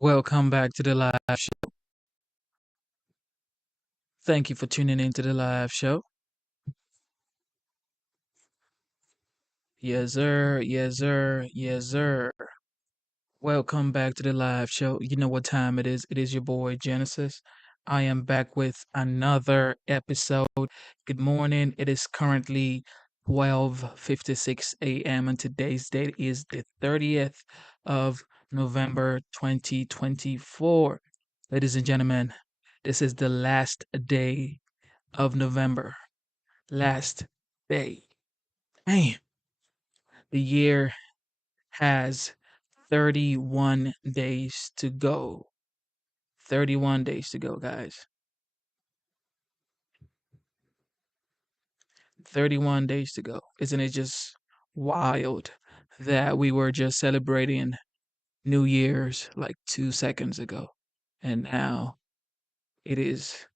Welcome back to the live show. Thank you for tuning in to the live show. Yes, sir. Yes, sir. Yes, sir. Welcome back to the live show. You know what time it is. It is your boy Genesis. I am back with another episode. Good morning. It is currently 12:56 a.m. and today's date is the 30th of November 2024. Ladies and gentlemen, this is the last day of November. Last day. Man, the year has 31 days to go. 31 days to go, guys. 31 days to go. Isn't it just wild that we were just celebrating New Year's like 2 seconds ago? And now it is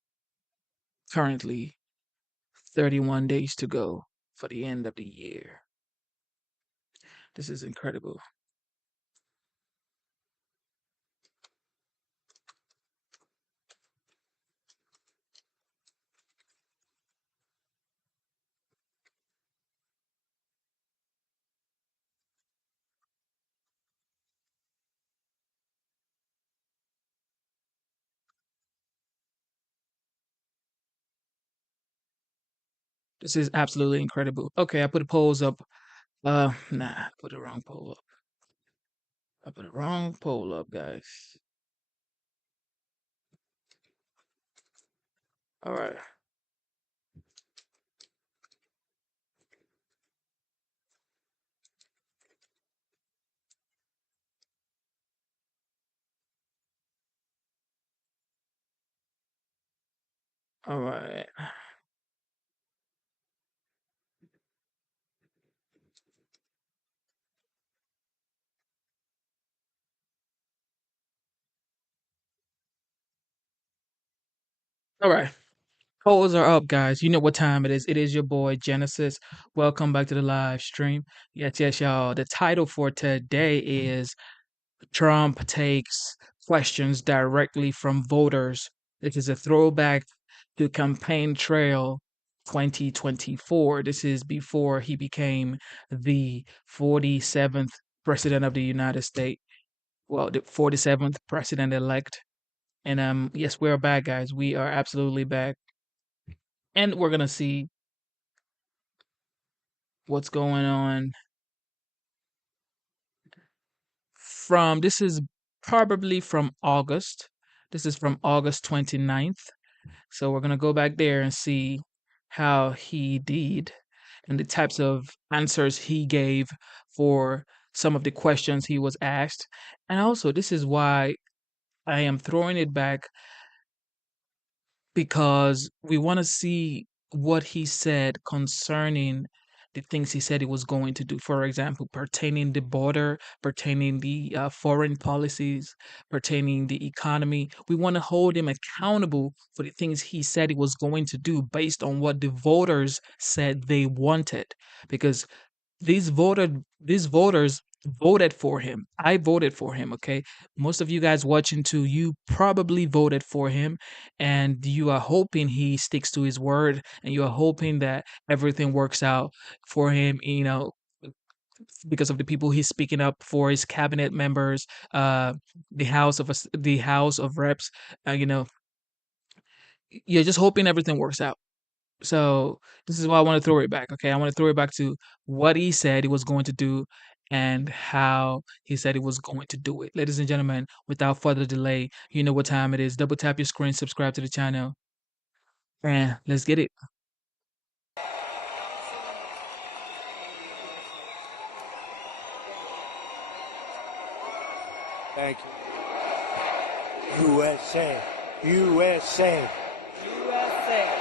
currently 31 days to go for the end of the year. This is incredible. This is absolutely incredible. Okay, I put the polls up. Nah, I put the wrong poll up. I put the wrong poll up, guys. All right. All right. All right. Polls are up, guys. You know what time it is. It is your boy Genesis. Welcome back to the live stream. Yes, yes, y'all. The title for today is Trump takes questions directly from voters. This is a throwback to campaign trail 2024. This is before he became the 47th president of the United States. Well, the 47th president elect. And yes, we're back, guys. We are absolutely back. And we're gonna see what's going on from this is probably from August. This is from August 29th. So we're gonna go back there and see how he did and the types of answers he gave for some of the questions he was asked. And also, this is why I am throwing it back because we want to see what he said concerning the things he said he was going to do. For example, pertaining the border, pertaining the foreign policies, pertaining the economy. We want to hold him accountable for the things he said he was going to do based on what the voters said they wanted. Because these voters voted for him. I voted for him, okay? Most of you guys watching too, you probably voted for him and you are hoping he sticks to his word and you are hoping that everything works out for him, because of the people he's speaking up for, his cabinet members, the House of Reps, you're just hoping everything works out. So this is why I want to throw it back. Okay, I want to throw it back to what he said he was going to do and how he said he was going to do it. Ladies and gentlemen, without further delay, you know what time it is. Double tap your screen, subscribe to the channel, and let's get it. Thank you. USA. USA. USA.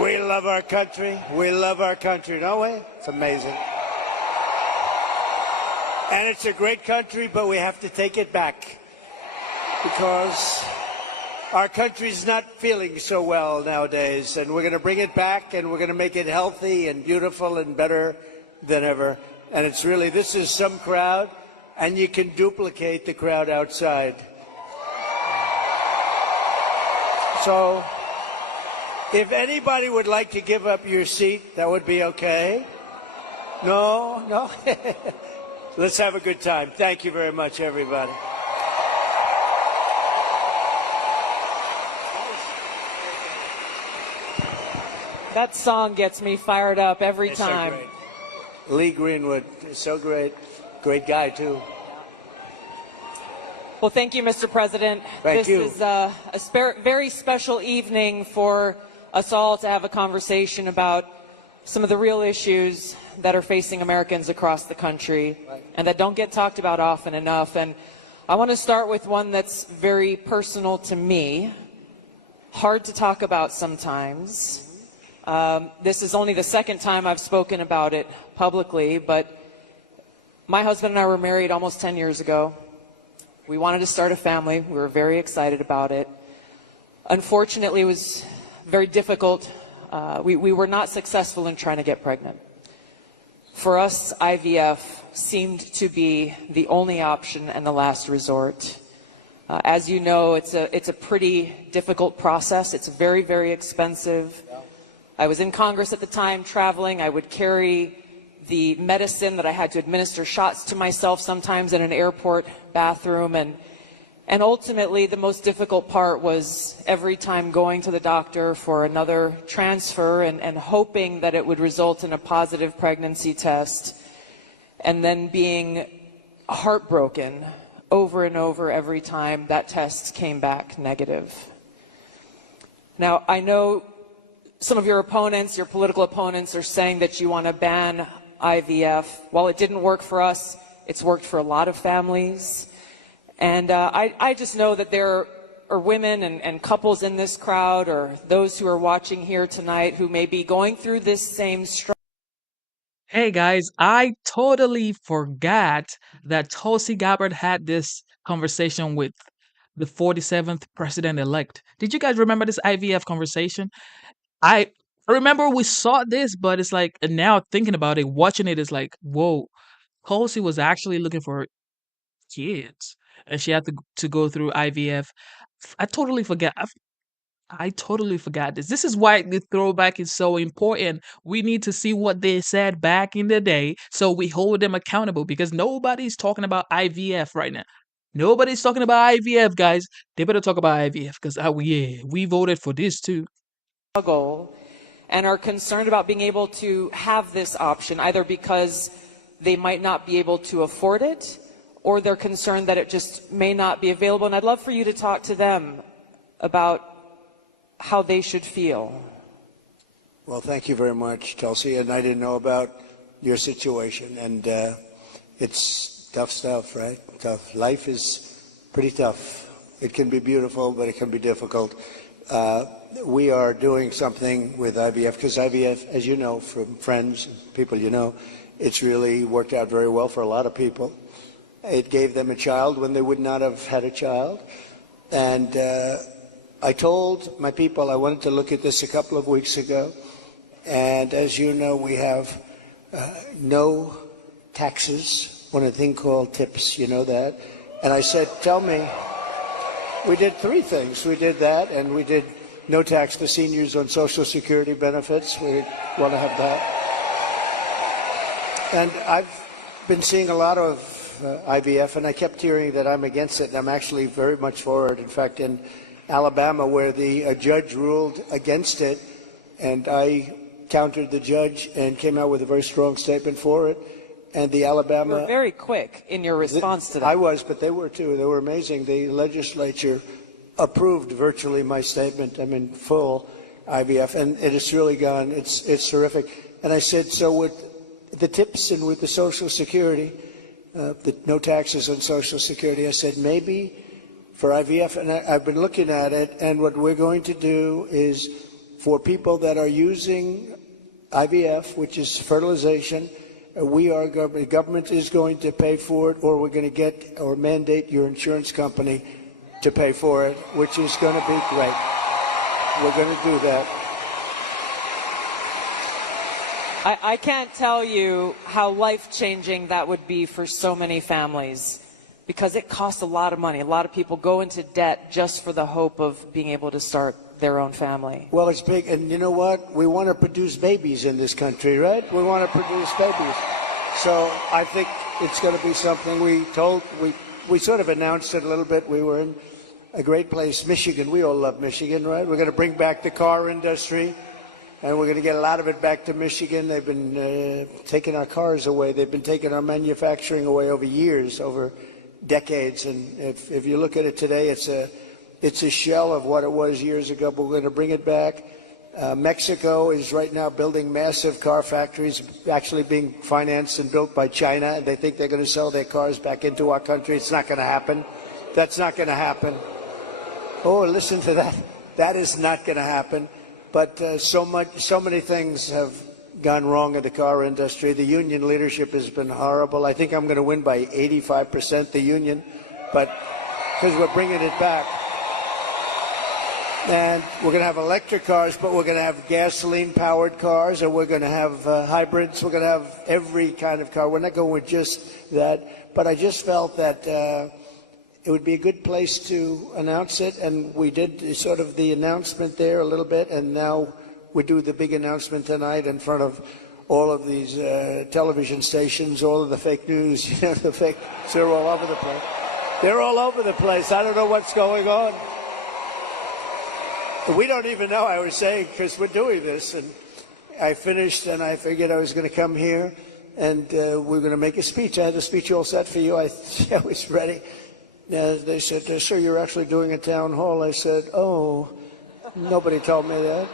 We love our country. We love our country, don't we? It's amazing. And it's a great country, but we have to take it back because our country's not feeling so well nowadays. And we're going to bring it back and we're going to make it healthy and beautiful and better than ever. And it's really, this is some crowd, and you can duplicate the crowd outside. So if anybody would like to give up your seat, that would be okay. No? Let's have a good time. Thank you very much, everybody. That song gets me fired up every time. So great. Lee Greenwood is so great. Great guy, too. Well, thank you, Mr. President. Thank you. This is a very special evening for us all to have a conversation about some of the real issues that are facing Americans across the country and that don't get talked about often enough. And I want to start with one that's very personal to me, hard to talk about sometimes. This is only the second time I've spoken about it publicly, but my husband and I were married almost 10 years ago. We wanted to start a family. We were very excited about it. Unfortunately, it was very difficult. We were not successful in trying to get pregnant. For us, IVF seemed to be the only option and the last resort. As you know, it's a pretty difficult process. It's very, very expensive. I was in Congress at the time, traveling. I would carry the medicine that I had to administer shots to myself sometimes in an airport bathroom. And ultimately, the most difficult part was every time going to the doctor for another transfer and hoping that it would result in a positive pregnancy test, and then being heartbroken over and over every time that test came back negative. Now, I know some of your opponents, your political opponents, are saying that you want to ban IVF. While it didn't work for us, it's worked for a lot of families. And I just know that there are women and couples in this crowd, or those who are watching here tonight, who may be going through this same struggle. Hey guys, I totally forgot that Tulsi Gabbard had this conversation with the 47th president-elect. Did you guys remember this IVF conversation? I remember we saw this, but it's like, and now thinking about it, watching it is like, whoa, Tulsi was actually looking for kids, and she had to go through IVF. I totally forgot. I totally forgot this. This is why the throwback is so important. We need to see what they said back in the day so we hold them accountable, because nobody's talking about IVF right now. Nobody's talking about IVF, guys. They better talk about IVF because, we voted for this too. And are concerned about being able to have this option, either because they might not be able to afford it, or they're concerned that it just may not be available. And I'd love for you to talk to them about how they should feel. Well, thank you very much, Tulsi. And I didn't know about your situation. And it's tough stuff, right? Tough. Life is pretty tough. It can be beautiful, but it can be difficult. We are doing something with IVF, because IVF, as you know from friends and people you know, it's really worked out very well for a lot of people. It gave them a child when they would not have had a child. And I told my people I wanted to look at this a couple of weeks ago. And as you know, we have no taxes on a thing called tips. You know that? And I said, tell me, we did three things. We did that, and we did no tax for seniors on Social Security benefits. We want to have that. And I've been seeing a lot of IVF, and I kept hearing that I'm against it, and I'm actually very much for it. In fact, in Alabama, where a judge ruled against it, and I countered the judge and came out with a very strong statement for it. And the Alabama... You were very quick in your response to that. I was, but they were too. They were amazing. The legislature approved virtually my statement. I'm in full IVF, and it has really gone. It's terrific. And I said, so with the tips and with the Social Security, the no taxes on Social Security, I said maybe for IVF, and I've been looking at it, and what we're going to do is for people that are using IVF, which is fertilization, the government is going to pay for it, or we're going to get or mandate your insurance company to pay for it, which is going to be great. We're going to do that. I can't tell you how life-changing that would be for so many families, because it costs a lot of money. A lot of people go into debt just for the hope of being able to start their own family. Well, it's big, and you know what? We want to produce babies in this country, right? We want to produce babies. So I think it's going to be something we sort of announced it a little bit. We were in a great place, Michigan. We all love Michigan, right? We're going to bring back the car industry. And we're going to get a lot of it back to Michigan. They've been taking our cars away. They've been taking our manufacturing away over years, over decades. And if you look at it today, it's a shell of what it was years ago, but we're going to bring it back. Mexico is right now building massive car factories, actually being financed and built by China. And they think they're going to sell their cars back into our country. It's not going to happen. That's not going to happen. Oh, listen to that. That is not going to happen. But so many things have gone wrong in the car industry. The union leadership has been horrible. I think I'm going to win by 85%, the union, but because we're bringing it back. And we're going to have electric cars, but we're going to have gasoline-powered cars, and we're going to have hybrids. We're going to have every kind of car. We're not going with just that. But I just felt that it would be a good place to announce it, and we did sort of the announcement there a little bit, and now we do the big announcement tonight in front of all of these television stations, all of the fake news, the fake, they're all over the place. They're all over the place. I don't know what's going on. We don't even know, I was saying, because we're doing this, and I finished, and I figured I was going to come here, and we're going to make a speech. I had a speech all set for you. I was ready. They said, sir, you're actually doing a town hall. I said, oh, nobody told me that.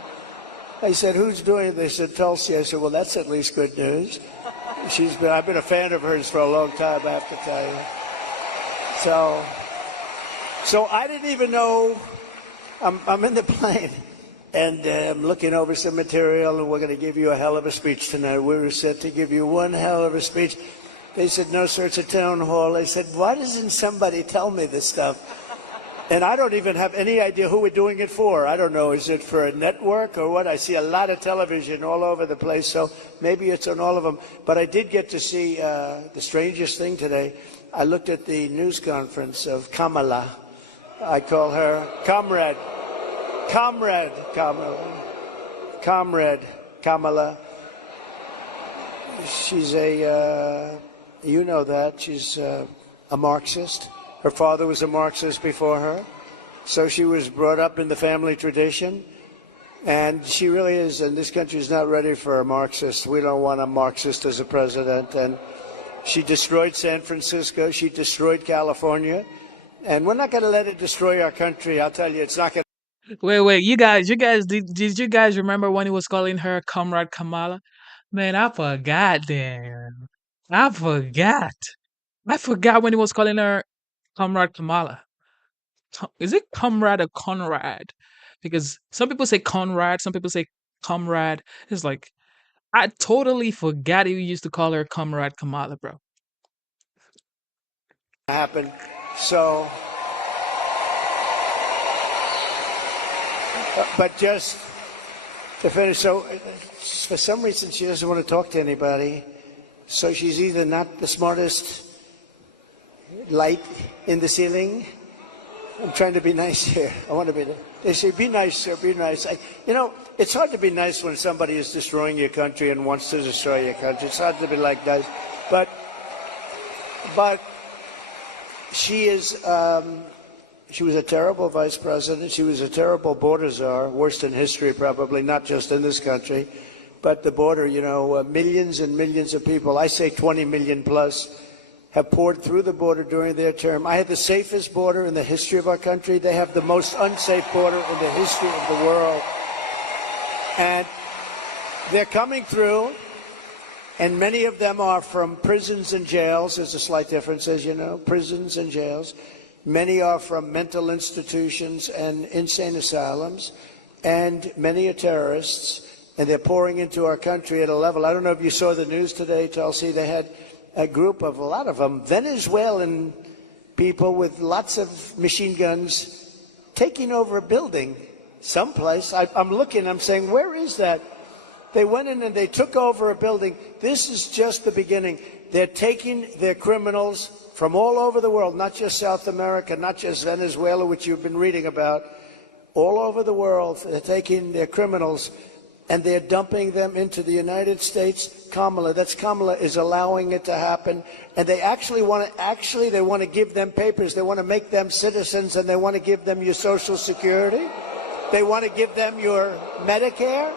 I said, who's doing it? They said, Tulsi. I said, well, that's at least good news. I've been a fan of hers for a long time, I have to tell you. So I didn't even know. I'm in the plane, and I'm looking over some material, and we're going to give you a hell of a speech tonight. We were set to give you one hell of a speech. They said, no, sir, it's a town hall. I said, why doesn't somebody tell me this stuff? And I don't even have any idea who we're doing it for. I don't know. Is it for a network or what? I see a lot of television all over the place, so maybe it's on all of them. But I did get to see the strangest thing today. I looked at the news conference of Kamala. I call her Comrade Kamala. She's you know that. She's a Marxist. Her father was a Marxist before her. So she was brought up in the family tradition. And she really is, and this country is not ready for a Marxist. We don't want a Marxist as a president. And she destroyed San Francisco. She destroyed California. And we're not going to let it destroy our country. I'll tell you, it's not going to. Wait, you guys, did you guys remember when he was calling her Comrade Kamala? Man, I forgot then. I forgot. I forgot when he was calling her Comrade Kamala. Is it Comrade or Conrad? Because some people say Conrad, some people say Comrade. It's like, I totally forgot he used to call her Comrade Kamala, bro. Happen. So, but just to finish, so for some reason she doesn't want to talk to anybody. So she's either not the smartest light in the ceiling. I'm trying to be nice here. I want to be. They say, be nice, sir, be nice. It's hard to be nice when somebody is destroying your country and wants to destroy your country. It's hard to be like nice. But she is. She was a terrible vice president. She was a terrible border czar, worst in history probably, not just in this country. But the border, millions and millions of people, I say 20 million plus, have poured through the border during their term. I had the safest border in the history of our country. They have the most unsafe border in the history of the world. And they're coming through, and many of them are from prisons and jails. There's a slight difference, as you know, prisons and jails. Many are from mental institutions and insane asylums, and many are terrorists. And they're pouring into our country at a level. I don't know if you saw the news today, Tulsi. They had a group of, a lot of them, Venezuelan people with lots of machine guns taking over a building someplace. I'm looking, I'm saying, where is that? They went in and they took over a building. This is just the beginning. They're taking their criminals from all over the world, not just South America, not just Venezuela, which you've been reading about, all over the world. They're taking their criminals and they're dumping them into the United States. Kamala is allowing it to happen. And they actually want to give them papers. They want to make them citizens, and they want to give them your Social Security. They want to give them your Medicare,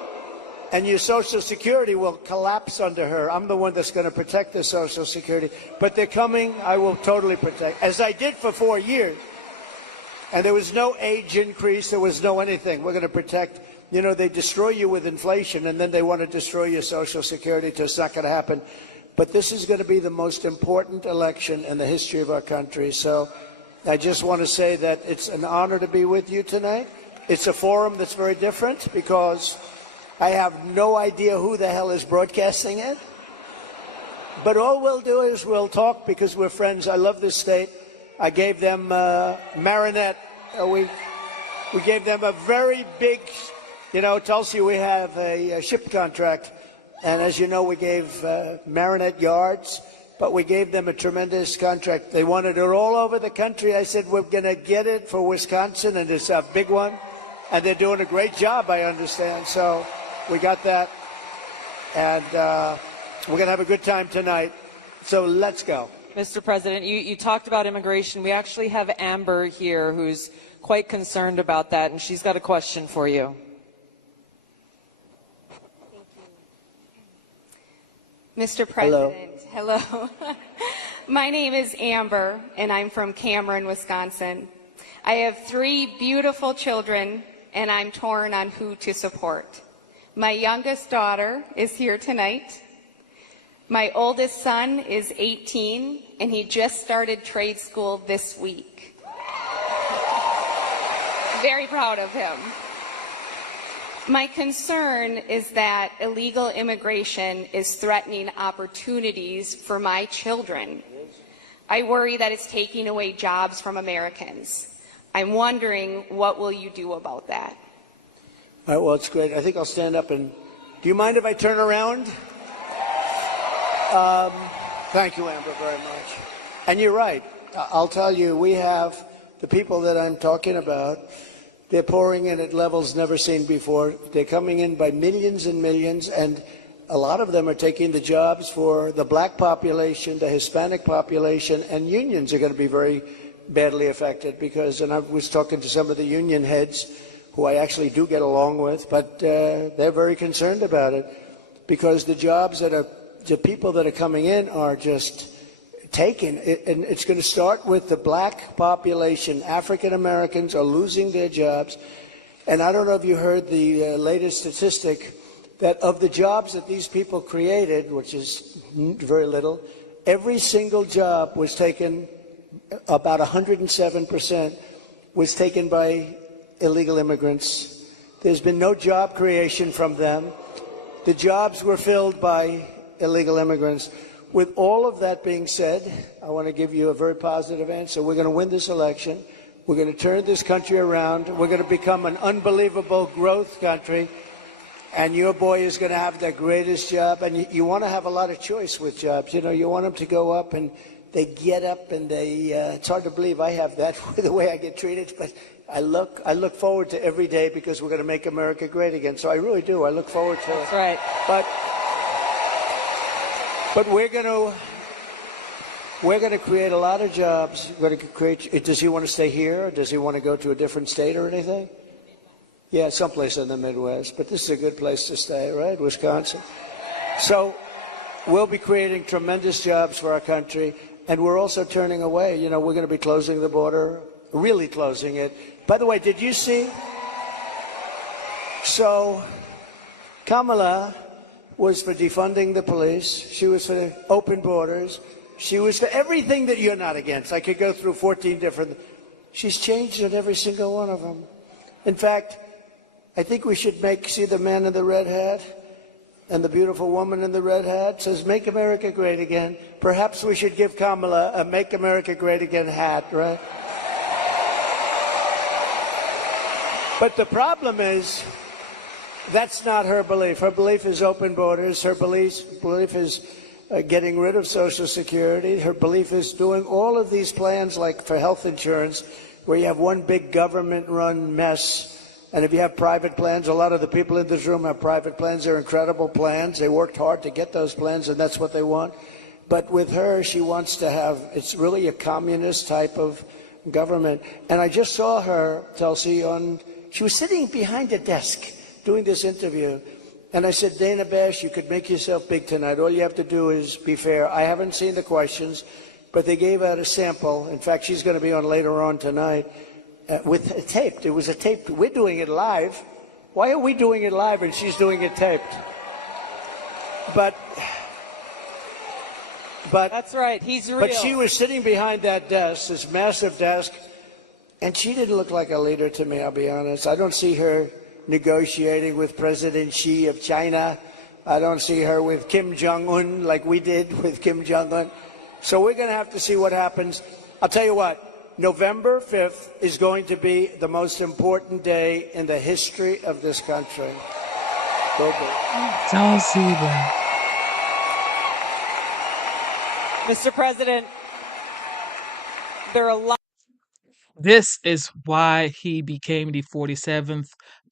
and your Social Security will collapse under her. I'm the one that's going to protect the Social Security. But they're coming. I will totally protect, as I did for 4 years. And there was no age increase. There was no anything. We're going to protect. You know, they destroy you with inflation, and then they want to destroy your Social Security. It's not going to happen. But this is going to be the most important election in the history of our country. So I just want to say that it's an honor to be with you tonight. It's a forum that's very different because I have no idea who the hell is broadcasting it. But all we'll do is we'll talk because we're friends. I love this state. I gave them Marinette. We gave them a very big, you know, Tulsi, we have a ship contract. And as you know, we gave Marinette yards, but we gave them a tremendous contract. They wanted it all over the country. I said, we're going to get it for Wisconsin, and it's a big one. And they're doing a great job, I understand. So we got that. And we're going to have a good time tonight. So let's go. Mr. President, you talked about immigration. We actually have Amber here who's quite concerned about that, and she's got a question for you. Mr. President, hello. My name is Amber, and I'm from Cameron, Wisconsin. I have 3 beautiful children, and I'm torn on who to support. My youngest daughter is here tonight. My oldest son is 18, and he just started trade school this week. Very proud of him. My concern is that illegal immigration is threatening opportunities for my children. I worry that it's taking away jobs from Americans. I'm wondering, what will you do about that? All right, well, it's great. I think I'll stand up and... Do you mind if I turn around? Thank you, Amber, very much. And you're right. I'll tell you, we have the people that I'm talking about. They're pouring in at levels never seen before. They're coming in by millions and millions, and a lot of them are taking the jobs for the black population, the Hispanic population, and unions are going to be very badly affected because, and I was talking to some of the union heads who I actually do get along with, but they're very concerned about it because the jobs that are, the people that are coming in are just taken, and it's going to start with the black population. African Americans are losing their jobs, and I don't know if you heard the latest statistic that of the jobs that these people created, which is very little, every single job was taken, about 107% was taken by illegal immigrants. There's been no job creation from them. The jobs were filled by illegal immigrants. With all of that being said, I want to give you a very positive answer. We're going to win this election. We're going to turn this country around. We're going to become an unbelievable growth country. And your boy is going to have the greatest job. And you want to have a lot of choice with jobs. You know, you want them to go up and they get up and they, it's hard to believe I have that the way I get treated. But I look forward to every day because we're going to make America great again. So I really do. I look forward to it. That's right. But we're going to create a lot of jobs. We're going to create. Does he want to stay here? Or does he want to go to a different state or anything? Yeah, someplace in the Midwest. But this is a good place to stay, right? Wisconsin. So we'll be creating tremendous jobs for our country, and we're also turning away. You know, we're going to be closing the border, really closing it. By the way, did you see? So Kamala was for defunding the police. She was for open borders. She was for everything that you're not against. I could go through 14 different. She's changed on every single one of them. In fact, I think we should see the man in the red hat and the beautiful woman in the red hat says, "Make America Great Again." Perhaps we should give Kamala a "Make America Great Again" hat, right? But the problem is, That's not her belief. Her belief is open borders. Her belief is getting rid of Social Security. Her belief is doing all of these plans, like for health insurance, where you have one big government-run mess. And if you have private plans, a lot of the people in this room have private plans. They're incredible plans. They worked hard to get those plans, and that's what they want. But with her, she wants to have, it's really a communist type of government. And I just saw her, Tulsi, she was sitting behind a desk doing this interview. And I said, Dana Bash, you could make yourself big tonight. All you have to do is be fair. I haven't seen the questions, but they gave out a sample. In fact, she's going to be on later on tonight with a taped. It was a taped. We're doing it live. Why are we doing it live and she's doing it taped? But that's right. He's real. But she was sitting behind that desk, this massive desk, and she didn't look like a leader to me, I'll be honest. I don't see her negotiating with President Xi of China. I don't see her with Kim Jong-un like we did with Kim Jong-un. So we're going to have to see what happens. I'll tell you what, November 5th is going to be the most important day in the history of this country. Mr. President, there are a lot. This is why he became the 47th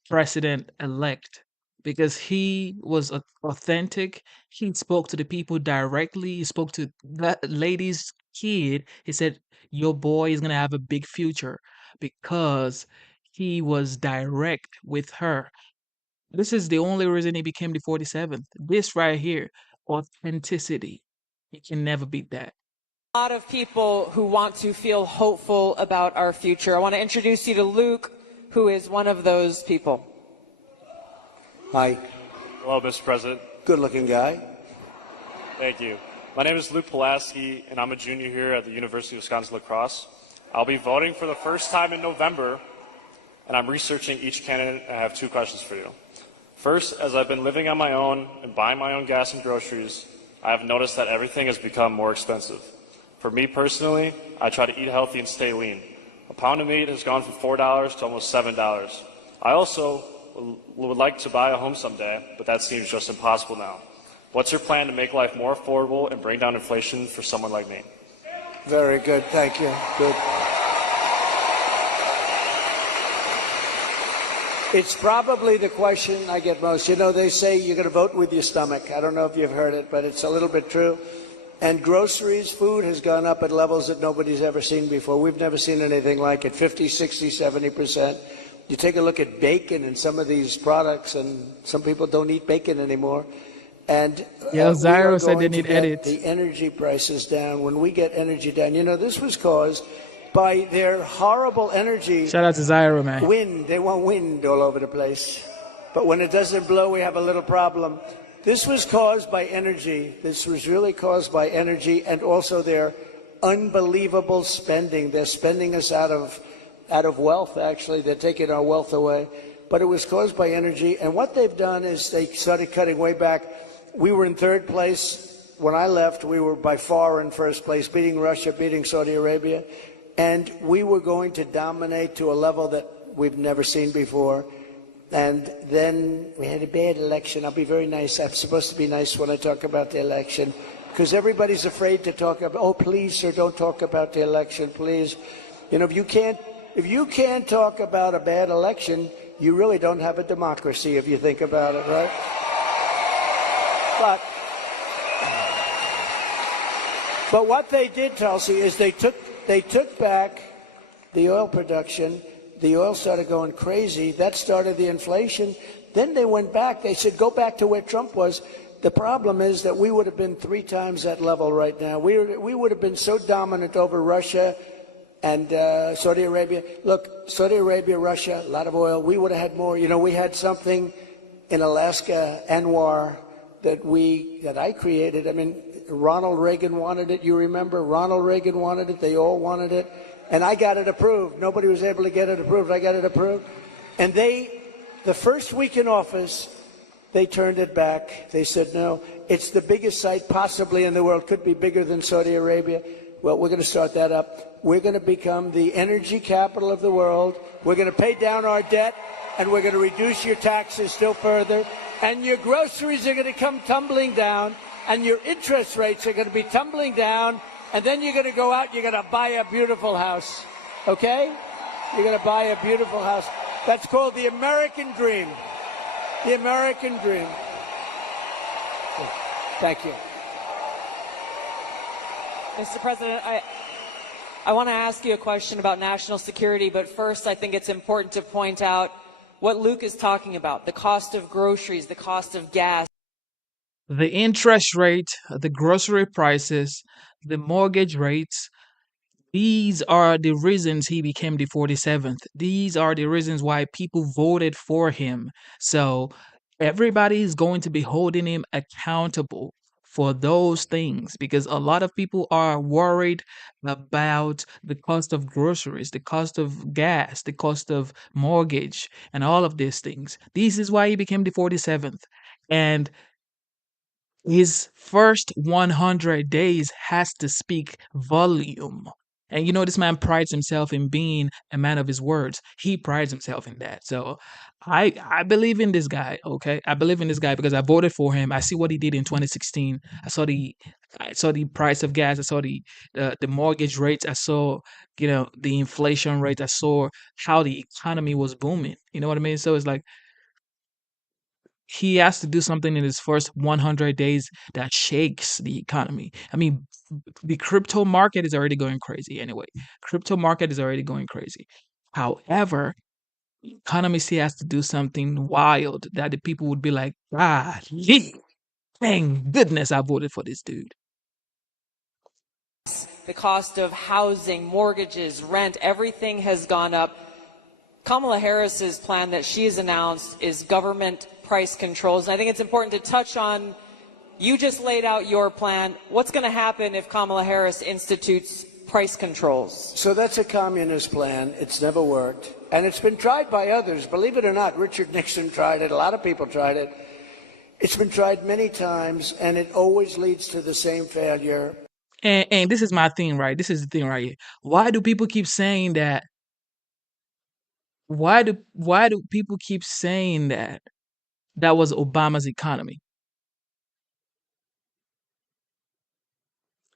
president-elect, because he was authentic. He spoke to the people directly. He spoke to that lady's kid. He said, your boy is going to have a big future, because he was direct with her. This is the only reason he became the 47th. This right here, authenticity. You can never beat that. A lot of people who want to feel hopeful about our future. I want to introduce you to Luke, who is one of those people. Hi. Hello, Mr. President. Good-looking guy. Thank you. My name is Luke Pulaski, and I'm a junior here at the University of Wisconsin-La Crosse. I'll be voting for the first time in November, and I'm researching each candidate, and I have two questions for you. First, as I've been living on my own and buying my own gas and groceries, I have noticed that everything has become more expensive. For me personally, I try to eat healthy and stay lean. A pound of meat has gone from $4 to almost $7. I also would like to buy a home someday, but that seems just impossible now. What's your plan to make life more affordable and bring down inflation for someone like me? Very good. Thank you. Good. It's probably the question I get most. You know, they say you're going to vote with your stomach. I don't know if you've heard it, but it's a little bit true. And groceries, food has gone up at levels that nobody's ever seen before. We've never seen anything like it, 50, 60, 70%. You take a look at bacon and some of these products, and some people don't eat bacon anymore. And Zyro said they need edit. The energy prices down. When we get energy down, you know, this was caused by their horrible energy. Shout out to Zyro, man. Wind. They want wind all over the place. But when it doesn't blow, we have a little problem. This was caused by energy. This was really caused by energy, and also their unbelievable spending. They're spending us out of wealth, actually. They're taking our wealth away. But it was caused by energy. And what they've done is they started cutting way back. We were in third place. When I left, we were by far in first place, beating Russia, beating Saudi Arabia. And we were going to dominate to a level that we've never seen before. And then we had a bad election. I'll be very nice. I'm supposed to be nice when I talk about the election, because everybody's afraid to talk about, oh, please, sir, don't talk about the election, please. You know, if you can't talk about a bad election, you really don't have a democracy if you think about it, right? But what they did, Tulsi, is they took back the oil production. The oil started going crazy. That started the inflation. Then they went back. They said, go back to where Trump was. The problem is that we would have been 3 times that level right now. We would have been so dominant over Russia and Saudi Arabia. Look, Saudi Arabia, Russia, a lot of oil. We would have had more. You know, we had something in Alaska, Anwar, that I created. I mean, Ronald Reagan wanted it. You remember? Ronald Reagan wanted it. They all wanted it. And I got it approved. Nobody was able to get it approved. I got it approved. And the first week in office, they turned it back. They said, no, it's the biggest site possibly in the world. Could be bigger than Saudi Arabia. Well, we're going to start that up. We're going to become the energy capital of the world. We're going to pay down our debt. and we're going to reduce your taxes still further, and your groceries are going to come tumbling down, and your interest rates are going to be tumbling down, and then you're going to go out, you're going to buy a beautiful house, okay? You're going to buy a beautiful house. That's called the American dream. The American dream. Thank you. Mr. President, I want to ask you a question about national security, but first I think it's important to point out what Luke is talking about, the cost of groceries, the cost of gas. The interest rate, the grocery prices, the mortgage rates, these are the reasons he became the 47th. These are the reasons why people voted for him. So everybody is going to be holding him accountable for those things because a lot of people are worried about the cost of groceries, the cost of gas, the cost of mortgage, and all of these things. This is why he became the 47th. And his first 100 days has to speak volume. And you know, this man prides himself in being a man of his words. He prides himself in that. So I believe in this guy, okay? I believe in this guy because I voted for him. I see what he did in 2016. I saw the price of gas. I saw the mortgage rates. I saw, the inflation rate. I saw how the economy was booming. You know what I mean? So it's like he has to do something in his first 100 days that shakes the economy. I mean, the crypto market is already going crazy anyway. Crypto market is already going crazy. However, economy still has to do something wild that the people would be like, golly, thank goodness I voted for this dude. The cost of housing, mortgages, rent, everything has gone up. Kamala Harris's plan that she has announced is government price controls. And I think it's important to touch on, you just laid out your plan. What's going to happen if Kamala Harris institutes price controls? So that's a communist plan. It's never worked. And it's been tried by others. Believe it or not, Richard Nixon tried it. A lot of people tried it. It's been tried many times, and it always leads to the same failure. And this is my thing, right? This is the thing right here. Why do people keep saying that? Why do people keep saying that was Obama's economy?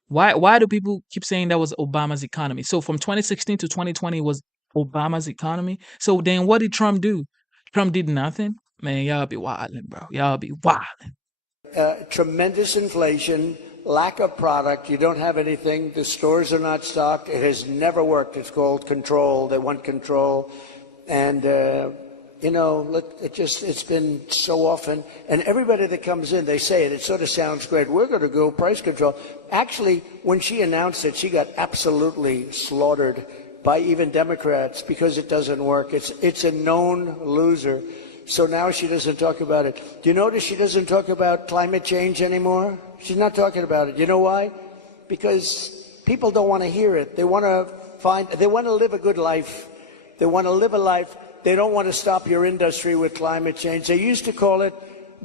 Why do people keep saying that was Obama's economy? So from 2016 to 2020 was Obama's economy. So then what did Trump do? Trump did nothing. Man, y'all be wilding, bro. Y'all be wilding. Tremendous inflation, lack of product. You don't have anything. The stores are not stocked. It has never worked. It's called control. They want control. And, it's been so often. And everybody that comes in, they say it. It sort of sounds great. We're going to go price control. Actually, when she announced it, she got absolutely slaughtered by even Democrats because it doesn't work. It's a known loser. So now she doesn't talk about it. Do you notice she doesn't talk about climate change anymore? She's not talking about it. You know why? Because people don't want to hear it. They want to live a good life. They want to live a life. They don't want to stop your industry with climate change. They used to call it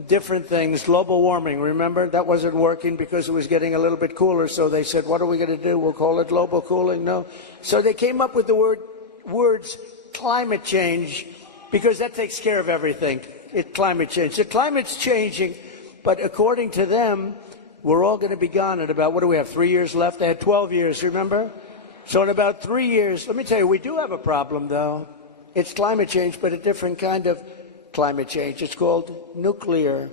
different things, global warming. Remember, that wasn't working because it was getting a little bit cooler. So they said, what are we going to do? We'll call it global cooling. No. So they came up with the words climate change because that takes care of everything. Climate change. The climate's changing, but according to them, we're all going to be gone in about, what do we have, 3 years left? They had 12 years, remember? So in about 3 years, let me tell you, we do have a problem, though. It's climate change, but a different kind of climate change. It's called nuclear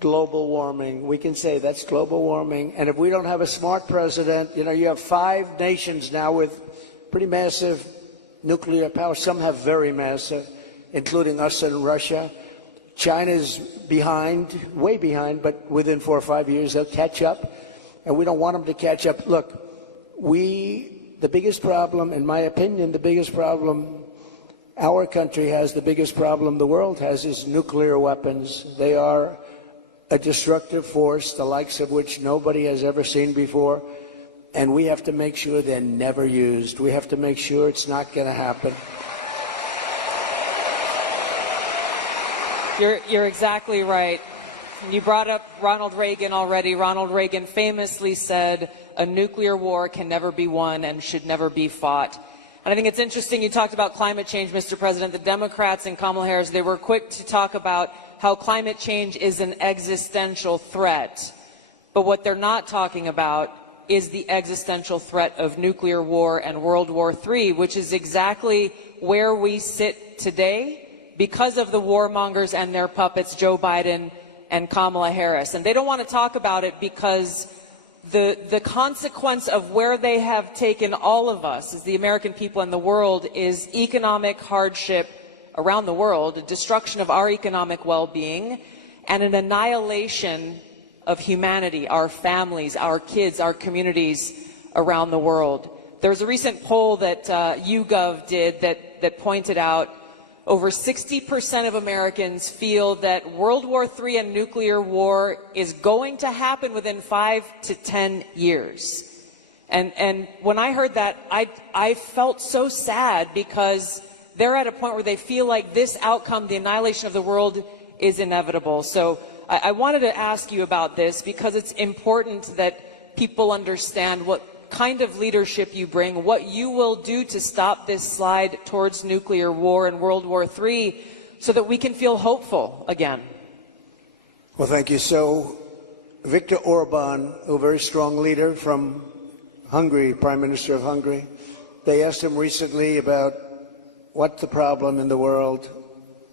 global warming. We can say that's global warming. And if we don't have a smart president, you have 5 nations now with pretty massive nuclear power. Some have very massive, including us and Russia. China's behind, way behind, but within 4 or 5 years they'll catch up. And we don't want them to catch up. Look, the biggest problem, in my opinion, the biggest problem our country has, the biggest problem the world has, is nuclear weapons. They are a destructive force, the likes of which nobody has ever seen before. And we have to make sure they're never used. We have to make sure it's not going to happen. You're exactly right. You brought up Ronald Reagan already. Ronald Reagan famously said, a nuclear war can never be won and should never be fought. And I think it's interesting you talked about climate change, Mr. President. The Democrats and Kamala Harris, they were quick to talk about how climate change is an existential threat. But what they're not talking about is the existential threat of nuclear war and World War III, which is exactly where we sit today because of the warmongers and their puppets, Joe Biden and Kamala Harris. And they don't want to talk about it because the consequence of where they have taken all of us as the American people and the world is economic hardship around the world, a destruction of our economic well-being, and an annihilation of humanity, our families, our kids, our communities around the world. There was a recent poll that YouGov did that pointed out over 60% of Americans feel that World War III and nuclear war is going to happen within 5 to 10 years. And when I heard that, I felt so sad because they're at a point where they feel like this outcome, the annihilation of the world, is inevitable. So I wanted to ask you about this because it's important that people understand what kind of leadership you bring, what you will do to stop this slide towards nuclear war and World War III so that we can feel hopeful again. Well, thank you. So, Viktor Orban, a very strong leader from Hungary, Prime Minister of Hungary, they asked him recently about what's the problem in the world.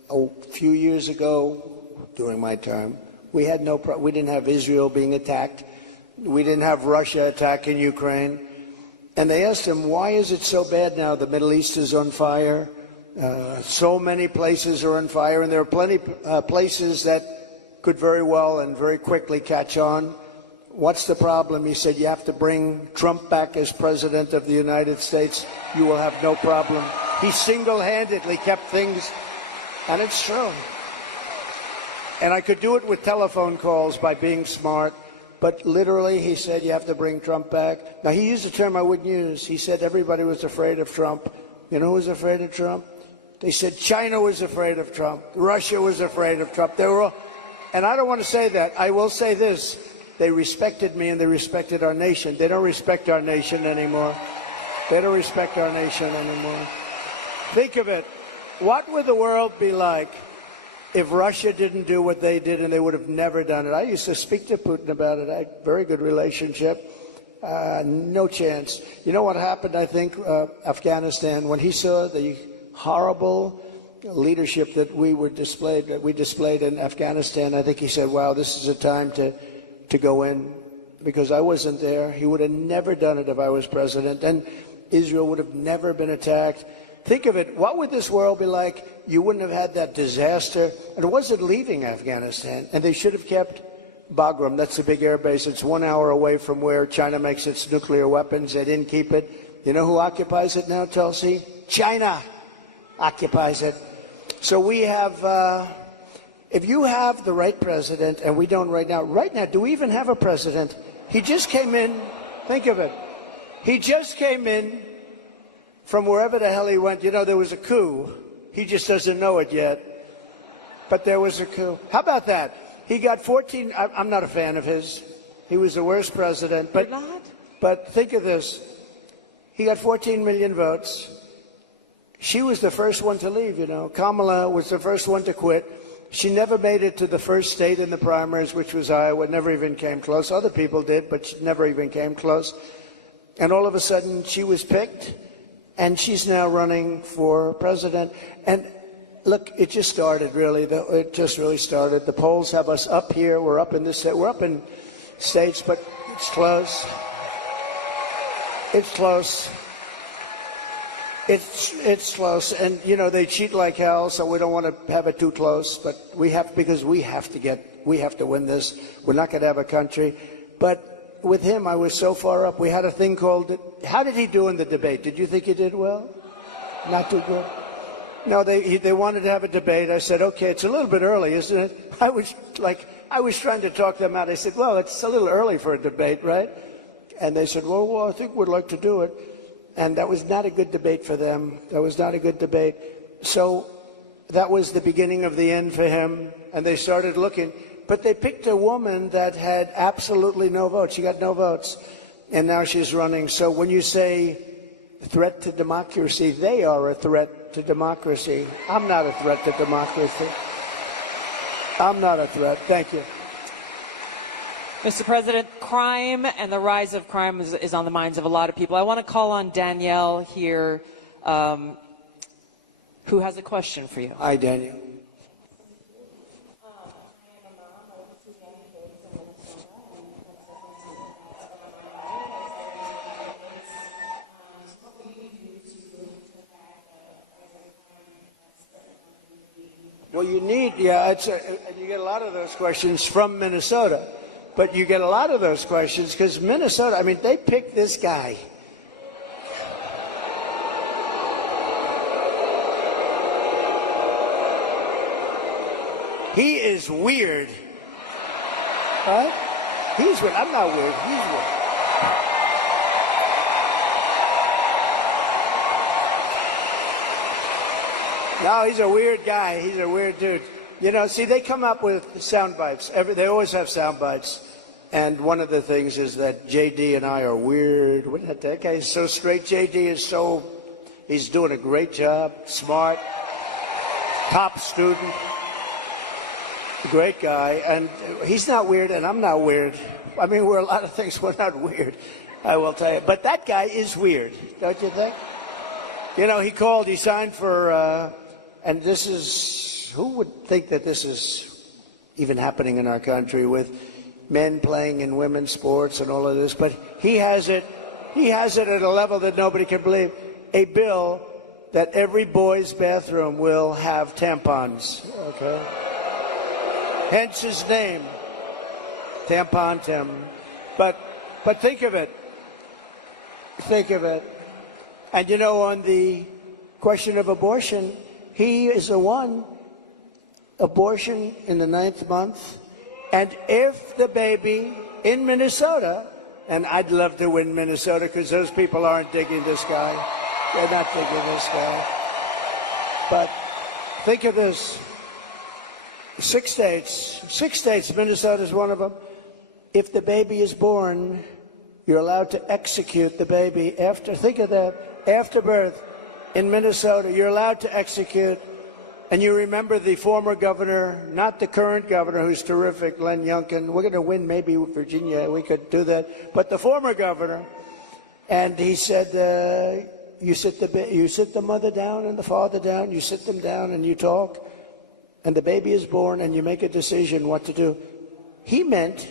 A few years ago, during my term, we didn't have Israel being attacked. We didn't have Russia attacking Ukraine. And they asked him, why is it so bad now? The Middle East is on fire. So many places are on fire, and there are plenty places that could very well and very quickly catch on. What's the problem? He said, you have to bring Trump back as president of the United States. You will have no problem. He single-handedly kept things, and it's true. And I could do it with telephone calls by being smart. But literally, he said, you have to bring Trump back. Now, he used a term I wouldn't use. He said everybody was afraid of Trump. You know who was afraid of Trump? They said China was afraid of Trump. Russia was afraid of Trump. They were all, and I don't want to say that. I will say this. They respected me and they respected our nation. They don't respect our nation anymore. They don't respect our nation anymore. Think of it. What would the world be like if Russia didn't do what they did, and they would have never done it? I used to speak to Putin about it. I had a very good relationship. No chance. You know what happened, I think, Afghanistan, when he saw the horrible leadership that we displayed in Afghanistan, I think he said, wow, this is a time to go in, because I wasn't there. He would have never done it if I was president, and Israel would have never been attacked. Think of it. What would this world be like? You wouldn't have had that disaster. And it wasn't leaving Afghanistan. And they should have kept Bagram. That's a big air base. It's 1 hour away from where China makes its nuclear weapons. They didn't keep it. You know who occupies it now, Tulsi? China occupies it. So we have, if you have the right president, and we don't right now, do we even have a president? He just came in. Think of it. He just came in from wherever the hell he went. You know, there was a coup. He just doesn't know it yet. But there was a coup. How about that? He got 14. I'm not a fan of his. He was the worst president. But, You're not? But think of this. He got 14 million votes. She was the first one to leave, you know. Kamala was the first one to quit. She never made it to the first state in the primaries, which was Iowa. Never even came close. Other people did, but she never even came close. And all of a sudden, she was picked. And she's now running for president. And look, it just started, really. It just really started. The polls have us up here. We're up in this. We're up in states, but it's close. It's close. It's close. And you know, they cheat like hell, so we don't want to have it too close. But we have, because we have to win this. We're not going to have a country. But with him, I was so far up. We had a thing called, how did he do in the debate? Did you think he did well? Not too good? No, they wanted to have a debate. I said, okay, it's a little bit early, isn't it? I was trying to talk them out. I said, well, it's a little early for a debate, right? And they said, well, I think we'd like to do it. And that was not a good debate for them. That was not a good debate. So that was the beginning of the end for him. And they started looking. But they picked a woman that had absolutely no votes. She got no votes. And now she's running. So when you say threat to democracy. They are a threat to democracy. I'm not a threat to democracy. I'm not a threat. Thank you. Mr. President, crime and the rise of crime is on the minds of a lot of people. I want to call on Danielle here, who has a question for you. Hi, Danielle. Well, you need, and you get a lot of those questions from Minnesota, but you get a lot of those questions because Minnesota, I mean, they picked this guy. He is weird. Right? He's weird. I'm not weird. He's weird. No, he's a weird guy. He's a weird dude. You know, see, they come up with sound bites. They always have sound bites. And one of the things is that JD and I are weird. That guy is so straight. JD is he's doing a great job. Smart. Top student. Great guy. And he's not weird, and I'm not weird. I mean, we're a lot of things. We're not weird, I will tell you. But that guy is weird, don't you think? You know, he signed for... and this is, who would think that this is even happening in our country with men playing in women's sports and all of this? But he has it at a level that nobody can believe. A bill that every boy's bathroom will have tampons, okay? Hence his name, Tampon Tim. But think of it. Think of it. And you know, on the question of abortion, he is the one, abortion in the 9th month. And if the baby in Minnesota, and I'd love to win Minnesota because those people aren't digging this guy. They're not digging this guy. But think of this. 6 states, Minnesota's one of them. If the baby is born, you're allowed to execute the baby think of that, after birth. In Minnesota, you're allowed to execute. And you remember the former governor, not the current governor, who's terrific, Len Youngkin. We're going to win maybe Virginia. We could do that. But the former governor, and he said, you sit the mother down and the father down. You sit them down and you talk. And the baby is born and you make a decision what to do. He meant...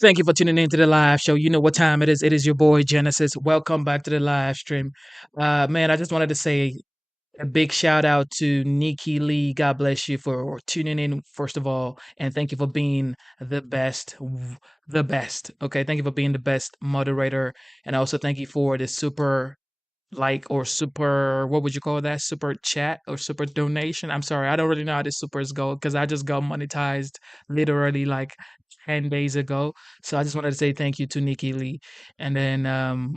Thank you for tuning in to the live show. You know what time it is. It is your boy Genesis. Welcome back to the live stream. Man, I just wanted to say a big shout out to Nikki Lee. God bless you for tuning in, first of all. And thank you for being the best. Okay, thank you for being the best moderator. And also thank you for the super what would you call that? Super chat or super donation? I'm sorry, I don't really know how the supers go because I just got monetized literally like 10 days ago. So I just wanted to say thank you to Nikki Lee. And then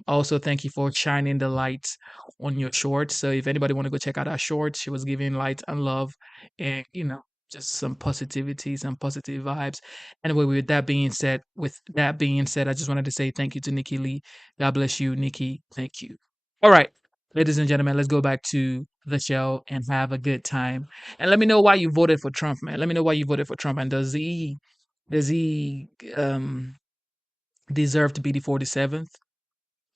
also thank you for shining the lights on your shorts. So if anybody want to go check out our shorts, she was giving light and love and, just some positivity, some positive vibes. Anyway, with that being said, I just wanted to say thank you to Nikki Lee. God bless you, Nikki. Thank you. All right, ladies and gentlemen, let's go back to the show and have a good time. And let me know why you voted for Trump, man. Let me know why you voted for Trump. And does he deserve to be the 47th?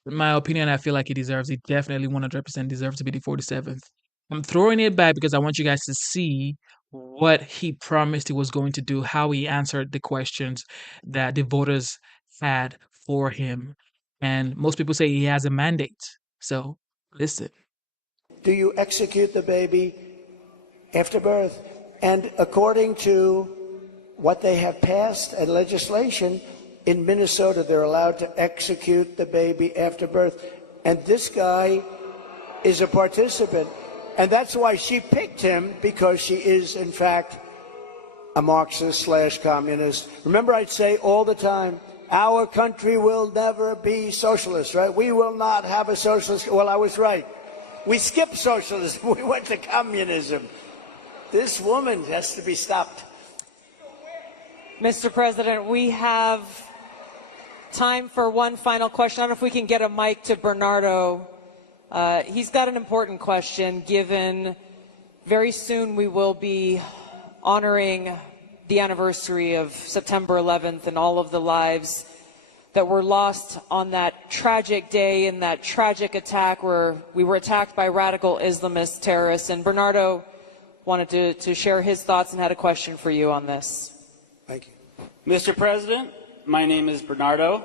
In my opinion, I feel like he definitely 100% deserves to be the 47th. I'm throwing it back because I want you guys to see what he promised he was going to do, how he answered the questions that the voters had for him. And most people say he has a mandate. So, listen. Do you execute the baby after birth? And according to what they have passed and legislation, in Minnesota, they're allowed to execute the baby after birth. And this guy is a participant. And that's why she picked him, because she is, in fact, a Marxist/communist. Remember, I'd say all the time, our country will never be socialist, right? We will not have a socialist. Well, I was right. We skipped socialism. We went to communism. This woman has to be stopped. Mr. President, we have time for one final question. I don't know if we can get a mic to Bernardo. He's got an important question, given very soon we will be honoring the anniversary of September 11th and all of the lives that were lost on that tragic day in that tragic attack where we were attacked by radical Islamist terrorists. And Bernardo wanted to share his thoughts and had a question for you on this. Thank you. Mr. President, my name is Bernardo.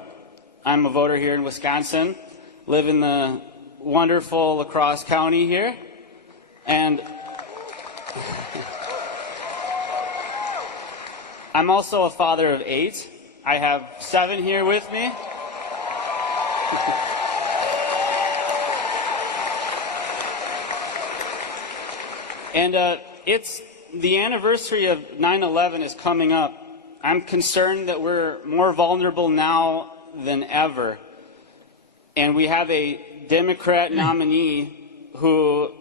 I'm a voter here in Wisconsin, live in the wonderful La Crosse County here, and I'm also a father of 8. I have 7 here with me. And it's the anniversary of 9/11 is coming up. I'm concerned that we're more vulnerable now than ever. And we have a Democrat nominee who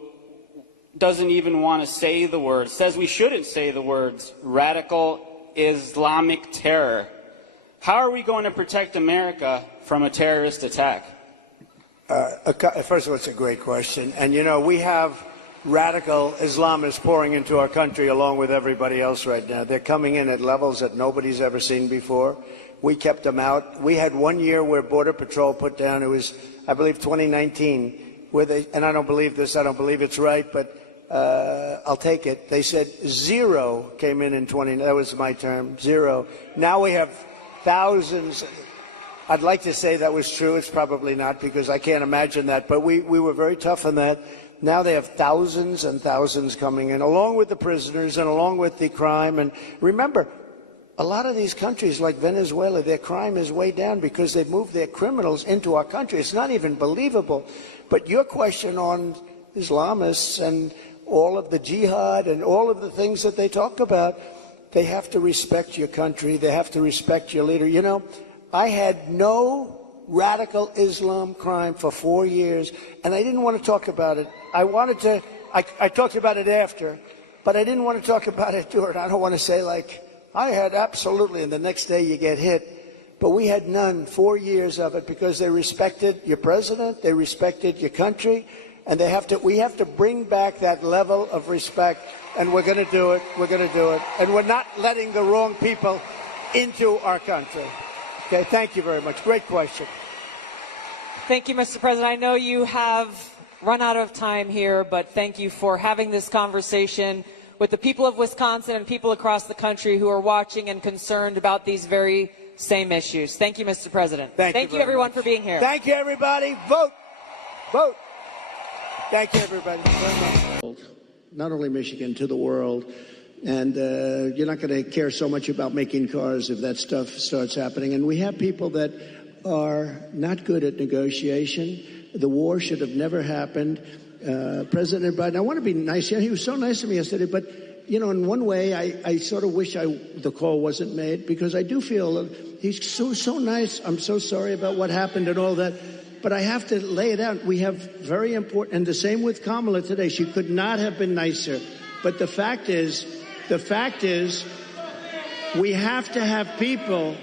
doesn't even want to say the words, says we shouldn't say the words, radical Islamic terror. How are we going to protect America from a terrorist attack? First of all, it's a great question. And, you know, we have radical Islamists pouring into our country along with everybody else right now. They're coming in at levels that nobody's ever seen before. We kept them out. We had 1 year where Border Patrol put down, it was, I believe, 2019, where they, and I don't believe this, I don't believe it's right, but I'll take it. They said 0 came in 20, that was my term, 0. Now we have thousands. I'd like to say that was true. It's probably not, because I can't imagine that, but we were very tough on that. Now they have thousands and thousands coming in, along with the prisoners and along with the crime. And remember, a lot of these countries like Venezuela, their crime is way down because they've moved their criminals into our country. It's not even believable. But your question on Islamists and all of the jihad and all of the things that they talk about, they have to respect your country. They have to respect your leader. You know, I had no radical Islam crime for 4 years, and I didn't want to talk about it. I wanted to, I talked about it after, but I didn't want to talk about it during. I don't want to say like, I had absolutely, and the next day you get hit. But we had none, 4 years of it, because they respected your president, they respected your country, and we have to bring back that level of respect, and we're going to do it, and we're not letting the wrong people into our country. Okay, thank you very much. Great question. Thank you, Mr. President. I know you have run out of time here, but thank you for having this conversation with the people of Wisconsin and people across the country who are watching and concerned about these very same issues. Thank you, Mr. President. Thank you everyone, for being here. Thank you, everybody. Vote. Vote. Thank you, everybody, very much. Not only Michigan, to the world. And you're not going to care so much about making cars if that stuff starts happening. And we have people that are not good at negotiation. The war should have never happened. President Biden, I want to be nice. Yeah, he was so nice to me yesterday. But, you know, in one way, I sort of wish the call wasn't made, because I do feel he's so nice. I'm so sorry about what happened and all that. But I have to lay it out. We have very important, and the same with Kamala today. She could not have been nicer. But the fact is, we have to have people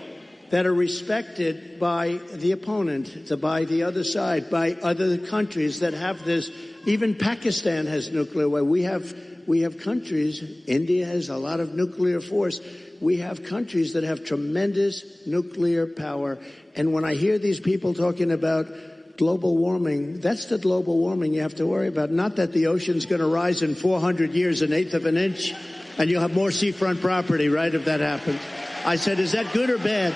that are respected by the opponent, by the other side, by other countries that have this. Even Pakistan has nuclear weapons. We have countries. India has a lot of nuclear force. We have countries that have tremendous nuclear power. And when I hear these people talking about global warming, that's the global warming you have to worry about. Not that the ocean's going to rise in 400 years, 1/8 of an inch, and you'll have more seafront property, right, if that happens. I said, is that good or bad?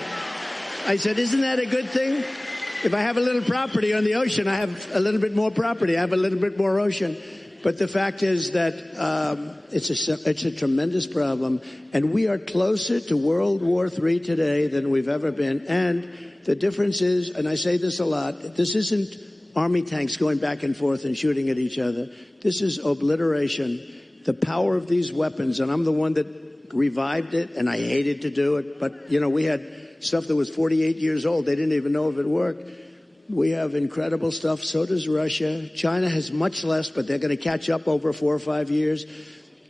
I said, isn't that a good thing? If I have a little property on the ocean, I have a little bit more property. I have a little bit more ocean. But the fact is that it's a tremendous problem, and we are closer to World War III today than we've ever been. And the difference is, and I say this a lot, this isn't army tanks going back and forth and shooting at each other. This is obliteration. The power of these weapons, and I'm the one that revived it, and I hated to do it, but, you know, we had stuff that was 48 years old. They didn't even know if it worked. We have incredible stuff. So does Russia. China has much less, but they're going to catch up over 4 or 5 years.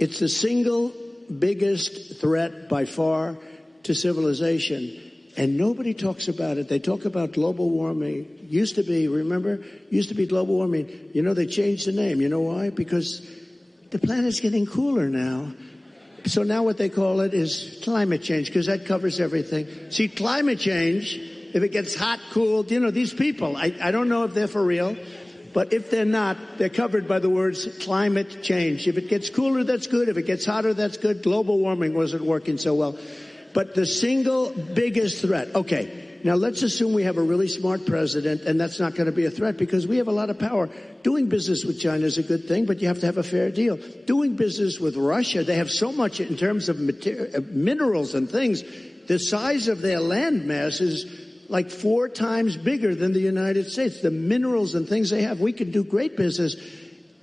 It's the single biggest threat by far to civilization. And nobody talks about it. They talk about global warming. Used to be, remember? Used to be global warming. You know, they changed the name. You know why? Because the planet's getting cooler now. So now what they call it is climate change, because that covers everything. See, climate change, if it gets hot, cool, you know, these people, I don't know if they're for real, but if they're not, they're covered by the words climate change. If it gets cooler, that's good. If it gets hotter, that's good. Global warming wasn't working so well. But the single biggest threat, okay, now let's assume we have a really smart president, and that's not going to be a threat because we have a lot of power. Doing business with China is a good thing, but you have to have a fair deal. Doing business with Russia, they have so much in terms of minerals and things. The size of their land mass is like 4 times bigger than the United States. The minerals and things they have, we can do great business.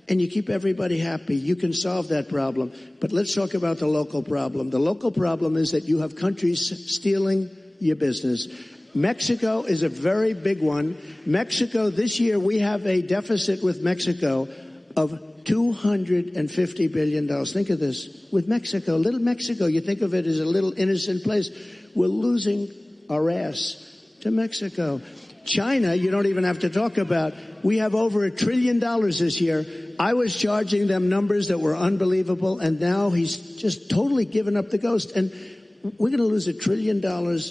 And you keep everybody happy. You can solve that problem. But let's talk about the local problem. The local problem is that you have countries stealing your business. Mexico is a very big one. Mexico, this year, we have a deficit with Mexico of $250 billion. Think of this. With Mexico, little Mexico, you think of it as a little innocent place. We're losing our ass to Mexico. China, you don't even have to talk about. We have over $1 trillion this year. I was charging them numbers that were unbelievable, and now he's just totally given up the ghost. And we're going to lose $1 trillion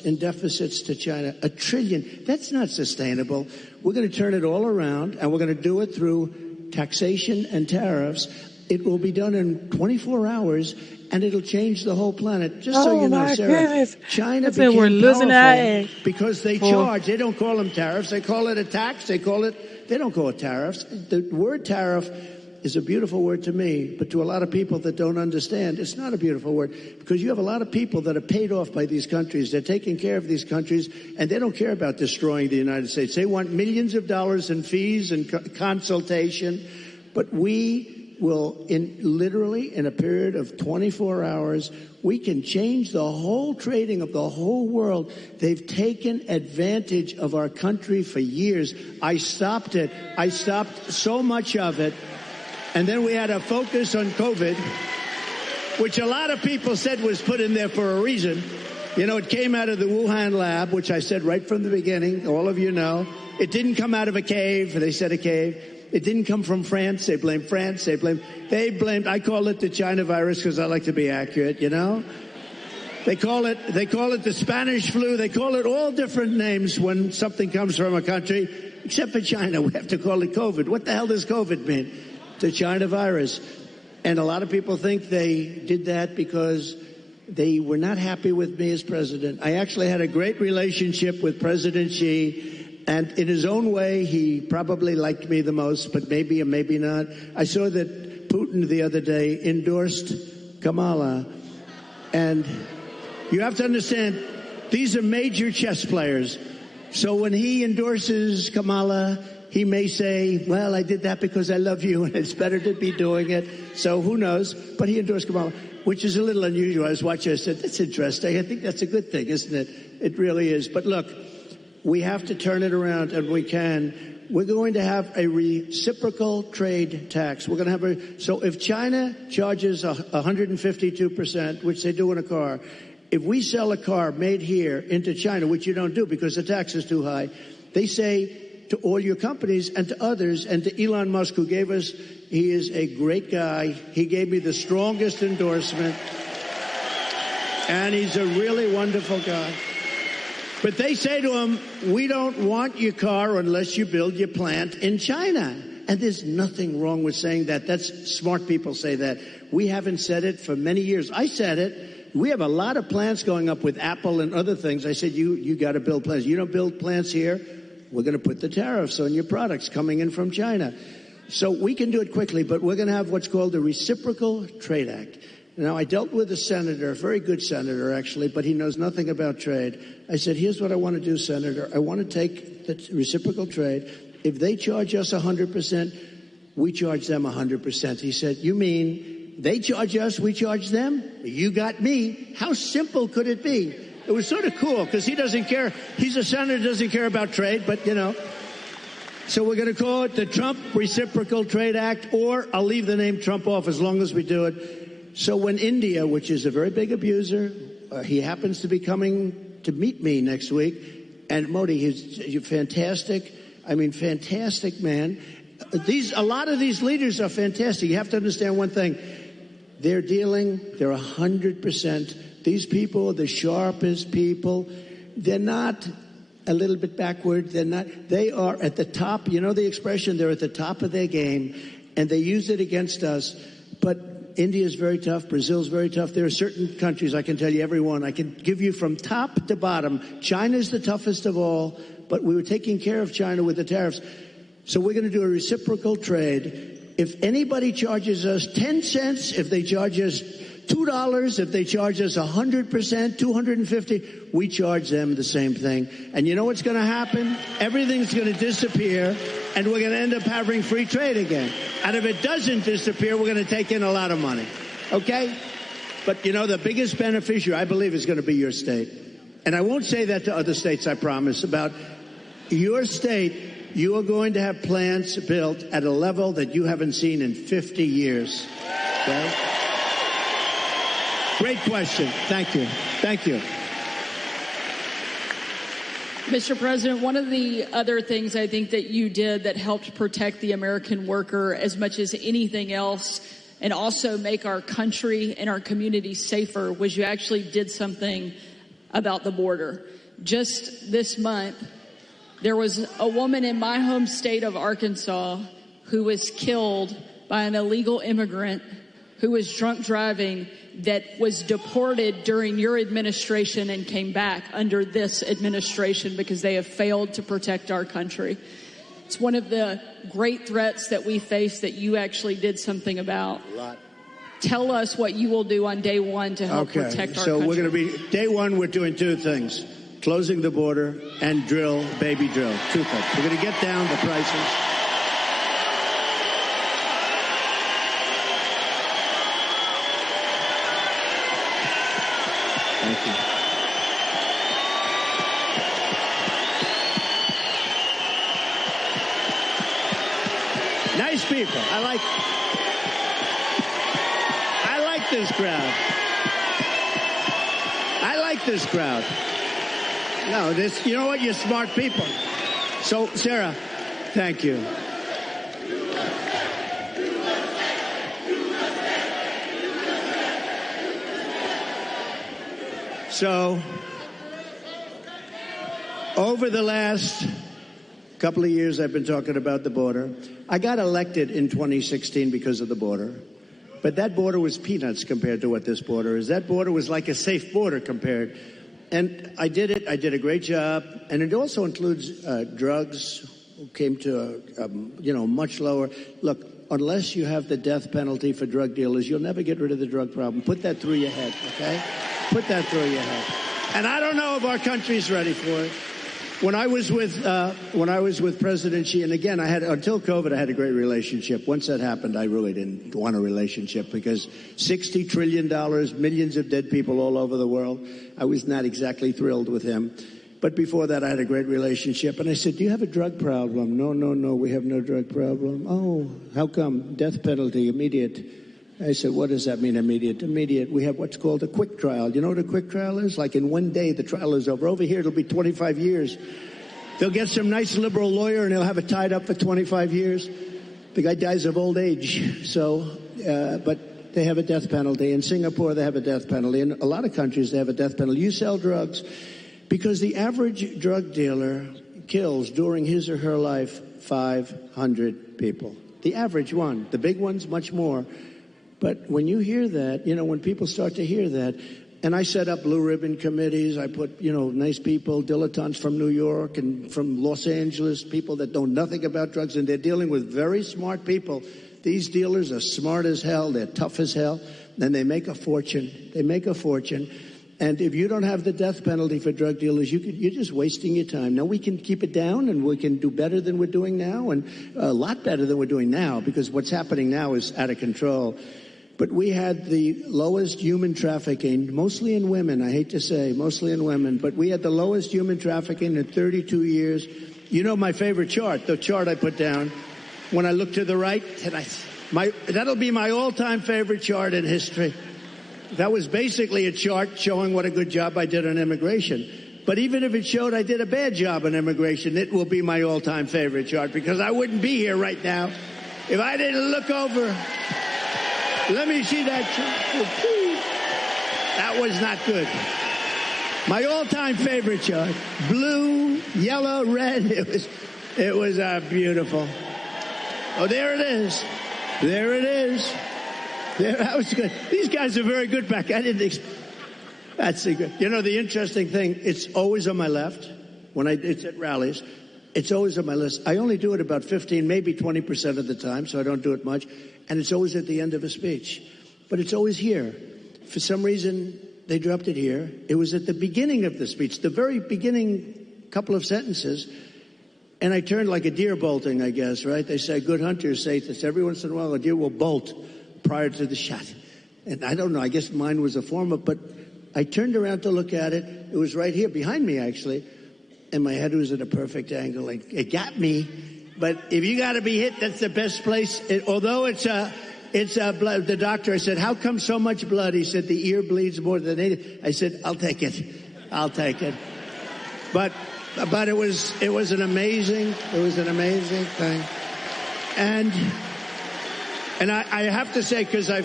in deficits to China. $1 trillion. That's not sustainable. We're going to turn it all around, and we're going to do it through taxation and tariffs. It will be done in 24 hours, and it'll change the whole planet. Just so you know, Sarah, goodness. China Listen, we're became losing our powerful egg. because they charge. They don't call them tariffs. They call it a tax. They don't call it tariffs. The word tariff is a beautiful word to me, but to a lot of people that don't understand, it's not a beautiful word because you have a lot of people that are paid off by these countries. They're taking care of these countries, and they don't care about destroying the United States. They want millions of dollars in fees and consultation, but we will, literally in a period of 24 hours, we can change the whole trading of the whole world. They've taken advantage of our country for years. I stopped it. I stopped so much of it. And then we had a focus on COVID, which a lot of people said was put in there for a reason. You know, it came out of the Wuhan lab, which I said right from the beginning. All of you know. It didn't come out of a cave. They said a cave. It didn't come from France. They blamed France. They blamed, I call it the China virus because I like to be accurate, you know. They call it the Spanish flu. They call it all different names when something comes from a country, except for China. We have to call it COVID. What the hell does COVID mean? The China virus. And a lot of people think they did that because they were not happy with me as president. I actually had a great relationship with President Xi, and in his own way, he probably liked me the most, but maybe or maybe not. I saw that Putin the other day endorsed Kamala, and you have to understand, these are major chess players. So when he endorses Kamala, he may say, well, I did that because I love you, and it's better to be doing it. So who knows? But he endorsed Kamala, which is a little unusual. I was watching, I said, that's interesting. I think that's a good thing, isn't it? It really is. But look, we have to turn it around, and we can. We're going to have a reciprocal trade tax. We're going to have so if China charges 152%, which they do in a car, if we sell a car made here into China, which you don't do because the tax is too high, they say to all your companies and to others, and to Elon Musk, who gave us, he is a great guy. He gave me the strongest endorsement, and he's a really wonderful guy. But they say to him, we don't want your car unless you build your plant in China. And there's nothing wrong with saying that. That's smart people say that. We haven't said it for many years. I said it. We have a lot of plants going up with Apple and other things. I said, you got to build plants. You don't build plants here, we're going to put the tariffs on your products coming in from China. So we can do it quickly, but we're going to have what's called the Reciprocal Trade Act. Now, I dealt with a senator, a very good senator, actually, but he knows nothing about trade. I said, here's what I want to do, Senator. I want to take the reciprocal trade. If they charge us 100%, we charge them 100%. He said, you mean they charge us, we charge them? You got me. How simple could it be? It was sort of cool because he doesn't care. He's a senator, doesn't care about trade, but, you know. So we're going to call it the Trump Reciprocal Trade Act, or I'll leave the name Trump off as long as we do it. So when India, which is a very big abuser, he happens to be coming to meet me next week. And Modi, you're fantastic. I mean, fantastic man. A lot of these leaders are fantastic. You have to understand one thing. They're 100%. These people are the sharpest people. They're not a little bit backward. They are at the top. You know the expression, they're at the top of their game, and they use it against us. But India is very tough. Brazil is very tough. There are certain countries, I can tell you every one. I can give you from top to bottom. China is the toughest of all, but we were taking care of China with the tariffs. So we're going to do a reciprocal trade. If anybody charges us 10 cents, if they charge us $2, if they charge us 100%, 250, we charge them the same thing. And you know what's going to happen? Everything's going to disappear, and we're going to end up having free trade again. And if it doesn't disappear, we're going to take in a lot of money. Okay? But, you know, the biggest beneficiary, I believe, is going to be your state. And I won't say that to other states, I promise. About your state, you are going to have plants built at a level that you haven't seen in 50 years. Okay? Great question. Thank you. Thank you. Mr. President, one of the other things I think that you did that helped protect the American worker as much as anything else, and also make our country and our communities safer, was you actually did something about the border. Just this month, there was a woman in my home state of Arkansas who was killed by an illegal immigrant who was drunk driving, that was deported during your administration and came back under this administration because they have failed to protect our country. It's one of the great threats that we face that you actually did something about. A lot. Tell us what you will do on day one to help protect our country. So we're going to be, day one, we're doing two things. Closing the border and baby drill. Two things. We're going to get down the prices. Thank you. Nice people. I like this crowd. I like this crowd. No, you know what? You're smart people. So, Sarah, thank you. So, over the last couple of years, I've been talking about the border. I got elected in 2016 because of the border. But that border was peanuts compared to what this border is. That border was like a safe border compared. And I did it. I did a great job. And it also includes drugs, came to, much lower. Look, unless you have the death penalty for drug dealers, you'll never get rid of the drug problem. Put that through your head, okay? Put that through your head. And I don't know if our country's ready for it. When I was with President Xi, and again, until COVID, I had a great relationship. Once that happened, I really didn't want a relationship because $60 trillion, millions of dead people all over the world. I was not exactly thrilled with him. But before that, I had a great relationship. And I said, do you have a drug problem? No, we have no drug problem. Oh, how come? Death penalty, immediate. I said, what does that mean, immediate? Immediate. We have what's called a quick trial. You know what a quick trial is? Like in one day, the trial is over. Over here, it'll be 25 years. They'll get some nice liberal lawyer, and they'll have it tied up for 25 years. The guy dies of old age. So, but they have a death penalty. In Singapore, they have a death penalty. In a lot of countries, they have a death penalty. You sell drugs because the average drug dealer kills during his or her life 500 people. The average one. The big ones, much more. But when you hear that, when people start to hear that, and I set up blue ribbon committees, I put, nice people, dilettantes from New York and from Los Angeles, people that know nothing about drugs, and they're dealing with very smart people. These dealers are smart as hell, they're tough as hell, and they make a fortune. They make a fortune. And if you don't have the death penalty for drug dealers, you're just wasting your time. Now, we can keep it down, and we can do better than we're doing now, and a lot better than we're doing now, because what's happening now is out of control. But we had the lowest human trafficking, mostly in women, I hate to say, mostly in women, but we had the lowest human trafficking in 32 years. You know my favorite chart, the chart I put down, when I look to the right, that'll be my all-time favorite chart in history. That was basically a chart showing what a good job I did on immigration. But even if it showed I did a bad job on immigration, it will be my all-time favorite chart, because I wouldn't be here right now if I didn't look over. Let me see that chart. That was not good. My all-time favorite chart. Blue, yellow, red. It was beautiful. Oh, there it is. There it is. There, that was good. These guys are very good back. I didn't expect. That's a good. You know, the interesting thing, it's always on my left. It's at rallies. It's always on my list. I only do it about 15, maybe 20% of the time, so I don't do it much. And it's always at the end of a speech. But it's always here. For some reason, they dropped it here. It was at the beginning of the speech, the very beginning couple of sentences. And I turned like a deer bolting, I guess, right? They say good hunters say this. Every once in a while, a deer will bolt prior to the shot. And I don't know, I guess mine was a form of, but I turned around to look at it. It was right here, behind me, actually. And my head was at a perfect angle. It got me. But if you got to be hit, that's the best place. Although it's blood. The doctor, I said, how come so much blood? He said, the ear bleeds more than it. I said, I'll take it. I'll take it. But it was an amazing thing. And I have to say, because I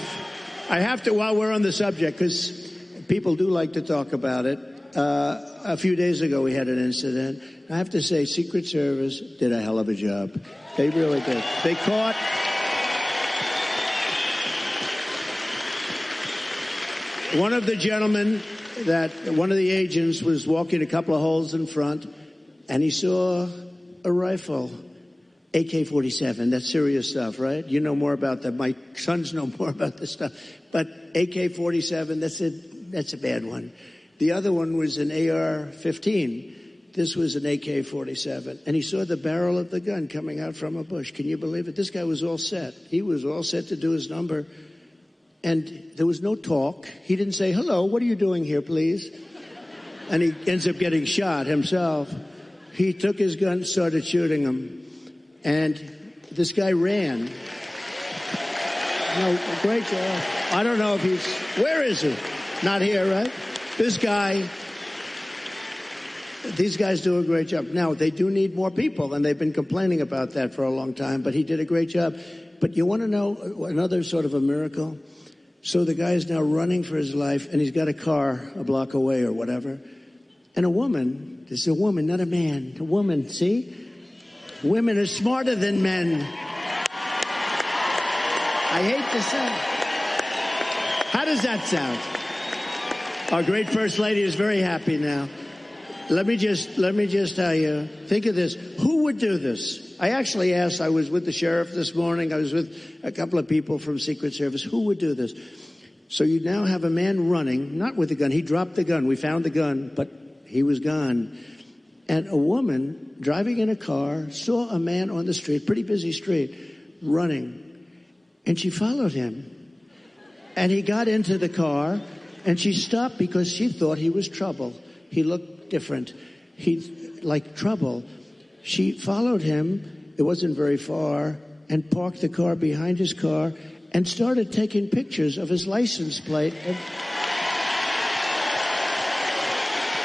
have to, while we're on the subject, because people do like to talk about it. A few days ago, we had an incident. I have to say, Secret Service did a hell of a job. They really did. They caught one of the gentlemen one of the agents was walking a couple of holes in front, and he saw a rifle, AK-47. That's serious stuff, right? You know more about that. My sons know more about this stuff. But AK-47, that's a bad one. The other one was an AR-15. This was an AK-47. And he saw the barrel of the gun coming out from a bush. Can you believe it? This guy was all set. He was all set to do his number. And there was no talk. He didn't say, hello, what are you doing here, please? And he ends up getting shot himself. He took his gun, started shooting him. And this guy ran. No, great job. I don't know if where is he? Not here, right? These guys do a great job. Now, they do need more people, and they've been complaining about that for a long time, but he did a great job. But you want to know another sort of a miracle? So the guy is now running for his life, and he's got a car a block away or whatever. And a woman, this is a woman, not a man, a woman, see? Women are smarter than men. I hate to say. How does that sound? Our great First Lady is very happy now. Let me just tell you, think of this. Who would do this? I actually asked, I was with the sheriff this morning, I was with a couple of people from Secret Service, who would do this? So you now have a man running, not with a gun, he dropped the gun, we found the gun, but he was gone. And a woman driving in a car saw a man on the street, pretty busy street, running, and she followed him. And he got into the car, and she stopped because she thought he was trouble. He looked different. He like trouble. She followed him. It wasn't very far, and parked the car behind his car and started taking pictures of his license plate.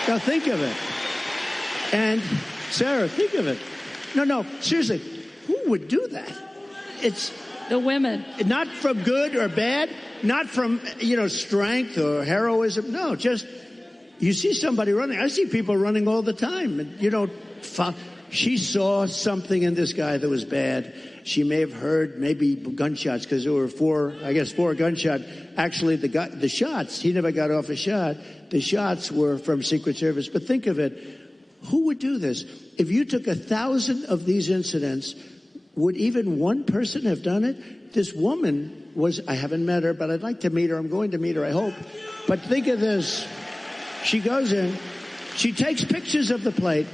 Now think of it. And Sarah, think of it. No, seriously, who would do that? It's the women. Not from good or bad, not from, strength or heroism. No, just you see somebody running. I see people running all the time, and she saw something in this guy that was bad. She may have heard maybe gunshots, because there were four gunshots. Actually, the shots, he never got off a shot. The shots were from Secret Service. But think of it. Who would do this? If you took 1,000 of these incidents, would even one person have done it? This woman I haven't met her, but I'd like to meet her. I'm going to meet her, I hope. But think of this. She goes in, she takes pictures of the plate,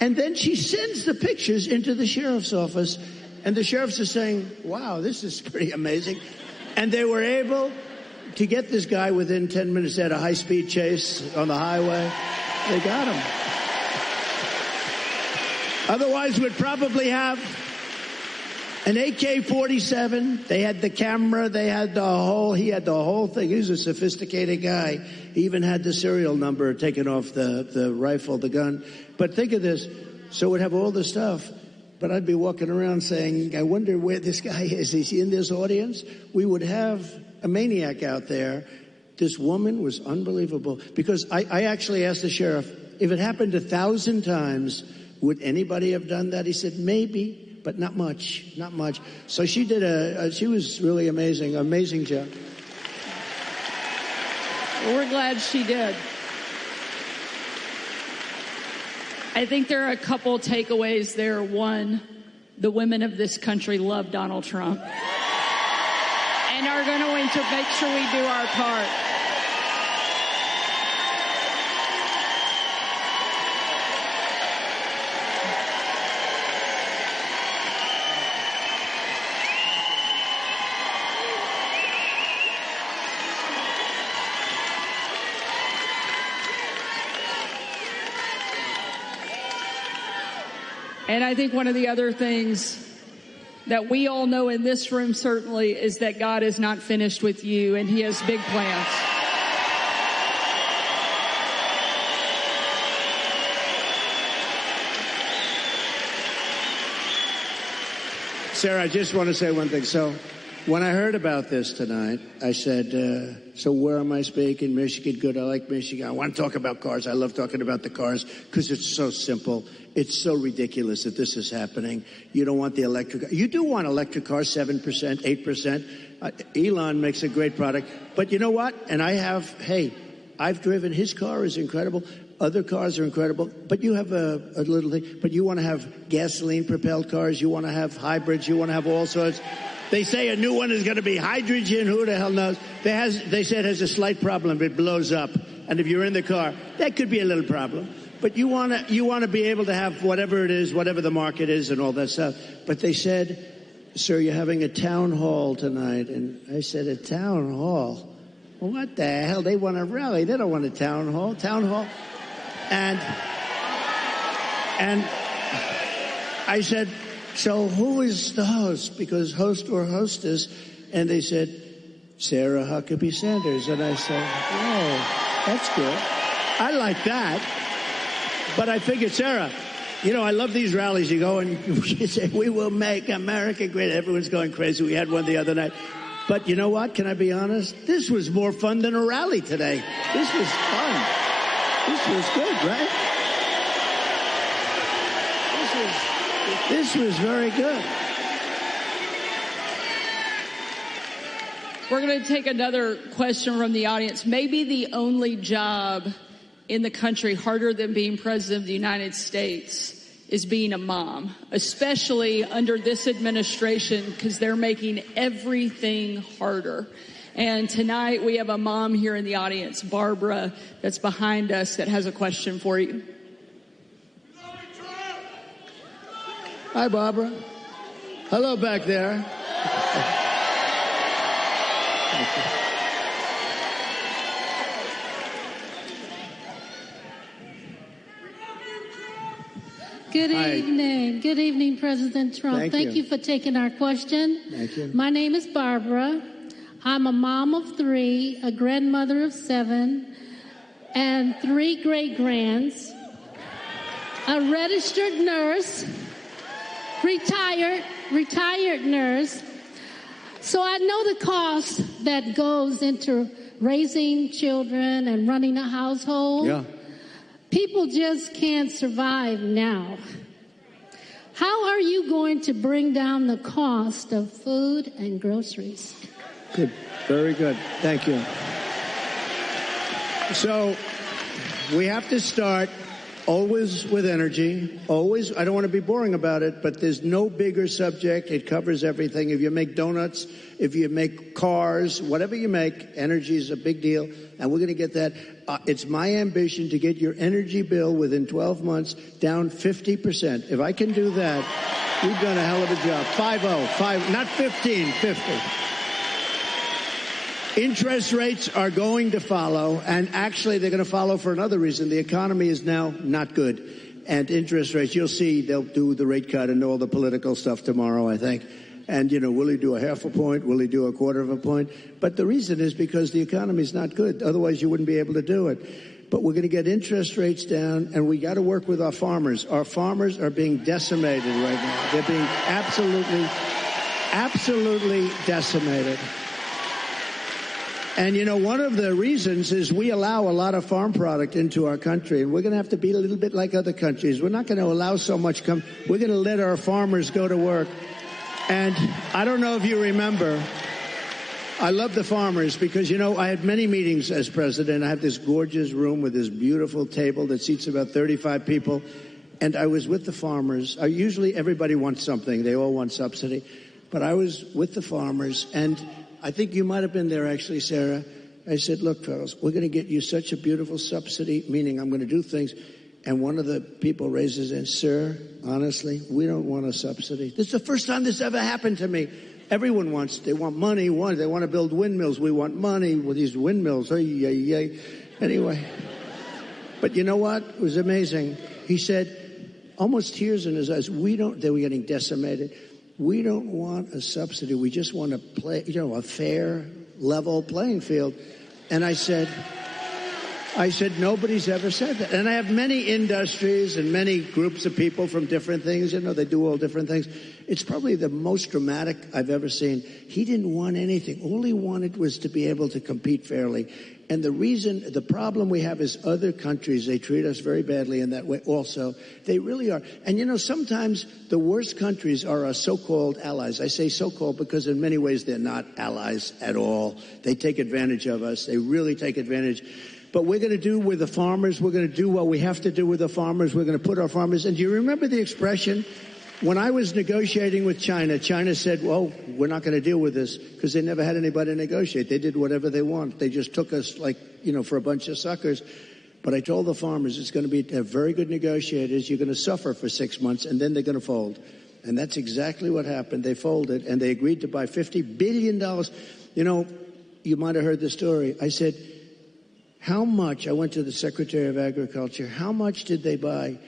and then she sends the pictures into the sheriff's office. And the sheriffs are saying, wow, this is pretty amazing. And they were able to get this guy within 10 minutes. They had a high-speed chase on the highway. They got him. Otherwise, we'd probably have An AK-47, they had the camera, he had the whole thing. He was a sophisticated guy. He even had the serial number taken off the rifle, the gun. But think of this. So we'd have all the stuff. But I'd be walking around saying, I wonder where this guy is. Is he in this audience? We would have a maniac out there. This woman was unbelievable. Because I actually asked the sheriff, if it happened 1,000 times, would anybody have done that? He said, maybe. But not much, not much. So she did she was really amazing job. Well, we're glad she did. I think there are a couple takeaways there. One, the women of this country love Donald Trump and are going to make sure we do our part. And I think one of the other things that we all know in this room certainly is that God is not finished with you, and he has big plans. Sarah, I just want to say one thing. So when I heard about this tonight, I said, so where am I speaking? Michigan, good. I like Michigan. I want to talk about cars. I love talking about the cars because it's so simple. It's so ridiculous that this is happening. You don't want the electric. You do want electric cars, 7%, 8%. Elon makes a great product. But you know what? And I've driven. His car is incredible. Other cars are incredible. But you have a little thing. But you want to have gasoline-propelled cars. You want to have hybrids. You want to have all sorts. They say a new one is going to be hydrogen. Who the hell knows? They said it has a slight problem. It blows up. And if you're in the car, that could be a little problem. But you want to be able to have whatever it is, whatever the market is and all that stuff. But they said, sir, you're having a town hall tonight. And I said, a town hall? Well, what the hell? They want a rally. They don't want a town hall. Town hall. And I said, so who is the host? Because host or hostess. And they said, Sarah Huckabee Sanders. And I said, oh, that's good. I like that. But I figured, Sarah, I love these rallies. You go and you say, we will make America great. Everyone's going crazy. We had one the other night. But you know what? Can I be honest? This was more fun than a rally today. This was fun. This was good, right? This was very good. We're going to take another question from the audience. Maybe the only job in the country harder than being president of the United States is being a mom, especially under this administration, because they're making everything harder. And tonight we have a mom here in the audience, Barbara, that's behind us, that has a question for you. Hi, Barbara. Hello back there. Good evening. Good evening, President Trump. Thank you for taking our question. Thank you. My name is Barbara. I'm a mom of 3, a grandmother of 7, and 3 great-grands, a registered nurse, retired nurse. So I know the cost that goes into raising children and running a household. Yeah. People just can't survive now. How are you going to bring down the cost of food and groceries? Good. Very good. Thank you. So we have to start always with energy. Always. I don't want to be boring about it, but there's no bigger subject. It covers everything. If you make donuts, if you make cars, whatever you make, energy is a big deal. And we're going to get that. It's my ambition to get your energy bill within 12 months down 50%. If I can do that, we've done a hell of a job. 5-0, not 15, 50. Interest rates are going to follow, and actually they're going to follow for another reason. The economy is now not good. And interest rates, you'll see they'll do the rate cut and all the political stuff tomorrow, I think. And, will he do a half a point? Will he do a quarter of a point? But the reason is because the economy's not good. Otherwise, you wouldn't be able to do it. But we're going to get interest rates down, and we got to work with our farmers. Our farmers are being decimated right now. They're being absolutely decimated. And, one of the reasons is we allow a lot of farm product into our country, and we're going to have to be a little bit like other countries. We're not going to allow so much come. We're going to let our farmers go to work. And I don't know if you remember, I love the farmers because, I had many meetings as president. I have this gorgeous room with this beautiful table that seats about 35 people. And I was with the farmers. Usually everybody wants something. They all want subsidy. But I was with the farmers, and I think you might have been there, actually, Sarah. I said, look, fellas, we're going to get you such a beautiful subsidy, meaning I'm going to do things. And one of the people raises in, sir, honestly, we don't want a subsidy. This is the first time this ever happened to me. Everyone they want money. They want to build windmills. We want money with these windmills. Anyway. But you know what? It was amazing. He said, almost tears in his eyes, they were getting decimated. We don't want a subsidy. We just want to play, a fair, level playing field. And I said, nobody's ever said that. And I have many industries and many groups of people from different things. They do all different things. It's probably the most dramatic I've ever seen. He didn't want anything. All he wanted was to be able to compete fairly. And the problem we have is other countries, they treat us very badly in that way also. They really are. And sometimes the worst countries are our so-called allies. I say so-called because in many ways they're not allies at all. They take advantage of us. They really take advantage. But we're going to do with the farmers. We're going to do what we have to do with the farmers. We're going to put our farmers. And do you remember the expression? When I was negotiating with China, China said, well, we're not going to deal with this because they never had anybody negotiate. They did whatever they want. They just took us for a bunch of suckers. But I told the farmers it's going to be very good negotiators. You're going to suffer for 6 months, and then they're going to fold. And that's exactly what happened. They folded, and they agreed to buy $50 billion. You might have heard the story. I said, how much? I went to the Secretary of Agriculture. How much did they buy?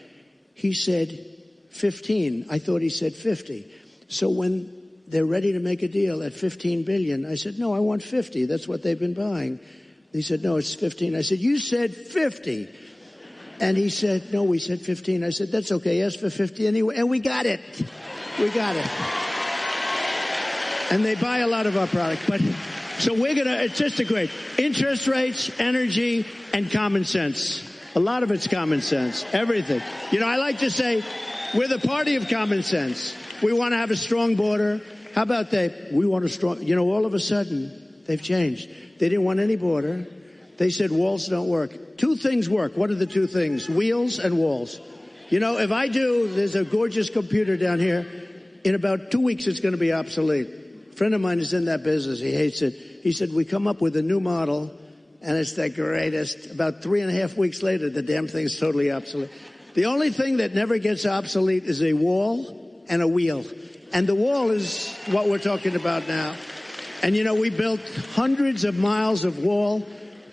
He said 15. I thought he said 50. So when they're ready to make a deal at 15 billion, I said, no, I want 50. That's what they've been buying. He said, no, it's 15. I said, you said 50. And he said, no, we said 15. I said, that's okay. Ask for 50 anyway. And we got it. We got it. And they buy a lot of our product. But so it's just a great interest rates, energy, and common sense. A lot of it's common sense. Everything. I like to say, we're the party of common sense. We want to have a strong border. How about we want a strong, all of a sudden, they've changed. They didn't want any border. They said walls don't work. Two things work. What are the two things? Wheels and walls. If there's a gorgeous computer down here. In about 2 weeks, it's going to be obsolete. A friend of mine is in that business. He hates it. He said, we come up with a new model, and it's the greatest. About 3.5 weeks later, the damn thing's totally obsolete. The only thing that never gets obsolete is a wall and a wheel. And the wall is what we're talking about now. And, we built hundreds of miles of wall.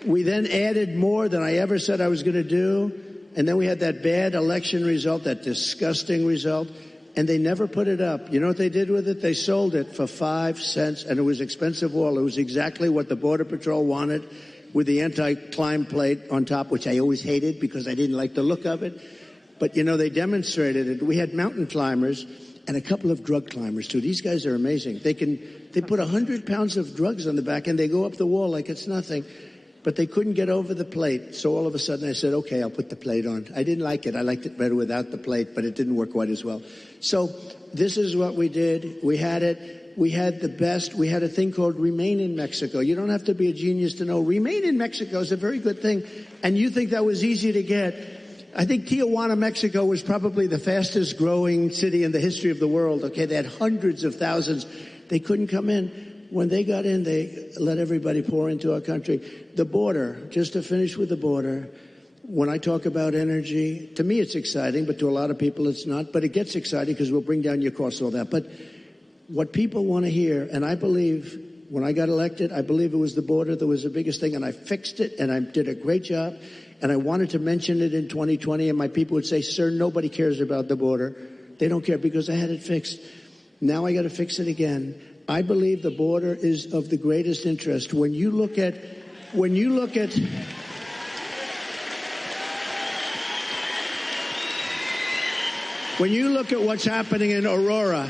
We then added more than I ever said I was going to do. And then we had that bad election result, that disgusting result. And they never put it up. You know what they did with it? They sold it for 5 cents. And it was expensive wall. It was exactly what the Border Patrol wanted, with the anti-climb plate on top, which I always hated because I didn't like the look of it. But, they demonstrated it. We had mountain climbers and a couple of drug climbers, too. These guys are amazing. They put 100 pounds of drugs on the back, and they go up the wall like it's nothing. But they couldn't get over the plate. So all of a sudden I said, okay, I'll put the plate on. I didn't like it. I liked it better without the plate, but it didn't work quite as well. So this is what we did. We had it. We had the best. We had a thing called Remain in Mexico. You don't have to be a genius to know Remain in Mexico is a very good thing. And you think that was easy to get. I think Tijuana, Mexico was probably the fastest growing city in the history of the world. Okay, they had hundreds of thousands. They couldn't come in. When they got in, they let everybody pour into our country. The border, just to finish with the border, when I talk about energy, to me it's exciting, but to a lot of people it's not. But it gets exciting because we'll bring down your costs, all that. But what people want to hear, and I believe when I got elected, I believe it was the border that was the biggest thing, and I fixed it, and I did a great job. And I wanted to mention it in 2020, and my people would say, sir, nobody cares about the border. They don't care because I had it fixed. Now I got to fix it again. I believe the border is of the greatest interest. When you look at what's happening in Aurora,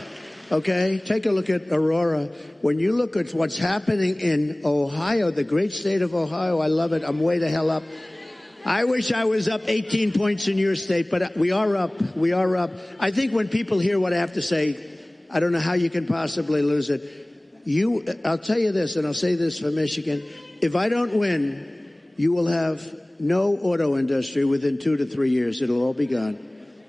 okay? Take a look at Aurora. When you look at what's happening in Ohio, the great state of Ohio, I love it. I'm way the hell up. I wish I was up 18 points in your state, but we are up. We are up. I think when people hear what I have to say, I don't know how you can possibly lose it. I'll tell you this, and I'll say this for Michigan. If I don't win, you will have no auto industry within 2 to 3 years. It'll all be gone.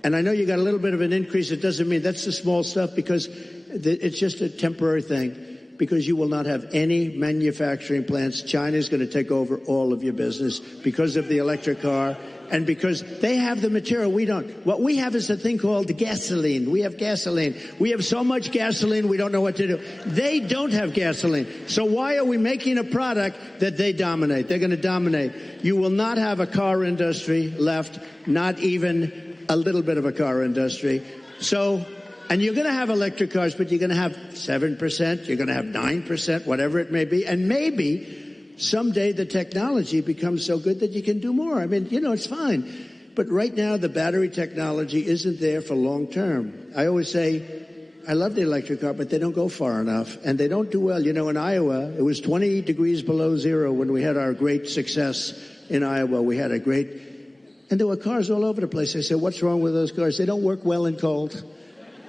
And I know you got a little bit of an increase. It doesn't mean that's the small stuff, because it's just a temporary thing, because you will not have any manufacturing plants. China's going to take over all of your business because of the electric car and because they have the material we don't. What we have is a thing called gasoline. We have gasoline. We have so much gasoline we don't know what to do. They don't have gasoline. So why are we making a product that they dominate? They're going to dominate. You will not have a car industry left, not even a little bit of a car industry. So, and you're going to have electric cars, but you're going to have 7%, you're going to have 9%, whatever it may be. And maybe someday the technology becomes so good that you can do more. I mean, it's fine. But right now, the battery technology isn't there for long term. I always say, I love the electric car, but they don't go far enough. And they don't do well. In Iowa, it was 20 degrees below zero when we had our great success in Iowa. We had a great... And there were cars all over the place. I said, what's wrong with those cars? They don't work well in cold,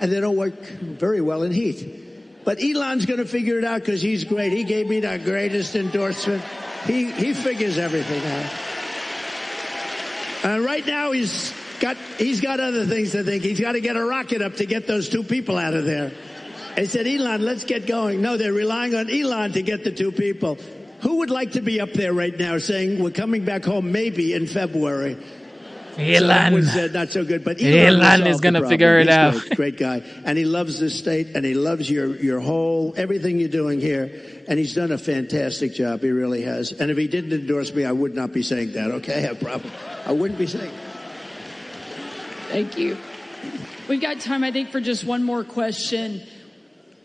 and they don't work very well in heat. But Elon's going to figure it out because he's great. He gave me the greatest endorsement. He figures everything out. And right now he's got other things to think. He's got to get a rocket up to get those 2 people out of there. I said, Elon, let's get going. No, they're relying on Elon to get the 2 people. Who would like to be up there right now saying we're coming back home maybe in February? Elon. So that was not so good, but Elon is going to figure it out. Great guy, and he loves this state, and he loves your whole everything you're doing here, and he's done a fantastic job. He really has. And if he didn't endorse me, I would not be saying that. Okay, I wouldn't be saying. Thank you. We've got time, I think, for just one more question.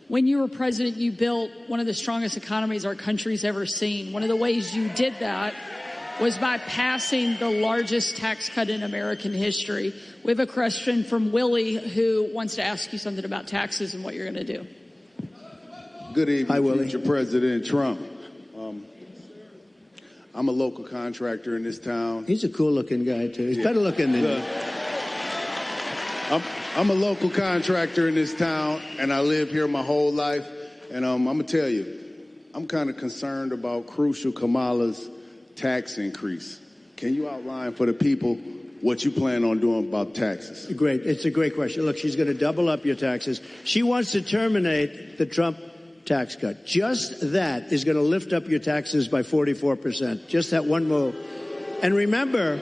When you were president, you built one of the strongest economies our country's ever seen. One of the ways you did that was by passing the largest tax cut in American history. We have a question from Willie, who wants to ask you something about taxes and what you're going to do. Good evening, Hi, Willie. future President Trump. I'm a local contractor in this town. He's a cool-looking guy, too. He's better looking than you. I'm a local contractor in this town, and I live here my whole life. And I'm going to tell you, I'm kind of concerned about crucial Kamala's tax increase. Can you outline for the people what you plan on doing about taxes? Great. It's a great question. Look, she's going to double up your taxes. She wants to terminate the Trump tax cut. Just that is going to lift up your taxes by 44%. Just that one move. And remember,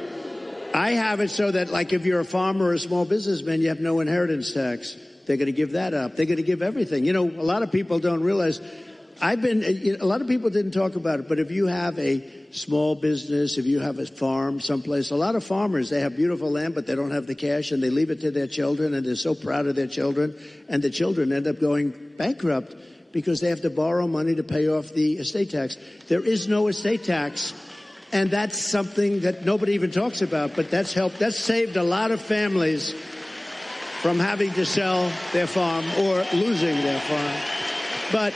I have it so that, like, if you're a farmer or a small businessman, you have no inheritance tax. They're going to give that up. They're going to give everything. A lot of people don't realize. A lot of people didn't talk about it, but if you have a small business, if you have a farm someplace, a lot of farmers, they have beautiful land, but they don't have the cash, and they leave it to their children, and they're so proud of their children, and the children end up going bankrupt because they have to borrow money to pay off the estate tax. There is no estate tax, and that's something that nobody even talks about, but that's helped. That's saved a lot of families from having to sell their farm or losing their farm.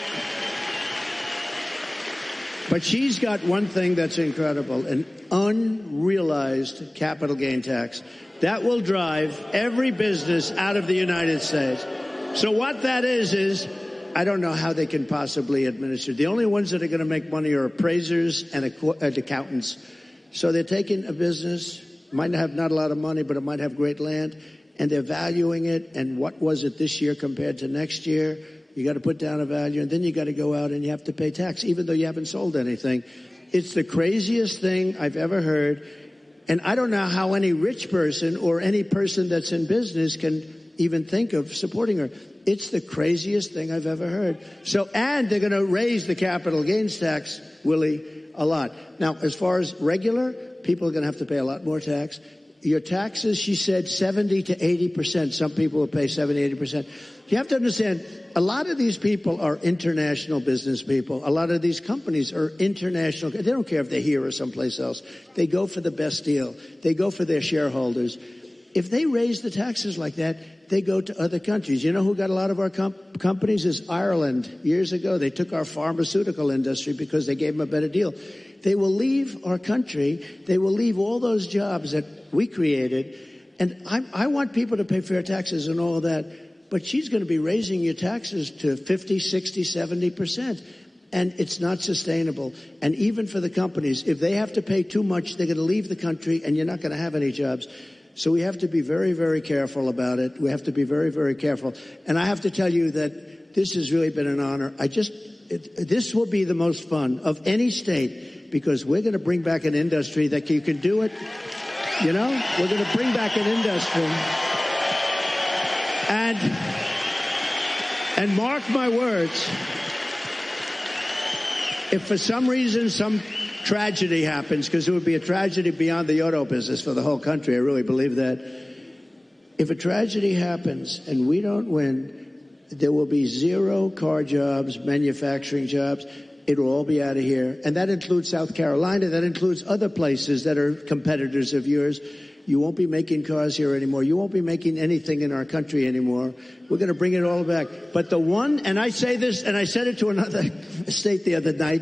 But she's got one thing that's incredible, an unrealized capital gain tax. That will drive every business out of the United States. So what that is I don't know how they can possibly administer. The only ones that are going to make money are appraisers and accountants. So they're taking a business, might have not a lot of money, but it might have great land, and they're valuing it. And what was it this year compared to next year? You got to put down a value, and then you got to go out and you have to pay tax, even though you haven't sold anything. It's the craziest thing I've ever heard. And I don't know how any rich person or any person that's in business can even think of supporting her. It's the craziest thing I've ever heard. So, and they're going to raise the capital gains tax, Willie, a lot. Now, as far as regular, people are going to have to pay a lot more tax. your taxes, she said 70 to 80%. Some people will pay 70, 80%. You have to understand, a lot of these people are international business people. A lot of these companies are international. They don't care if they're here or someplace else. They go for the best deal. They go for their shareholders. If they raise the taxes like that, they go to other countries. You know who got a lot of our companies is Ireland. Years ago, they took our pharmaceutical industry because they gave them a better deal. They will leave our country. They will leave all those jobs that we created. And I want people to pay fair taxes and all of that. But she's going to be raising your taxes to 50, 60, 70%. And it's not sustainable. And even for the companies, if they have to pay too much, they're going to leave the country and you're not going to have any jobs. So we have to be very, very careful about it. We have to be very, very careful. And I have to tell you that this has really been an honor. This will be the most fun of any state because we're going to bring back an industry that you can do it. You know, we're going to bring back an industry. And mark my words, if for some reason some tragedy happens, because it would be a tragedy beyond the auto business for the whole country, I really believe that. If a tragedy happens and we don't win, there will be 0 car jobs, manufacturing jobs. It will all be out of here. And that includes South Carolina. That includes other places that are competitors of yours. You won't be making cars here anymore. You won't be making anything in our country anymore. We're going to bring it all back. But the one, and I say this, and I said it to another state the other night,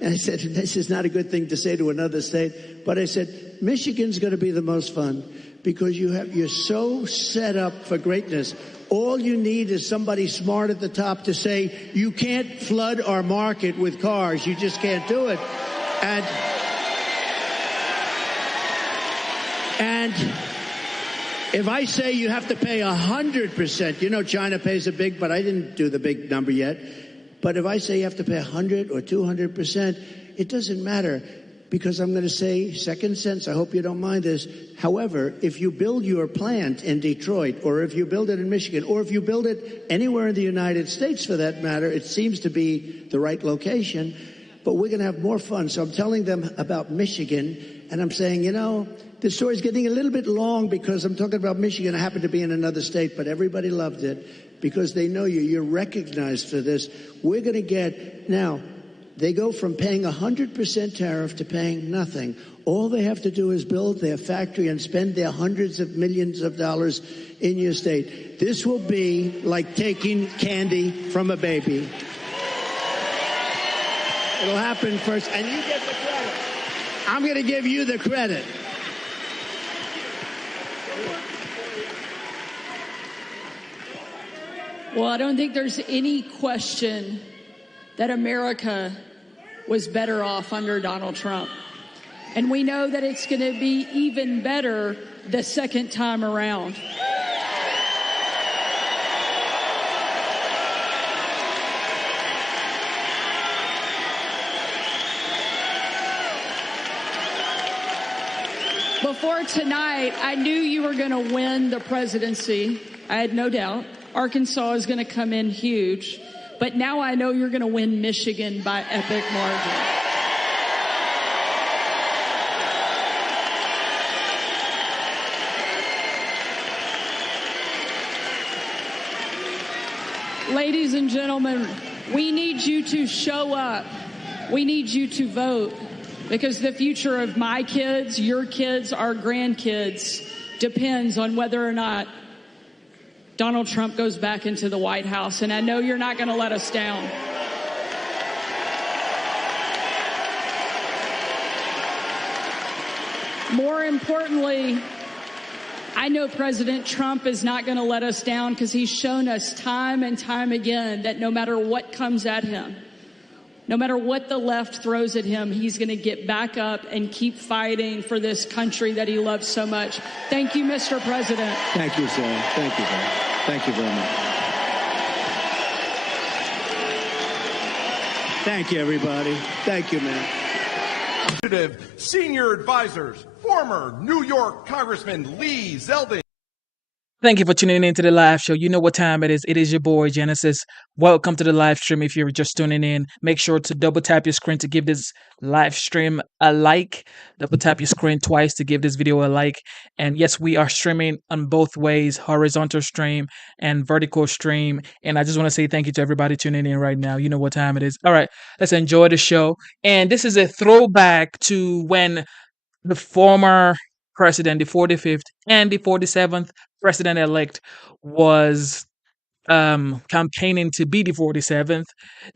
and I said, this is not a good thing to say to another state, but I said, Michigan's going to be the most fun because you're so set up for greatness. All you need is somebody smart at the top to say, you can't flood our market with cars. You just can't do it. And if I say you have to pay 100%, you know China pays a big, but I didn't do the big number yet. But if I say you have to pay 100 or 200%, it doesn't matter because I'm going to say second sense. I hope you don't mind this. However, if you build your plant in Detroit or if you build it in Michigan or if you build it anywhere in the United States for that matter, it seems to be the right location. But we're going to have more fun. So I'm telling them about Michigan and I'm saying, you know, the story's getting a little bit long because I'm talking about Michigan. I happen to be in another state, but everybody loved it because they know you. You're recognized for this. We're going to get, now, they go from paying 100% tariff to paying nothing. All they have to do is build their factory and spend their hundreds of millions of dollars in your state. This will be like taking candy from a baby. It'll happen first, and you get the credit. I'm going to give you the credit. Well, I don't think there's any question that America was better off under Donald Trump. And we know that it's going to be even better the second time around. Before tonight, I knew you were going to win the presidency. I had no doubt. Arkansas is going to come in huge. But now I know you're going to win Michigan by epic margin. Ladies and gentlemen, we need you to show up. We need you to vote because the future of my kids, your kids, our grandkids depends on whether or not Donald Trump goes back into the White House, and I know you're not going to let us down. More importantly, I know President Trump is not going to let us down because he's shown us time and time again that no matter what comes at him, no matter what the left throws at him, he's going to get back up and keep fighting for this country that he loves so much. Thank you, Mr. President. Thank you, sir. Thank you, sir. Thank you very much. Thank you, everybody. Thank you, man. Senior advisors, former New York Congressman Lee Zeldin. Thank you for tuning in to the live show. You know what time it is. It is your boy Genesis. Welcome to the live stream. If you're just tuning in, make sure to double tap your screen to give this live stream a like. Double tap your screen twice to give this video a like. And yes, we are streaming on both ways, horizontal stream and vertical stream. And I just want to say thank you to everybody tuning in right now. You know what time it is. All right, let's enjoy the show. And this is a throwback to when the former president, the 45th and the 47th president elect, was campaigning to be the 47th,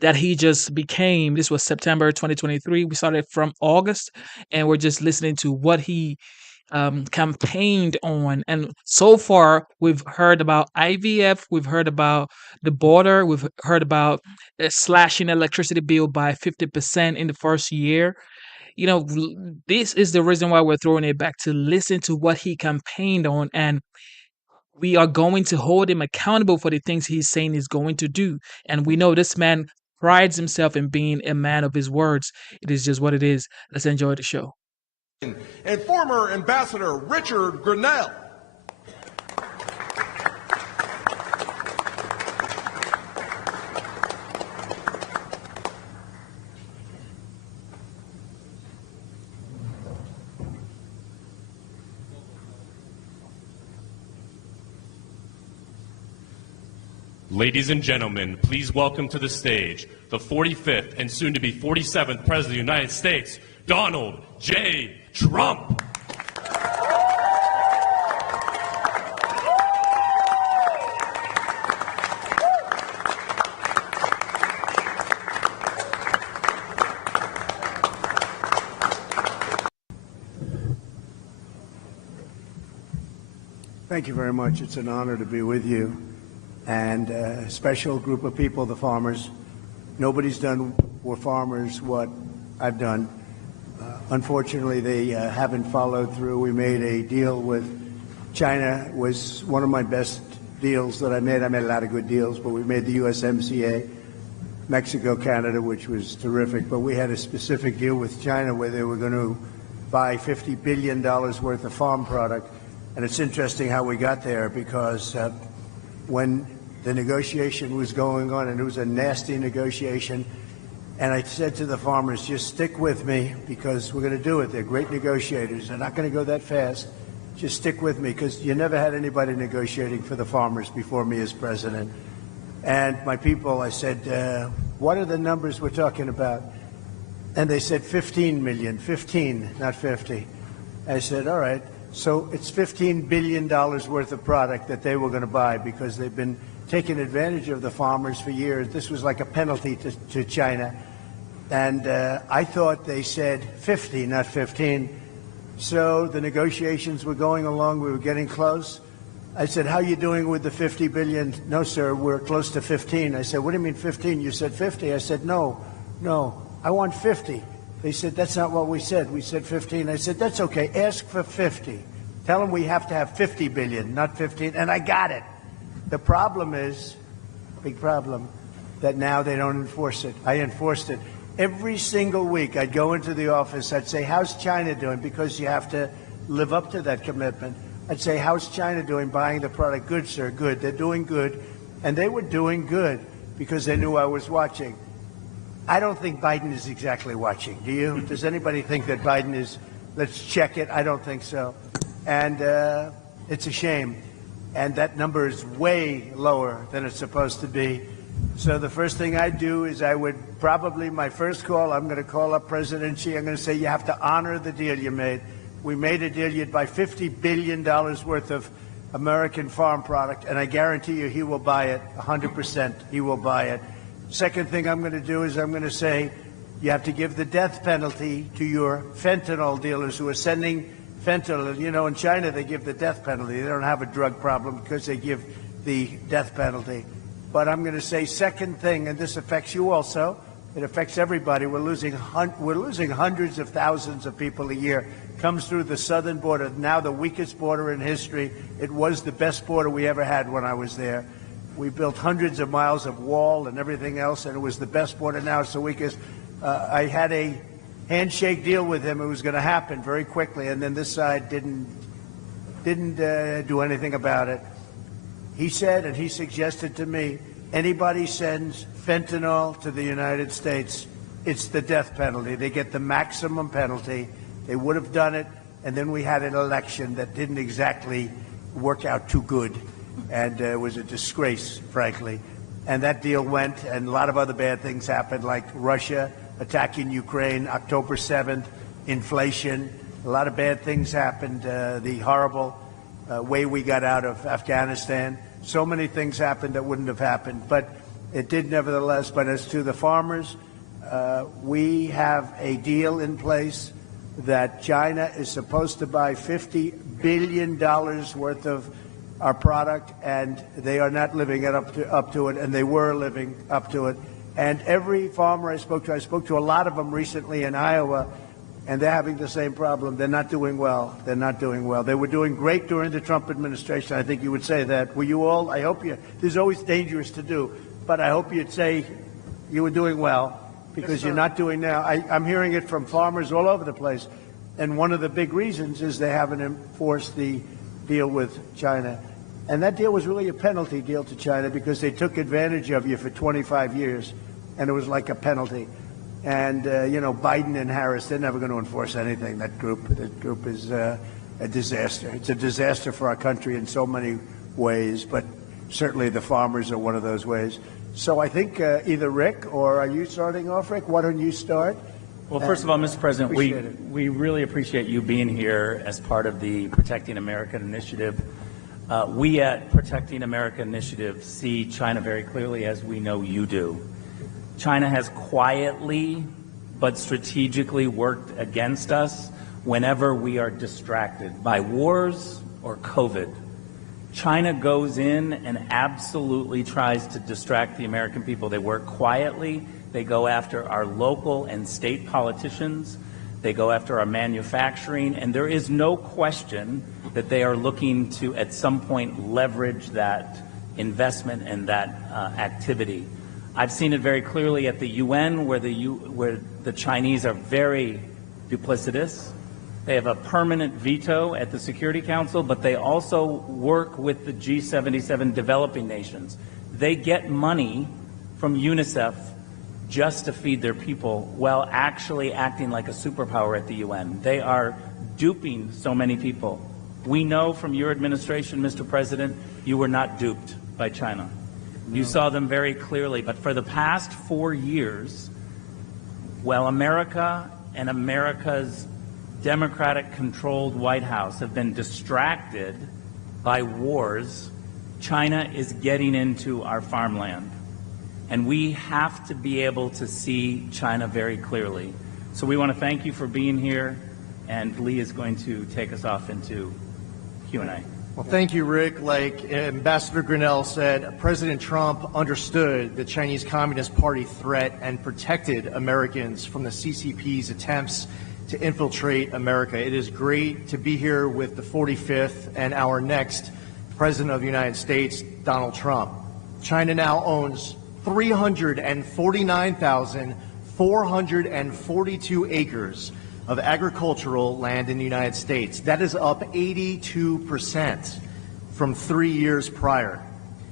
that he just became. This was September 2023. We started from August, and we're just listening to what he campaigned on. And so far, we've heard about IVF, we've heard about the border, we've heard about slashing electricity bill by 50% in the first year. This is the reason why we're throwing it back, to listen to what he campaigned on, and we are going to hold him accountable for the things he's saying he's going to do. And we know this man prides himself in being a man of his words. It is just what it is. Let's enjoy the show. And former Ambassador Richard Grinnell. Ladies and gentlemen, please welcome to the stage the 45th and soon to be 47th President of the United States, Donald J. Trump. Thank you very much. It's an honor to be with you. And a special group of people, the farmers. Nobody's done for farmers what I've done. Unfortunately, they haven't followed through. We made a deal with China. It was one of my best deals that I made. I made a lot of good deals, but we made the USMCA, Mexico, Canada, which was terrific. But we had a specific deal with China where they were going to buy $50 billion worth of farm product. And it's interesting how we got there, because when the negotiation was going on, and it was a nasty negotiation, and I said to the farmers, just stick with me, because we're going to do it. They're great negotiators. They're not going to go that fast. Just stick with me, because you never had anybody negotiating for the farmers before me as president. And my people, I said, what are the numbers we're talking about? And they said 15 million, 15, not 50. I said, all right. So it's $15 billion worth of product that they were going to buy, because they've been taking advantage of the farmers for years. This was like a penalty to China. And I thought they said 50, not 15. So the negotiations were going along. We were getting close. I said, how are you doing with the 50 billion? No, sir, we're close to 15. I said, what do you mean 15? You said 50. I said, no, I want 50. They said, that's not what we said. We said 15. I said, that's okay. Ask for 50. Tell them we have to have 50 billion, not 15. And I got it. The problem is, big problem, that now they don't enforce it. I enforced it. Every single week I'd go into the office. I'd say, how's China doing? Because you have to live up to that commitment. I'd say, how's China doing buying the product? Good, sir, good. They're doing good. And they were doing good because they knew I was watching. I don't think Biden is exactly watching. Do you? Does anybody think that Biden is? Let's check it. I don't think so. And it's a shame. And that number is way lower than it's supposed to be. So the first thing I'd do is I would probably, my first call, I'm going to call up President Xi. I'm going to say, you have to honor the deal you made. We made a deal. You'd buy $50 billion worth of American farm product, and I guarantee you he will buy it 100%. He will buy it. Second thing I'm going to do is I'm going to say you have to give the death penalty to your fentanyl dealers who are sending fentanyl. You know, in China, they give the death penalty. They don't have a drug problem because they give the death penalty. But I'm going to say second thing, and this affects you also. It affects everybody. We're losing hundreds of thousands of people a year. Comes through the southern border, now the weakest border in history. It was the best border we ever had when I was there. We built hundreds of miles of wall and everything else, and it was the best border. Now it's the weakest. I had a handshake deal with him. It was going to happen very quickly, and then this side didn't do anything about it. He said, and he suggested to me, anybody sends fentanyl to the United States, it's the death penalty. They get the maximum penalty. They would have done it, and then we had an election that didn't exactly work out too good, and it was a disgrace, frankly. And that deal went, and a lot of other bad things happened, like Russia attacking Ukraine, October 7th, inflation. A lot of bad things happened, the horrible way we got out of Afghanistan. So many things happened that wouldn't have happened, but it did nevertheless. But as to the farmers, we have a deal in place that China is supposed to buy $50 billion worth of our product, and they are not living up to it, and they were living up to it. And every farmer I spoke to a lot of them recently in Iowa, and they're having the same problem. They're not doing well. They're not doing well. They were doing great during the Trump administration. I think you would say that. Were you all? I hope you. This is always dangerous to do, but I hope you'd say you were doing well, because you're not doing now. I'm hearing it from farmers all over the place, and one of the big reasons is they haven't enforced the deal with China. And that deal was really a penalty deal to China, because they took advantage of you for 25 years, and it was like a penalty. And, Biden and Harris, they're never going to enforce anything. That group is a disaster. It's a disaster for our country in so many ways, but certainly the farmers are one of those ways. So I think either Rick, or are you starting off, Rick? Why don't you start? Well, first of all, Mr. President, we really appreciate you being here as part of the Protecting America Initiative. We at Protecting America Initiative see China very clearly, as we know you do. China has quietly but strategically worked against us whenever we are distracted by wars or COVID. China goes in and absolutely tries to distract the American people. They work quietly. They go after our local and state politicians. They go after our manufacturing, and there is no question that they are looking to, at some point, leverage that investment and that activity. I've seen it very clearly at the UN, where the Chinese are very duplicitous. They have a permanent veto at the Security Council, but they also work with the G77 developing nations. They get money from UNICEF just to feed their people, while actually acting like a superpower at the UN. They are duping so many people. We know from your administration, Mr. President, you were not duped by China. You saw them very clearly. But for the past 4 years, while America and America's Democratic-controlled White House have been distracted by wars, China is getting into our farmland. And we have to be able to see China very clearly. So we want to thank you for being here, and Lee is going to take us off into Q&A. Well, thank you, Rick. Like Ambassador Grinnell said, President Trump understood the Chinese Communist Party threat and protected Americans from the CCP's attempts to infiltrate America. It is great to be here with the 45th and our next President of the United States, Donald Trump. China now owns 349,442 acres of agricultural land in the United States. That is up 82% from 3 years prior.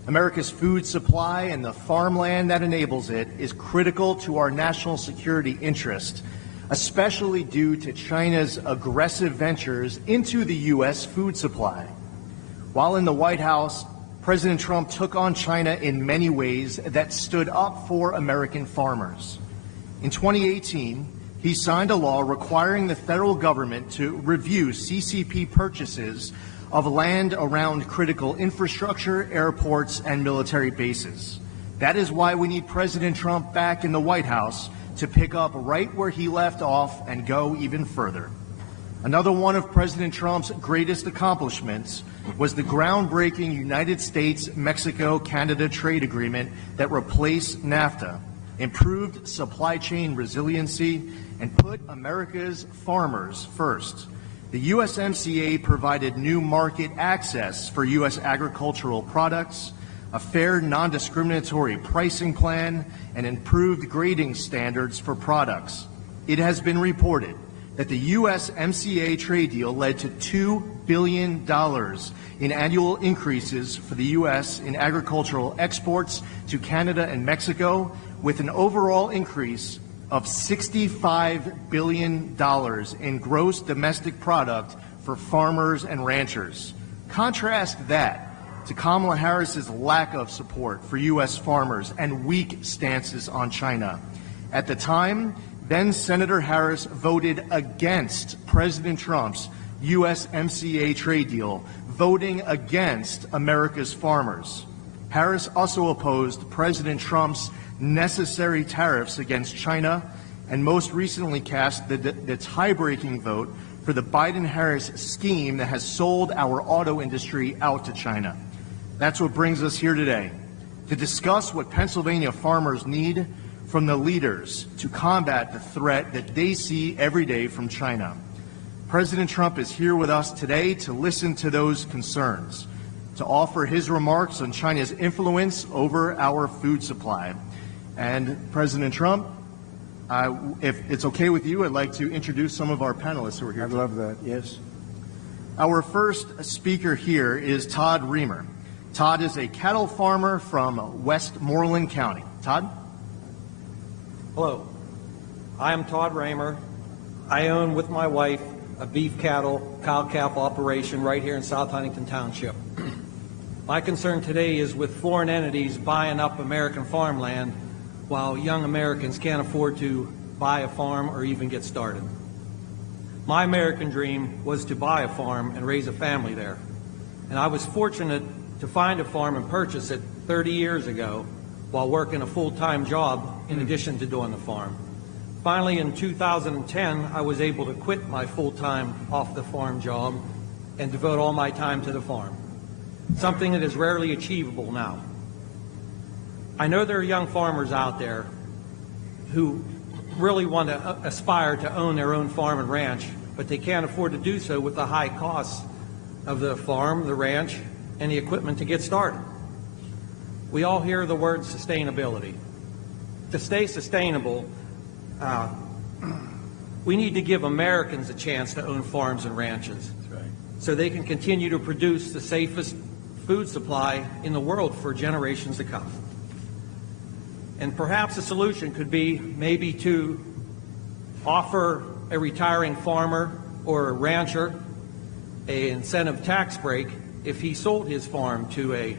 America's food supply and the farmland that enables it is critical to our national security interest, especially due to China's aggressive ventures into the U.S. food supply. While in the White House, President Trump took on China in many ways that stood up for American farmers. In 2018, he signed a law requiring the federal government to review CCP purchases of land around critical infrastructure, airports, and military bases. That is why we need President Trump back in the White House to pick up right where he left off and go even further. Another one of President Trump's greatest accomplishments was the groundbreaking United States-Mexico-Canada trade agreement that replaced NAFTA, improved supply chain resiliency, and put America's farmers first. The USMCA provided new market access for U.S. agricultural products, a fair, non-discriminatory pricing plan, and improved grading standards for products. It has been reported that the USMCA trade deal led to $2 billion in annual increases for the U.S. in agricultural exports to Canada and Mexico, with an overall increase of $65 billion in gross domestic product for farmers and ranchers. Contrast that to Kamala Harris's lack of support for U.S. farmers and weak stances on China. At the time, then Senator Harris voted against President Trump's USMCA trade deal, voting against America's farmers. Harris also opposed President Trump's necessary tariffs against China, and most recently cast the tie-breaking vote for the Biden-Harris scheme that has sold our auto industry out to China. That's what brings us here today, to discuss what Pennsylvania farmers need from the leaders to combat the threat that they see every day from China. President Trump is here with us today to listen to those concerns, to offer his remarks on China's influence over our food supply. And President Trump, if it's okay with you, I'd like to introduce some of our panelists who are here. I'd love that, yes. Our first speaker here is Todd Reamer. Todd is a cattle farmer from Westmoreland County. Todd? Hello, I am Todd Raymer. I own with my wife a beef cattle cow-calf operation right here in South Huntington Township. My concern today is with foreign entities buying up American farmland while young Americans can't afford to buy a farm or even get started. My American dream was to buy a farm and raise a family there. And I was fortunate to find a farm and purchase it 30 years ago while working a full-time job in addition to doing the farm. Finally, in 2010, I was able to quit my full-time off-the-farm job and devote all my time to the farm, something that is rarely achievable now. I know there are young farmers out there who really want to aspire to own their own farm and ranch, but they can't afford to do so with the high costs of the farm, the ranch, and the equipment to get started. We all hear the word sustainability. To stay sustainable, we need to give Americans a chance to own farms and ranches. That's right. So they can continue to produce the safest food supply in the world for generations to come. And perhaps a solution could be maybe to offer a retiring farmer or a rancher an incentive tax break if he sold his farm to a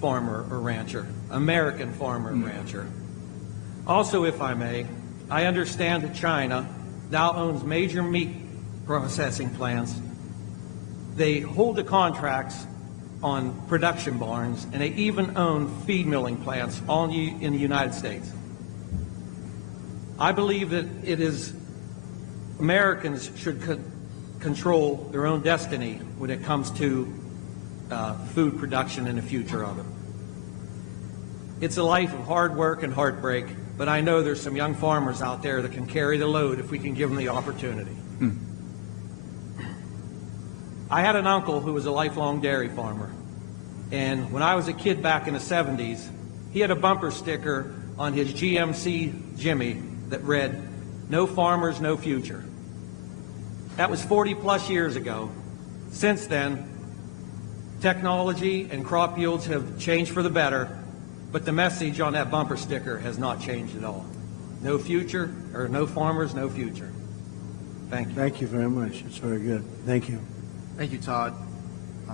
farmer or rancher, American farmer and rancher. Also, if I may, I understand that China now owns major meat processing plants. They hold the contracts on production barns, and they even own feed milling plants all in the United States. I believe that it is Americans should control their own destiny when it comes to food production and the future of it. It's a life of hard work and heartbreak, but I know there's some young farmers out there that can carry the load if we can give them the opportunity. I had an uncle who was a lifelong dairy farmer, and when I was a kid back in the 70s, he had a bumper sticker on his GMC Jimmy that read, "No farmers, no future." That was 40 plus years ago. Since then, technology and crop yields have changed for the better, but the message on that bumper sticker has not changed at all. No future, or no farmers, no future. Thank you. Thank you very much. It's very good. Thank you. Thank you, Todd.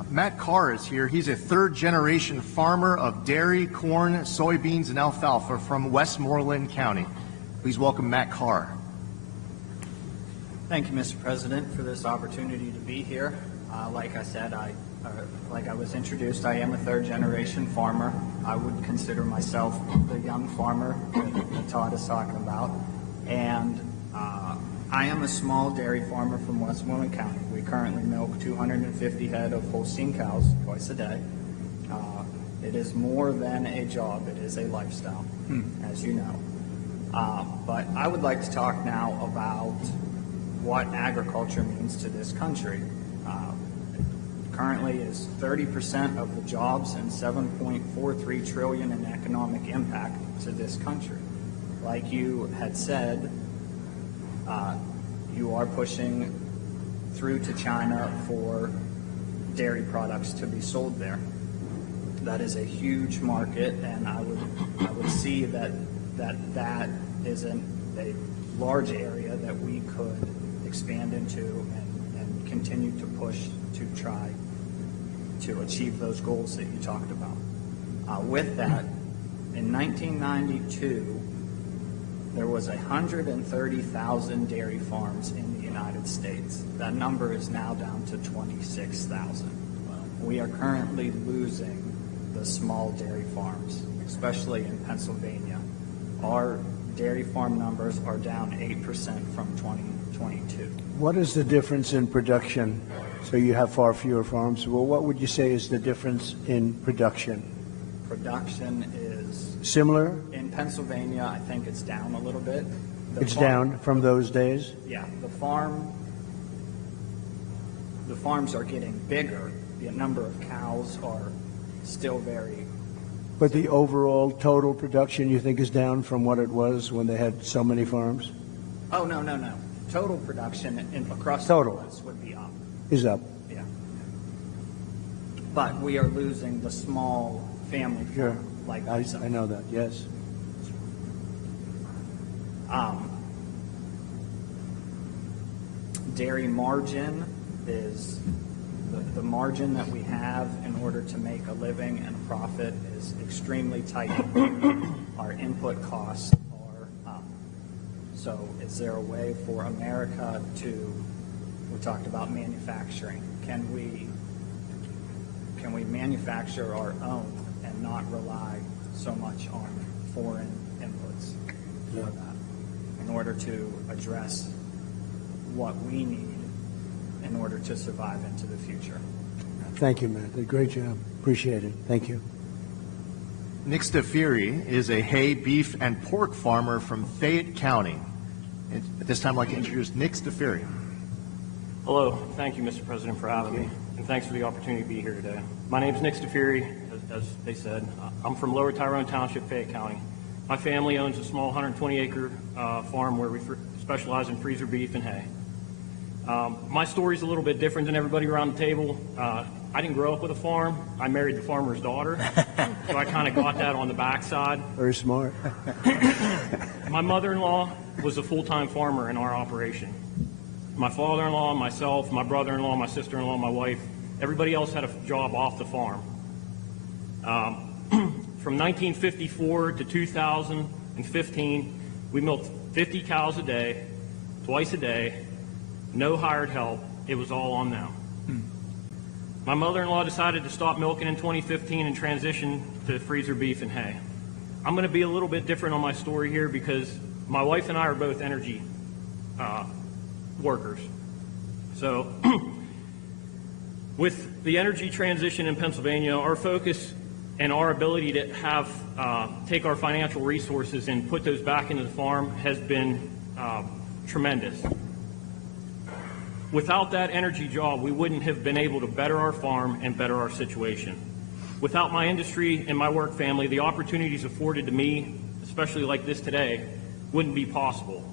Matt Carr is here. He's a third-generation farmer of dairy, corn, soybeans, and alfalfa from Westmoreland County. Please welcome Matt Carr. Thank you, Mr. President, for this opportunity to be here. Like I said, like I was introduced, I am a third-generation farmer. I would consider myself the young farmer that Todd is talking about. And I am a small dairy farmer from Westmoreland County. We currently milk 250 head of Holstein cows twice a day. It is more than a job. It is a lifestyle, as you know. But I would like to talk now about what agriculture means to this country. Currently is 30% of the jobs and $7.43 trillion in economic impact to this country. Like you had said, you are pushing through to China for dairy products to be sold there. That is a huge market, and I would see that is a large area that we could expand into and continue to push to try to achieve those goals that you talked about. With that, in 1992, there was 130,000 dairy farms in the United States. That number is now down to 26,000. We are currently losing the small dairy farms, especially in Pennsylvania. Our dairy farm numbers are down 8% from 2022. What is the difference in production? So you have far fewer farms. Well, what would you say is the difference in production? Production is Similar? in Pennsylvania. I think it's down a little bit. It's down from those days? Yeah, the farms are getting bigger. The number of cows are still very. But the overall total production you think is down from what it was when they had so many farms? Oh, no. Total production across Total. the U.S. would be up. Is up. Yeah. But we are losing the small family farm, Sure. like I myself. know that, yes. Dairy margin is the margin that we have in order to make a living and profit is extremely tight. Our input costs are up. So is there a way for America to, we talked about manufacturing, can we manufacture our own and not rely so much on foreign inputs for that in order to address what we need in order to survive into the future? Thank you, Matt. Great job. Appreciate it. Thank you. Nick Stafiri is a hay, beef, and pork farmer from Fayette County. At this time, I'd like to introduce Nick Stafiri. Hello. Thank you, Mr. President, for having me, and thanks for the opportunity to be here today. My name is Nick Stafiri, as they said. I'm from Lower Tyrone Township, Fayette County. My family owns a small 120-acre farm where we specialize in freezer beef and hay. My story's a little bit different than everybody around the table. I didn't grow up with a farm. I married the farmer's daughter, so I kind of got that on the backside. Very smart. My mother-in-law was a full-time farmer in our operation. My father-in-law, myself, my brother-in-law, my sister-in-law, my wife, everybody else had a job off the farm. From 1954 to 2015, we milked 50 cows a day, twice a day, no hired help. It was all on them. My mother-in-law decided to stop milking in 2015 and transition to freezer beef and hay. I'm going to be a little bit different on my story here because my wife and I are both energy workers. So with the energy transition in Pennsylvania, our focus and our ability to have take our financial resources and put those back into the farm has been tremendous. Without that energy job, we wouldn't have been able to better our farm and better our situation. Without my industry and my work family, the opportunities afforded to me, especially like this today, wouldn't be possible.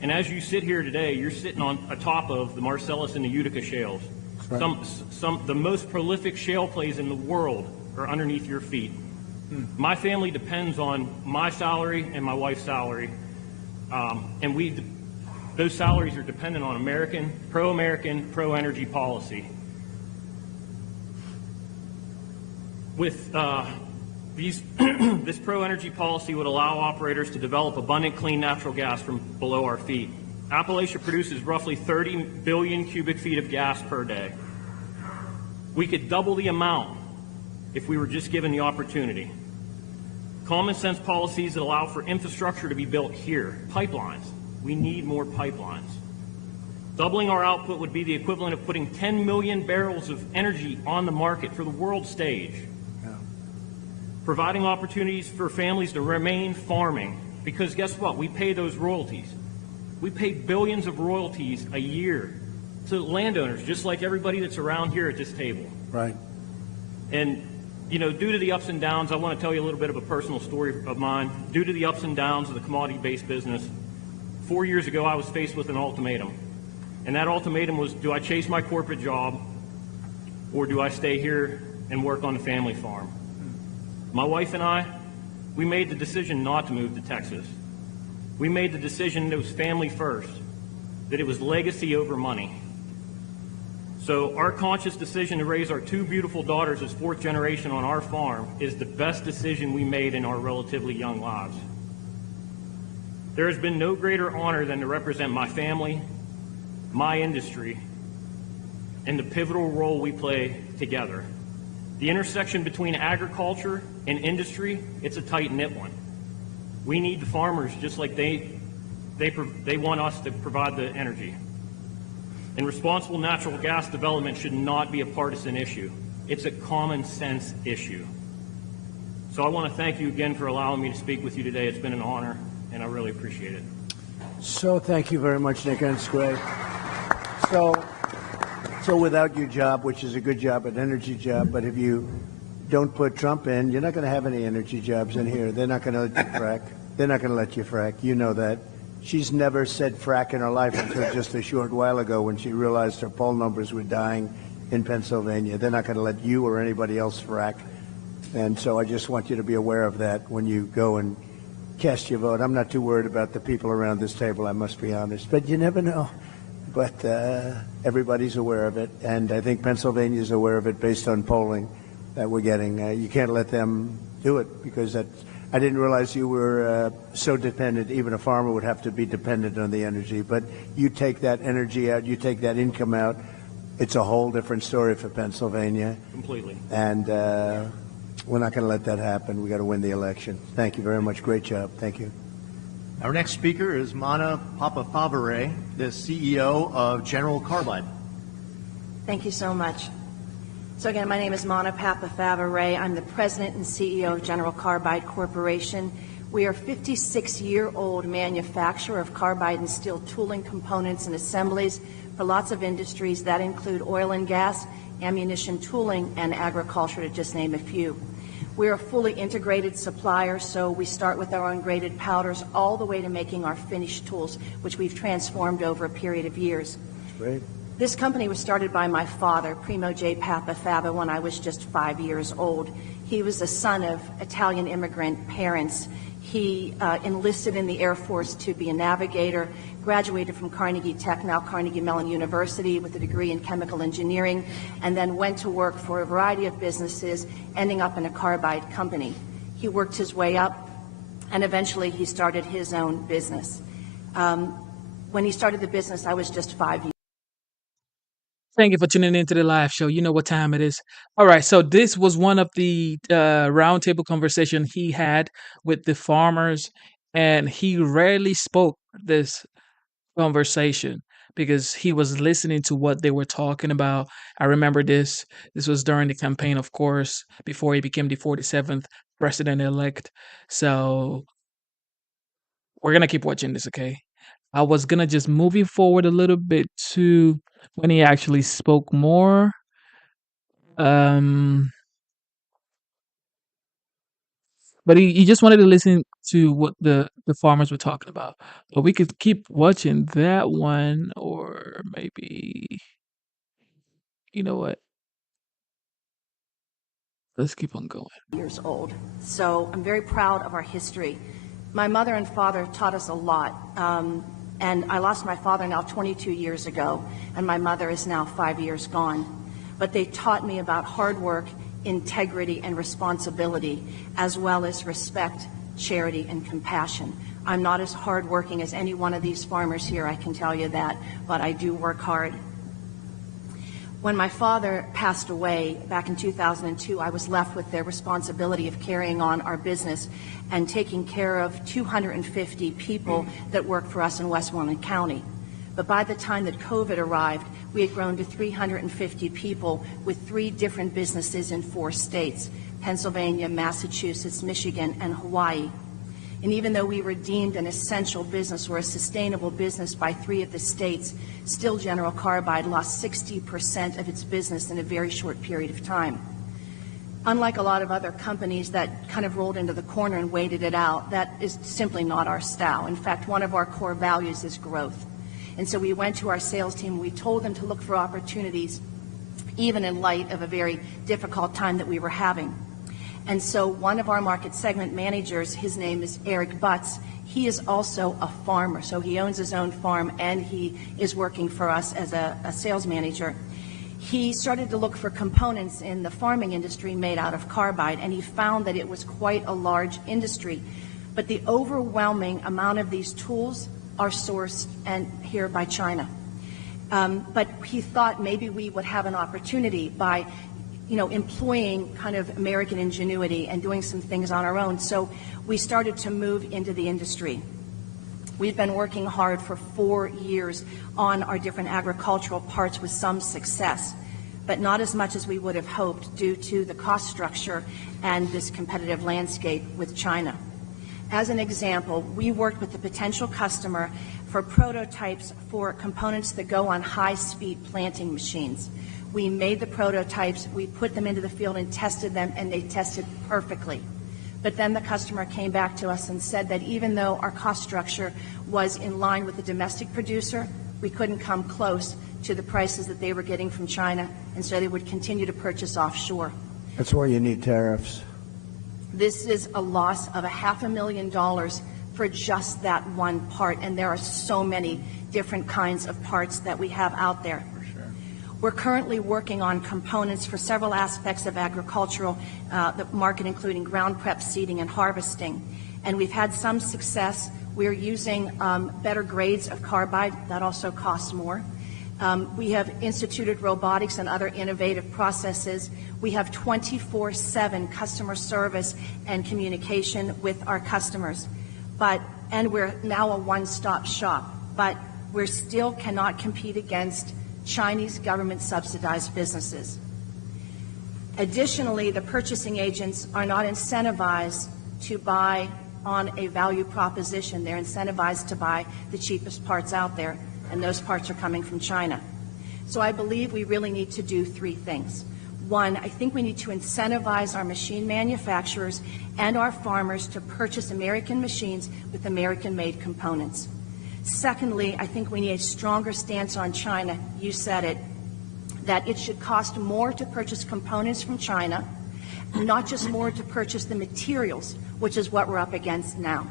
And as you sit here today, you're sitting on atop of the Marcellus and the Utica shales. Right. The most prolific shale plays in the world are underneath your feet. My family depends on my salary and my wife's salary, and those salaries are dependent on American, pro-energy policy. With this pro-energy policy would allow operators to develop abundant clean natural gas from below our feet. Appalachia produces roughly 30 billion cubic feet of gas per day. We could double the amount if we were just given the opportunity. Common sense policies that allow for infrastructure to be built here. Pipelines. We need more pipelines. Doubling our output would be the equivalent of putting 10 million barrels of energy on the market for the world stage. Yeah. Providing opportunities for families to remain farming, because guess what? We pay those royalties. We pay billions of royalties a year to landowners, just like everybody that's around here at this table. Right. And, you know, due to the ups and downs, I want to tell you a little bit of a personal story of mine. Due to the ups and downs of the commodity-based business, 4 years ago, I was faced with an ultimatum. And that ultimatum was, do I chase my corporate job or do I stay here and work on the family farm? My wife and I, we made the decision not to move to Texas. We made the decision that it was family first, that it was legacy over money. So our conscious decision to raise our two beautiful daughters as fourth generation on our farm is the best decision we made in our relatively young lives. There has been no greater honor than to represent my family, my industry, and the pivotal role we play together. The intersection between agriculture and industry, it's a tight-knit one. We need the farmers just like they want us to provide the energy. And responsible natural gas development should not be a partisan issue. It's a common sense issue. So I want to thank you again for allowing me to speak with you today. It's been an honor, and I really appreciate it. So thank you very much, Nick, and it's great. So without your job, which is a good job, an energy job, but if you don't put Trump in, you're not going to have any energy jobs in here. They're not going to let you frack. They're not going to let you frack. You know that. She's never said frack in her life until just a short while ago when she realized her poll numbers were dying in Pennsylvania. They're not going to let you or anybody else frack. And so I just want you to be aware of that when you go and cast your vote. I'm not too worried about the people around this table, I must be honest. But you never know. But everybody's aware of it. And I think Pennsylvania's aware of it based on polling that we're getting. You can't let them do it because I didn't realize you were so dependent. Even a farmer would have to be dependent on the energy. But you take that energy out, you take that income out, it's a whole different story for Pennsylvania. Completely. And we're not going to let that happen. We got to win the election. Thank you very much. Great job. Thank you. Our next speaker is Mana Papafavare, the CEO of General Carbide. Thank you so much. So again, my name is Mana Papafavare. I'm the president and CEO of General Carbide Corporation. We are a 56-year-old manufacturer of carbide and steel tooling components and assemblies for lots of industries that include oil and gas, ammunition tooling, and agriculture, to just name a few. We're a fully integrated supplier, so we start with our ungraded powders all the way to making our finished tools, which we've transformed over a period of years. That's great. This company was started by my father, Primo J. Papafava, when I was just 5 years old. He was the son of Italian immigrant parents. He enlisted in the Air Force to be a navigator, graduated from Carnegie Tech, now Carnegie Mellon University, with a degree in chemical engineering, and then went to work for a variety of businesses, ending up in a carbide company. He worked his way up, and eventually he started his own business. When he started the business, I was just 5 years. Thank you for tuning into the live show. You know what time it is. All right, so this was one of the roundtable conversation he had with the farmers, and he rarely spoke this conversation because he was listening to what they were talking about. I remember this. This was during the campaign, of course, before he became the 47th president-elect. So we're going to keep watching this, okay? I was going to just moving forward a little bit to when he actually spoke more. But he just wanted to listen to what the farmers were talking about. But we could keep watching that one, or maybe, you know what? Let's keep on going. Years old. So I'm very proud of our history. My mother and father taught us a lot. And I lost my father now 22 years ago, and my mother is now 5 years gone. But they taught me about hard work, integrity, and responsibility, as well as respect, charity, and compassion. I'm not as hardworking as any one of these farmers here, I can tell you that, but I do work hard. When my father passed away back in 2002, I was left with the responsibility of carrying on our business and taking care of 250 people that work for us in Westmoreland County. But by the time that COVID arrived, we had grown to 350 people with 3 different businesses in 4 states, Pennsylvania, Massachusetts, Michigan, and Hawaii. And even though we were deemed an essential business or a sustainable business by 3 of the states, still General Carbide lost 60% of its business in a very short period of time. Unlike a lot of other companies that kind of rolled into the corner and waited it out, that is simply not our style. In fact, one of our core values is growth. And so we went to our sales team. We told them to look for opportunities, even in light of a very difficult time that we were having. And so one of our market segment managers, his name is Eric Butts, he is also a farmer. So he owns his own farm and he is working for us as a sales manager. He started to look for components in the farming industry made out of carbide, and he found that it was quite a large industry. But the overwhelming amount of these tools are sourced and here by China. But he thought maybe we would have an opportunity by, employing kind of American ingenuity and doing some things on our own. So we started to move into the industry. We've been working hard for 4 years on our different agricultural parts with some success, but not as much as we would have hoped due to the cost structure and this competitive landscape with China. As an example, we worked with a potential customer for prototypes for components that go on high-speed planting machines. We made the prototypes, we put them into the field and tested them, and they tested perfectly. But then the customer came back to us and said that even though our cost structure was in line with the domestic producer, we couldn't come close to the prices that they were getting from China, and so they would continue to purchase offshore. That's why you need tariffs. This is a loss of $500,000 for just that one part, and there are so many different kinds of parts that we have out there. We're currently working on components for several aspects of agricultural the market, including ground prep, seeding, and harvesting. And we've had some success. We're using better grades of carbide. That also costs more. We have instituted robotics and other innovative processes. We have 24/7 customer service and communication with our customers. And we're now a one-stop shop. But we still cannot compete against Chinese government-subsidized businesses. Additionally, the purchasing agents are not incentivized to buy on a value proposition. They're incentivized to buy the cheapest parts out there, and those parts are coming from China. So I believe we really need to do 3 things. One, I think we need to incentivize our machine manufacturers and our farmers to purchase American machines with American-made components. Secondly, I think we need a stronger stance on China. You said it, that it should cost more to purchase components from China, not just more to purchase the materials, which is what we're up against now.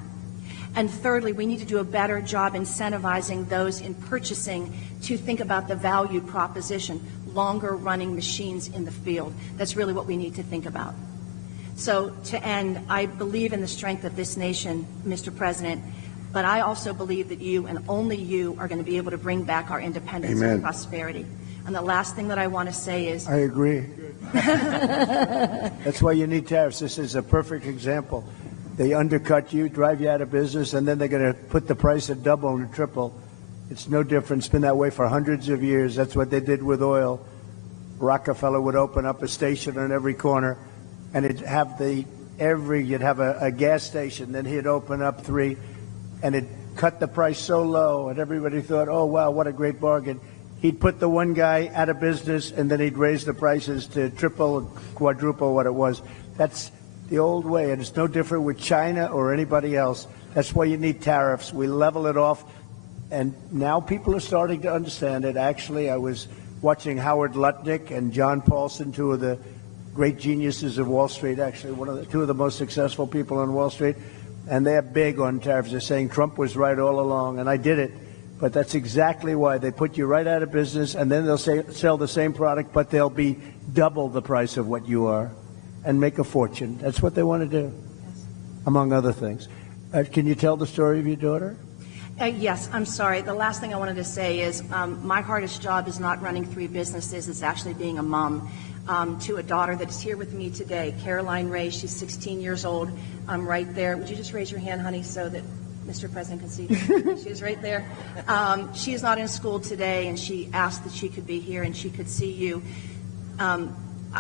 And thirdly, we need to do a better job incentivizing those in purchasing to think about the value proposition, longer running machines in the field. That's really what we need to think about. So to end, I believe in the strength of this nation, Mr. President, but I also believe that you and only you are going to be able to bring back our independence and prosperity. And the last thing that I want to say is... I agree. That's why you need tariffs. This is a perfect example. They undercut you, drive you out of business, and then they're going to put the price at double and triple. It's no different. It's been that way for hundreds of years. That's what they did with oil. Rockefeller would open up a station on every corner, and you'd have a gas station. Then he'd open up 3. And it cut the price so low, and everybody thought, oh, wow, what a great bargain. He'd put the one guy out of business, and then he'd raise the prices to triple, quadruple what it was. That's the old way, and it's no different with China or anybody else. That's why you need tariffs. We level it off, and now people are starting to understand it. Actually, I was watching Howard Lutnick and John Paulson, 2 of the great geniuses of Wall Street, actually 2 of the most successful people on Wall Street. And they're big on tariffs. They're saying Trump was right all along, and I did it. But that's exactly why. They put you right out of business, and then they'll sell the same product, but they'll be double the price of what you are and make a fortune. That's what they want to do, among other things. Can you tell the story of your daughter? Yes, I'm sorry. The last thing I wanted to say is my hardest job is not running 3 businesses. It's actually being a mom to a daughter that is here with me today, Caroline Ray. She's 16 years old. I'm right there. Would you just raise your hand, honey, so that Mr. President can see? She's right there. She is not in school today, and she asked that she could be here and she could see you.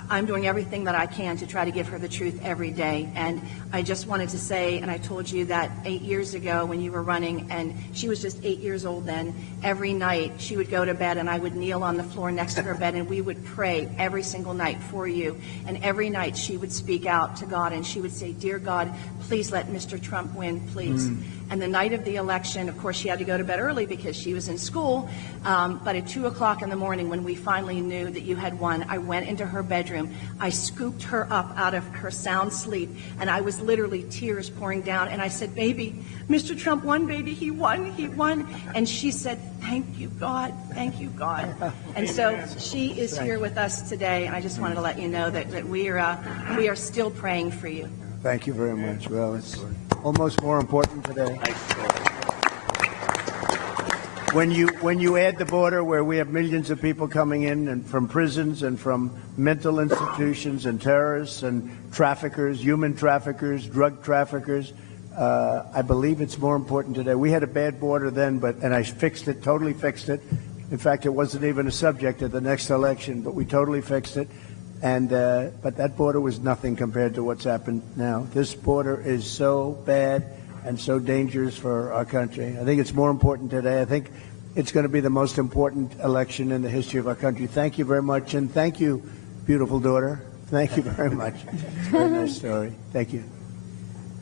I'm doing everything that I can to try to give her the truth every day. And I just wanted to say, and I told you that 8 years ago when you were running, and she was just 8 years old then, every night she would go to bed and I would kneel on the floor next to her bed and we would pray every single night for you. And every night she would speak out to God and she would say, "Dear God, please let Mr. Trump win, please." And the night of the election, of course, she had to go to bed early because she was in school. But at 2 o'clock in the morning, when we finally knew that you had won, I went into her bedroom. I scooped her up out of her sound sleep, and I was literally tears pouring down. And I said, "Baby, Mr. Trump won, baby. He won, he won." And she said, "Thank you, God. Thank you, God." And so she is here with us today. And I just wanted to let you know that we are still praying for you. Thank you very much. Well, it's almost more important today. When you add the border, where we have millions of people coming in and from prisons and from mental institutions and terrorists and traffickers, human traffickers, drug traffickers, I believe it's more important today. We had a bad border then, and I fixed it, totally fixed it. In fact, it wasn't even a subject at the next election, but we totally fixed it. And but that border was nothing compared to what's happened now. This border is so bad and so dangerous for our country. I think it's more important today. I think it's going to be the most important election in the history of our country. Thank you very much, and thank you, beautiful daughter. Thank you very much. Very nice story. Thank you.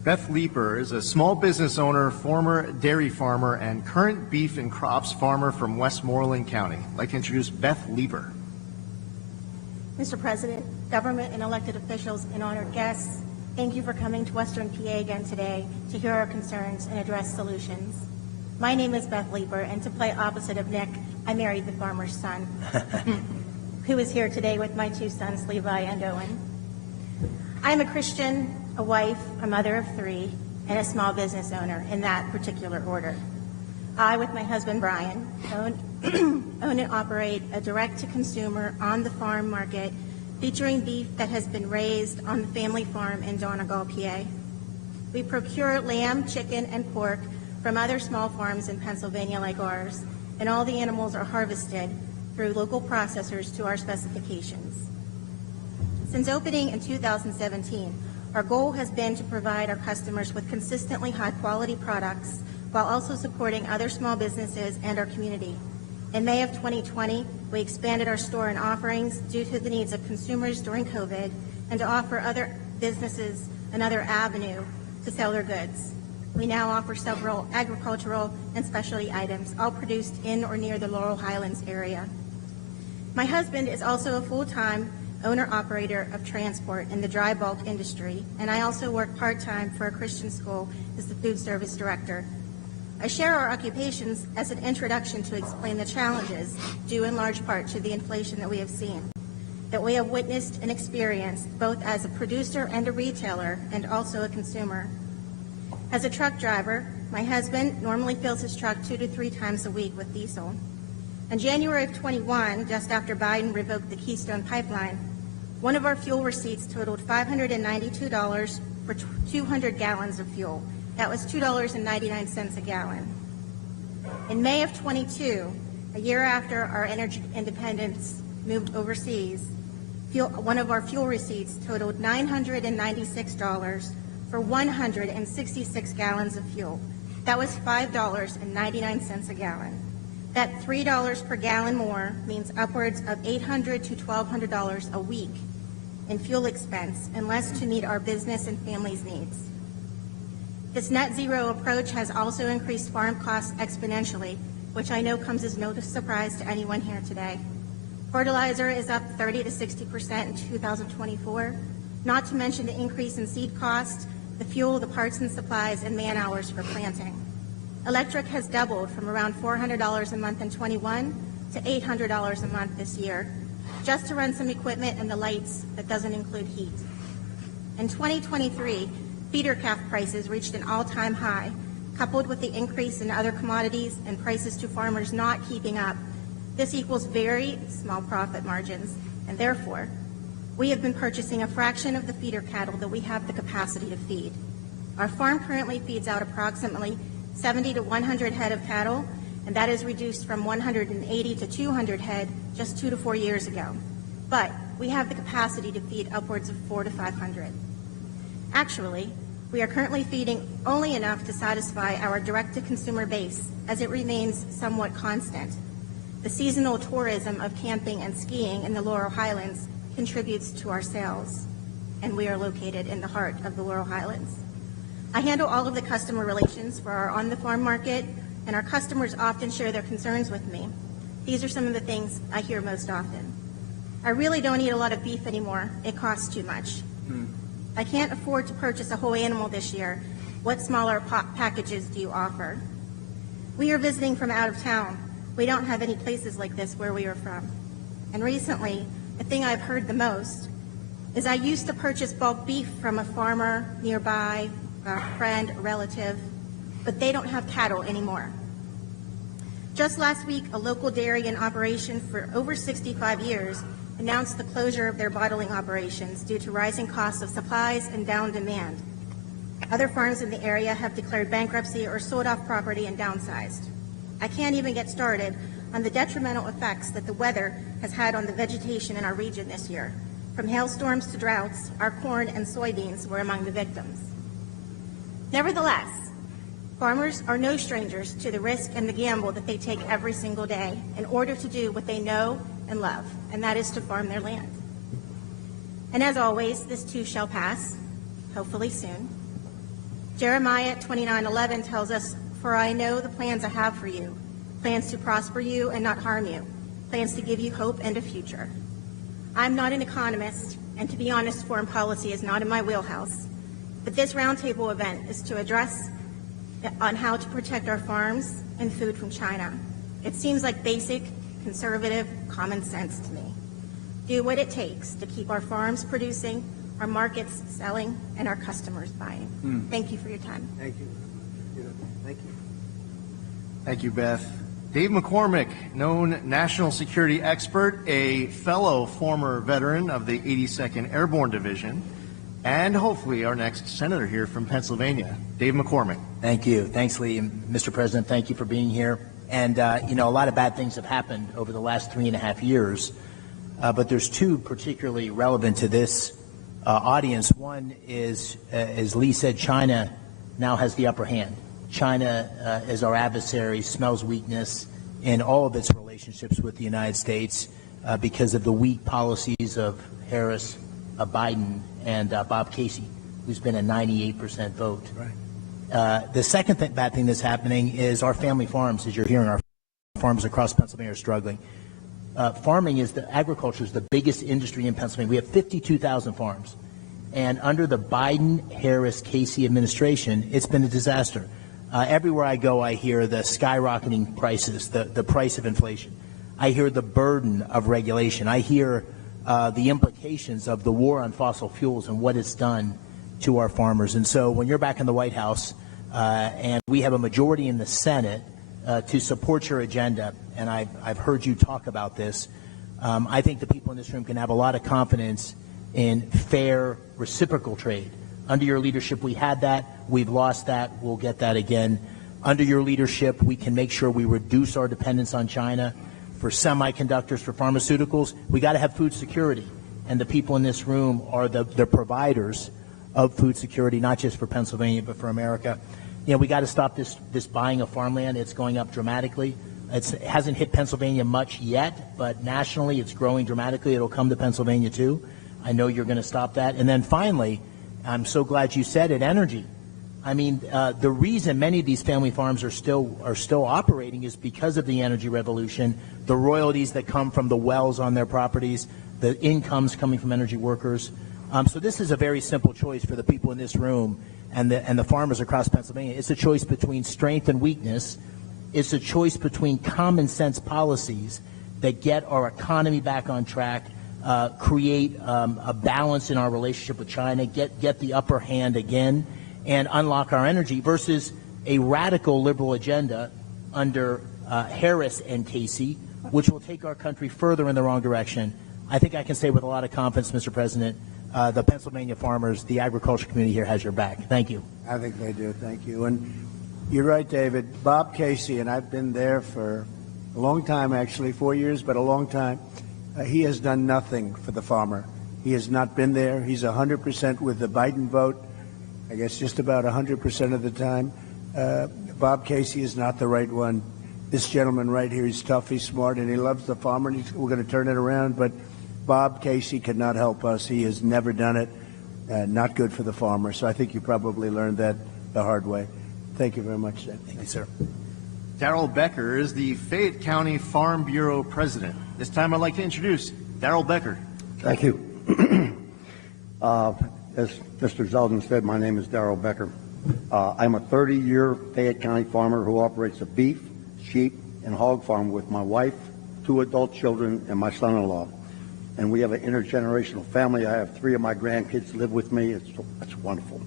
Beth Leeper is a small business owner, former dairy farmer, and current beef and crops farmer from Westmoreland County. I'd like to introduce Beth Leeper. Mr. President, government and elected officials and honored guests, thank you for coming to Western PA again today to hear our concerns and address solutions. My name is Beth Leeper, and to play opposite of Nick, I married the farmer's son, who is here today with my two sons, Levi and Owen. I'm a Christian, a wife, a mother of three, and a small business owner in that particular order. I, with my husband Brian, own and operate a direct-to-consumer, on-the-farm market featuring beef that has been raised on the family farm in Donegal, PA. We procure lamb, chicken, and pork from other small farms in Pennsylvania like ours, and all the animals are harvested through local processors to our specifications. Since opening in 2017, our goal has been to provide our customers with consistently high-quality products while also supporting other small businesses and our community. In May of 2020, we expanded our store and offerings due to the needs of consumers during COVID and to offer other businesses another avenue to sell their goods. We now offer several agricultural and specialty items, all produced in or near the Laurel Highlands area. My husband is also a full-time owner-operator of transport in the dry bulk industry, and I also work part-time for a Christian school as the food service director. I share our occupations as an introduction to explain the challenges, due in large part to the inflation that we have seen, that we have witnessed and experienced both as a producer and a retailer, and also a consumer. As a truck driver, my husband normally fills his truck 2 to 3 times a week with diesel. In January of 21, just after Biden revoked the Keystone Pipeline, one of our fuel receipts totaled $592 for 200 gallons of fuel. That was $2.99 a gallon. In May of 22, a year after our energy independence moved overseas, one of our fuel receipts totaled $996 for 166 gallons of fuel. That was $5.99 a gallon. That $3 per gallon more means upwards of $800 to $1,200 a week in fuel expense, and less to meet our business and families' needs. This net zero approach has also increased farm costs exponentially, which I know comes as no surprise to anyone here today. Fertilizer is up 30 to 60% in 2024, not to mention the increase in seed costs, the fuel, the parts and supplies, and man hours for planting. Electric has doubled from around $400 a month in 21 to $800 a month this year, just to run some equipment and the lights that doesn't include heat. In 2023, feeder calf prices reached an all-time high, coupled with the increase in other commodities and prices to farmers not keeping up. This equals very small profit margins, and therefore, we have been purchasing a fraction of the feeder cattle that we have the capacity to feed. Our farm currently feeds out approximately 70 to 100 head of cattle, and that is reduced from 180 to 200 head just 2 to 4 years ago. But we have the capacity to feed upwards of 400 to 500. Actually, we are currently feeding only enough to satisfy our direct-to-consumer base, as it remains somewhat constant. The seasonal tourism of camping and skiing in the Laurel Highlands contributes to our sales, and we are located in the heart of the Laurel Highlands. I handle all of the customer relations for our on-the-farm market, and our customers often share their concerns with me. These are some of the things I hear most often. I really don't eat a lot of beef anymore. It costs too much. I can't afford to purchase a whole animal this year. What smaller packages do you offer? We are visiting from out of town. We don't have any places like this where we are from. And recently, the thing I've heard the most is I used to purchase bulk beef from a farmer nearby, a friend, a relative, but they don't have cattle anymore. Just last week, a local dairy in operation for over 65 years announced the closure of their bottling operations due to rising costs of supplies and down demand. Other farms in the area have declared bankruptcy or sold off property and downsized. I can't even get started on the detrimental effects that the weather has had on the vegetation in our region this year. From hailstorms to droughts, our corn and soybeans were among the victims. Nevertheless, farmers are no strangers to the risk and the gamble that they take every single day in order to do what they know and love, and that is to farm their land. And as always, this too shall pass, hopefully soon. Jeremiah 29:11 tells us, "For I know the plans I have for you, plans to prosper you and not harm you, plans to give you hope and a future." I'm not an economist, and to be honest, foreign policy is not in my wheelhouse, but this roundtable event is to address on how to protect our farms and food from China. It seems like basic, conservative common sense to me. Do what it takes to keep our farms producing, our markets selling, and our customers buying. Thank you for your time. Thank you. Thank you. Thank you, Beth. Dave McCormick, known national security expert, a fellow former veteran of the 82nd Airborne Division, and hopefully our next senator here from Pennsylvania. Dave McCormick. Thank you. Thanks, Lee. And Mr. President, thank you for being here. And, a lot of bad things have happened over the last 3.5 years, but there's two particularly relevant to this audience. One is, as Lee said, China now has the upper hand. China is our adversary, smells weakness in all of its relationships with the United States because of the weak policies of Harris, Biden, and Bob Casey, who's been a 98% vote. Right. The second bad thing that's happening is our family farms, as you're hearing, our farms across Pennsylvania are struggling. Agriculture is the biggest industry in Pennsylvania. We have 52,000 farms. And under the Biden-Harris-Casey administration, it's been a disaster. Everywhere I go, I hear the skyrocketing prices, the price of inflation. I hear the burden of regulation. I hear the implications of the war on fossil fuels and what it's done to our farmers. And so when you're back in the White House and we have a majority in the Senate to support your agenda, and I've heard you talk about this, I think the people in this room can have a lot of confidence in fair reciprocal trade. Under your leadership, we had that. We've lost that. We'll get that again. Under your leadership, we can make sure we reduce our dependence on China for semiconductors, for pharmaceuticals. We got to have food security, and the people in this room are the providers of food security, not just for Pennsylvania, but for America. We got to stop this buying of farmland. It's going up dramatically. It hasn't hit Pennsylvania much yet, but nationally it's growing dramatically. It'll come to Pennsylvania too. I know you're going to stop that. And then finally, I'm so glad you said it, energy. I mean, the reason many of these family farms are still operating is because of the energy revolution, the royalties that come from the wells on their properties, the incomes coming from energy workers. So this is a very simple choice for the people in this room and the farmers across Pennsylvania. It's a choice between strength and weakness. It's a choice between common sense policies that get our economy back on track, create a balance in our relationship with China, get the upper hand again, and unlock our energy versus a radical liberal agenda under Harris and Casey, which will take our country further in the wrong direction. I think I can say with a lot of confidence, Mr. President, the Pennsylvania farmers, the agriculture community here has your back. Thank you. I think they do. Thank you. And you're right, David. Bob Casey, and I've been there for a long time, actually, 4 years, but a long time. He has done nothing for the farmer. He has not been there. He's 100% with the Biden vote, I guess just about 100% of the time. Bob Casey is not the right one. This gentleman right here, he's tough, he's smart, and he loves the farmer, and we're going to turn it around. But Bob Casey cannot help us. He has never done it. Not good for the farmer. So I think you probably learned that the hard way. Thank you very much, Sam. Thank you, sir. Darrell Becker is the Fayette County Farm Bureau president. This time I'd like to introduce Darrell Becker. Thank you. As Mr. Zeldin said, my name is Darrell Becker. I'm a 30-year Fayette County farmer who operates a beef, sheep, and hog farm with my wife, 2 adult children, and my son-in-law. And we have an intergenerational family. I have 3 of my grandkids live with me. It's wonderful.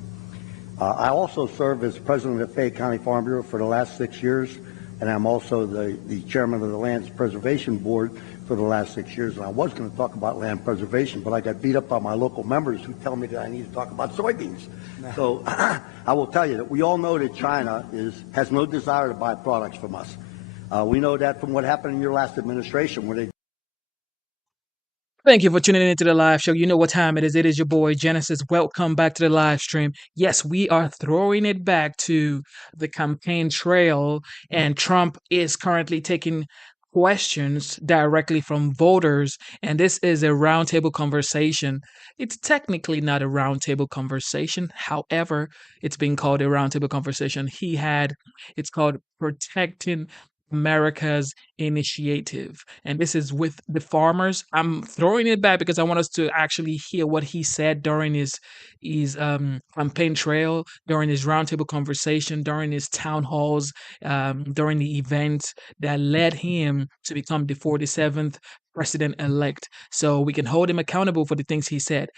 I also serve as president of the Fayette County Farm Bureau for the last 6 years, and I'm also the chairman of the Land Preservation Board for the last 6 years. And I was going to talk about land preservation, but I got beat up by my local members who tell me that I need to talk about soybeans. So I will tell you that we all know that China has no desire to buy products from us. We know that from what happened in your last administration, where they Thank you for tuning into the live show. You know what time it is. It is your boy Genesis. Welcome back to the live stream. Yes, we are throwing it back to the campaign trail, and Trump is currently taking questions directly from voters. And this is a roundtable conversation. It's technically not a roundtable conversation. However, it's being called a roundtable conversation. It's called Protecting America's Initiative. And this is with the farmers. I'm throwing it back because I want us to actually hear what he said during his campaign trail, during his roundtable conversation, during his town halls, during the events that led him to become the 47th president-elect. So we can hold him accountable for the things he said.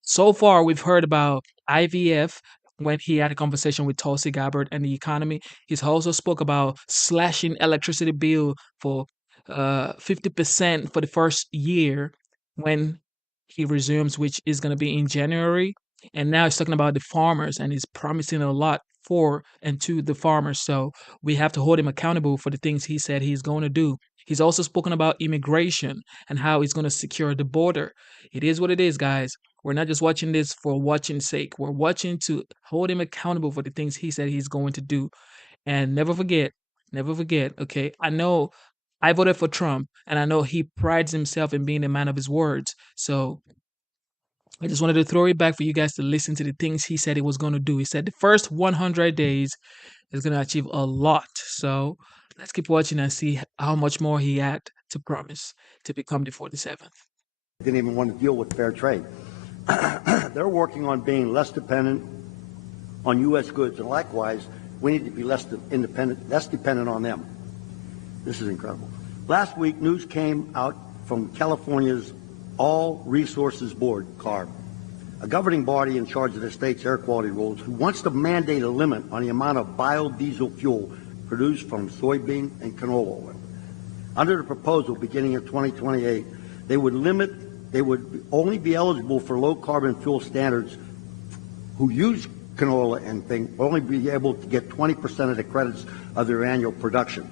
So far, we've heard about IVF when he had a conversation with Tulsi Gabbard and the economy. He's also spoke about slashing electricity bill for 50% for the first year when he resumes, which is going to be in January. And now he's talking about the farmers, and he's promising a lot for and to the farmers. So we have to hold him accountable for the things he said he's going to do. He's also spoken about immigration and how he's going to secure the border. It is what it is, guys. We're not just watching this for watching's sake. We're watching to hold him accountable for the things he said he's going to do. And never forget, okay? I know I voted for Trump, and I know he prides himself in being a man of his words. So I just wanted to throw it back for you guys to listen to the things he said he was going to do. He said the first 100 days is going to achieve a lot. So let's keep watching and see how much more he had to promise to become the 47th. didn't even want to deal with fair trade. They're working on being less dependent on U.S. goods, and likewise, we need to be less dependent on them. This is incredible. Last week, news came out from California's All Resources Board, CARB, a governing body in charge of the state's air quality rules, who wants to mandate a limit on the amount of biodiesel fuel produced from soybean and canola oil. Under the proposal, beginning in 2028, they would only be eligible for low carbon fuel standards who use canola and things, will only be able to get 20% of the credits of their annual production.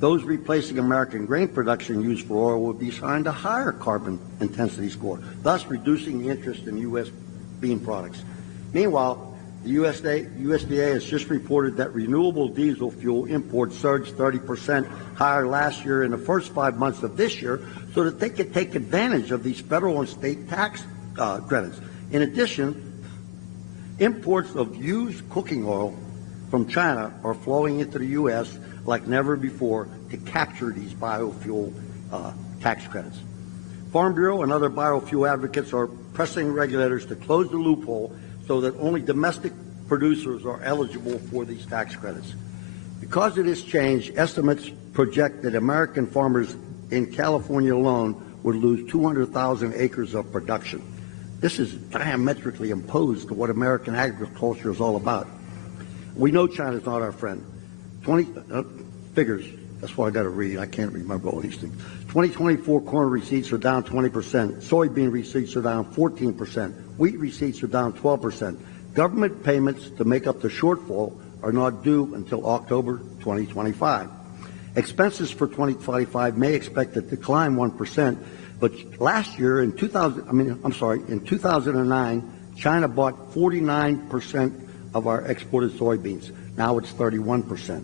Those replacing American grain production used for oil would be assigned a higher carbon intensity score, thus reducing the interest in U.S. bean products. Meanwhile, the USDA has just reported that renewable diesel fuel imports surged 30% higher last year in the first 5 months of this year so that they could take advantage of these federal and state tax credits. In addition, imports of used cooking oil from China are flowing into the U.S. like never before to capture these biofuel tax credits. Farm Bureau and other biofuel advocates are pressing regulators to close the loophole so that only domestic producers are eligible for these tax credits. Because of this change, estimates project that American farmers in California alone would lose 200,000 acres of production. This is diametrically opposed to what American agriculture is all about. We know China's not our friend. Figures, that's why I got to read. I can't remember all these things. 2024 corn receipts are down 20%. Soybean receipts are down 14%. Wheat receipts are down 12%. Government payments to make up the shortfall are not due until October 2025. Expenses for 2025 may expect to decline 1%, but last year in 2009, China bought 49% of our exported soybeans. Now it's 31%.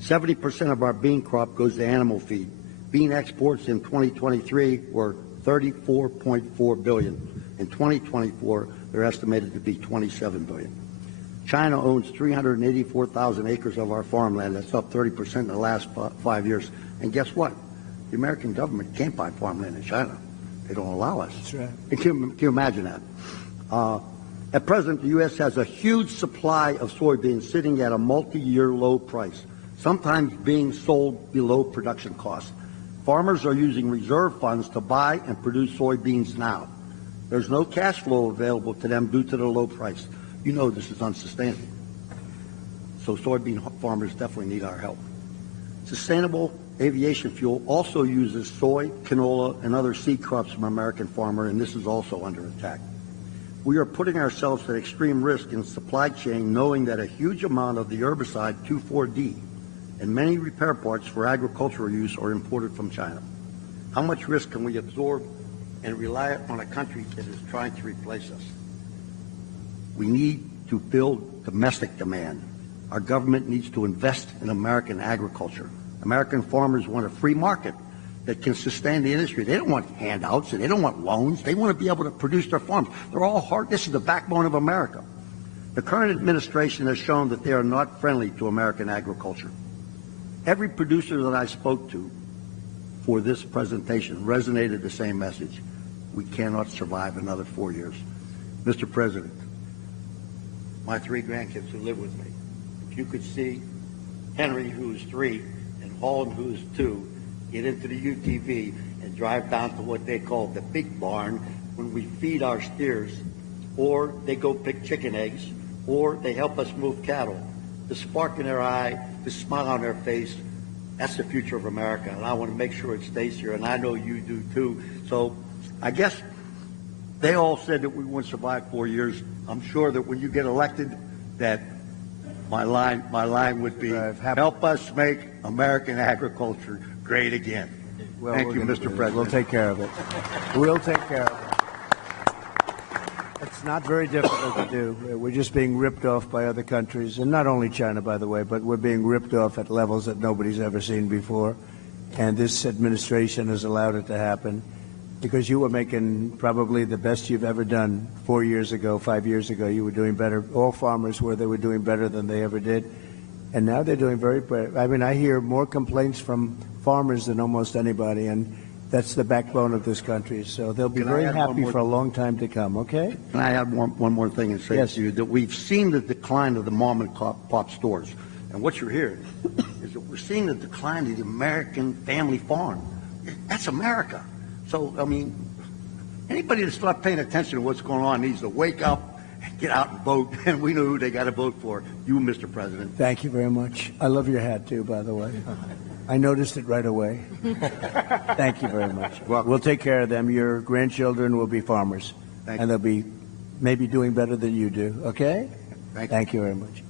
70% of our bean crop goes to animal feed. Bean exports in 2023 were $34.4 billion. In 2024, they're estimated to be $27 billion. China owns 384,000 acres of our farmland. That's up 30% in the last 5 years. And guess what? The American government can't buy farmland in China. They don't allow us. That's right. And can you imagine that? At present, the U.S. has a huge supply of soybeans sitting at a multi-year low price, sometimes being sold below production costs. Farmers are using reserve funds to buy and produce soybeans now. There's no cash flow available to them due to the low price. You know this is unsustainable. So soybean farmers definitely need our help. Sustainable aviation fuel also uses soy, canola, and other seed crops from American farmer, and this is also under attack. We are putting ourselves at extreme risk in supply chain, knowing that a huge amount of the herbicide 2,4-D and many repair parts for agricultural use are imported from China. How much risk can we absorb and rely on a country that is trying to replace us? We need to build domestic demand. Our government needs to invest in American agriculture. American farmers want a free market that can sustain the industry. They don't want handouts and they don't want loans. They want to be able to produce their farms. They're all hard. This is the backbone of America. The current administration has shown that they are not friendly to American agriculture. Every producer that I spoke to for this presentation resonated the same message. We cannot survive another 4 years. Mr. President, my 3 grandkids who live with me, if you could see Henry, who's 3, and Holland, who's 2, get into the UTV and drive down to what they call the big barn when we feed our steers, or they go pick chicken eggs, or they help us move cattle. The spark in their eye, the smile on their face, that's the future of America, and I want to make sure it stays here, and I know you do too. So I guess they all said that we wouldn't survive 4 years. I'm sure that when you get elected, that my line would be, help us make American agriculture great again. Well, Thank you, Mr. President. We'll take care of it. We'll take care of it. It's not very difficult to do. We're just being ripped off by other countries, and not only China, by the way, but we're being ripped off at levels that nobody's ever seen before. And this administration has allowed it to happen because you were making probably the best you've ever done 4 years ago, 5 years ago. You were doing better. All farmers were. They were doing better than they ever did. And now they're doing very better. I mean, I hear more complaints from farmers than almost anybody, and that's the backbone of this country. So they'll be very happy for a long time to come, okay? Can I add one more thing and say to you that we've seen the decline of the mom and pop stores. And what you're hearing is that we're seeing the decline of the American family farm. That's America. So, I mean, anybody that's not paying attention to what's going on needs to wake up and get out and vote. And we know who they got to vote for. You, Mr. President. Thank you very much. I love your hat, too, by the way. I noticed it right away. Thank you very much. We'll take care of them. Your grandchildren will be farmers. And they'll be maybe doing better than you do, okay? Thank you very much.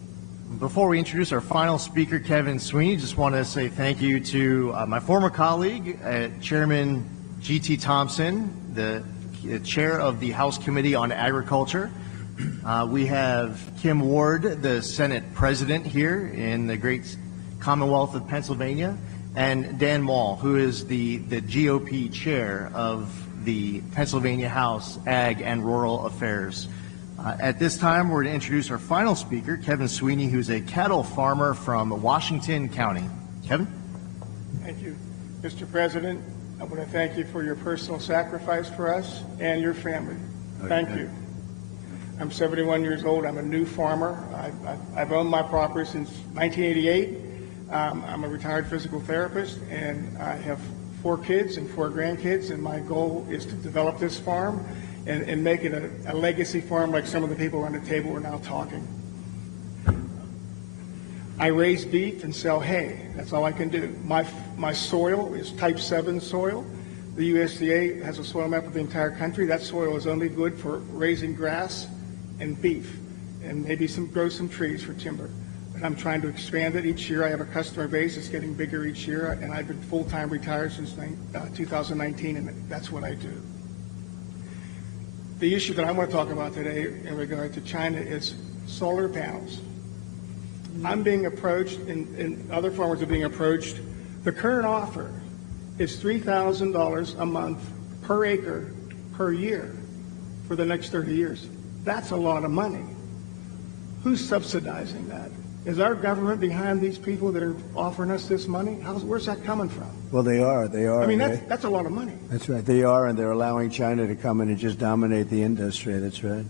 Before we introduce our final speaker, Kevin Sweeney, just want to say thank you to my former colleague, Chairman G.T. Thompson, the chair of the House Committee on Agriculture. We have Kim Ward, the Senate President here in the great Commonwealth of Pennsylvania, and Dan Mall, who is the GOP chair of the Pennsylvania House Ag and Rural Affairs. At this time, we're going to introduce our final speaker, Kevin Sweeney, who's a cattle farmer from Washington County. Kevin? Thank you. Mr. President, I want to thank you for your personal sacrifice for us and your family. Thank you. I'm 71 years old. I'm a new farmer. I've owned my property since 1988. I'm a retired physical therapist, and I have 4 kids and 4 grandkids, and my goal is to develop this farm and make it a legacy farm like some of the people around the table are now talking. I raise beef and sell hay. That's all I can do. My soil is type 7 soil. The USDA has a soil map of the entire country. That soil is only good for raising grass and beef, and maybe grow some trees for timber. But I'm trying to expand it each year. I have a customer base that's getting bigger each year, and I've been full-time retired since 2019, and that's what I do. The issue that I want to talk about today in regard to China is solar panels. I'm being approached, and other farmers are being approached. The current offer is $3,000 a month per acre per year for the next 30 years. That's a lot of money. Who's subsidizing that? Is our government behind these people that are offering us this money? Where's that coming from? Well, they are. I mean, that's a lot of money. That's right. They are, and they're allowing China to come in and just dominate the industry. That's right.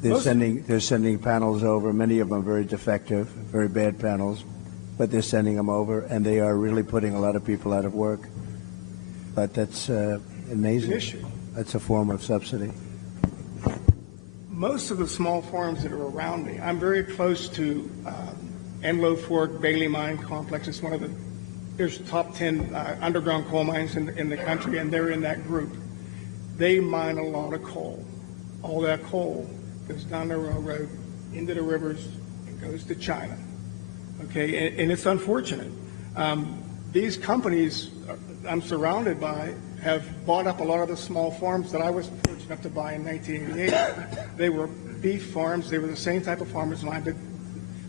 They're sending panels over. Many of them very defective, very bad panels, but they're sending them over, and they are really putting a lot of people out of work. But that's amazing. It's an issue. That's a form of subsidy. Most of the small farms that are around me, I'm very close to Enlow Fork Bailey Mine Complex. It's one of there's top 10 underground coal mines in the country, and they're in that group. They mine a lot of coal. All that coal goes down the railroad, into the rivers, and goes to China. Okay, and it's unfortunate. These companies I'm surrounded by have bought up a lot of the small farms that I was fortunate enough to buy in 1988. They were beef farms. They were the same type of farmers mine, but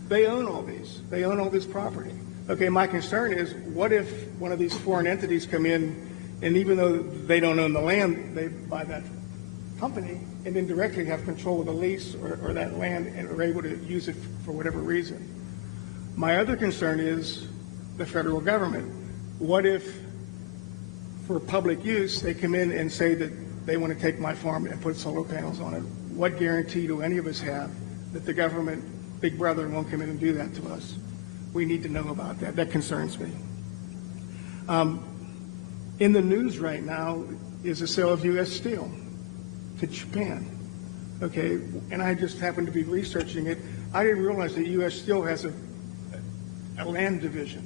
they own all these. They own all this property. Okay, my concern is, what if one of these foreign entities come in, and even though they don't own the land, they buy that company and indirectly have control of the lease or that land and are able to use it for whatever reason. My other concern is the federal government. What if, for public use, they come in and say that they want to take my farm and put solar panels on it? What guarantee do any of us have that the government, Big Brother, won't come in and do that to us? We need to know about that. That concerns me. In the news right now is the sale of U.S. Steel to Japan. Okay, and I just happened to be researching it. I didn't realize that U.S. Steel has a land division,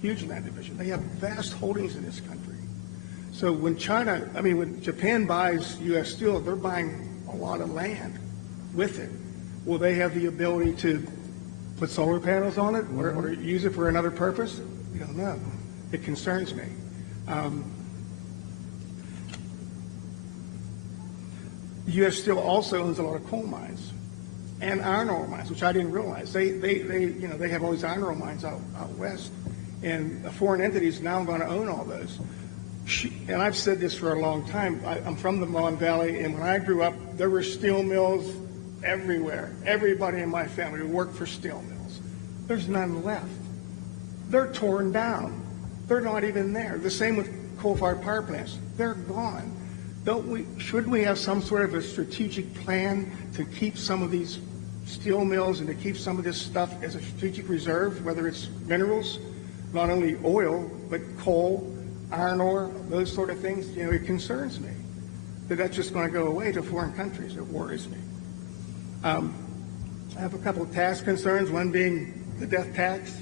huge land division. They have vast holdings in this country. So when when Japan buys U.S. Steel, they're buying a lot of land with it. Will they have the ability to put solar panels on it or use it for another purpose? We don't know. It concerns me. U.S. Steel also owns a lot of coal mines and iron ore mines, which I didn't realize. They have all these iron ore mines out west, and a foreign entity is now going to own all those. And I've said this for a long time. I'm from the Mon Valley, and when I grew up, there were steel mills everywhere. Everybody in my family worked for steel mills. There's none left. They're torn down. They're not even there. The same with coal-fired power plants. They're gone. Should we have some sort of a strategic plan to keep some of these steel mills and to keep some of this stuff as a strategic reserve, whether it's minerals, not only oil, but coal, iron ore, those sort of things? It concerns me that that's just going to go away to foreign countries. It worries me. I have a couple of tax concerns, one being the death tax.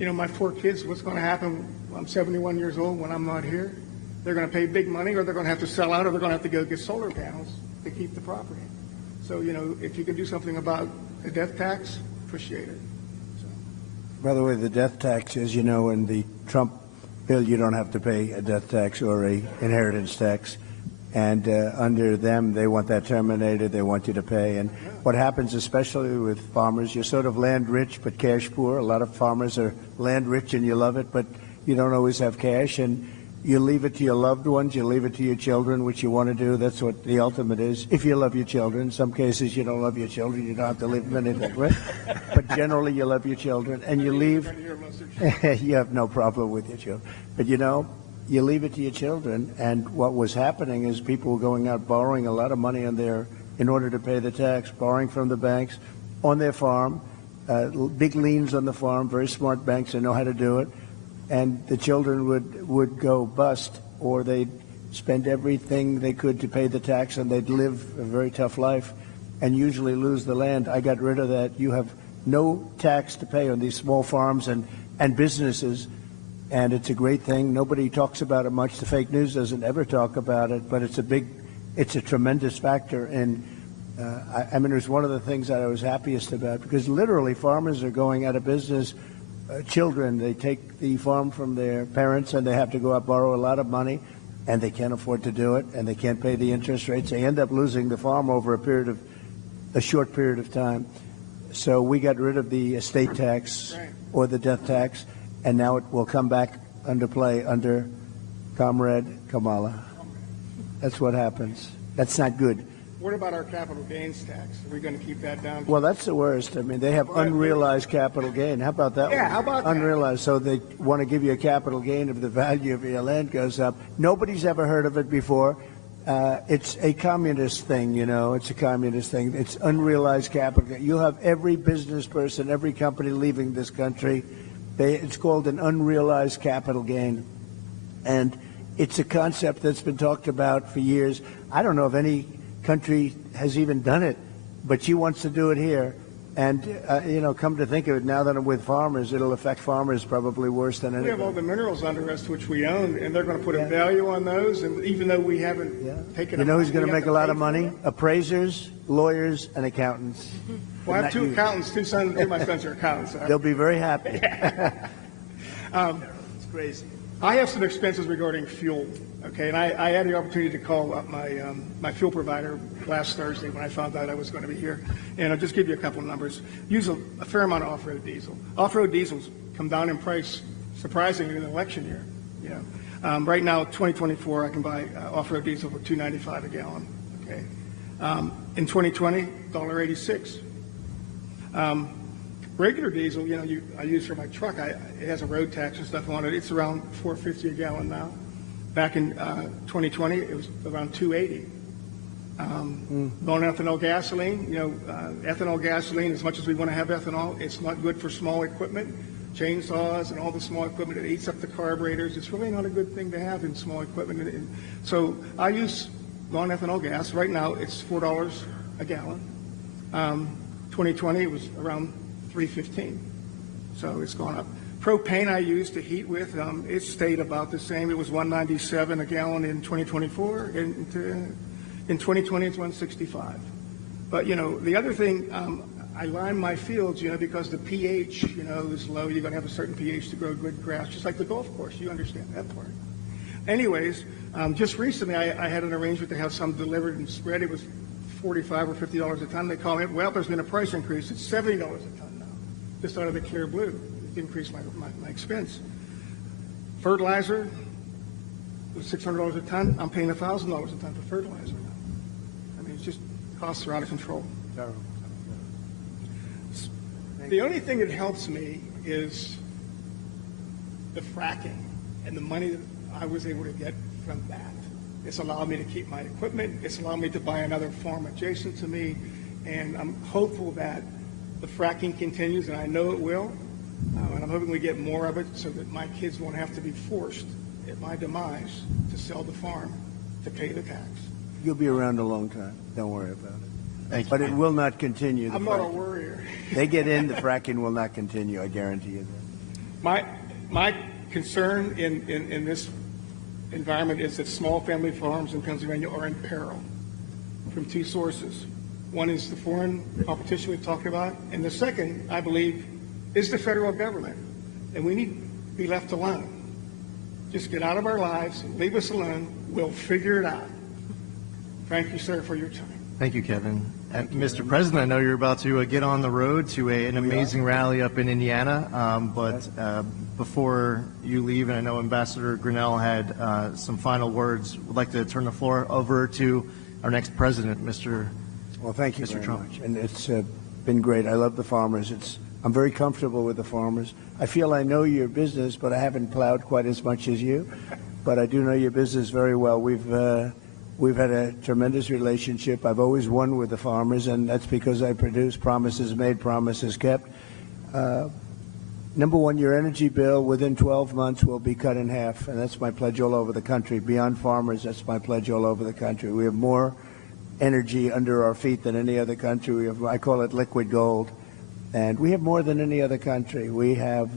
My 4 kids, what's going to happen when I'm 71 years old when I'm not here? They're going to pay big money, or they're going to have to sell out, or they're going to have to go get solar panels to keep the property. So, if you can do something about the death tax, appreciate it. By the way, the death tax, as you know, in the Trump bill, you don't have to pay a death tax or a inheritance tax. And under them, they want that terminated. They want you to pay. And what happens, especially with farmers, you're sort of land rich but cash poor. A lot of farmers are land rich and you love it, but you don't always have cash. And you leave it to your loved ones. You leave it to your children, which you want to do. That's what the ultimate is. If you love your children. In some cases, you don't love your children. You don't have to leave them anything, right? But generally, you love your children. And you leave. You have no problem with your children. But you leave it to your children, and what was happening is people were going out borrowing a lot of money in order to pay the tax, borrowing from the banks on their farm, big liens on the farm, very smart banks that know how to do it, and the children would go bust, or they'd spend everything they could to pay the tax, and they'd live a very tough life and usually lose the land. I got rid of that. You have no tax to pay on these small farms and businesses. And it's a great thing. Nobody talks about it much. The fake news doesn't ever talk about it, but it's a tremendous factor. And it was one of the things that I was happiest about, because literally farmers are going out of business. Children, they take the farm from their parents and they have to go out borrow a lot of money, and they can't afford to do it, and they can't pay the interest rates. They end up losing the farm over a short period of time. So we got rid of the estate tax or the death tax. And now it will come back under play under Comrade Kamala. That's what happens. That's not good. What about our capital gains tax? Are we going to keep that down? Well, that's the worst. I mean, they have unrealized capital gain. How about that Yeah, one? how about that? Unrealized. So they want to give you a capital gain if the value of your land goes up. Nobody's ever heard of it before. It's a communist thing, you know. It's a communist thing. It's unrealized capital gain. You'll have every business person, every company leaving this country. It's called an unrealized capital gain. And it's a concept that's been talked about for years. I don't know if any country has even done it, but she wants to do it here. And, come to think of it, now that I'm with farmers, it'll affect farmers probably worse than anything. We have all the minerals under us, which we own, and they're going to put a value on those. And even though we haven't taken You know who's going we to have make a lot of pay money? Appraisers, lawyers, and accountants. Well, I have Not two you. accountants, two of my sons are accountants. They'll be very happy. It's crazy. I have some expenses regarding fuel, okay, and I had the opportunity to call up my fuel provider last Thursday when I found out I was going to be here, and I'll just give you a couple of numbers. Use a fair amount of off-road diesel. Off-road diesels come down in price surprisingly in an election year. Right now, 2024, I can buy off-road diesel for $2.95 a gallon. Okay, in 2020, $1.86. Regular diesel, I use for my truck. It has a road tax and stuff on it. It's around $4.50 a gallon now. Back in 2020, it was around $2.80. Non-ethanol gasoline, ethanol gasoline. As much as we want to have ethanol, it's not good for small equipment, chainsaws, and all the small equipment. It eats up the carburetors. It's really not a good thing to have in small equipment. So I use non-ethanol gas. Right now, it's $4 a gallon. 2020, it was around $3.15, so it's gone up. Propane I used to heat with, it stayed about the same. It was $1.97 a gallon in 2024. In 2020, it's $1.65. But the other thing, I lime my fields, because the pH, is low. You're going to have a certain pH to grow good grass, just like the golf course. You understand that part. Anyways, just recently I had an arrangement to have some delivered and spread. It was $45 or $50 a ton. They call me, well, there's been a price increase. It's $70 a ton now, just out of the clear blue. It increased my expense. Fertilizer was $600 a ton. I'm paying $1,000 a ton for fertilizer now. I mean, it's just costs are out of control. The only thing that helps me is the fracking and the money that I was able to get from that. It's allowed me to keep my equipment. It's allowed me to buy another farm adjacent to me. And I'm hopeful that the fracking continues, and I know it will. And I'm hoping we get more of it so that my kids won't have to be forced at my demise to sell the farm to pay the tax. You'll be around a long time. Don't worry about it. Thank you. But it will not continue. I'm not a worrier. They get in, the fracking will not continue. I guarantee you that. My concern in this environment is that small family farms in Pennsylvania are in peril from two sources. One is the foreign competition we talked about, and the second, I believe, is the federal government. And we need to be left alone. Just get out of our lives, leave us alone. We'll figure it out. Thank you, sir, for your time. Thank you, Kevin. Mr. President, I know you're about to get on the road to an amazing rally up in Indiana, but before you leave, and I know Ambassador Grinnell had some final words, would like to turn the floor over to our next president, Mr. Well, thank you Mr. very Trump. much. And it's been great. I love the farmers. I'm very comfortable with the farmers. I feel I know your business, but I haven't plowed quite as much as you. But I do know your business very well. We've had a tremendous relationship. I've always won with the farmers, and that's because I produce promises made, promises kept. Number one, your energy bill within 12 months will be cut in half, and that's my pledge all over the country. Beyond farmers, that's my pledge all over the country. We have more energy under our feet than any other country. I call it liquid gold, and we have more than any other country. We have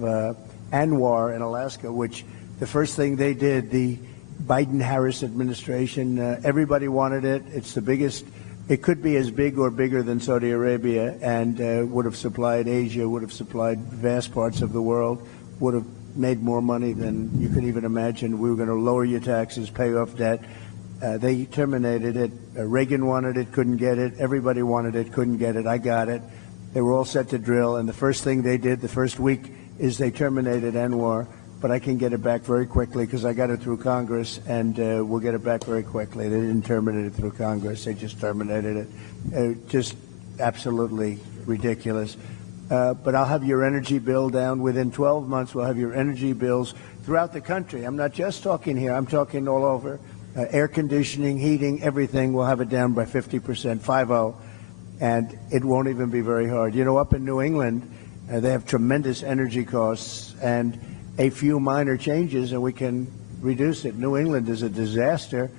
Anwar in Alaska, which the first thing they did, the Biden-Harris administration, everybody wanted it. It's the biggest. It could be as big or bigger than Saudi Arabia, and would have supplied Asia, would have supplied vast parts of the world, would have made more money than you could even imagine. We were going to lower your taxes, pay off debt. They terminated it. Reagan wanted it, couldn't get it. Everybody wanted it, couldn't get it. I got it. They were all set to drill, and the first thing they did the first week is they terminated Anwar. but I can get it back very quickly because I got it through Congress, and we'll get it back very quickly. They didn't terminate it through Congress. They just terminated it. Just absolutely ridiculous. But I'll have your energy bill down within 12 months. We'll have your energy bills throughout the country. I'm not just talking here. I'm talking all over. Air conditioning, heating, everything. We'll have it down by 50%, 50. And it won't even be very hard. You know, up in New England, they have tremendous energy costs and a few minor changes, and we can reduce it. New England is a disaster.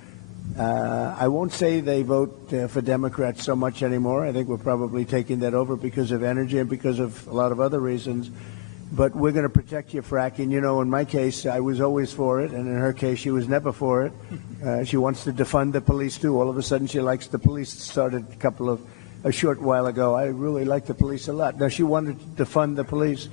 I won't say they vote for Democrats so much anymore. I think we're probably taking that over because of energy and because of a lot of other reasons. But we're going to protect your fracking. You know, in my case, I was always for it, and in her case, she was never for it. She wants to defund the police, too. All of a sudden, she likes the police. It started a short while ago. I really like the police a lot. Now, she wanted to defund the police.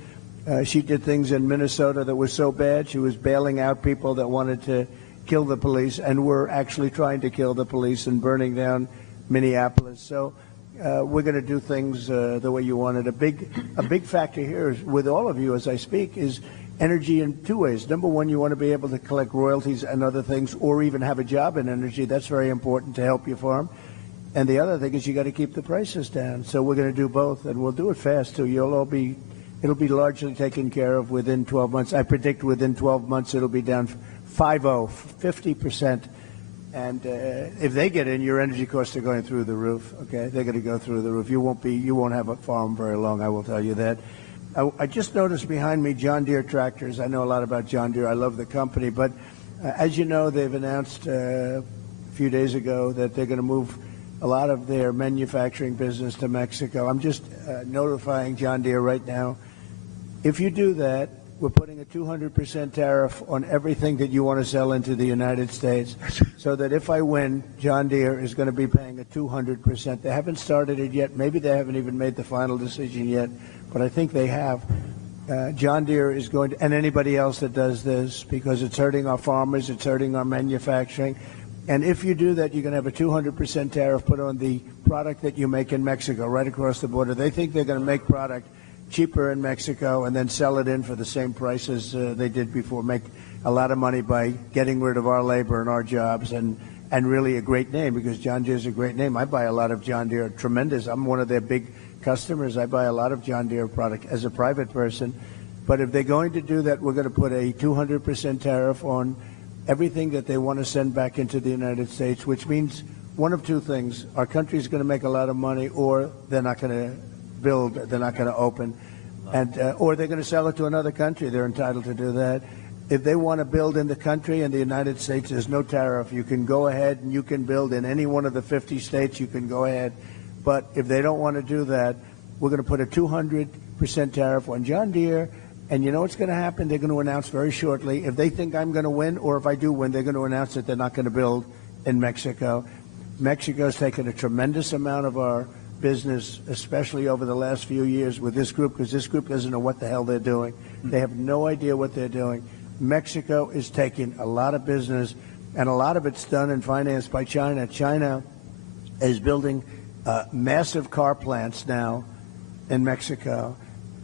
She did things in Minnesota that were so bad. She was bailing out people that wanted to kill the police and were actually trying to kill the police and burning down Minneapolis. So we're going to do things the way you want it. A big factor here is, with all of you as I speak, is energy in two ways. Number one, you want to be able to collect royalties and other things, or even have a job in energy. That's very important to help your farm. And the other thing is you got to keep the prices down. So we're going to do both, and we'll do it fast too. It'll be largely taken care of within 12 months. I predict within 12 months it'll be down 50%. And if they get in, your energy costs are going through the roof. Okay, they're going to go through the roof. You won't have a farm very long. I will tell you that. I just noticed behind me John Deere tractors. I know a lot about John Deere. I love the company, but as you know, they've announced a few days ago that they're going to move a lot of their manufacturing business to Mexico. I'm just notifying John Deere right now. If you do that, we're putting a 200% tariff on everything that you want to sell into the United States, so that if I win, John Deere is going to be paying a 200%. They haven't started it yet. Maybe they haven't even made the final decision yet, but I think they have. John Deere is going to, and anybody else that does this, because it's hurting our farmers, it's hurting our manufacturing. And if you do that, you're going to have a 200% tariff put on the product that you make in Mexico, right across the border. They think they're going to make product cheaper in Mexico and then sell it in for the same prices they did before, make a lot of money by getting rid of our labor and our jobs, and really a great name, because John Deere is a great name. I buy a lot of John Deere, tremendous. I'm one of their big customers. I buy a lot of John Deere product as a private person. But if they're going to do that, we're going to put a 200% tariff on everything that they want to send back into the United States, which means one of two things. Our country is going to make a lot of money, or they're not going to build, they're not going to open, and or they're going to sell it to another country. They're entitled to do that. If they want to build in the country, in the United States, there's no tariff. You can go ahead and you can build in any one of the 50 states. You can go ahead. But if they don't want to do that, we're going to put a 200% tariff on John Deere. And you know what's going to happen? They're going to announce very shortly, if they think I'm going to win, or if I do win, they're going to announce that they're not going to build in Mexico. Mexico's taken a tremendous amount of our business, especially over the last few years with this group, because this group doesn't know what the hell they're doing. They have no idea what they're doing. Mexico is taking a lot of business, and a lot of it's done and financed by China. China is building massive car plants now in Mexico.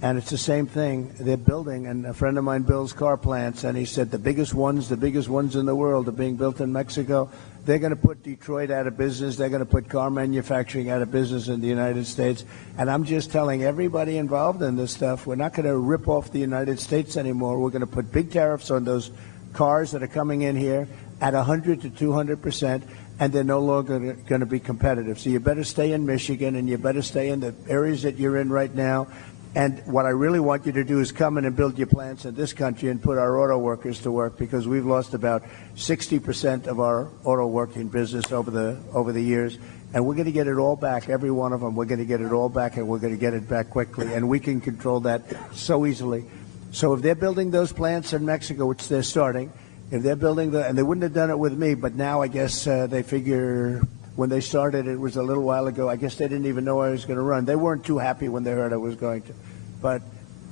And it's the same thing they're building. And a friend of mine builds car plants, and he said the biggest ones in the world are being built in Mexico. They're going to put Detroit out of business. They're going to put car manufacturing out of business in the United States. And I'm just telling everybody involved in this stuff, we're not going to rip off the United States anymore. We're going to put big tariffs on those cars that are coming in here at 100 to 200%, and they're no longer going to be competitive. So you better stay in Michigan, and you better stay in the areas that you're in right now. And what I really want you to do is come in and build your plants in this country and put our auto workers to work, because we've lost about 60% of our auto working business over the years. And we're going to get it all back, every one of them. We're going to get it all back, and we're going to get it back quickly. And we can control that so easily. So if they're building those plants in Mexico, which they're starting, if they're building and they wouldn't have done it with me, but now I guess they figure, when they started, it was a little while ago, I guess they didn't even know I was going to run. They weren't too happy when they heard I was going to. But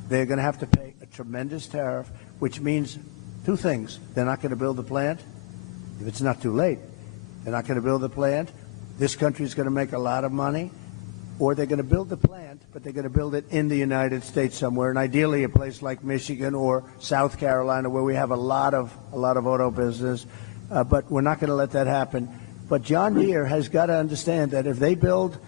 they're going to have to pay a tremendous tariff, which means two things. They're not going to build the plant if it's not too late. They're not going to build the plant. This country is going to make a lot of money. Or they're going to build the plant, but they're going to build it in the United States somewhere, and ideally a place like Michigan or South Carolina, where we have a lot of auto business. But we're not going to let that happen. But John Deere has got to understand that if they build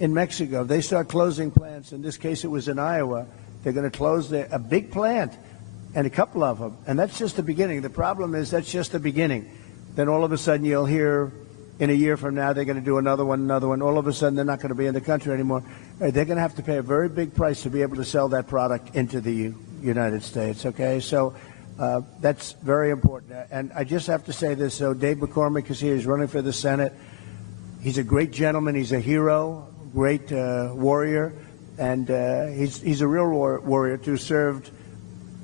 in Mexico, if they start closing plants. In this case, it was in Iowa. They're going to close a big plant, and a couple of them, and that's just the beginning. The problem is that's just the beginning. Then all of a sudden you'll hear in a year from now they're going to do another one. All of a sudden they're not going to be in the country anymore. They're going to have to pay a very big price to be able to sell that product into the United States, okay? So that's very important. And I just have to say this, so Dave McCormick is here. He's running for the Senate. He's a great gentleman. He's a hero, great warrior, and he's a real warrior too, served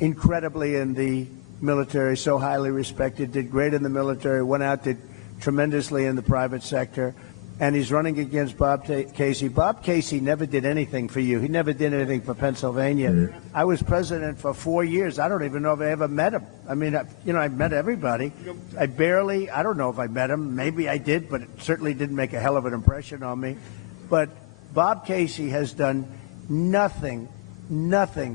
incredibly in the military, so highly respected, did great in the military, went out, did tremendously in the private sector, and he's running against Bob Casey. Bob Casey never did anything for you. He never did anything for Pennsylvania. I was president for 4 years. I don't even know if I ever met him. I mean, I've met everybody. I don't know if I met him. Maybe I did, but it certainly didn't make a hell of an impression on me. But Bob Casey has done nothing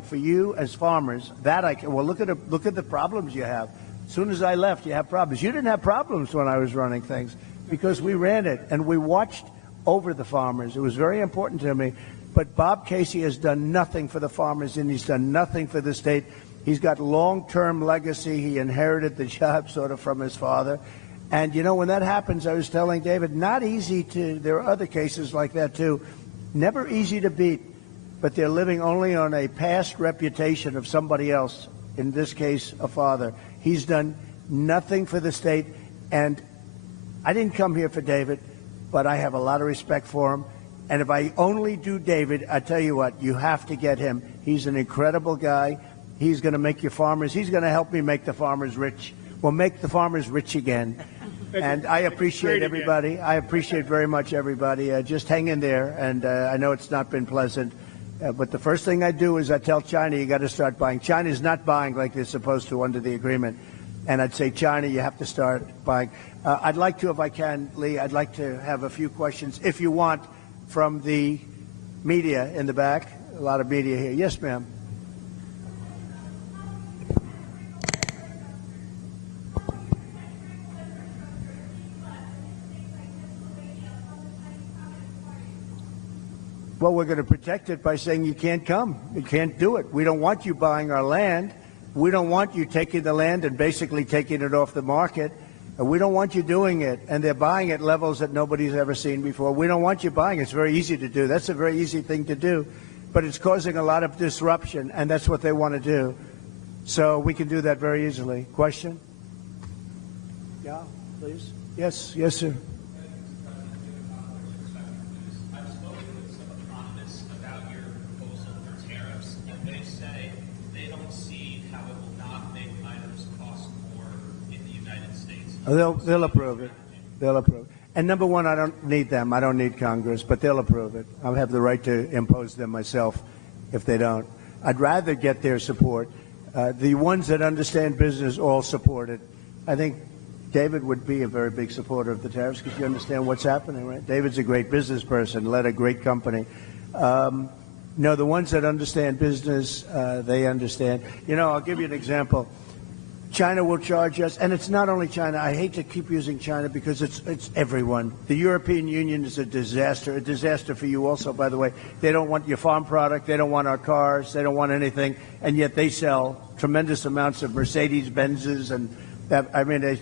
for you as farmers. Look at the problems you have. As soon as I left, you have problems. You didn't have problems when I was running things because we ran it and we watched over the farmers. It was very important to me. But Bob Casey has done nothing for the farmers, and he's done nothing for the state. He's got long-term legacy. He inherited the job sort of from his father. And, when that happens, I was telling David, not easy there are other cases like that too, never easy to beat, but they're living only on a past reputation of somebody else, in this case, a father. He's done nothing for the state, and I didn't come here for David, but I have a lot of respect for him. And if I only do David, I tell you what, you have to get him. He's an incredible guy. He's going to make your farmers, he's going to help me make the farmers rich. We'll make the farmers rich again. And I appreciate everybody. I appreciate very much everybody. Just hang in there, and I know it's not been pleasant. But the first thing I do is I tell China, you got to start buying. China's not buying like they're supposed to under the agreement. And I'd say, China, you have to start buying. I'd like to, if I can, Lee, I'd like to have a few questions, if you want, from the media in the back. A lot of media here. Yes, ma'am. Well, we're going to protect it by saying you can't come. You can't do it. We don't want you buying our land. We don't want you taking the land and basically taking it off the market. We don't want you doing it. And they're buying at levels that nobody's ever seen before. We don't want you buying. It's very easy to do. That's a very easy thing to do. But it's causing a lot of disruption, and that's what they want to do. So we can do that very easily. Question? Yeah, please. Yes, sir. They'll approve it. They'll approve it. And number one, I don't need them. I don't need Congress, but they'll approve it. I'll have the right to impose them myself if they don't. I'd rather get their support. The ones that understand business all support it. I think David would be a very big supporter of the tariffs because you understand what's happening, right? David's a great business person, led a great company. No, the ones that understand business, they understand. I'll give you an example. China will charge us, and it's not only China. I hate to keep using China because it's everyone. The European Union is a disaster for you also, by the way. They don't want your farm product. They don't want our cars. They don't want anything, and yet they sell tremendous amounts of Mercedes-Benzes, and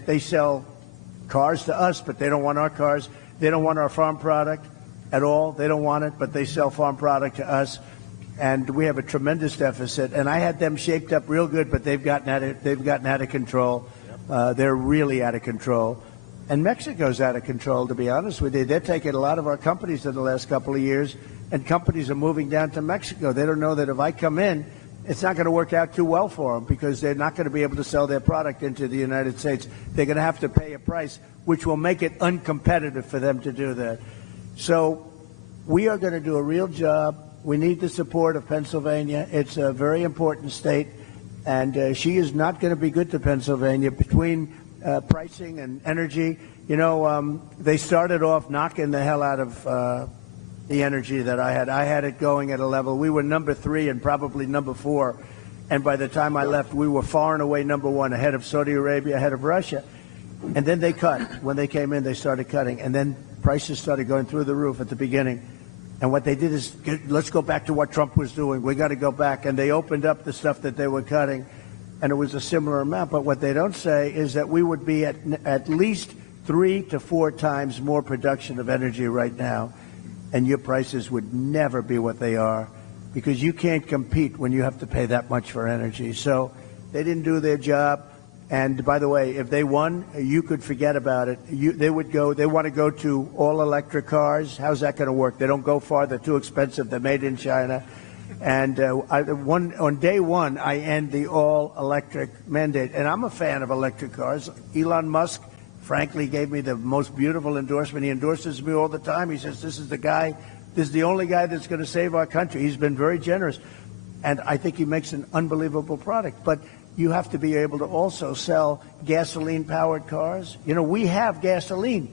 they sell cars to us, but they don't want our cars. They don't want our farm product at all. They don't want it, but they sell farm product to us. And we have a tremendous deficit. And I had them shaped up real good, but they've gotten out of control. They're really out of control. And Mexico's out of control, to be honest with you. They're taking a lot of our companies in the last couple of years, and companies are moving down to Mexico. They don't know that if I come in, it's not going to work out too well for them because they're not going to be able to sell their product into the United States. They're going to have to pay a price, which will make it uncompetitive for them to do that. So we are going to do a real job. We need the support of Pennsylvania. It's a very important state, and she is not going to be good to Pennsylvania between pricing and energy. They started off knocking the hell out of the energy that I had. I had it going at a level. We were number 3 and probably number 4. And by the time I left, we were far and away number 1, ahead of Saudi Arabia, ahead of Russia. And then they cut. When they came in, they started cutting. And then prices started going through the roof at the beginning. And what they did is, let's go back to what Trump was doing. We got to go back. And they opened up the stuff that they were cutting, and it was a similar amount. But what they don't say is that we would be at least 3 to 4 times more production of energy right now, and your prices would never be what they are, because you can't compete when you have to pay that much for energy. So they didn't do their job. And by the way, if they won, you could forget about it. They want to go to all electric cars. How's that going to work? They don't go far. They're too expensive. They're made in China. And on day one, I end the all electric mandate. And I'm a fan of electric cars. Elon Musk, frankly, gave me the most beautiful endorsement. He endorses me all the time. He says, this is the only guy that's going to save our country. He's been very generous. And I think he makes an unbelievable product. But you have to be able to also sell gasoline-powered cars. You know, we have gasoline,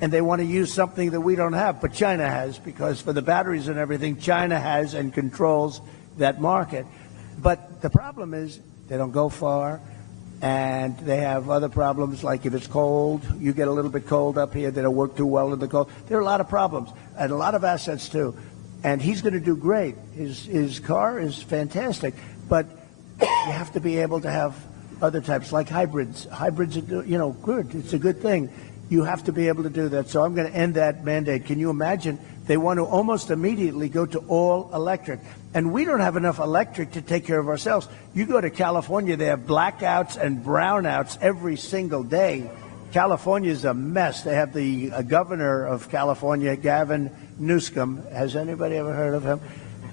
and they want to use something that we don't have, but China has, because for the batteries and everything, China has and controls that market. But the problem is they don't go far, and they have other problems, like if it's cold, you get a little bit cold up here, they don't work too well in the cold. There are a lot of problems, and a lot of assets, too. And he's going to do great. His car is fantastic, but you have to be able to have other types, like hybrids. Hybrids are, good. It's a good thing. You have to be able to do that. So I'm going to end that mandate. Can you imagine? They want to almost immediately go to all electric. And we don't have enough electric to take care of ourselves. You go to California, they have blackouts and brownouts every single day. California is a mess. They have the governor of California, Gavin Newsom. Has anybody ever heard of him?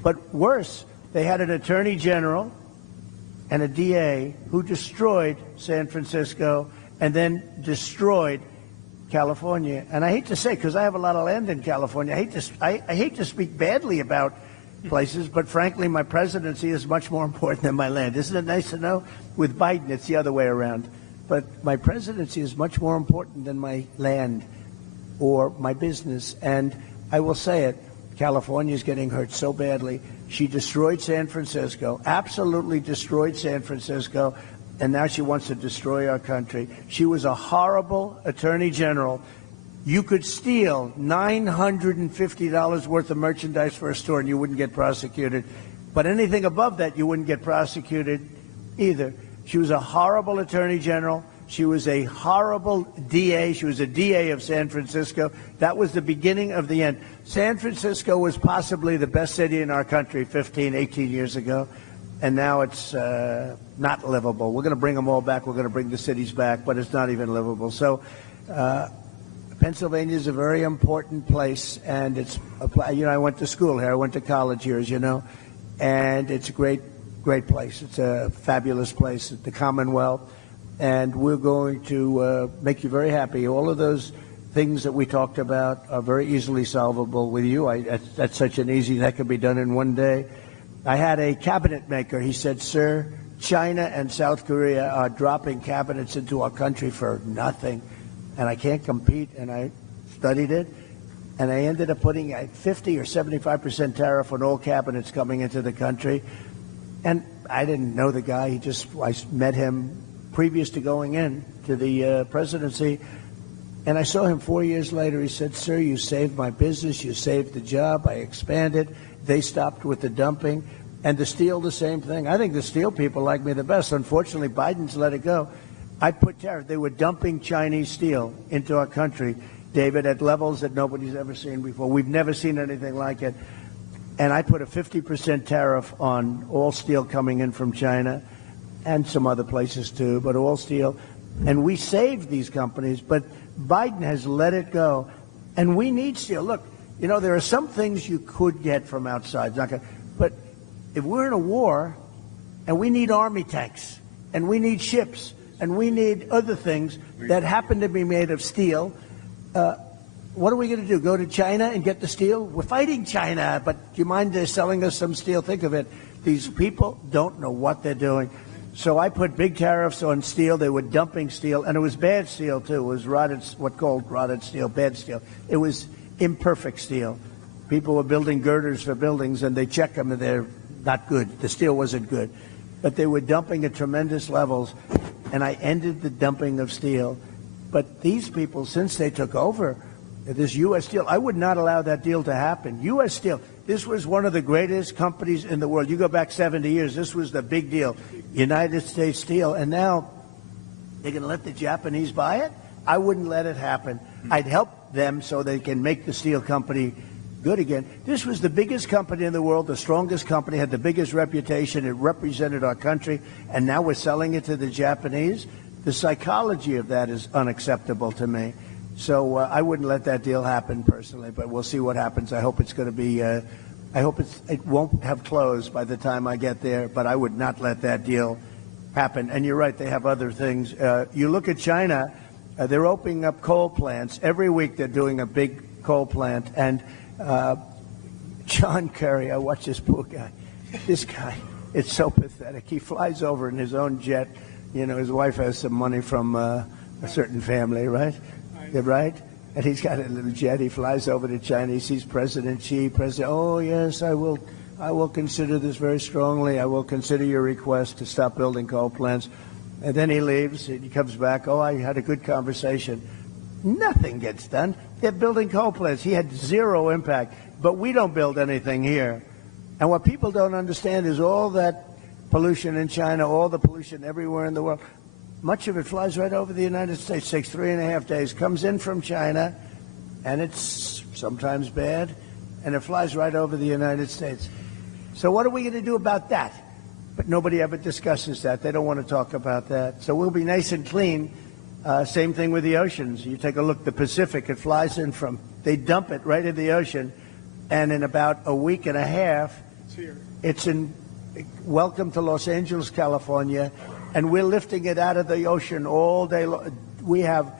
But worse, they had an attorney general and a DA who destroyed San Francisco and then destroyed California. And I hate to say, because I have a lot of land in California, I hate to speak badly about places, but frankly, my presidency is much more important than my land. Isn't it nice to know? With Biden, it's the other way around. But my presidency is much more important than my land or my business. And I will say it, California is getting hurt so badly. She destroyed San Francisco, absolutely destroyed San Francisco, and now she wants to destroy our country. She was a horrible attorney general. You could steal $950 worth of merchandise for a store and you wouldn't get prosecuted. But anything above that, you wouldn't get prosecuted either. She was a horrible attorney general. She was a horrible DA. She was a DA of San Francisco. That was the beginning of the end. San Francisco was possibly the best city in our country 15, 18 years ago, and now it's not livable. We're going to bring them all back. We're going to bring the cities back, but it's not even livable. So Pennsylvania is a very important place, and it's, I went to school here. I went to college here, as you know, and it's a great place. It's a fabulous place, the Commonwealth, and we're going to make you very happy. All of those things that we talked about are very easily solvable with you. That's such an easy, that could be done in one day. I had a cabinet maker. He said, sir, China and South Korea are dropping cabinets into our country for nothing, and I can't compete. And I studied it, and I ended up putting a 50 or 75% tariff on all cabinets coming into the country. And I didn't know the guy. I met him previous to going in to the presidency. And I saw him 4 years later. He said, sir, you saved my business. You saved the job. I expanded. They stopped with the dumping. And the steel, the same thing. I think the steel people like me the best. Unfortunately, Biden's let it go. I put tariff. They were dumping Chinese steel into our country, David, at levels that nobody's ever seen before. We've never seen anything like it. And I put a 50% tariff on all steel coming in from China and some other places too, but all steel. And we saved these companies, but Biden has let it go. And we need steel. Look, there are some things you could get from outside. But if we're in a war and we need army tanks and we need ships and we need other things that happen to be made of steel, what are we going to do? Go to China and get the steel? We're fighting China, but do you mind selling us some steel? Think of it. These people don't know what they're doing. So I put big tariffs on steel. They were dumping steel, and it was bad steel, too. It was rotted steel, bad steel. It was imperfect steel. People were building girders for buildings, and they check them, and they're not good. The steel wasn't good. But they were dumping at tremendous levels, and I ended the dumping of steel. But these people, since they took over, this U.S. Steel, I would not allow that deal to happen. U.S. Steel, this was one of the greatest companies in the world. You go back 70 years, this was the big deal. United States Steel, and now they're going to let the Japanese buy it? I wouldn't let it happen. I'd help them so they can make the steel company good again. This was the biggest company in the world, the strongest company, had the biggest reputation. It represented our country, and now we're selling it to the Japanese. The psychology of that is unacceptable to me. So I wouldn't let that deal happen personally, but we'll see what happens. I hope it's going to be, I hope it won't have closed by the time I get there, but I would not let that deal happen. And you're right, they have other things. You look at China, they're opening up coal plants. Every week they're doing a big coal plant. And John Kerry, I watch this poor guy. This guy, it's so pathetic. He flies over in his own jet. You know, his wife has some money from a certain family, right? Right? And he's got a little jet. He flies over to China. He sees President Xi. Oh, yes, I will consider this very strongly. I will consider your request to stop building coal plants. And then he leaves. And he comes back. Oh, I had a good conversation. Nothing gets done. They're building coal plants. He had zero impact. But we don't build anything here. And what people don't understand is all that pollution in China, all the pollution everywhere in the world, much of it flies right over the United States, takes 3.5 days, comes in from China, and it's sometimes bad, and it flies right over the United States. So what are we going to do about that? But nobody ever discusses that. They don't want to talk about that. So we'll be nice and clean. Same thing with the oceans. You take a look, the Pacific, it flies in from, they dump it right in the ocean, and in about a week and a half, it's in, welcome to Los Angeles, California, and we're lifting it out of the ocean all day long. We have,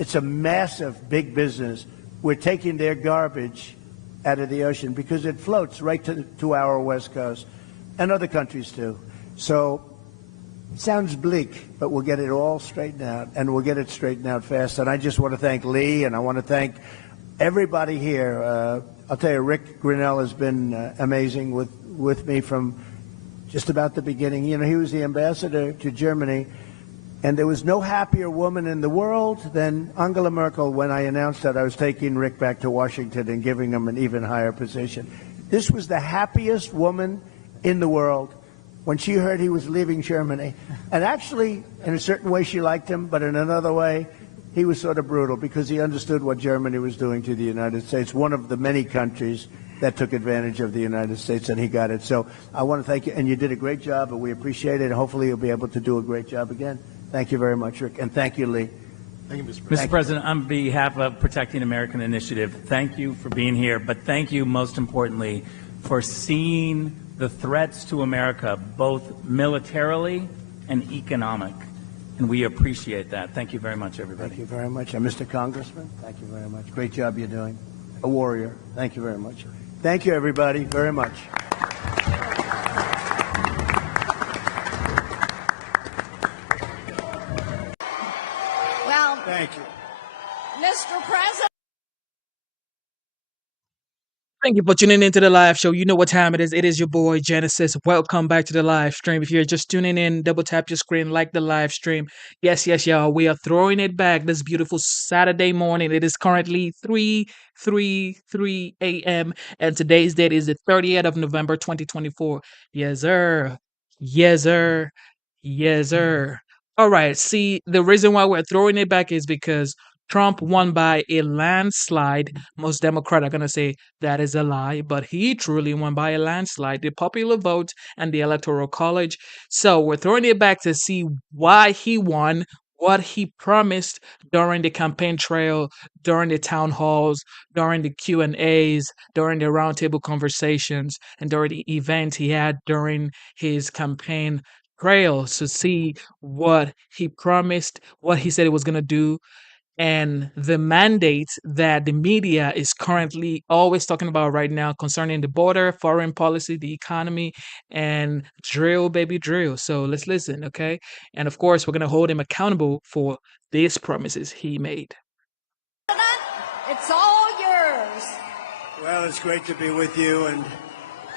it's a massive, big business. We're taking their garbage out of the ocean because it floats right to our West Coast, and other countries too. So it sounds bleak, but we'll get it all straightened out, and we'll get it straightened out fast. And I just want to thank Lee, and I want to thank everybody here. I'll tell you, Rick Grinnell has been amazing with me from just about the beginning. You know, he was the ambassador to Germany, and there was no happier woman in the world than Angela Merkel when I announced that I was taking Rick back to Washington and giving him an even higher position. This was the happiest woman in the world when she heard he was leaving Germany. And actually, in a certain way, she liked him, but in another way, he was sort of brutal because he understood what Germany was doing to the United States, one of the many countries that took advantage of the United States, and he got it. So I want to thank you, and you did a great job, and we appreciate it, and hopefully you'll be able to do a great job again. Thank you very much, Rick, and thank you, Lee. Thank you, Mr. President. Mr. President, on behalf of Protecting American Initiative, thank you for being here, but thank you most importantly for seeing the threats to America, both militarily and economic. And we appreciate that. Thank you very much, everybody. Thank you very much. And Mr. Congressman, thank you very much. Great job you're doing. A warrior. Thank you very much. Thank you, everybody, very much. Well, thank you. Mr. President. Thank you for tuning into the live show. You know what time it is. It is your boy Genesis. Welcome back to the live stream. If you're just tuning in, double tap your screen, like the live stream. Yes, y'all. We are throwing it back this beautiful Saturday morning. It is currently 3:33 a.m. and today's date is the 30th of November, 2024. Yes, sir. Yes, sir. Yes, sir. All right. See, the reason why we're throwing it back is because Trump won by a landslide. Most Democrats are going to say that is a lie, but he truly won by a landslide. The popular vote and the Electoral College. So we're throwing it back to see why he won, what he promised during the campaign trail, during the town halls, during the Q&As, during the roundtable conversations, and during the event he had during his campaign trail to see what he promised, what he said he was going to do, and the mandates that the media is currently always talking about right now concerning the border, foreign policy, the economy, and drill, baby, drill. So let's listen, okay? And of course, we're going to hold him accountable for these promises he made. It's all yours. Well, it's great to be with you, and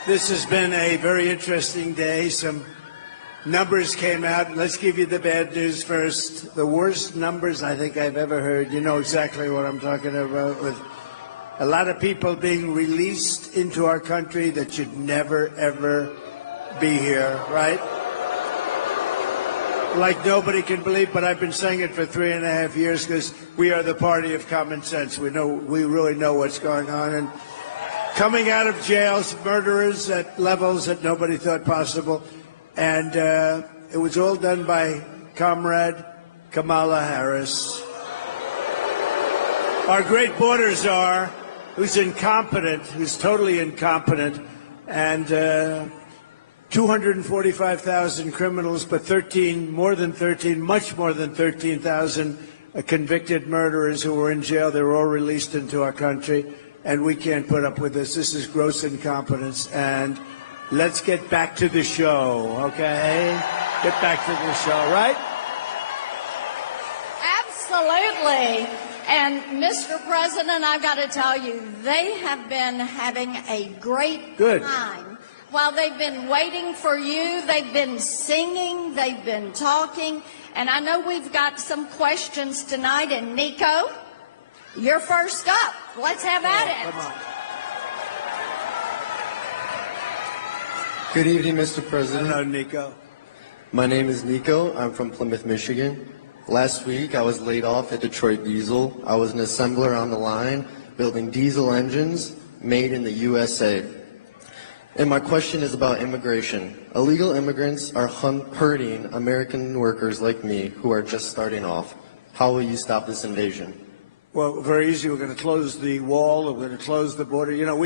this has been a very interesting day. Some numbers came out. Let's give you the bad news first. The worst numbers I think I've ever heard. You know exactly what I'm talking about, with a lot of people being released into our country that should never, ever be here, right? Like nobody can believe, but I've been saying it for 3.5 years because we are the party of common sense. We really know what's going on. And coming out of jails, murderers at levels that nobody thought possible. And it was all done by Comrade Kamala Harris. Our great border czar, who's incompetent, who's totally incompetent, and 245,000 criminals, but much more than 13,000 convicted murderers who were in jail. They were all released into our country, and we can't put up with this. This is gross incompetence, and let's get back to the show, okay? Get back to the show, right? Absolutely. And, Mr. President, I've got to tell you, they have been having a great time. While they've been waiting for you, they've been singing, they've been talking, and I know we've got some questions tonight. And Nico, you're first up. Let's have at it. Good evening, Mr. President. Hello, Nico. My name is Nico. I'm from Plymouth, Michigan. Last week, I was laid off at Detroit Diesel. I was an assembler on the line, building diesel engines made in the USA. And my question is about immigration. Illegal immigrants are hurting American workers like me who are just starting off. How will you stop this invasion? Well, very easy. We're going to close the wall. We're going to close the border. You know,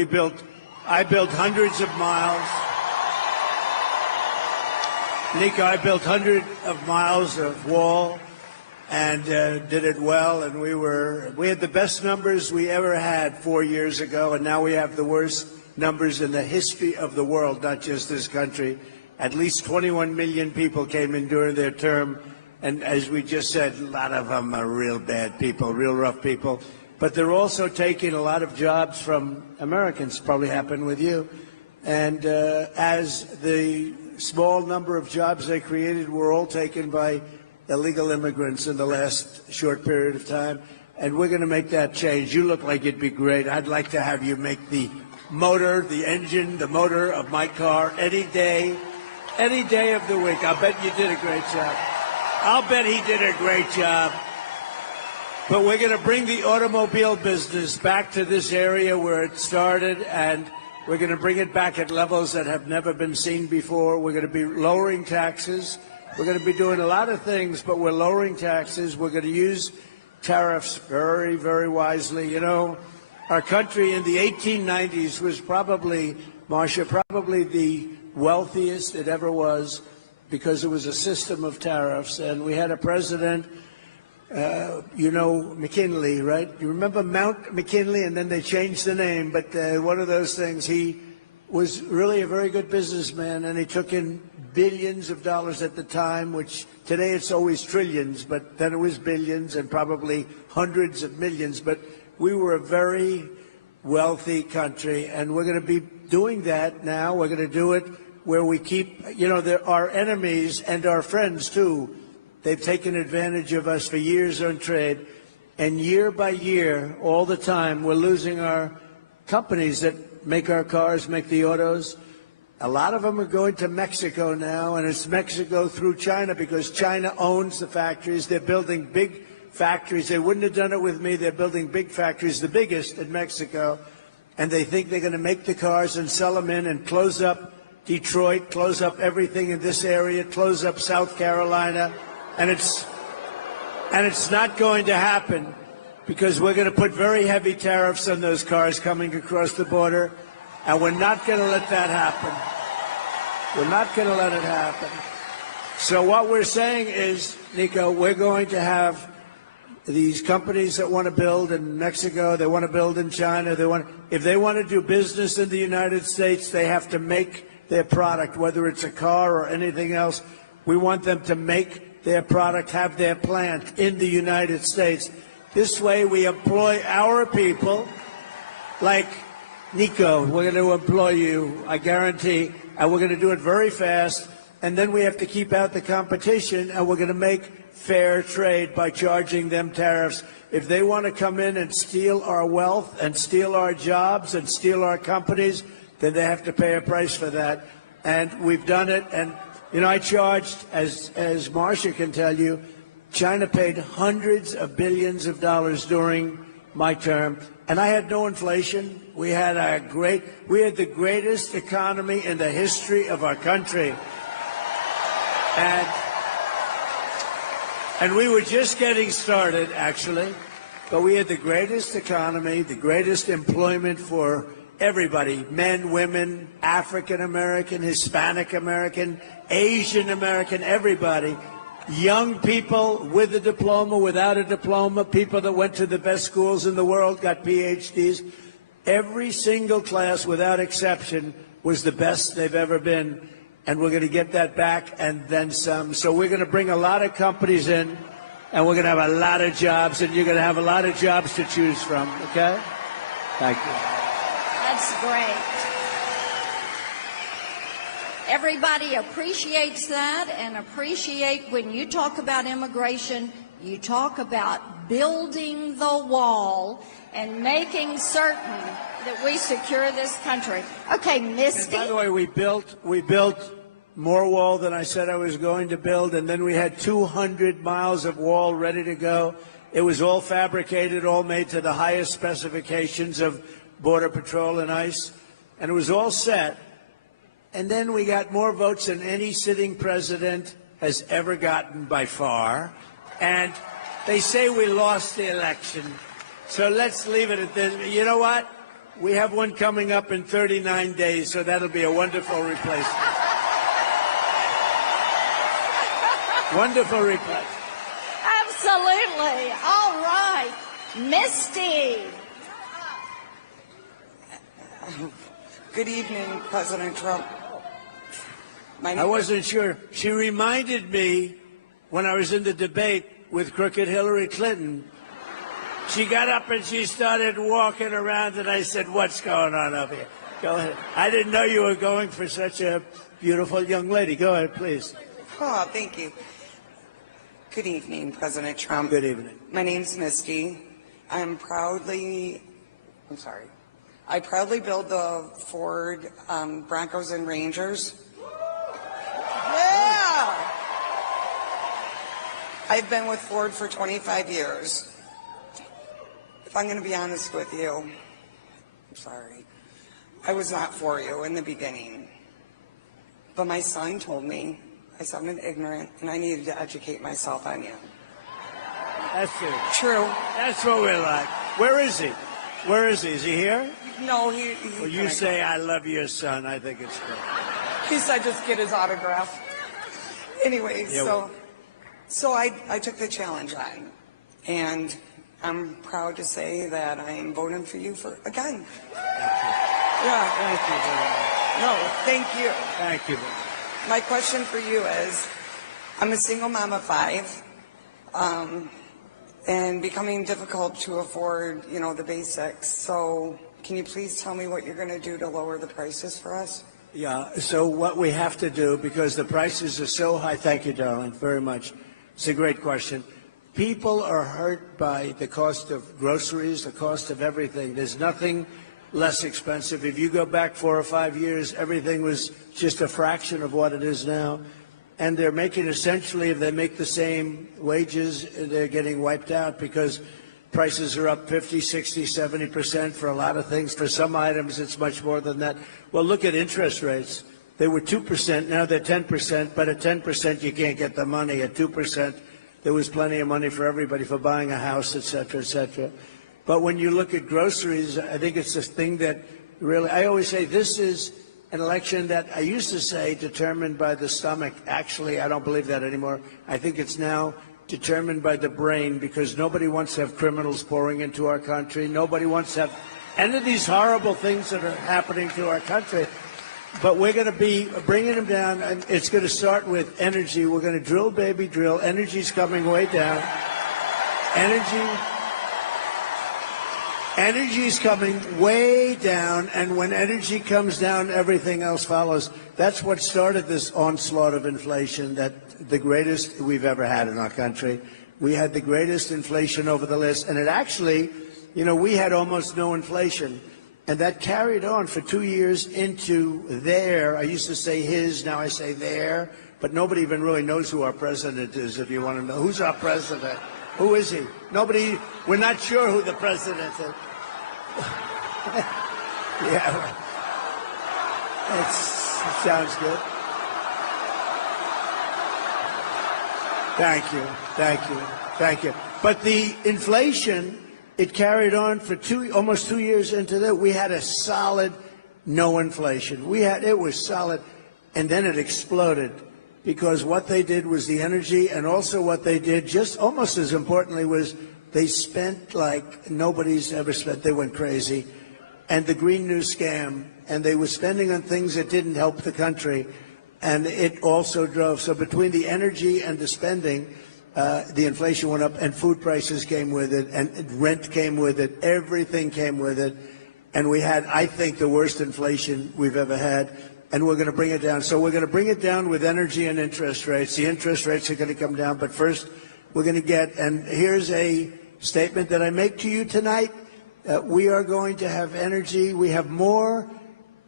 I built hundreds of miles. Nico, I built hundreds of miles of wall and did it well. And we had the best numbers we ever had 4 years ago, and now we have the worst numbers in the history of the world, not just this country. At least 21 million people came in during their term, and as we just said, a lot of them are real bad people, real rough people. But they're also taking a lot of jobs from Americans, probably happened with you. And as the small number of jobs they created were all taken by illegal immigrants in the last short period of time, and we're going to make that change. You look like it'd be great. I'd like to have you make the motor, the engine, the motor of my car any day of the week. I'll bet you did a great job. I'll bet he did a great job. But we're going to bring the automobile business back to this area where it started, and we're going to bring it back at levels that have never been seen before. We're going to be lowering taxes. We're going to be doing a lot of things, but we're lowering taxes. We're going to use tariffs very, very wisely. You know, our country in the 1890s was probably, Marcia, probably the wealthiest it ever was because it was a system of tariffs. And we had a president, you know, McKinley, right? You remember Mount McKinley, and then they changed the name. But one of those things, he was really a very good businessman, and he took in billions of dollars at the time, which today it's always trillions, but then it was billions and probably hundreds of millions. But we were a very wealthy country, and we're going to be doing that now. We're going to do it where we keep, you know, our enemies and our friends, too. They've taken advantage of us for years on trade, and year by year, all the time, we're losing our companies that make our cars, make the autos. A lot of them are going to Mexico now, and it's Mexico through China because China owns the factories. They're building big factories. They wouldn't have done it with me. They're building big factories, the biggest in Mexico, and they think they're going to make the cars and sell them in and close up Detroit, close up everything in this area, close up South Carolina, and it's not going to happen because we're going to put very heavy tariffs on those cars coming across the border, and we're not going to let that happen. We're not going to let it happen. So what we're saying is, Nico, we're going to have these companies that want to build in Mexico, they want to build in China, if they want to do business in the United States, they have to make their product, whether it's a car or anything else. We want them to make their product, have their plant in the United States. This way we employ our people like Nico, we're going to employ you, I guarantee, and we're going to do it very fast. And then we have to keep out the competition, and we're going to make fair trade by charging them tariffs. If they want to come in and steal our wealth and steal our jobs and steal our companies, then they have to pay a price for that. And we've done it. And, you know, I charged, as Marcia can tell you, China paid hundreds of billions of dollars during my term, and I had no inflation. We had the greatest economy in the history of our country. And we were just getting started, actually, but we had the greatest economy, the greatest employment for everybody, men, women, African American, Hispanic American, Asian American, everybody, young people with a diploma, without a diploma, people that went to the best schools in the world, got PhDs. Every single class, without exception, was the best they've ever been. And we're going to get that back and then some. So we're going to bring a lot of companies in, and we're going to have a lot of jobs, and you're going to have a lot of jobs to choose from, okay? Thank you. That's great. Everybody appreciates that and appreciate when you talk about immigration, you talk about building the wall and making certain that we secure this country. Okay, Misty. And by the way, we built more wall than I said I was going to build, and then we had 200 miles of wall ready to go. It was all fabricated, all made to the highest specifications of Border Patrol and ICE, and it was all set. And then we got more votes than any sitting president has ever gotten by far. And they say we lost the election. So let's leave it at this. You know what? We have one coming up in 39 days, so that'll be a wonderful replacement. Wonderful replacement. Absolutely. All right. Misty. Good evening, President Trump. I wasn't sure. She reminded me when I was in the debate with crooked Hillary Clinton. She got up and she started walking around, and I said, "What's going on up here?" Go ahead. I didn't know you were going for such a beautiful young lady. Go ahead, please. Oh, thank you. Good evening, President Trump. Good evening. My name's Misty. I proudly build the Ford Broncos and Rangers. Yeah! I've been with Ford for 25 years. If I'm going to be honest with you, I'm sorry. I was not for you in the beginning. But my son told me I sounded ignorant and I needed to educate myself on you. That's it. True. That's what we're like. Where is he? Where is he? Is he here? No, he Well, you say, "I love your son." I think it's great. He said just get his autograph. Anyway, Yeah, so I took the challenge on, and I'm proud to say that I'm voting for you again. Yeah. Thank you very much. No, thank you. Thank you. My question for you is, I'm a single mom of 5, and becoming difficult to afford, the basics. So can you please tell me what you're going to do to lower the prices for us? Yeah, so what we have to do, because the prices are so high, thank you, darling, very much. It's a great question. People are hurt by the cost of groceries, the cost of everything. There's nothing less expensive. If you go back 4 or 5 years, everything was just a fraction of what it is now. And they're making essentially, if they make the same wages, they're getting wiped out because prices are up 50, 60, 70% for a lot of things. For some items, it's much more than that. Well, look at interest rates. They were 2%, now they're 10%, but at 10% you can't get the money. At 2%, there was plenty of money for everybody for buying a house, et cetera, et cetera. But when you look at groceries, I think it's this thing that really, I always say this is an election that I used to say determined by the stomach. Actually, I don't believe that anymore. I think it's now determined by the brain, because nobody wants to have criminals pouring into our country. Nobody wants to have any of these horrible things that are happening to our country. But we're going to be bringing them down, and it's going to start with energy. We're going to drill, baby, drill. Energy's coming way down. Energy. Energy's coming way down, and when energy comes down, everything else follows. That's what started this onslaught of inflation, that the greatest we've ever had in our country. We had the greatest inflation over the list, and it actually, you know, we had almost no inflation, and that carried on for 2 years into there. I used to say his, now I say there, but nobody even really knows who our president is, if you want to know. Who's our president? Who is he? Nobody, we're not sure who the president is. Yeah. It sounds good. Thank you, thank you, thank you. But the inflation, it carried on for almost 2 years into that. We had a solid no inflation. It was solid, and then it exploded. Because what they did was the energy, and also what they did, just almost as importantly, was they spent like nobody's ever spent. They went crazy. And the Green New Scam, and they were spending on things that didn't help the country, and it also drove. So between the energy and the spending, the inflation went up, and food prices came with it, and rent came with it, everything came with it. And we had, I think, the worst inflation we've ever had. And we're going to bring it down. So we're going to bring it down with energy and interest rates. The interest rates are going to come down. But first, we're going to get, and here's a statement that I make to you tonight. We are going to have energy. We have more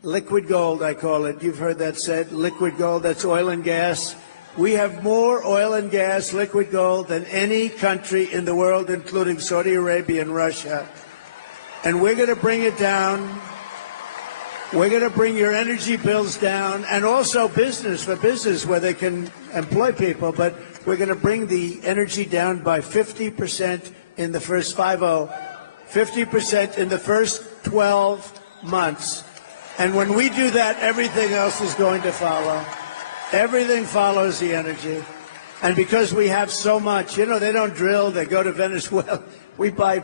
liquid gold, I call it. You've heard that said, liquid gold. That's oil and gas. We have more oil and gas, liquid gold, than any country in the world, including Saudi Arabia and Russia. And we're going to bring it down. We're going to bring your energy bills down, and also business, where they can employ people. But we're going to bring the energy down by 50% in the first 50% in the first 12 months. And when we do that, everything else is going to follow. Everything follows the energy. And because we have so much, you know, they don't drill, they go to Venezuela. We buy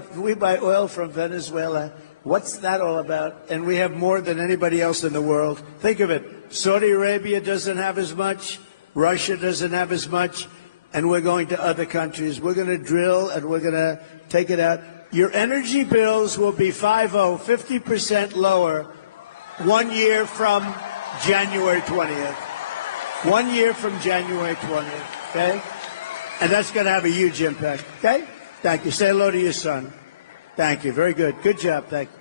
oil from Venezuela. What's that all about? And we have more than anybody else in the world. Think of it. Saudi Arabia doesn't have as much. Russia doesn't have as much. And we're going to other countries. We're going to drill, and we're going to take it out. Your energy bills will be 50% lower 1 year from January 20th. 1 year from January 20th, okay? And that's going to have a huge impact, okay? Thank you. Say hello to your son. Thank you. Very good. Good job. Thank you.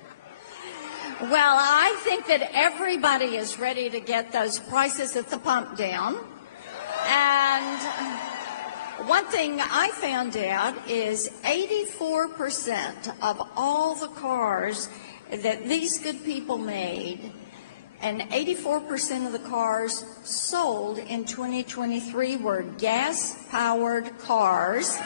Well, I think that everybody is ready to get those prices at the pump down. And one thing I found out is 84% of all the cars that these good people made, and 84% of the cars sold in 2023 were gas-powered cars.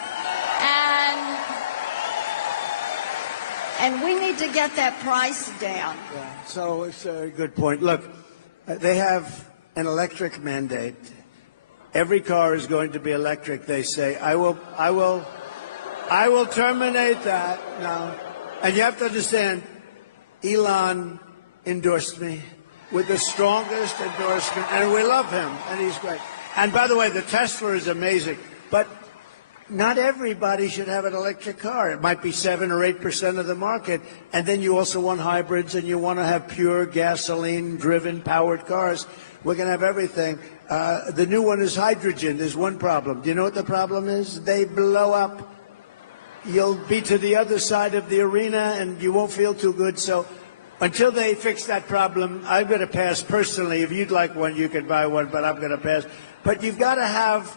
And we need to get that price down. Yeah, so it's a good point. Look, they have an electric mandate. Every car is going to be electric, they say. I will terminate that now. And you have to understand, Elon endorsed me with the strongest endorsement, and we love him, and he's great. And by the way, the Tesla is amazing, but not everybody should have an electric car. It might be 7 or 8% of the market. And then you also want hybrids, and you want to have pure gasoline-driven powered cars. We're going to have everything. The new one is hydrogen. There's one problem. Do you know what the problem is? They blow up. You'll be to the other side of the arena, and you won't feel too good. So until they fix that problem, I'm going to pass personally. If you'd like one, you can buy one, but I'm going to pass. But you've got to have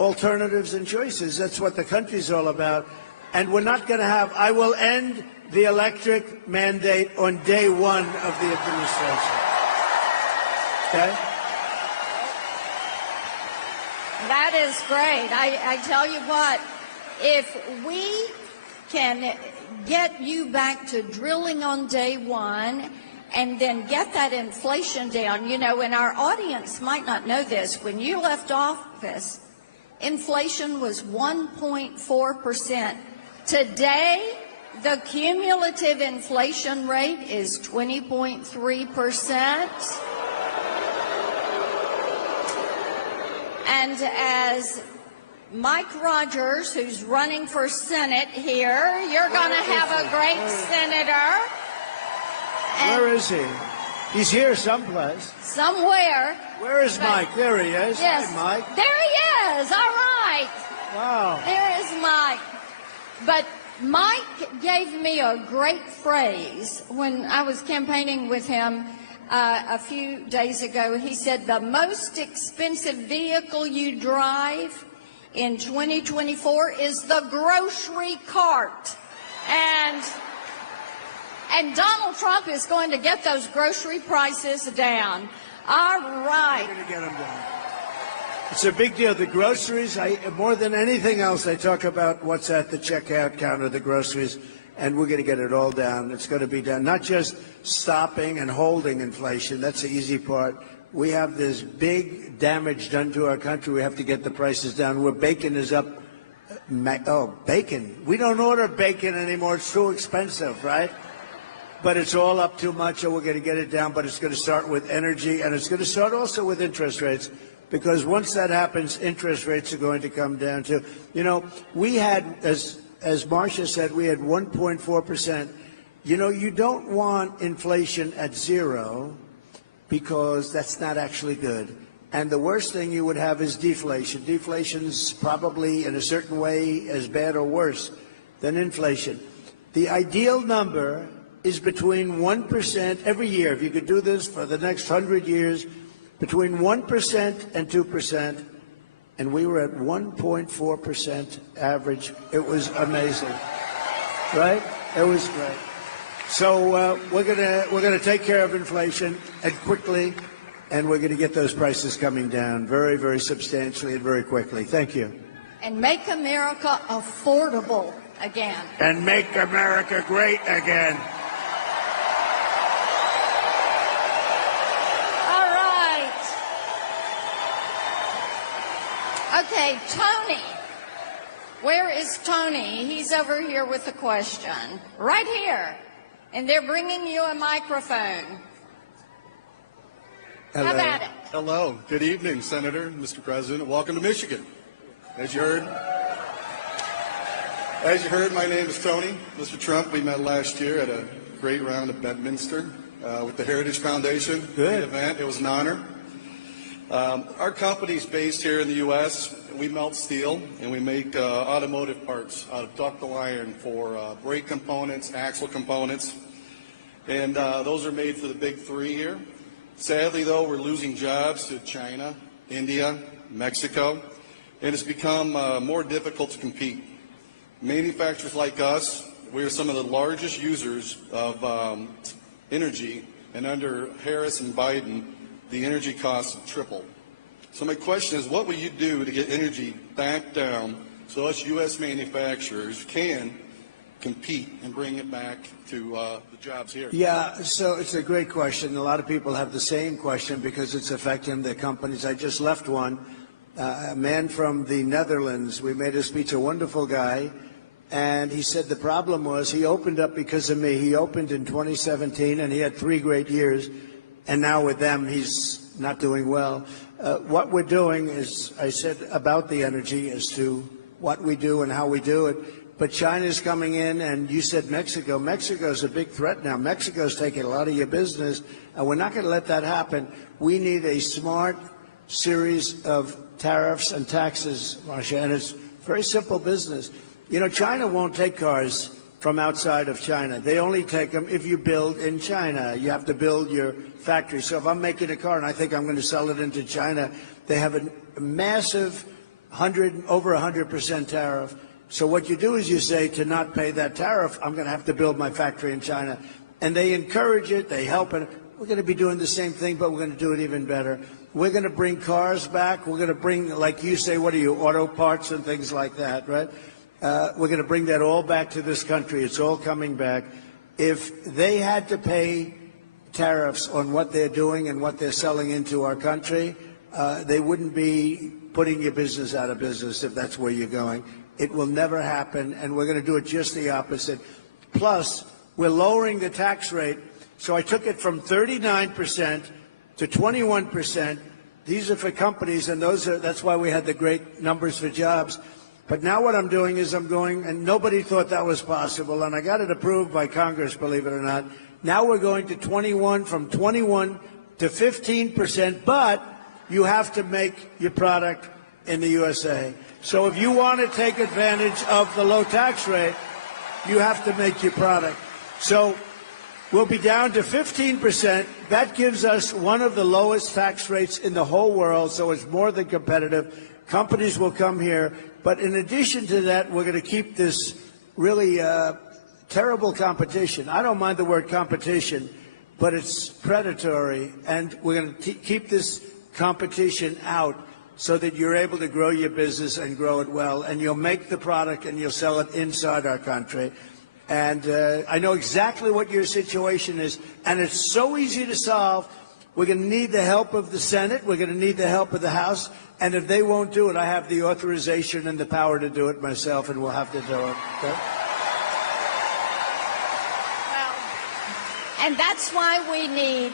alternatives and choices. That's what the country's all about. And we're not going to have, I will end the electric mandate on day one of the administration. Okay? That is great. I tell you what, if we can get you back to drilling on day one and then get that inflation down, you know, and our audience might not know this, when you left office, inflation was 1.4%. Today, the cumulative inflation rate is 20.3%. And as Mike Rogers, who's running for Senate here. You're going to have a great senator. Where is he? He's here someplace. Somewhere. Where is Mike? There he is. Yes. Hi, Mike. There he is. All right. Wow. There is Mike. But Mike gave me a great phrase when I was campaigning with him a few days ago. He said, the most expensive vehicle you drive in 2024 is the grocery cart. And Donald Trump is going to get those grocery prices down. All right. We're going to get them down. It's a big deal. The groceries, more than anything else, I talk about what's at the checkout counter, the groceries, and we're going to get it all down. It's going to be done. Not just stopping and holding inflation. That's the easy part. We have this big damage done to our country. We have to get the prices down. Where bacon is up. Oh, bacon. We don't order bacon anymore. It's too expensive, right? But it's all up too much, and we're going to get it down. But it's going to start with energy, and it's going to start also with interest rates, because once that happens, interest rates are going to come down too. You know, we had, as Marcia said, we had 1.4%. You know, you don't want inflation at zero, because that's not actually good. And the worst thing you would have is deflation. Deflation's probably, in a certain way, as bad or worse than inflation. The ideal number is between 1% every year. If you could do this for the next 100 years, between 1% and 2%, and we were at 1.4% average. It was amazing, right? It was great. So we're gonna take care of inflation and quickly, and we're gonna get those prices coming down very, very substantially and very quickly. Thank you. And make America affordable again. And make America great again. Okay, Tony. Where is Tony? He's over here with a question. Right here. And they're bringing you a microphone. Hello. How about it? Hello. Good evening, Senator, Mr. President. Welcome to Michigan. As you heard, my name is Tony. Mr. Trump, we met last year at a great round at Bedminster with the Heritage Foundation. Good. Great event. It was an honor. Our company's based here in the U.S. We melt steel, and we make automotive parts out of ductile iron for brake components, axle components, and those are made for the big three here. Sadly, though, we're losing jobs to China, India, Mexico, and it's become more difficult to compete. Manufacturers like us, we are some of the largest users of energy, and under Harris and Biden, the energy costs have tripled. So my question is, what will you do to get energy back down so us U.S. manufacturers can compete and bring it back to the jobs here? Yeah, so it's a great question. A lot of people have the same question because it's affecting their companies. I just left one. A man from the Netherlands, we made his speech, a wonderful guy, and he said the problem was he opened up because of me. He opened in 2017, and he had 3 great years, and now with them, he's not doing well. What we're doing is, I said about the energy as to what we do and how we do it, but China's coming in, and you said Mexico. Mexico's a big threat now. Mexico's taking a lot of your business, and we're not going to let that happen. We need a smart series of tariffs and taxes, Marcia, and it's very simple business. You know, China won't take cars from outside of China. They only take them if you build in China. You have to build your factory. So if I'm making a car and I think I'm going to sell it into China, they have a massive over 100% tariff. So what you do is you say, to not pay that tariff, I'm going to have to build my factory in China. And they encourage it, they help it. We're going to be doing the same thing, but we're going to do it even better. We're going to bring cars back. We're going to bring, like you say, what are you, auto parts and things like that, right? We're going to bring that all back to this country. It's all coming back. If they had to pay tariffs on what they're doing and what they're selling into our country, they wouldn't be putting your business out of business if that's where you're going. It will never happen, and we're going to do it just the opposite. Plus, we're lowering the tax rate. So I took it from 39% to 21%, These are for companies, and that's why we had the great numbers for jobs. But now what I'm doing is I'm going, and nobody thought that was possible, and I got it approved by Congress, believe it or not. Now we're going to 21, from 21 to 15%, but you have to make your product in the USA. So if you want to take advantage of the low tax rate, you have to make your product. So we'll be down to 15%. That gives us one of the lowest tax rates in the whole world, so it's more than competitive. Companies will come here. But in addition to that, we're going to keep this really terrible competition. I don't mind the word competition, but it's predatory. And we're going to keep this competition out so that you're able to grow your business and grow it well. And you'll make the product and you'll sell it inside our country. And I know exactly what your situation is, and it's so easy to solve. We're going to need the help of the Senate. We're going to need the help of the House. And if they won't do it, I have the authorization and the power to do it myself, and we'll have to do it. Okay? Well, and that's why we need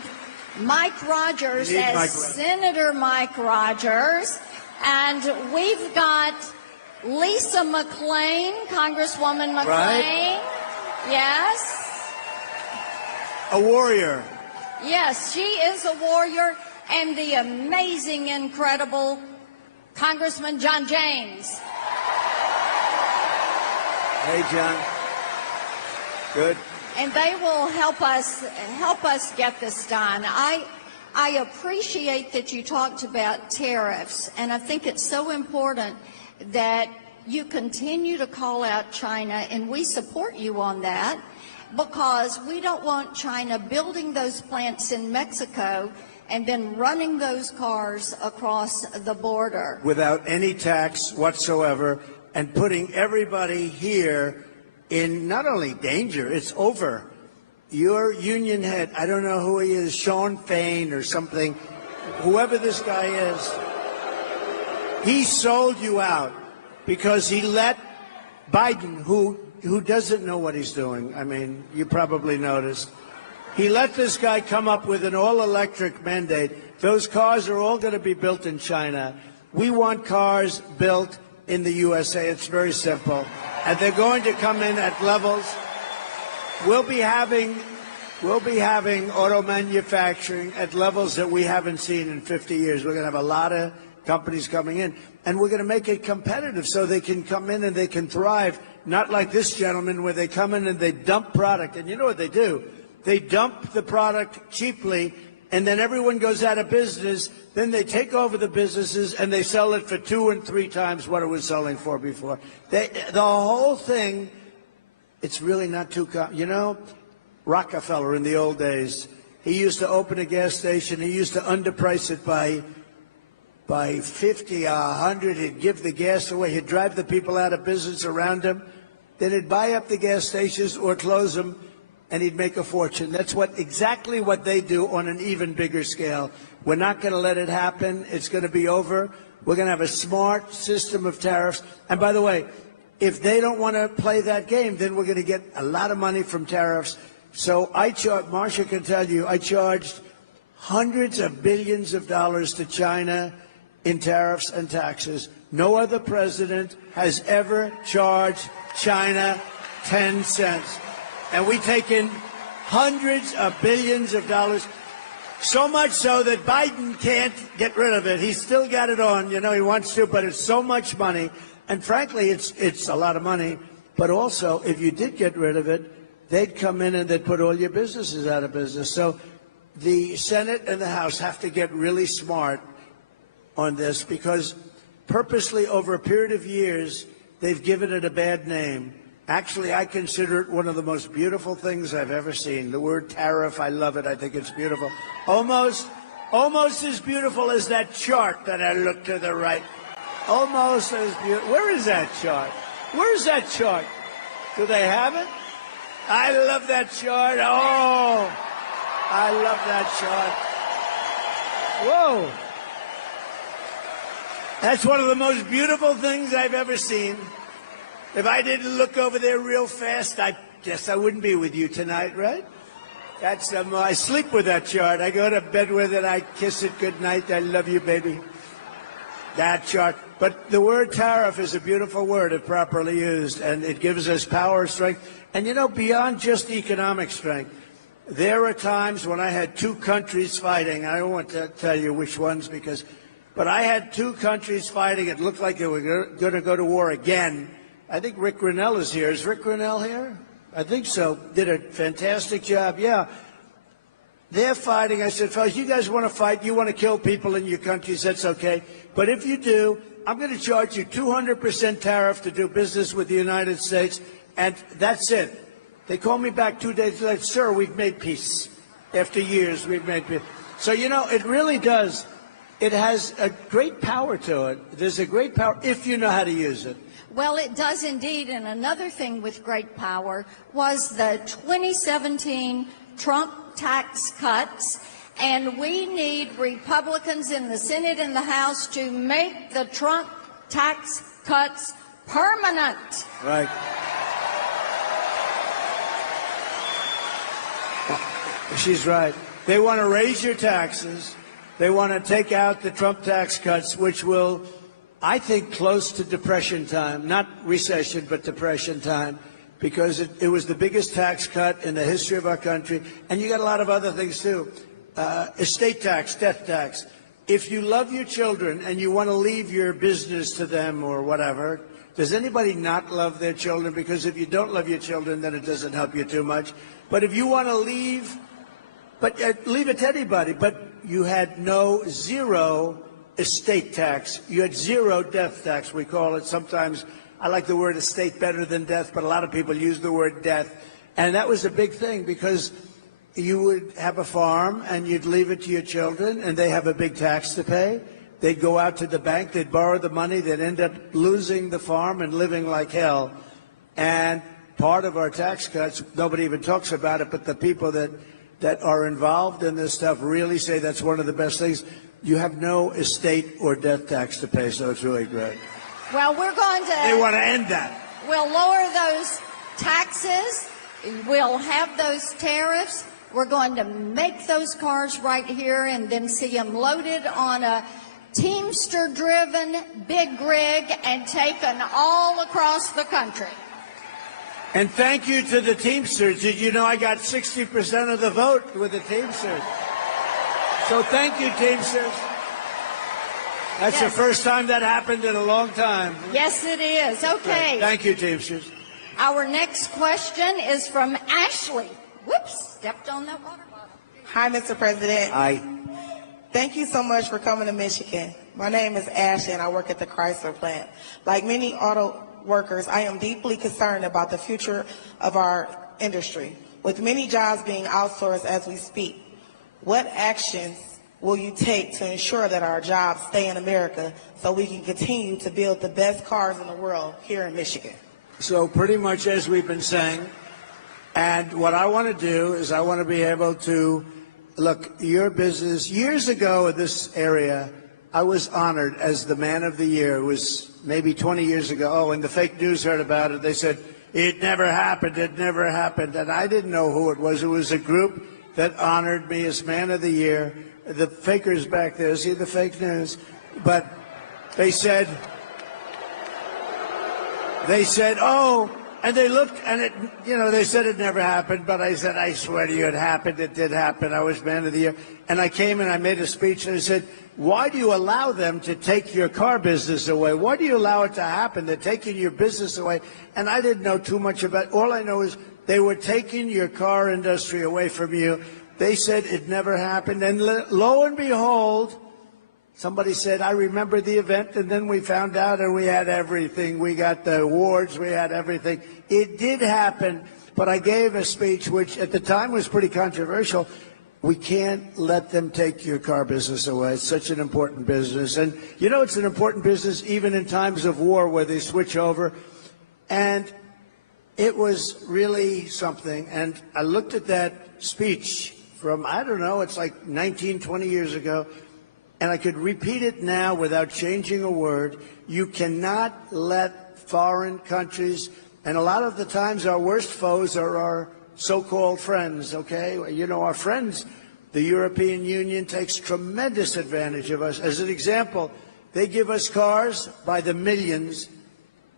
Mike Rogers Senator Mike Rogers. And we've got Lisa McClain, Congresswoman McClain. Right? Yes. A warrior. Yes, she is a warrior. And the amazing, incredible Congressman John James. Hey, John. Good. And they will help us get this done. I appreciate that you talked about tariffs, and I think it's so important that you continue to call out China, and we support you on that, because we don't want China building those plants in Mexico and then running those cars across the border. Without any tax whatsoever, and putting everybody here in not only danger, it's over. Your union head, I don't know who he is, Sean Fain or something, whoever this guy is, he sold you out because he let Biden, who doesn't know what he's doing, I mean, you probably noticed, he let this guy come up with an all-electric mandate. Those cars are all going to be built in China. We want cars built in the USA. It's very simple. And they're going to come in at levels. We'll be having auto manufacturing at levels that we haven't seen in 50 years. We're going to have a lot of companies coming in. And we're going to make it competitive so they can come in and they can thrive, not like this gentleman where they come in and they dump product. And you know what they do? They dump the product cheaply, and then everyone goes out of business. Then they take over the businesses, and they sell it for 2 and 3 times what it was selling for before. The whole thing, it's really not too you know, Rockefeller in the old days, he used to open a gas station. He used to underprice it by 50 or 100. He'd give the gas away. He'd drive the people out of business around him. Then he'd buy up the gas stations or close them, and he'd make a fortune. That's exactly what they do on an even bigger scale. We're not going to let it happen. It's going to be over. We're going to have a smart system of tariffs. And by the way, if they don't want to play that game, then we're going to get a lot of money from tariffs. So Marcia can tell you, I charged hundreds of billions of dollars to China in tariffs and taxes. No other president has ever charged China 10 cents. And we take in hundreds of billions of dollars, so much so that Biden can't get rid of it. He's still got it on, you know, he wants to, but it's so much money. And frankly, it's a lot of money. But also, if you did get rid of it, they'd come in and they'd put all your businesses out of business. So the Senate and the House have to get really smart on this, because purposely over a period of years, they've given it a bad name. Actually, I consider it one of the most beautiful things I've ever seen. The word tariff, I love it. I think it's beautiful. Almost as beautiful as that chart that I looked to the right. Almost as beautiful. Where is that chart? Where's that chart? Do they have it? I love that chart. Oh, I love that chart. Whoa. That's one of the most beautiful things I've ever seen. If I didn't look over there real fast, I guess I wouldn't be with you tonight, right? That's I sleep with that chart. I go to bed with it. I kiss it good night. I love you, baby. That chart. But the word tariff is a beautiful word if properly used, and it gives us power, strength. And you know, beyond just economic strength, there are times when I had two countries fighting. I don't want to tell you which ones but I had two countries fighting. It looked like they were going to go to war again. I think Rick Grinnell is here. Is Rick Grinnell here? I think so. Did a fantastic job. Yeah. They're fighting. I said, fellas, you guys want to fight? You want to kill people in your countries? That's okay. But if you do, I'm going to charge you 200% tariff to do business with the United States, and that's it. They called me back 2 days later, sir, we've made peace. After years, we've made peace. So, you know, it really does. It has a great power to it. There's a great power if you know how to use it. Well, it does indeed. And another thing with great power was the 2017 Trump tax cuts. And we need Republicans in the Senate and the House to make the Trump tax cuts permanent. Right. She's right. They want to raise your taxes. They want to take out the Trump tax cuts, which will, I think, close to Depression time. Not recession, but Depression time. Because it was the biggest tax cut in the history of our country. And you got a lot of other things, too. Estate tax, death tax. If you love your children and you want to leave your business to them or whatever, does anybody not love their children? Because if you don't love your children, then it doesn't help you too much. But if you want to leave, leave it to anybody. But you had zero estate tax. You had zero death tax, we call it. Sometimes I like the word estate better than death, but a lot of people use the word death. And that was a big thing because you would have a farm and you'd leave it to your children and they have a big tax to pay. They'd go out to the bank, they'd borrow the money, they'd end up losing the farm and living like hell. And part of our tax cuts, nobody even talks about it, but the people that are involved in this stuff really say that's one of the best things. You have no estate or death tax to pay, so it's really great. Well, we're going to... They want to end that. We'll lower those taxes. We'll have those tariffs. We're going to make those cars right here and then see them loaded on a Teamster-driven big rig and taken all across the country. And thank you to the Teamsters. Did you know I got 60% of the vote with the Teamsters? So thank you, Teamsters. That's the first time that happened in a long time. Yes, it is. Okay. Thank you, Teamsters. Our next question is from Ashley. Whoops, stepped on that water bottle. Hi, Mr. President. Hi. Thank you so much for coming to Michigan. My name is Ashley, and I work at the Chrysler plant. Like many auto workers, I am deeply concerned about the future of our industry. With many jobs being outsourced as we speak, what actions will you take to ensure that our jobs stay in America so we can continue to build the best cars in the world here in Michigan? So pretty much as we've been saying, and what I want to do is I want to be able to, look, your business, years ago in this area, I was honored as the Man of the Year. It was maybe 20 years ago. Oh, and the fake news heard about it. They said, it never happened, it never happened. And I didn't know who it was. It was a group that honored me as Man of the Year. The fakers back there, see the fake news? But they said, oh, and they looked, and it, they said it never happened, but I said, I swear to you, it happened, it did happen. I was Man of the Year. And I came and I made a speech, and I said, why do you allow them to take your car business away? Why do you allow it to happen? They're taking your business away. And I didn't know too much about it. All I know is they were taking your car industry away from you. They said it never happened. And lo and behold, somebody said, I remember the event, and then we found out and we had everything. We got the awards, we had everything. It did happen, but I gave a speech which at the time was pretty controversial. We can't let them take your car business away. It's such an important business. And it's an important business even in times of war where they switch over. And it was really something. And I looked at that speech from, I don't know, it's like 19, 20 years ago. And I could repeat it now without changing a word. You cannot let foreign countries, and a lot of the times our worst foes are our so-called friends, okay? You know, our friends, the European Union takes tremendous advantage of us. As an example, they give us cars by the millions.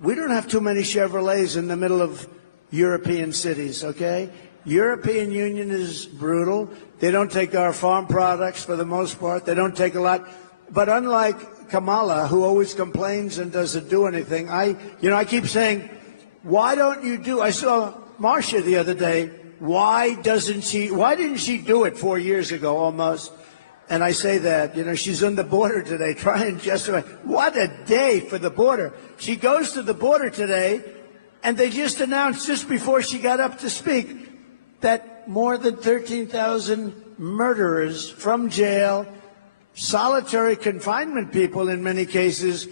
We don't have too many Chevrolets in the middle of European cities, okay? European Union is brutal. They don't take our farm products for the most part. They don't take a lot. But unlike Kamala, who always complains and doesn't do anything, I keep saying, why don't you do? I saw Marcia the other day. Why didn't she do it 4 years ago almost? And I say that, she's on the border today, trying just to, what a day for the border. She goes to the border today, and they just announced, just before she got up to speak, that more than 13,000 murderers from jail, solitary confinement people in many cases,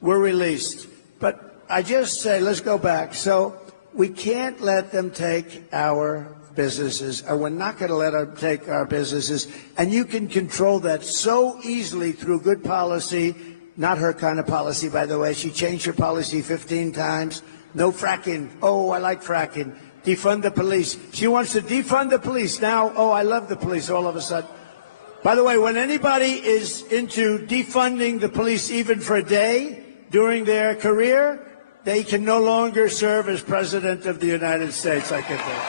were released. But I just say, let's go back. So we can't let them take our businesses, and we're not going to let them take our businesses. And you can control that so easily through good policy. Not her kind of policy, by the way. She changed her policy 15 times. No fracking. Oh, I like fracking. Defund the police. She wants to defund the police. Now, oh, I love the police all of a sudden. By the way, when anybody is into defunding the police even for a day during their career, they can no longer serve as President of the United States, I can tell.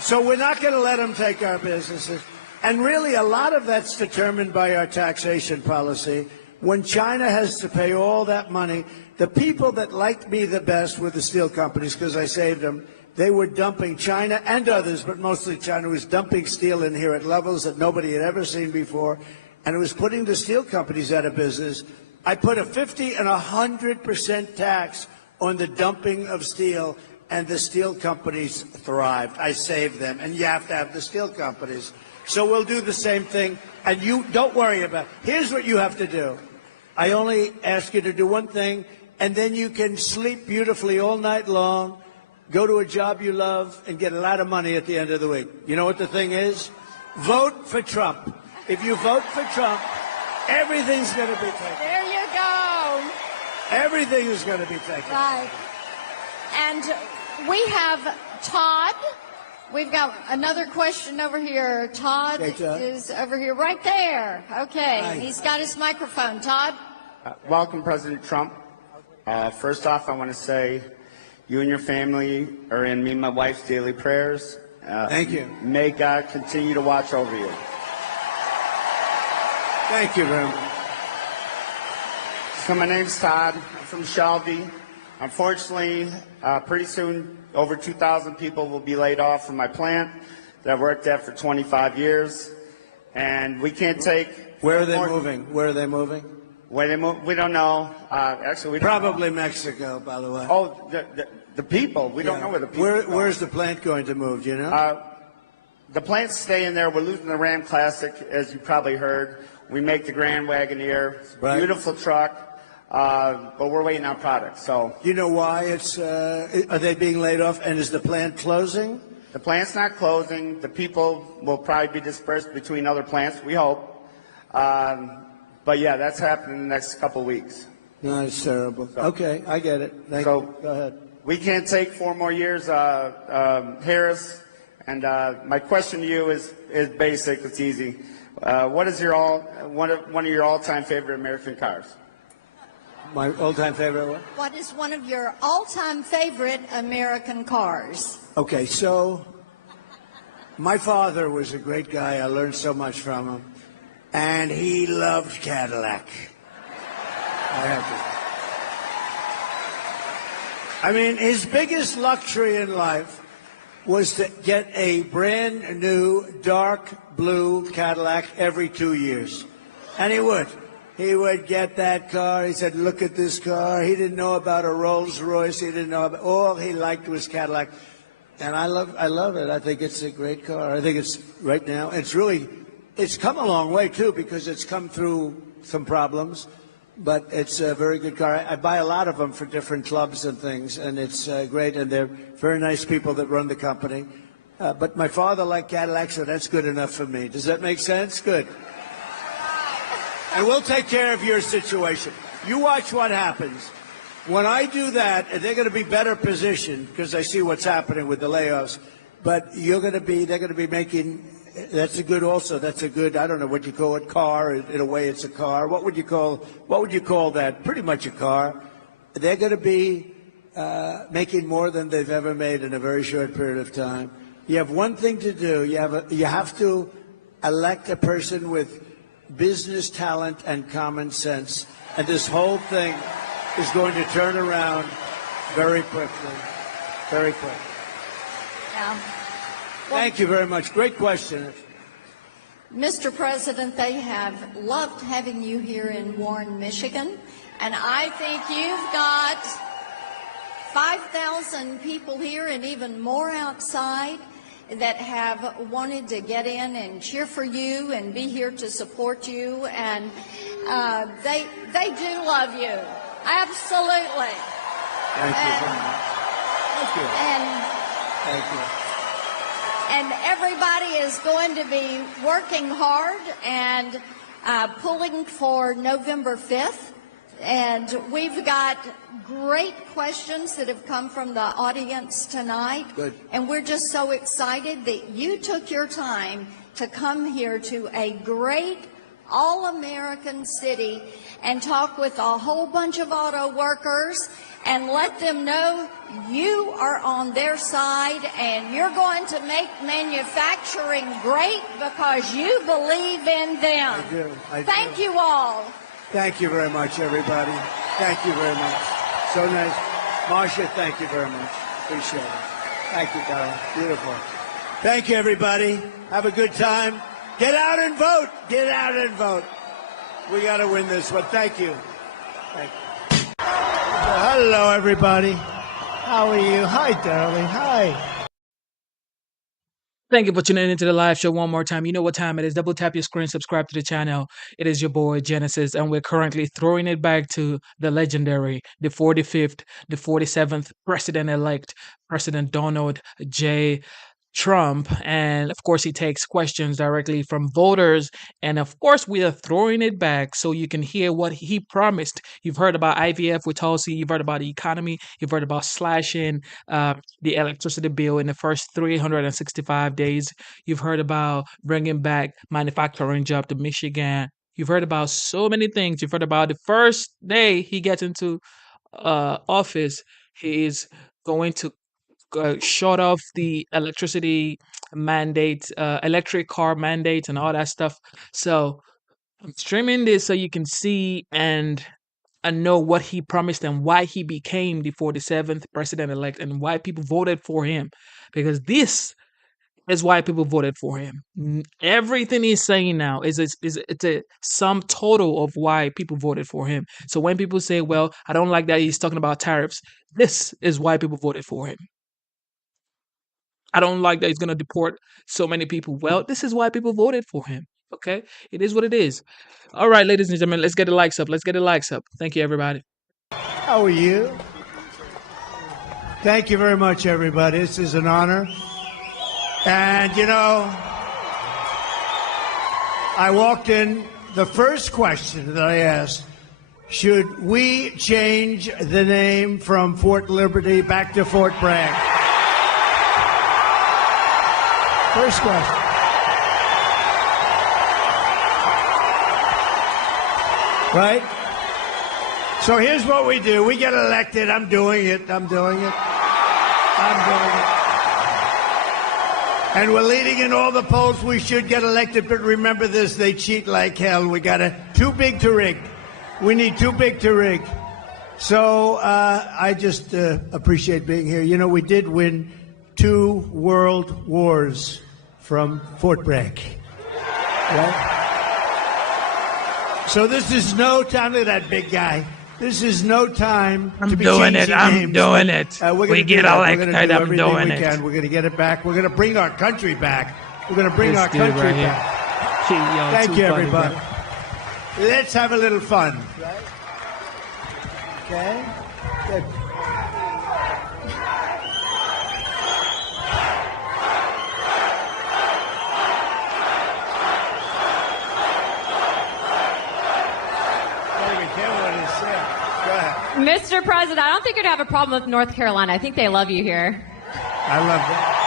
So we're not going to let them take our businesses. And really, a lot of that's determined by our taxation policy. When China has to pay all that money, the people that liked me the best were the steel companies, because I saved them. They were dumping, China and others, but mostly China, was dumping steel in here at levels that nobody had ever seen before, and it was putting the steel companies out of business. I put a 50 and 100% tax on the dumping of steel, and the steel companies thrived. I saved them, and you have to have the steel companies. So we'll do the same thing, and you don't worry about it. Here's what you have to do. I only ask you to do one thing, and then you can sleep beautifully all night long, go to a job you love, and get a lot of money at the end of the week. You know what the thing is? Vote for Trump. If you vote for Trump, everything's going to be taken. There you go. Everything is going to be taken. Right. And we have Todd. We've got another question over here. Todd, is over here, right there. Okay. Hi. He's got his microphone. Todd? Welcome, President Trump. First off, I want to say you and your family are in me and my wife's daily prayers. Thank you. May God continue to watch over you. Thank you very much. So my name's Todd. I'm from Shelby. Unfortunately, pretty soon, over 2,000 people will be laid off from my plant that I've worked at for 25 years. And we can't take... Where are they moving? Where are they moving? Where they move? We don't know. Actually, we don't Probably know. Mexico, by the way. Oh, the people. We don't know where the people are. Where's the plant going to move, do you know? The plant's staying there. We're losing the Ram Classic, as you probably heard. We make the Grand Wagoneer. It's a beautiful truck. But we're waiting on products. So you know why it's? Are they being laid off? And is the plant closing? The plant's not closing. The people will probably be dispersed between other plants. We hope. But yeah, that's happening in the next couple of weeks. No, it's terrible. Okay, I get it. Thank you. Go ahead. We can't take 4 more years, Harris. And my question to you is basic. It's easy. What is your one of your all-time favorite American cars? My all-time favorite one? What is one of your all-time favorite American cars? Okay, so my father was a great guy. I learned so much from him. And he loved Cadillac. I mean, his biggest luxury in life was to get a brand new dark blue Cadillac every 2 years. And he would. He would get that car. He said, look at this car. He didn't know about a Rolls Royce. He didn't know about, all he liked was Cadillac. And I love it. I think it's a great car. I think it's, right now, it's come a long way, too, because it's come through some problems. But it's a very good car. I buy a lot of them for different clubs and things, and it's great. And they're very nice people that run the company. But my father liked Cadillac, so that's good enough for me. Does that make sense? Good. And we'll take care of your situation. You watch what happens. When I do that, they're going to be better positioned because I see what's happening with the layoffs. But they're going to be making, that's a good also, that's a good, I don't know what you call it, car. In a way, it's a car. What would you call that? Pretty much a car. They're going to be making more than they've ever made in a very short period of time. You have one thing to do. You have to elect a person with business talent and common sense. And this whole thing is going to turn around very quickly. Very quickly. Yeah. Thank you very much. Great question. Mr. President, they have loved having you here in Warren, Michigan, and I think you've got 5,000 people here and even more outside that have wanted to get in and cheer for you and be here to support you, and they do love you. Absolutely. Thank you very much. Thank you. Thank you. And everybody is going to be working hard and pulling for November 5th. And we've got great questions that have come from the audience tonight. Good. And we're just so excited that you took your time to come here to a great all-American city and talk with a whole bunch of auto workers and let them know you are on their side and you're going to make manufacturing great because you believe in them. I do. Thank you all. Thank you very much, everybody. Thank you very much. So nice. Marcia, thank you very much. Appreciate it. Thank you, darling. Beautiful. Thank you, everybody. Have a good time. Get out and vote. Get out and vote. We got to win this one. Thank you. Thank you. Hello, everybody. How are you? Hi, darling. Hi. Thank you for tuning into the live show one more time. You know what time it is. Double tap your screen, subscribe to the channel. It is your boy Genesis, and we're currently throwing it back to the legendary, the 45th, the 47th president-elect, President Donald J. Trump. And of course, he takes questions directly from voters. And of course, we are throwing it back so you can hear what he promised. You've heard about IVF with Tulsi. You've heard about the economy. You've heard about slashing the electricity bill in the first 365 days. You've heard about bringing back manufacturing job to Michigan. You've heard about so many things. You've heard about the first day he gets into office, he is going to shut off the electricity mandates, electric car mandates, and all that stuff. So I'm streaming this so you can see and know what he promised and why he became the 47th president-elect and why people voted for him. Because this is why people voted for him. Everything he's saying now is it's a sum total of why people voted for him. So when people say, "Well, I don't like that he's talking about tariffs," this is why people voted for him. I don't like that he's going to deport so many people. Well, this is why people voted for him. Okay? It is what it is. All right, ladies and gentlemen, let's get the likes up. Let's get the likes up. Thank you, everybody. How are you? Thank you very much, everybody. This is an honor. And, you know, I walked in, the first question that I asked, should we change the name from Fort Liberty back to Fort Bragg? First question. Right? So here's what we do. We get elected. I'm doing it. I'm doing it. And we're leading in all the polls. We should get elected. But remember this, they cheat like hell. We got too big to rig. We need too big to rig. So I just appreciate being here. You know, we did win 2 world wars from Fort Bragg. Right? So this is no time. Look at that big guy. This is no time to be changing names. I'm doing it. We get elected. I'm doing it. We're going to get it back. We're going to bring our country back. We're going to bring our country back. Thank you, everybody. Let's have a little fun. Right? Okay. Good. Be careful what he said. Mr. President, I don't think you'd have a problem with North Carolina. I think they love you here. I love that.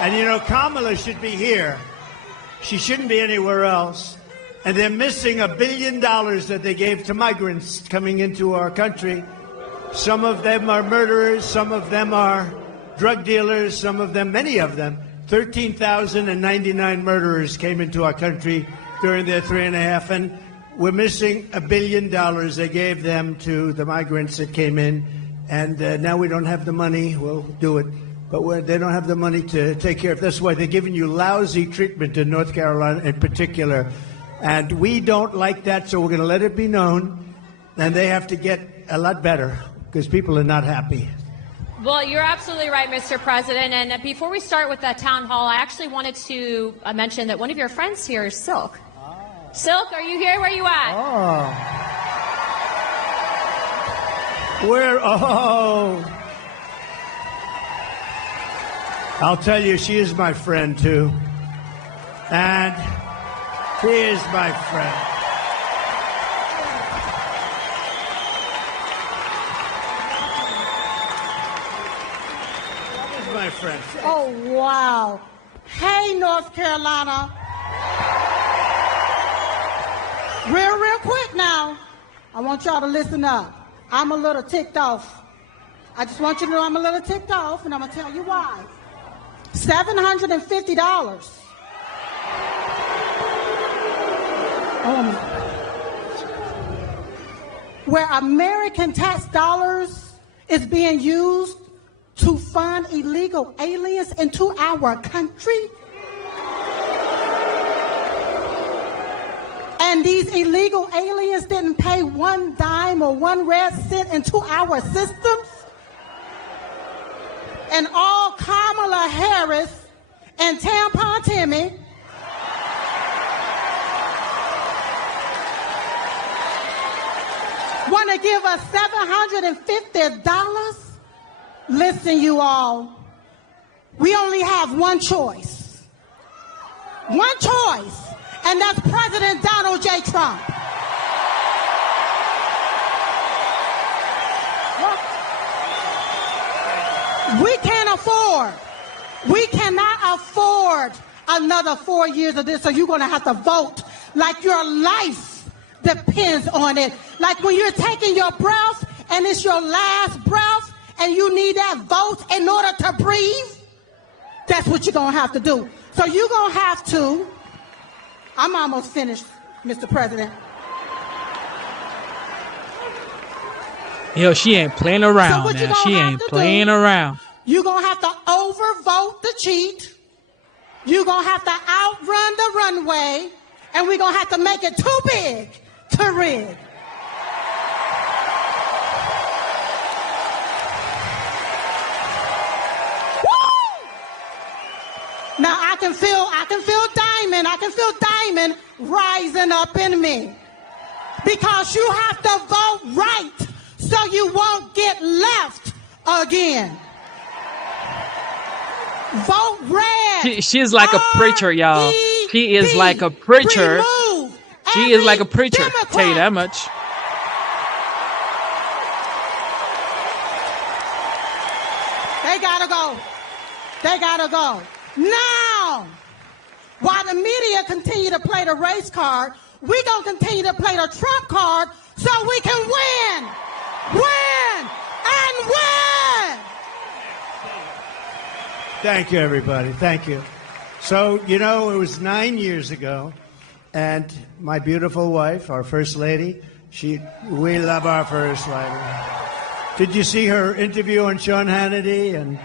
And you know, Kamala should be here. She shouldn't be anywhere else. And they're missing $1 billion that they gave to migrants coming into our country. Some of them are murderers, some of them are drug dealers, some of them, many of them. 13,099 murderers came into our country during their 3.5, and we're missing $1 billion they gave them to the migrants that came in, and now we don't have the money. We'll do it, but they don't have the money to take care of. That's why they're giving you lousy treatment in North Carolina in particular, and we don't like that, so we're going to let it be known, and they have to get a lot better because people are not happy. Well, you're absolutely right, Mr. President. And before we start with that town hall, I actually wanted to mention that one of your friends here is Silk. Silk, are you here? Where are you at? I'll tell you, she is my friend, too. And she is my friend. My friend. Oh, wow. Hey, North Carolina. Real quick now. I want y'all to listen up. I'm a little ticked off. I just want you to know I'm a little ticked off, and I'm going to tell you why. $750. Where American tax dollars is being used to fund illegal aliens into our country. And these illegal aliens didn't pay one dime or one red cent into our systems. And all Kamala Harris and Tampon Timmy want to give us $750? Listen, you all, we only have one choice. One choice, and that's President Donald J. Trump. We cannot afford another 4 years of this, so you're going to have to vote like your life depends on it. Like when you're taking your breath and it's your last breath and you need that vote in order to breathe, that's what you're going to have to do. So you're going to have to, I'm almost finished, Mr. President. Yo, she ain't playing around now. She ain't playing around. You're going to have to overvote the cheat. You're going to have to outrun the runway. And we're going to have to make it too big to rig. Woo! Now I can feel Diamond rising up in me. Because you have to vote right so you won't get left again. Vote red. She's like a preacher, y'all. She is like a preacher. She is like a preacher. Democrat. Tell you that much. They gotta go. They gotta go. Now, while the media continue to play the race card, we gonna continue to play the Trump card so we can win. Win and win. Thank you, everybody. Thank you. So, you know, it was 9 years ago, and my beautiful wife, our First Lady, we love our First Lady. Did you see her interview on Sean Hannity and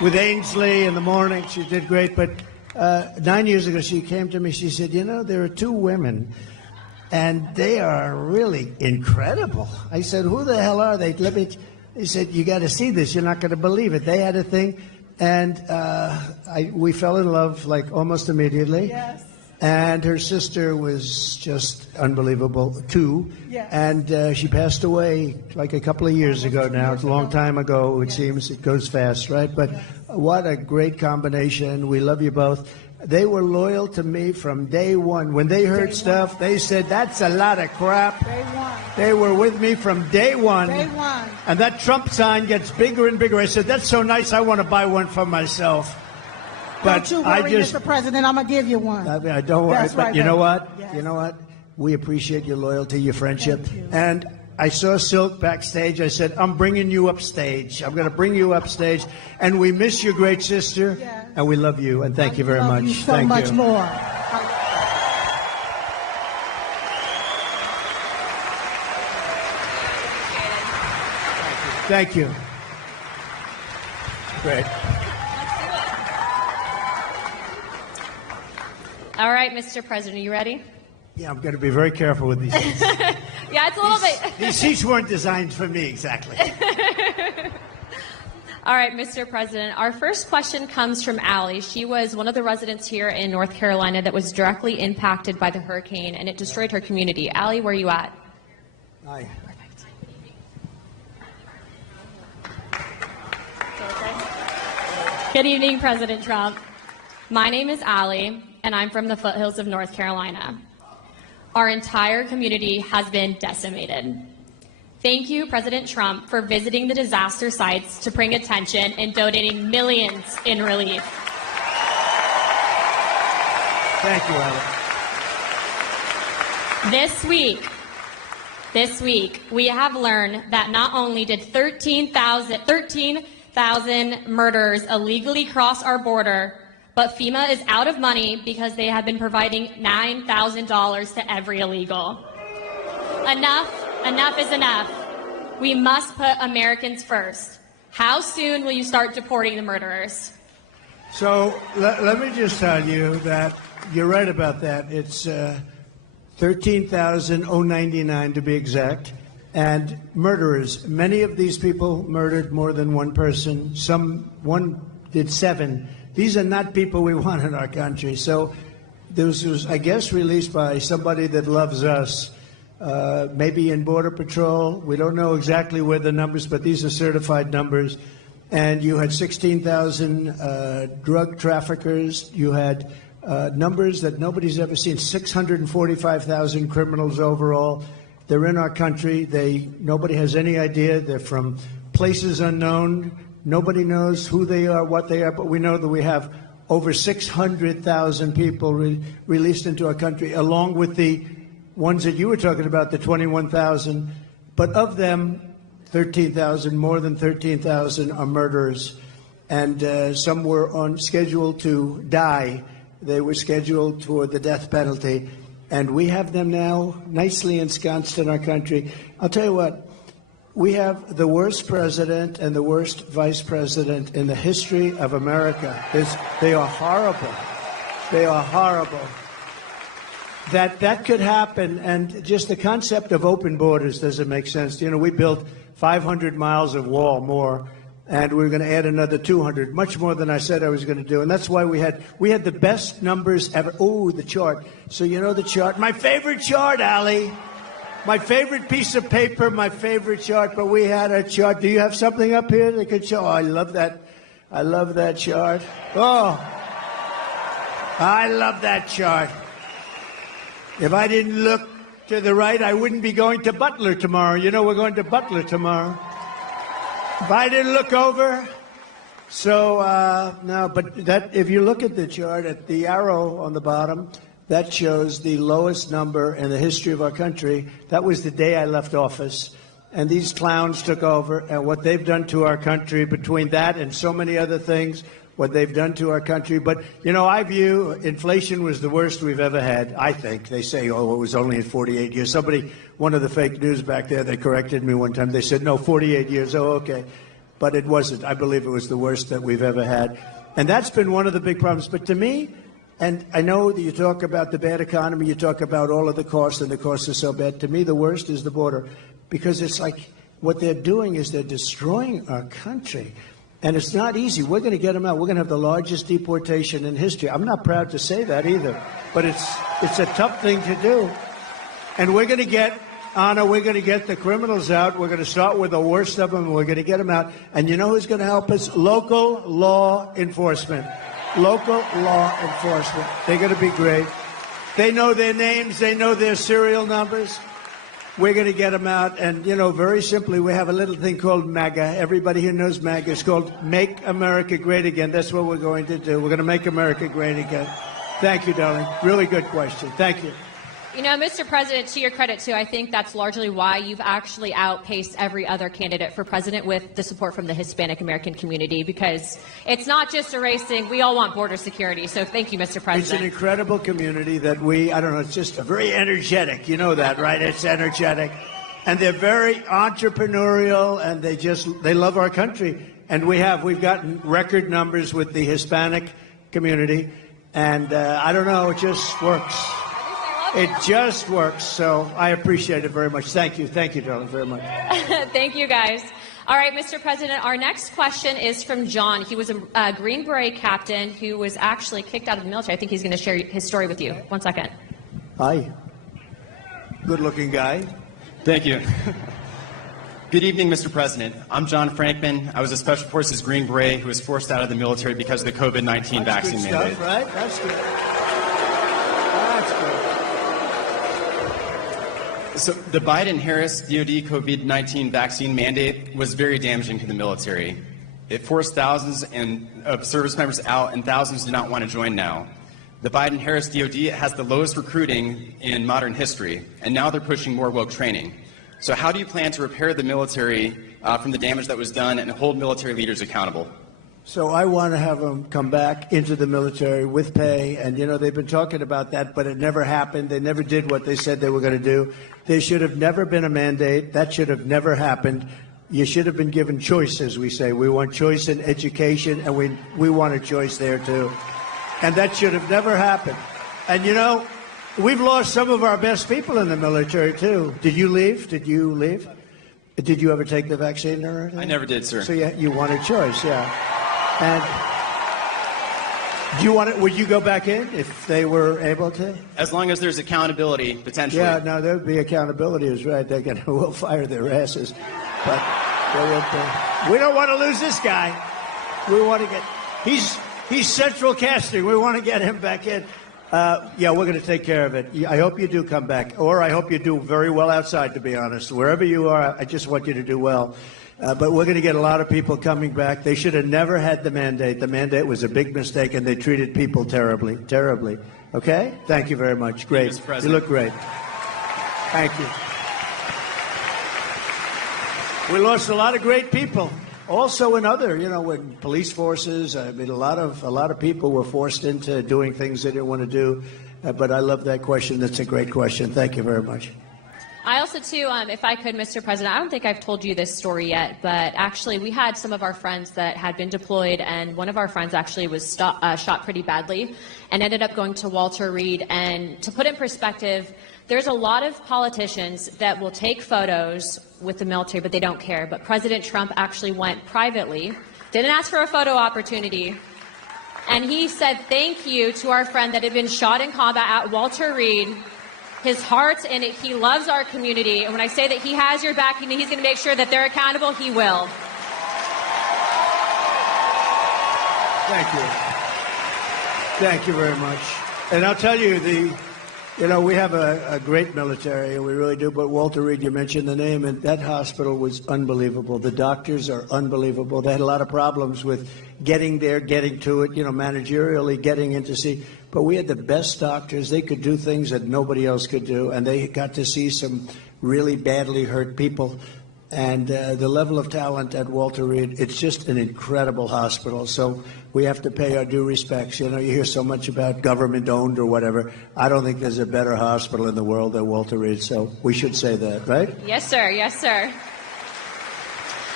with Ainsley in the morning? She did great, but 9 years ago she came to me, she said, you know, there are two women, and they are really incredible. I said, who the hell are they? He said, you got to see this. You're not going to believe it. They had a thing. And we fell in love like almost immediately. Yes. And her sister was just unbelievable too. Yes. And she passed away like a couple of years ago now. It's a long time ago. It seems it goes fast, right? But what a great combination. We love you both. They were loyal to me from day one. When they heard stuff, they said, that's a lot of crap. Day one. They were with me from day one. Day one. And that Trump sign gets bigger and bigger. I said, that's so nice, I want to buy one for myself. But Don't you worry, I just, Mr. President, I'm going to give you one. I don't worry. That's But right, you know baby. what? Yes. You know what? We appreciate your loyalty, your friendship. Thank you. And I saw Silk backstage. I said, I'm bringing you upstage. I'm going to bring you upstage. And we miss your great sister. Yes. And we love you. And thank you very Love much. you so Thank much you. more. Thank you. Great. All right, Mr. President, are you ready? Yeah, I'm going to be very careful with these seats. Yeah, it's a little bit. These seats weren't designed for me exactly. All right, Mr. President, our first question comes from Allie. She was one of the residents here in North Carolina that was directly impacted by the hurricane, and it destroyed her community. Allie, where are you at? Hi. Good evening, President Trump. My name is Allie, and I'm from the foothills of North Carolina. Our entire community has been decimated. Thank you, President Trump, for visiting the disaster sites to bring attention and donating millions in relief. Thank you, Allie. This week, we have learned that not only did 13,000 murderers illegally cross our border, but FEMA is out of money because they have been providing $9,000 to every illegal. Enough is enough. We must put Americans first. How soon will you start deporting the murderers? So let me just tell you that you're right about that. It's 13,099 to be exact. And murderers, many of these people murdered more than one person. One did 7. These are not people we want in our country. So this was, I guess, released by somebody that loves us, maybe in Border Patrol. We don't know exactly where the numbers, but these are certified numbers. And you had 16,000 drug traffickers. You had numbers that nobody's ever seen, 645,000 criminals overall. They're in our country. Nobody has any idea. They're from places unknown. Nobody knows who they are, what they are, but we know that we have over 600,000 people released into our country, along with the ones that you were talking about, the 21,000. But of them, 13,000, more than 13,000 are murderers. And some were on schedule to die. They were scheduled for the death penalty. And we have them now nicely ensconced in our country. I'll tell you what, we have the worst president and the worst vice president in the history of America. They are horrible. They are horrible. That could happen, and just the concept of open borders doesn't make sense. You know, we built 500 miles of wall more, and we're going to add another 200, much more than I said I was going to do. And that's why we had the best numbers ever. Oh, the chart. So you know the chart. My favorite chart, Allie. My favorite piece of paper, my favorite chart. But we had a chart. Do you have something up here that could show? Oh, I love that. I love that chart. Oh, I love that chart. If I didn't look to the right, I wouldn't be going to Butler tomorrow. You know, we're going to Butler tomorrow. If I didn't look over, so no, but that if you look at the chart, at the arrow on the bottom, that shows the lowest number in the history of our country. That was the day I left office, and these clowns took over, and what they've done to our country between that and so many other things, what they've done to our country. But, you know, I view inflation was the worst we've ever had, I think. They say, oh, it was only in 48 years. Somebody, one of the fake news back there, they corrected me one time. They said, no, 48 years. Oh, okay. But it wasn't. I believe it was the worst that we've ever had. And that's been one of the big problems. But to me, and I know that you talk about the bad economy, you talk about all of the costs, and the costs are so bad. To me, the worst is the border. Because it's like what they're doing is they're destroying our country. And it's not easy. We're going to get them out. We're going to have the largest deportation in history. I'm not proud to say that either, but it's a tough thing to do. And we're going to get, Anna, we're going to get the criminals out. We're going to start with the worst of them, and we're going to get them out. And you know who's going to help us? Local law enforcement. local law enforcement. They're going to be great. They know their names. They know their serial numbers. We're going to get them out. And, you know, very simply, we have a little thing called MAGA. Everybody here knows MAGA. It's called Make America Great Again. That's what we're going to do. We're going to make America great again. Thank you, darling. Really good question. Thank you. You know, Mr. President, to your credit, too, I think that's largely why you've actually outpaced every other candidate for president with the support from the Hispanic American community, because it's not just erasing. We all want border security. So thank you, Mr. President. It's an incredible community that I don't know, it's just very energetic. You know that, right? It's energetic. And they're very entrepreneurial, and they love our country. And we've gotten record numbers with the Hispanic community. And I don't know, it just works. It just works. So I appreciate it very much. Thank you. Thank you, darling, very much. Thank you, guys. All right, Mr. President, our next question is from John. He was a Green Beret captain who was actually kicked out of the military. I think he's going to share his story with you. 1 second. Hi. Good-looking guy. Thank you. Good evening, Mr. President. I'm John Frankman. I was a Special Forces Green Beret who was forced out of the military because of the COVID-19 vaccine mandate. Good stuff, right? That's good. So the Biden-Harris DoD COVID-19 vaccine mandate was very damaging to the military. It forced thousands of service members out, and thousands do not want to join now. The Biden-Harris DoD has the lowest recruiting in modern history, and now they're pushing more woke training. So how do you plan to repair the military from the damage that was done and hold military leaders accountable? So I want to have them come back into the military with pay. And, you know, they've been talking about that, but it never happened. They never did what they said they were going to do. There should have never been a mandate. That should have never happened. You should have been given choice, as we say. We want choice in education, and we want a choice there, too. And that should have never happened. And, you know, we've lost some of our best people in the military, too. Did you leave? Did you leave? Did you ever take the vaccine or anything? I never did, sir. So you want a choice, yeah. And do you want it? Would you go back in if they were able to? As long as there's accountability, potentially. Yeah, no, there would be accountability. Is right. They're going to will fire their asses, but they won't. We don't want to lose this guy. We want to get. He's central casting. We want to get him back in. Yeah, we're going to take care of it. I hope you do come back, or I hope you do very well outside. To be honest, wherever you are, I just want you to do well. But we're going to get a lot of people coming back. They should have never had the mandate. The mandate was a big mistake, and they treated people terribly, terribly. Okay? Thank you very much. Great. You look great. Thank you. We lost a lot of great people. Also in other, you know, in police forces. I mean, a lot of people were forced into doing things they didn't want to do. But I love that question. That's a great question. Thank you very much. I also, too, if I could, Mr. President, I don't think I've told you this story yet, but actually we had some of our friends that had been deployed, and one of our friends actually was shot pretty badly and ended up going to Walter Reed. And to put in perspective, there's a lot of politicians that will take photos with the military, but they don't care. But President Trump actually went privately, didn't ask for a photo opportunity, and he said thank you to our friend that had been shot in combat at Walter Reed. His heart's in it. He loves our community. And when I say that he has your back and he's going to make sure that they're accountable, he will. Thank you. Thank you very much. And I'll tell you, we have a great military, and we really do. But Walter Reed, you mentioned the name, and that hospital was unbelievable. The doctors are unbelievable. They had a lot of problems with getting there, getting to it, managerially getting in to see. But we had the best doctors. They could do things that nobody else could do, and they got to see some really badly hurt people. And the level of talent at Walter Reed, it's just an incredible hospital. So we have to pay our due respects. You hear so much about government-owned or whatever. I don't think there's a better hospital in the world than Walter Reed. So we should say that, right? Yes, sir. Yes, sir.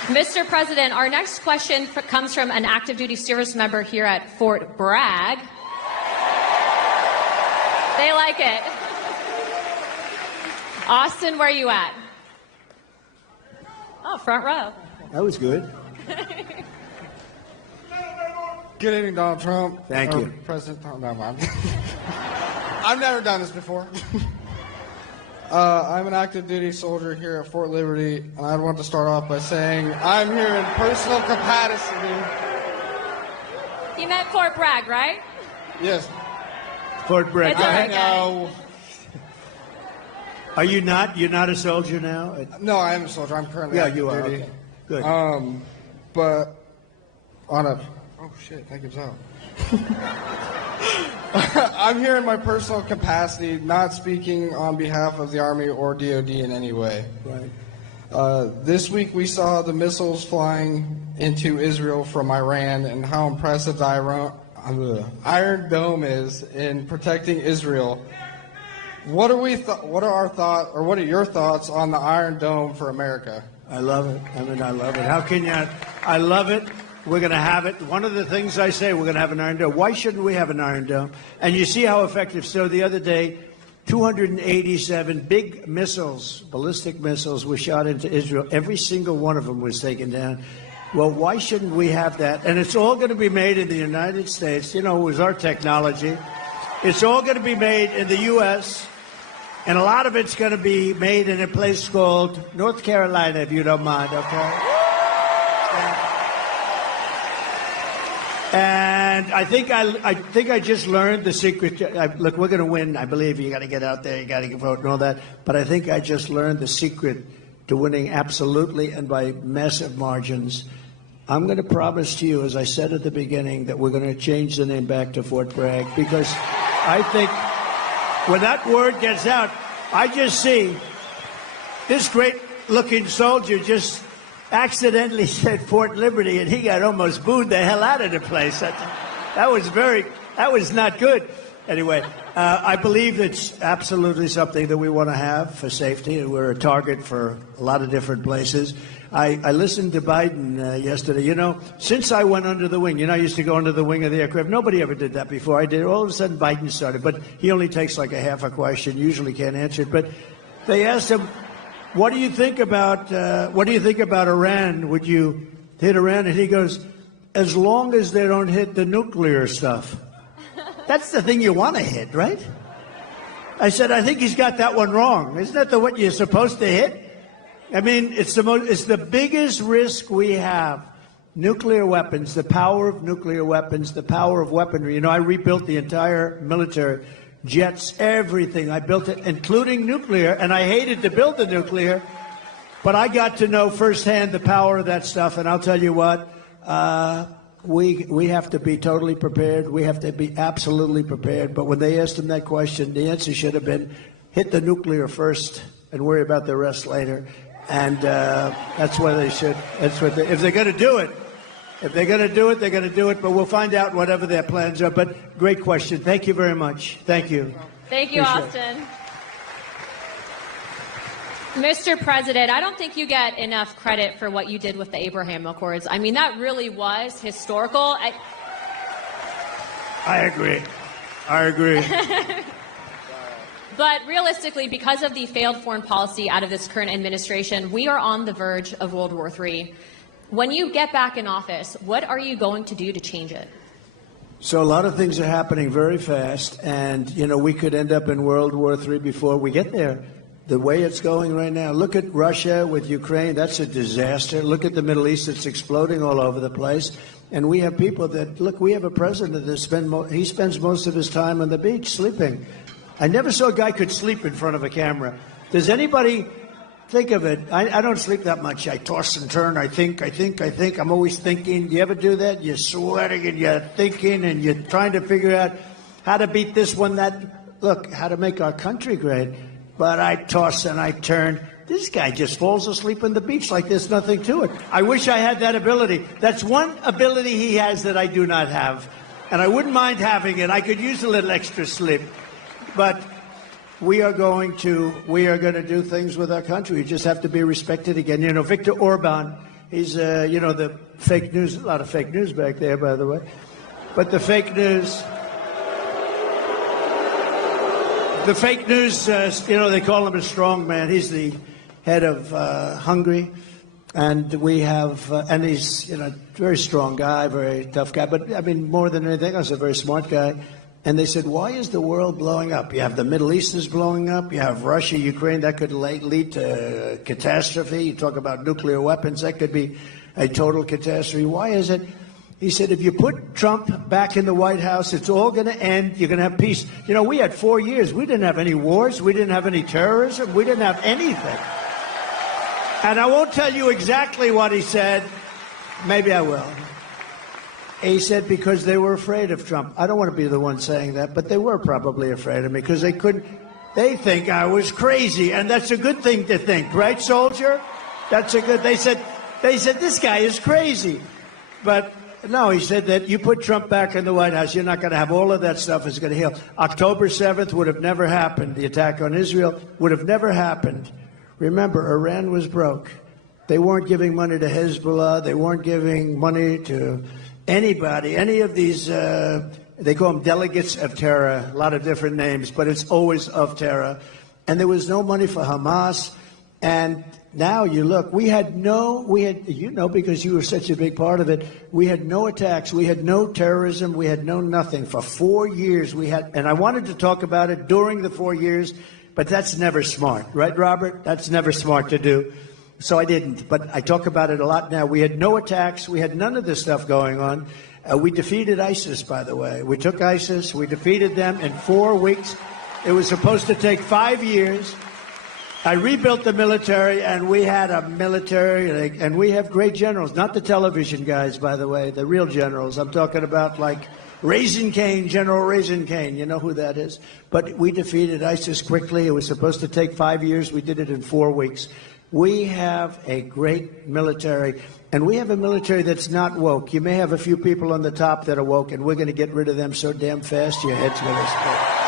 Mr. President, our next question comes from an active duty service member here at Fort Bragg. They like it. Austin, where are you at? Oh, front row. That was good. Good evening, Donald Trump. Thank you. President Trump. No, I've never done this before. I'm an active duty soldier here at Fort Liberty, and I'd want to start off by saying I'm here in personal capacity. He meant Fort Bragg, right? Yes. Fort Bragg. It's all right, No. Are you not? You're not a soldier now? No, I am a soldier. I'm currently Yeah, active you are. duty. Okay. Good. But on a shit, that gives out. I'm here in my personal capacity, not speaking on behalf of the Army or DoD in any way. Right. This week we saw the missiles flying into Israel from Iran and how impressive the Iron Dome is in protecting Israel. What are your thoughts on the Iron Dome for America? I love it. I mean, I love it. How can you? I love it. We're going to have it. One of the things I say, we're going to have an Iron Dome. Why shouldn't we have an Iron Dome? And you see how effective. So the other day, 287 big missiles, ballistic missiles, were shot into Israel. Every single one of them was taken down. Well, why shouldn't we have that? And it's all going to be made in the United States. You know, it was our technology. It's all going to be made in the U.S., and a lot of it's going to be made in a place called North Carolina, if you don't mind, okay? And I think I just learned the secret. Look, we're going to win. I believe you got to get out there, you got to vote and all that. But I think I just learned the secret to winning absolutely and by massive margins. I'm going to promise to you, as I said at the beginning, that we're going to change the name back to Fort Bragg, because I think when that word gets out, I just see this great-looking soldier just accidentally said Fort Liberty, and he got almost booed the hell out of the place. That was not good. Anyway, I believe it's absolutely something that we want to have for safety. We're a target for a lot of different places. I listened to Biden yesterday. You know, since I went under the wing, I used to go under the wing of the aircraft. Nobody ever did that before. I did. All of a sudden, Biden started. But he only takes like a half a question, usually can't answer it. But they asked him, what do you think about Iran? Would you hit Iran? And he goes, as long as they don't hit the nuclear stuff. That's the thing you want to hit, right? I said, I think he's got that one wrong. Isn't that what you're supposed to hit? I mean, it's the biggest risk we have. Nuclear weapons, the power of nuclear weapons, the power of weaponry. You know, I rebuilt the entire military, jets, everything. I built it, including nuclear, and I hated to build the nuclear, but I got to know firsthand the power of that stuff, and I'll tell you what, we have to be totally prepared. We have to be absolutely prepared. But when they asked him that question, the answer should have been, hit the nuclear first and worry about the rest later. And that's where they should. If they're going to do it, they're going to do it. But we'll find out whatever their plans are. But great question. Thank you very much. Thank you. Thank you, Austin. Mr. President, I don't think you get enough credit for what you did with the Abraham Accords. I mean, that really was historical. I agree. But realistically, because of the failed foreign policy out of this current administration, we are on the verge of World War III. When you get back in office, what are you going to do to change it? So a lot of things are happening very fast, and, we could end up in World War III before we get there. The way it's going right now, look at Russia with Ukraine, that's a disaster. Look at the Middle East, it's exploding all over the place. And we have people we have a president that he spends most of his time on the beach sleeping. I never saw a guy could sleep in front of a camera. Does anybody think of it? I don't sleep that much. I toss and turn. I think. I'm always thinking. Do you ever do that? You're sweating and you're thinking and you're trying to figure out how to beat this one, how to make our country great. But I toss and I turn. This guy just falls asleep on the beach like there's nothing to it. I wish I had that ability. That's one ability he has that I do not have. And I wouldn't mind having it. I could use a little extra sleep. But we are going to do things with our country. We just have to be respected again. Viktor Orban, he's, the fake news, a lot of fake news back there, by the way. But the fake news, they call him a strong man. He's the head of Hungary. And we have, and he's, very strong guy, very tough guy. But, I mean, more than anything else, a very smart guy. And they said, why is the world blowing up? You have the Middle East is blowing up. You have Russia, Ukraine. That could lead to catastrophe. You talk about nuclear weapons. That could be a total catastrophe. Why is it? He said, if you put Trump back in the White House, it's all going to end. You're going to have peace. You know, we had 4 years. We didn't have any wars. We didn't have any terrorism. We didn't have anything. And I won't tell you exactly what he said. Maybe I will. He said because they were afraid of Trump. I don't want to be the one saying that, but they were probably afraid of me because they think I was crazy. And that's a good thing to think, right, soldier? That's a good, they said, this guy is crazy. But no, he said that you put Trump back in the White House, you're not going to have all of that stuff is going to heal. October 7th would have never happened. The attack on Israel would have never happened. Remember, Iran was broke. They weren't giving money to Hezbollah. They weren't giving money to anybody, any of these, they call them delegates of terror, a lot of different names, but it's always of terror. And there was no money for Hamas. And now you look, you know, because you were such a big part of it, we had no attacks, we had no terrorism, we had no nothing. For 4 years we had, and I wanted to talk about it during the 4 years, but that's never smart, right, Robert? That's never smart to do. So I didn't, but I talk about it a lot now. We had no attacks, we had none of this stuff going on. We defeated ISIS, by the way. We took ISIS, we defeated them in 4 weeks. It was supposed to take 5 years. I rebuilt the military, and we had a military, and we have great generals, not the television guys, by the way, the real generals. I'm talking about like Raisin Cane, General Raisin Cane. You know who that is? But we defeated ISIS quickly. It was supposed to take 5 years. We did it in 4 weeks. We have a great military, and we have a military that's not woke. You may have a few people on the top that are woke, and we're going to get rid of them so damn fast your head's going to explode.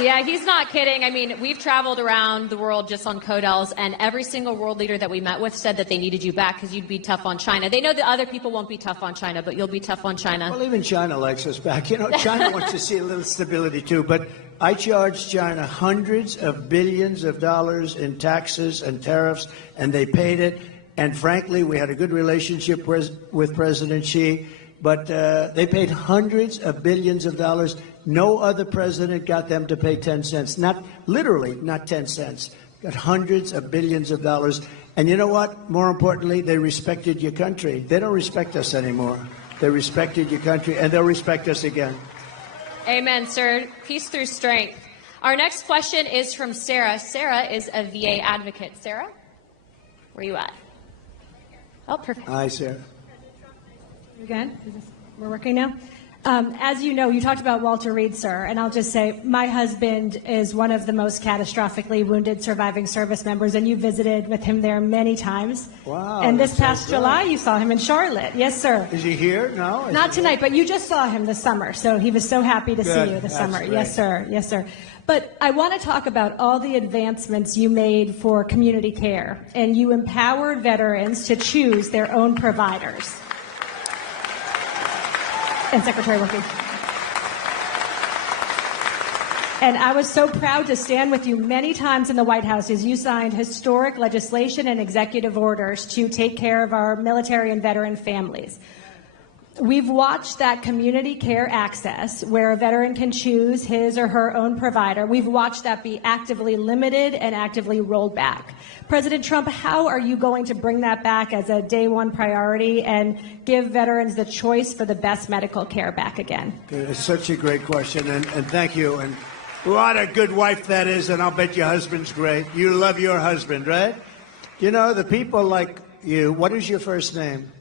Yeah, he's not kidding. I mean, we've traveled around the world just on CODELs, and every single world leader that we met with said that they needed you back because you'd be tough on China. They know that other people won't be tough on China, but you'll be tough on China. Well, even China likes us back. You know, China wants to see a little stability, too. But I charged China hundreds of billions of dollars in taxes and tariffs, and they paid it. And frankly, we had a good relationship with President Xi, but they paid hundreds of billions of dollars. No other president got them to pay 10 cents. Not literally, not 10 cents. Got hundreds of billions of dollars. And you know what? More importantly, they respected your country. They don't respect us anymore. They respected your country, and they'll respect us again. Amen, sir. Peace through strength. Our next question is from Sarah. Sarah is a VA advocate. Sarah, where are you at? Oh, perfect. Hi, Sarah. Again, we're working now. As you know, you talked about Walter Reed, sir, and I'll just say my husband is one of the most catastrophically wounded surviving service members, and you visited with him there many times. Wow. And this past July, you saw him in Charlotte. Yes, sir. Is he here? No? Not tonight, but you just saw him this summer, so he was so happy to see you this summer. Great. Yes, sir. Yes, sir. But I want to talk about all the advancements you made for community care, and you empowered veterans to choose their own providers. And Secretary Wilkie. And I was so proud to stand with you many times in the White House as you signed historic legislation and executive orders to take care of our military and veteran families. We've watched that community care access where a veteran can choose his or her own provider. We've watched that be actively limited and actively rolled back. President Trump, how are you going to bring that back as a day one priority and give veterans the choice for the best medical care back again? It's such a great question, and thank you. And what a good wife that is, and I'll bet your husband's great. You love your husband, right? You know, the people like you, what is your first name?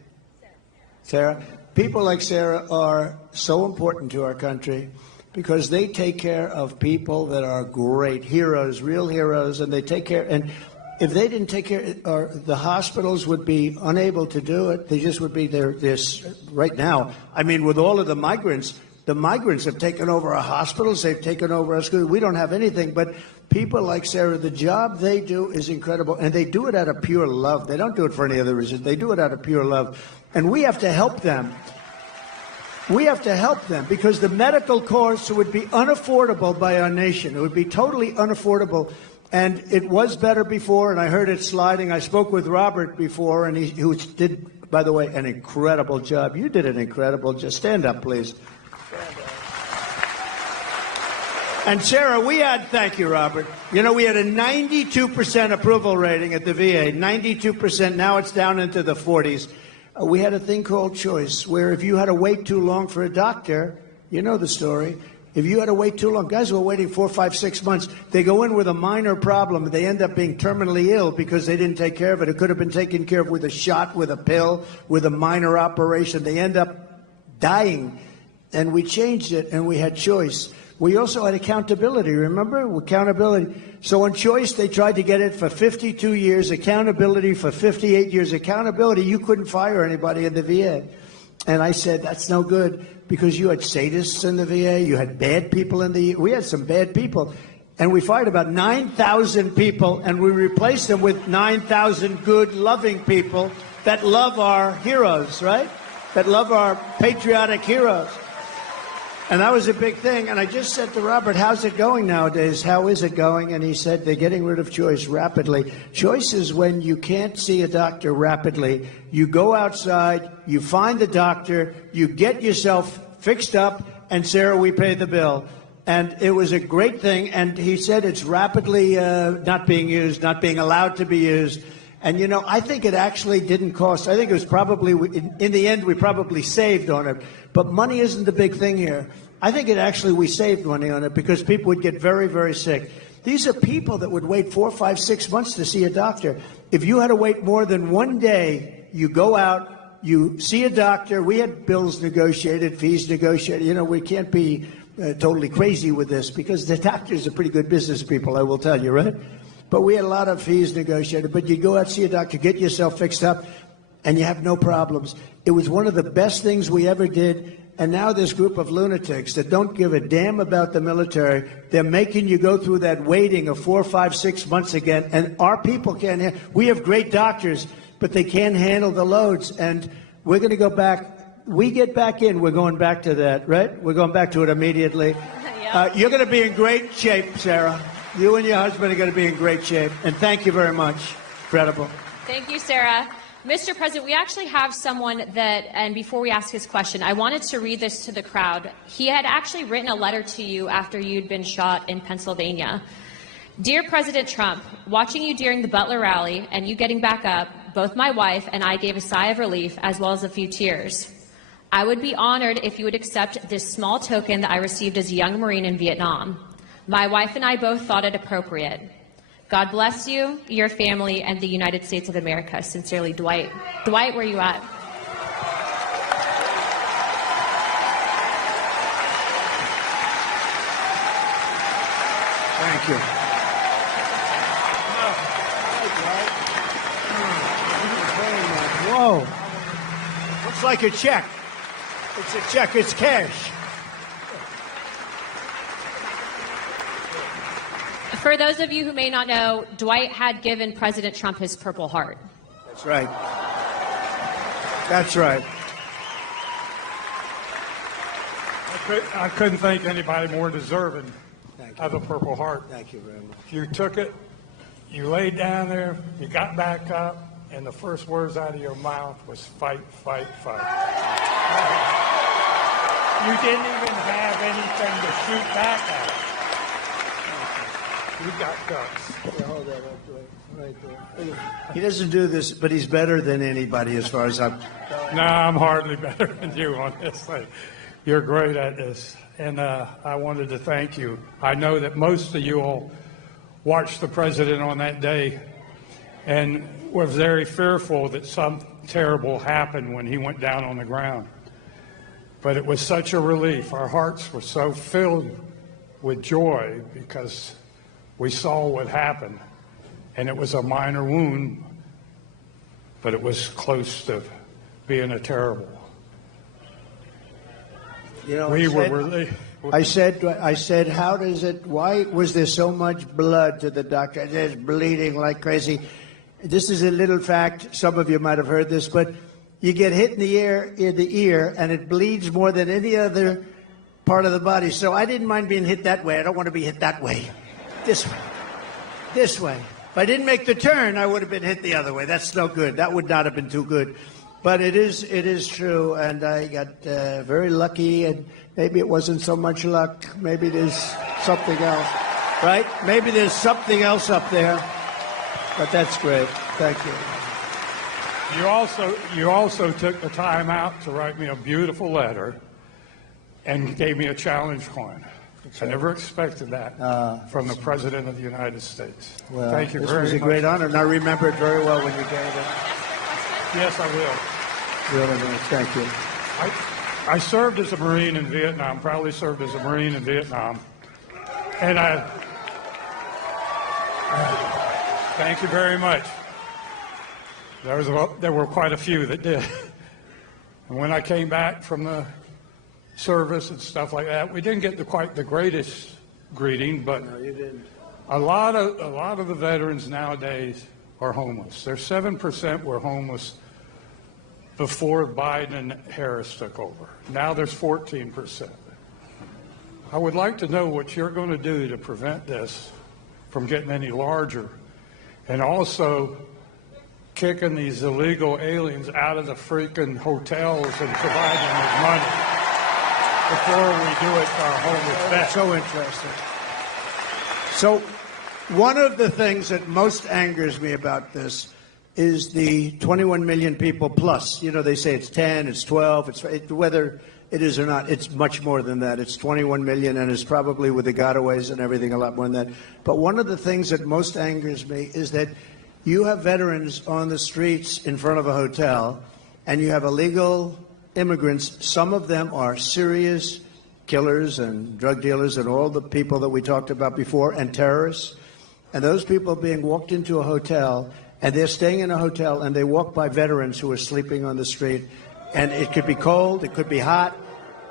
Sarah. People like Sarah are so important to our country because they take care of people that are great heroes, real heroes, and they take care. And if they didn't take care, or the hospitals would be unable to do it. They just would be there. This right now. I mean, with all of the migrants have taken over our hospitals. They've taken over our schools. We don't have anything, but people like Sarah, the job they do is incredible, and they do it out of pure love. They don't do it for any other reason. They do it out of pure love. And we have to help them. We have to help them because the medical costs would be unaffordable by our nation. It would be totally unaffordable. And it was better before, and I heard it sliding. I spoke with Robert before, and who did, by the way, an incredible job. You did an incredible job. Stand up, please. And Sarah, thank you, Robert. You know, we had a 92% approval rating at the VA, 92%. Now it's down into the 40s. We had a thing called choice, where if you had to wait too long for a doctor, you know the story. If you had to wait too long, guys were waiting 4, 5, 6 months. They go in with a minor problem. They end up being terminally ill because they didn't take care of it. It could have been taken care of with a shot, with a pill, with a minor operation. They end up dying. And we changed it, and we had choice. We also had accountability, remember? Accountability. So on choice, they tried to get it for 52 years, accountability for 58 years. Accountability, you couldn't fire anybody in the VA. And I said, that's no good, because you had sadists in the VA, you had bad people in the, we had some bad people. And we fired about 9,000 people, and we replaced them with 9,000 good, loving people that love our heroes, right? That love our patriotic heroes. And that was a big thing. And I just said to Robert, how's it going nowadays? How is it going? And he said, they're getting rid of choice rapidly. Choice is when you can't see a doctor rapidly. You go outside, you find the doctor, you get yourself fixed up, and Sarah, we pay the bill. And it was a great thing. And he said it's rapidly not being used, not being allowed to be used. And, you know, I think it actually didn't cost. I think it was probably, in the end, we probably saved on it. But money isn't the big thing here. I think we saved money on it because people would get very, very sick. These are people that would wait 4, 5, 6 months to see a doctor. If you had to wait more than one day, you go out, you see a doctor. We had bills negotiated, fees negotiated. You know, we can't be totally crazy with this because the doctors are pretty good business people, I will tell you, right? But we had a lot of fees negotiated. But you go out, see a doctor, get yourself fixed up, and you have no problems. It was one of the best things we ever did. And now this group of lunatics that don't give a damn about the military, they're making you go through that waiting of 4, 5, 6 months again. And our people can't. We have great doctors, but they can't handle the loads. And we're going to go back. We get back in, we're going back to that, right? We're going back to it immediately. You're going to be in great shape, Sarah. You and your husband are going to be in great shape. And thank you very much. Incredible. Thank you, Sarah. Mr. President, we actually have someone that, and before we ask his question, I wanted to read this to the crowd. He had actually written a letter to you after you'd been shot in Pennsylvania. Dear President Trump, watching you during the Butler rally and you getting back up, both my wife and I gave a sigh of relief as well as a few tears. I would be honored if you would accept this small token that I received as a young Marine in Vietnam. My wife and I both thought it appropriate. God bless you, your family, and the United States of America. Sincerely, Dwight. Dwight, where are you at? Thank you. Whoa. Looks like a check. It's a check. It's cash. For those of you who may not know, Dwight had given President Trump his Purple Heart. That's right. That's right. I couldn't think anybody more deserving of a Purple Heart. Thank you very much. You took it, you laid down there, you got back up, and the first words out of your mouth was fight, fight, fight. You didn't even have anything to shoot back at. You got guts. Hold that up right there. He doesn't do this, but he's better than anybody as far as I'm... No, I'm hardly better than you on this thing. You're great at this. And I wanted to thank you. I know that most of you all watched the president on that day and were very fearful that something terrible happened when he went down on the ground. But it was such a relief. Our hearts were so filled with joy because we saw what happened. And it was a minor wound, but it was close to being a terrible. You know, I said, how does it, why was there so much blood to the doctor? There's bleeding like crazy. This is a little fact. Some of you might have heard this, but you get hit in the ear, and it bleeds more than any other part of the body. So I didn't mind being hit that way. I don't want to be hit that way. This way. This way. If I didn't make the turn, I would have been hit the other way. That's no good. That would not have been too good. But it is true, and I got very lucky, and maybe it wasn't so much luck. Maybe it is something else, right? Maybe there's something else up there, but that's great. Thank you. You also took the time out to write me a beautiful letter and gave me a challenge coin. I never expected that from the President of the United States. Well, Thank you very much. This was a great honor, and I remember it very well when you gave it. Yes, I will. Really nice. Thank you. I served as a Marine in Vietnam, proudly served as a Marine in Vietnam. And thank you very much. There were quite a few that did. And when I came back from the service and stuff like that, we didn't get quite the greatest greeting, but no, you didn't. A lot of the veterans nowadays are homeless. There's 7% were homeless before Biden and Harris took over. Now there's 14%. I would like to know what you're going to do to prevent this from getting any larger, and also kicking these illegal aliens out of the freaking hotels and providing them money before we do it to our homeless vets. So interesting. So one of the things that most angers me about this is the 21 million people plus. You know, they say it's 10, it's 12, whether it is or not, it's much more than that. It's 21 million, and it's probably with the gotaways and everything a lot more than that. But one of the things that most angers me is that you have veterans on the streets in front of a hotel, and you have illegal immigrants. Some of them are serious killers and drug dealers and all the people that we talked about before, and terrorists. And those people being walked into a hotel, and they're staying in a hotel, and they walk by veterans who are sleeping on the street. And it could be cold, it could be hot,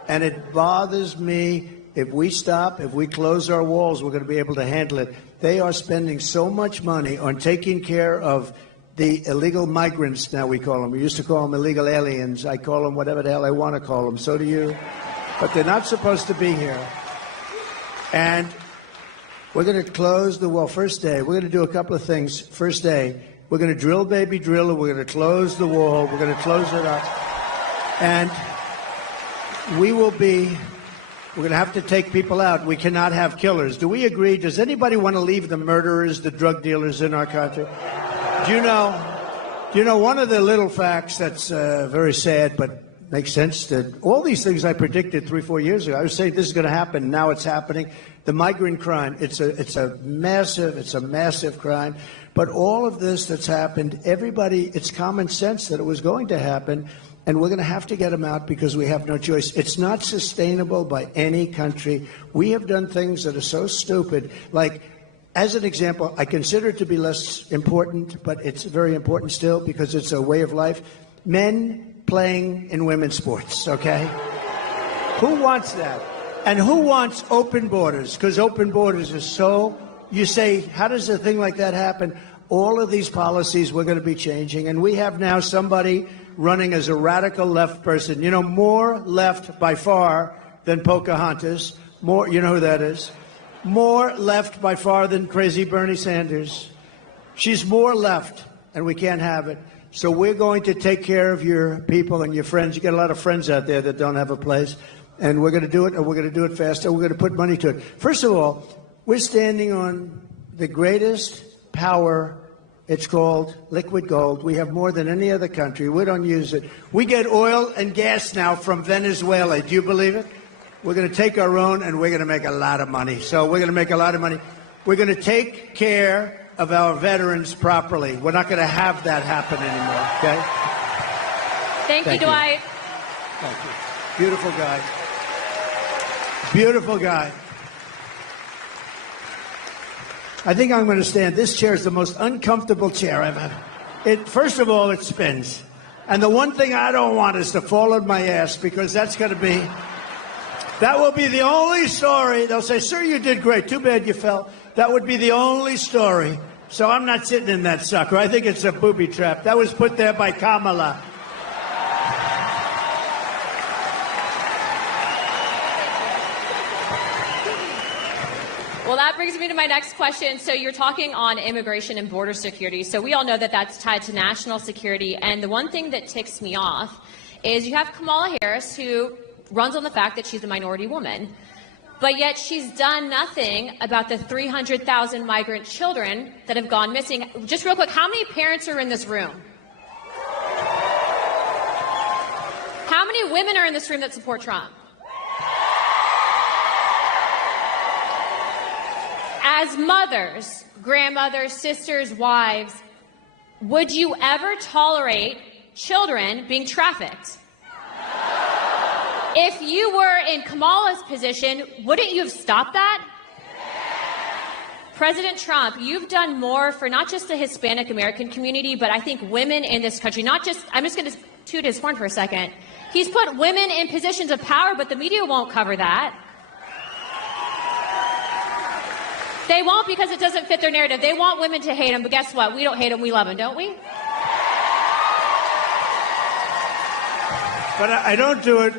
and it bothers me. If we stop, if we close our walls, we're going to be able to handle it. They are spending so much money on taking care of the illegal migrants, now we call them. We used to call them illegal aliens. I call them whatever the hell I want to call them. So do you. But they're not supposed to be here. And we're going to close the wall. First day, we're going to do a couple of things. First day, we're going to drill, baby, drill, and we're going to close the wall. We're going to close it up. And we're going to have to take people out. We cannot have killers. Do we agree? Does anybody want to leave the murderers, the drug dealers in our country? Do you know one of the little facts that's very sad but makes sense, that all these things I predicted 3-4 years ago, I was saying this is going to happen, now it's happening. The migrant crime, it's a massive crime. But all of this that's happened, everybody, it's common sense that it was going to happen. And we're going to have to get them out because we have no choice. It's not sustainable by any country. We have done things that are so stupid. Like, as an example, I consider it to be less important, but it's very important still because it's a way of life. Men playing in women's sports, okay? Who wants that? And who wants open borders? Because open borders is so, you say, how does a thing like that happen? All of these policies we're going to be changing. And we have now somebody running as a radical left person. You know, more left by far than Pocahontas. More, you know who that is? More left by far than crazy Bernie Sanders. She's more left, and we can't have it. So we're going to take care of your people and your friends. You got a lot of friends out there that don't have a place. And we're going to do it, and we're going to do it fast, and we're going to put money to it. First of all, we're standing on the greatest power. It's called liquid gold. We have more than any other country. We don't use it. We get oil and gas now from Venezuela. Do you believe it? We're going to take our own, and we're going to make a lot of money. So we're going to make a lot of money. We're going to take care of our veterans properly. We're not going to have that happen anymore, okay? Thank you, Dwight. Thank you. Beautiful guy. Beautiful guy. I think I'm going to stand. This chair is the most uncomfortable chair I've had. First of all, it spins. And the one thing I don't want is to fall on my ass, because that will be the only story. They'll say, sir, you did great. Too bad you fell. That would be the only story. So I'm not sitting in that sucker. I think it's a booby trap. That was put there by Kamala. Well, that brings me to my next question. So you're talking on immigration and border security. So we all know that that's tied to national security. And the one thing that ticks me off is you have Kamala Harris, who runs on the fact that she's a minority woman. But yet she's done nothing about the 300,000 migrant children that have gone missing. Just real quick, how many parents are in this room? How many women are in this room that support Trump? As mothers, grandmothers, sisters, wives, would you ever tolerate children being trafficked? If you were in Kamala's position, wouldn't you have stopped that? President Trump, you've done more for not just the Hispanic American community, but I think women in this country, not just, I'm just going to toot his horn for a second. He's put women in positions of power, but the media won't cover that. They won't because it doesn't fit their narrative. They want women to hate them, but guess what? We don't hate them, we love them, don't we? But I don't do it.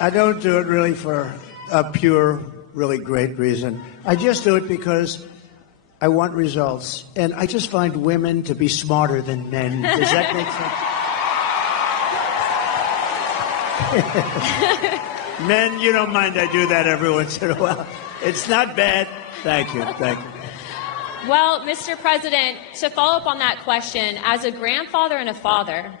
I don't do it really for a pure, really great reason. I just do it because I want results. And I just find women to be smarter than men. Does that make sense? Men, you don't mind I do that every once in a while. It's not bad. Thank you. Thank you. Well, Mr. President, to follow up on that question, as a grandfather and a father,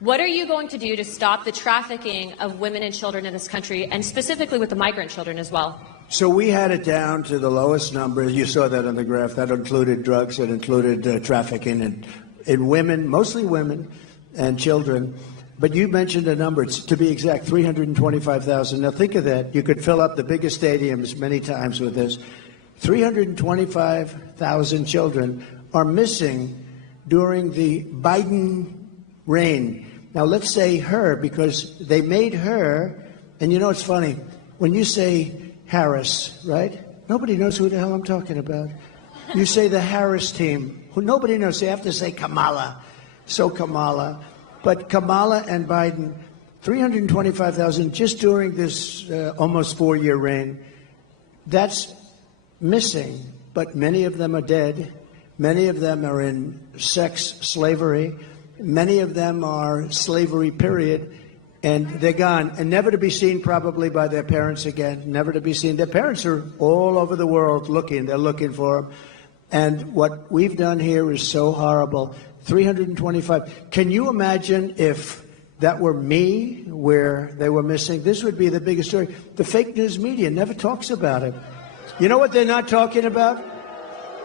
what are you going to do to stop the trafficking of women and children in this country, and specifically with the migrant children as well? So we had it down to the lowest number. You saw that on the graph. That included drugs. It included trafficking in women, mostly women and children. But you mentioned a number. It's, to be exact, 325,000. Now think of that. You could fill up the biggest stadiums many times with this. 325,000 children are missing during the Biden reign. Now, let's say her, because they made her, and you know, it's funny, when you say Harris, right? Nobody knows who the hell I'm talking about. You say the Harris team, who nobody knows. They have to say Kamala. So Kamala. But Kamala and Biden, 325,000 just during this almost 4-year reign. That's missing, but many of them are dead. Many of them are in sex slavery. Many of them are slavery, period, and they're gone, and never to be seen probably by their parents again, never to be seen. Their parents are all over the world looking. They're looking for them. And what we've done here is so horrible. 325. Can you imagine if that were me, where they were missing? This would be the biggest story. The fake news media never talks about it. You know what they're not talking about?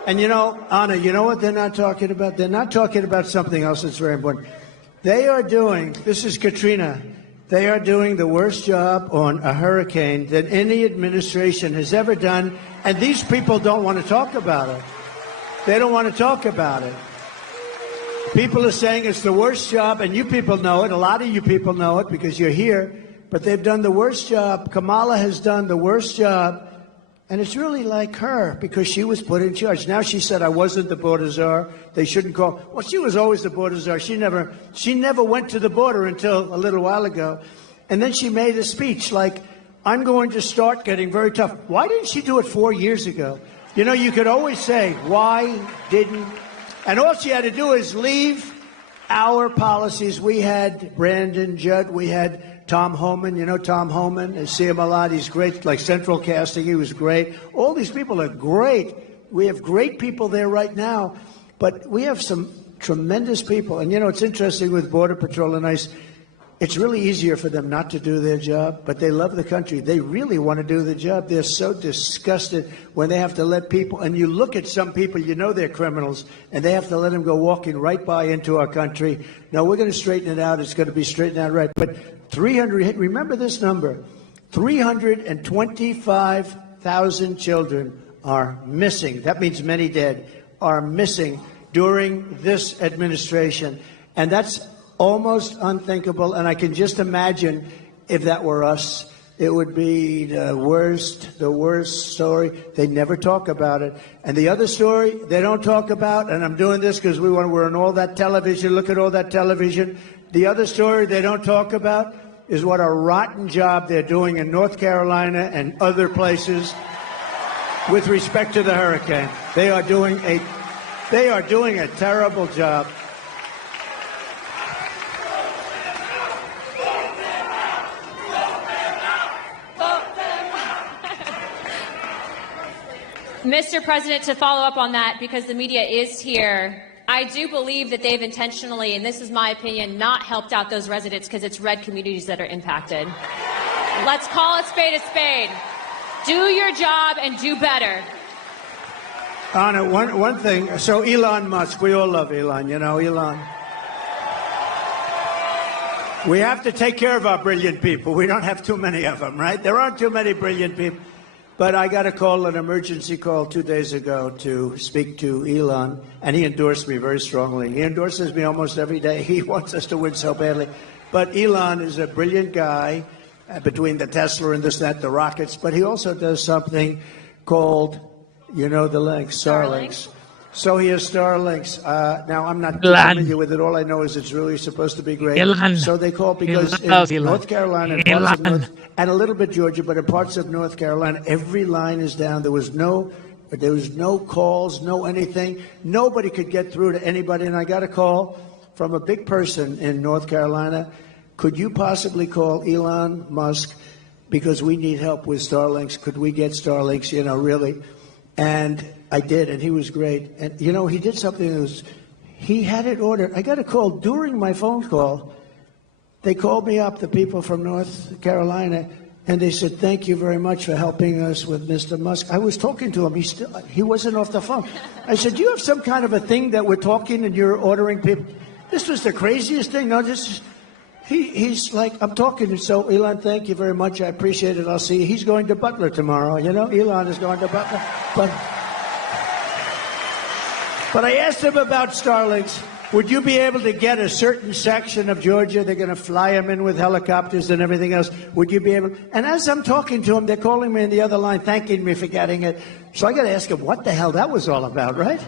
And you know, Anna, you know what they're not talking about? They're not talking about something else that's very important. They are doing, this is Katrina, they are doing the worst job on a hurricane that any administration has ever done, and these people don't want to talk about it. They don't want to talk about it. People are saying it's the worst job, and you people know it. A lot of you people know it because you're here, but they've done the worst job. Kamala has done the worst job. And it's really like her because she was put in charge. Now she said, I wasn't the border czar. They shouldn't call. Well, she was always the border czar. She never went to the border until a little while ago. And then she made a speech like, I'm going to start getting very tough. Why didn't she do it 4 years ago? You know, you could always say, why didn't? And all she had to do is leave our policies. We had Brandon Judd. We had Tom Homan, you know Tom Homan, I see him a lot. He's great, like Central Casting, he was great. All these people are great. We have great people there right now, but we have some tremendous people. And you know, it's interesting with Border Patrol and ICE, it's really easier for them not to do their job, but they love the country. They really want to do the job. They're so disgusted when they have to let people, and you look at some people, you know they're criminals, and they have to let them go walking right by into our country. No, we're going to straighten it out. It's going to be straightened out right. But 300, remember this number, 325,000 children are missing. That means many dead are missing during this administration. And that's almost unthinkable. And I can just imagine if that were us, it would be the worst story. They never talk about it. And the other story they don't talk about, and I'm doing this because we're on all that television. Look at all that television. The other story they don't talk about is what a rotten job they're doing in North Carolina and other places with respect to the hurricane. They are doing a terrible job. Mr. President, to follow up on that, because the media is here, I do believe that they've intentionally, and this is my opinion, not helped out those residents because it's red communities that are impacted. Let's call a spade a spade. Do your job and do better. Anna, one thing. So Elon Musk, we all love Elon, you know, Elon. We have to take care of our brilliant people. We don't have too many of them, right? There aren't too many brilliant people. But I got a call, an emergency call 2 days ago to speak to Elon, and he endorsed me very strongly. He endorses me almost every day. He wants us to win so badly. But Elon is a brilliant guy between the Tesla and this, that, the rockets. But he also does something called, you know, the links, Starlinks. So he has Starlinks. Now, I'm not familiar with it. All I know is it's really supposed to be great. So they call because in North Carolina and parts of North, and a little bit Georgia, but in parts of North Carolina, every line is down. There was no calls, no anything. Nobody could get through to anybody. And I got a call from a big person in North Carolina. Could you possibly call Elon Musk because we need help with Starlinks? Could we get Starlinks, you know, really? And I did, and he was great. And, you know, he did something that was, he had it ordered. I got a call during my phone call. They called me up, the people from North Carolina, and they said, thank you very much for helping us with Mr. Musk. I was talking to him. He wasn't off the phone. I said, do you have some kind of a thing that we're talking and you're ordering people? This was the craziest thing. No, this is, he's like, I'm talking to, so Elon, thank you very much. I appreciate it. I'll see you. He's going to Butler tomorrow. You know, Elon is going to Butler. But I asked him about Starlinks. Would you be able to get a certain section of Georgia? They're going to fly them in with helicopters and everything else. Would you be able? And as I'm talking to him, they're calling me on the other line, thanking me for getting it. So I got to ask him what the hell that was all about, right?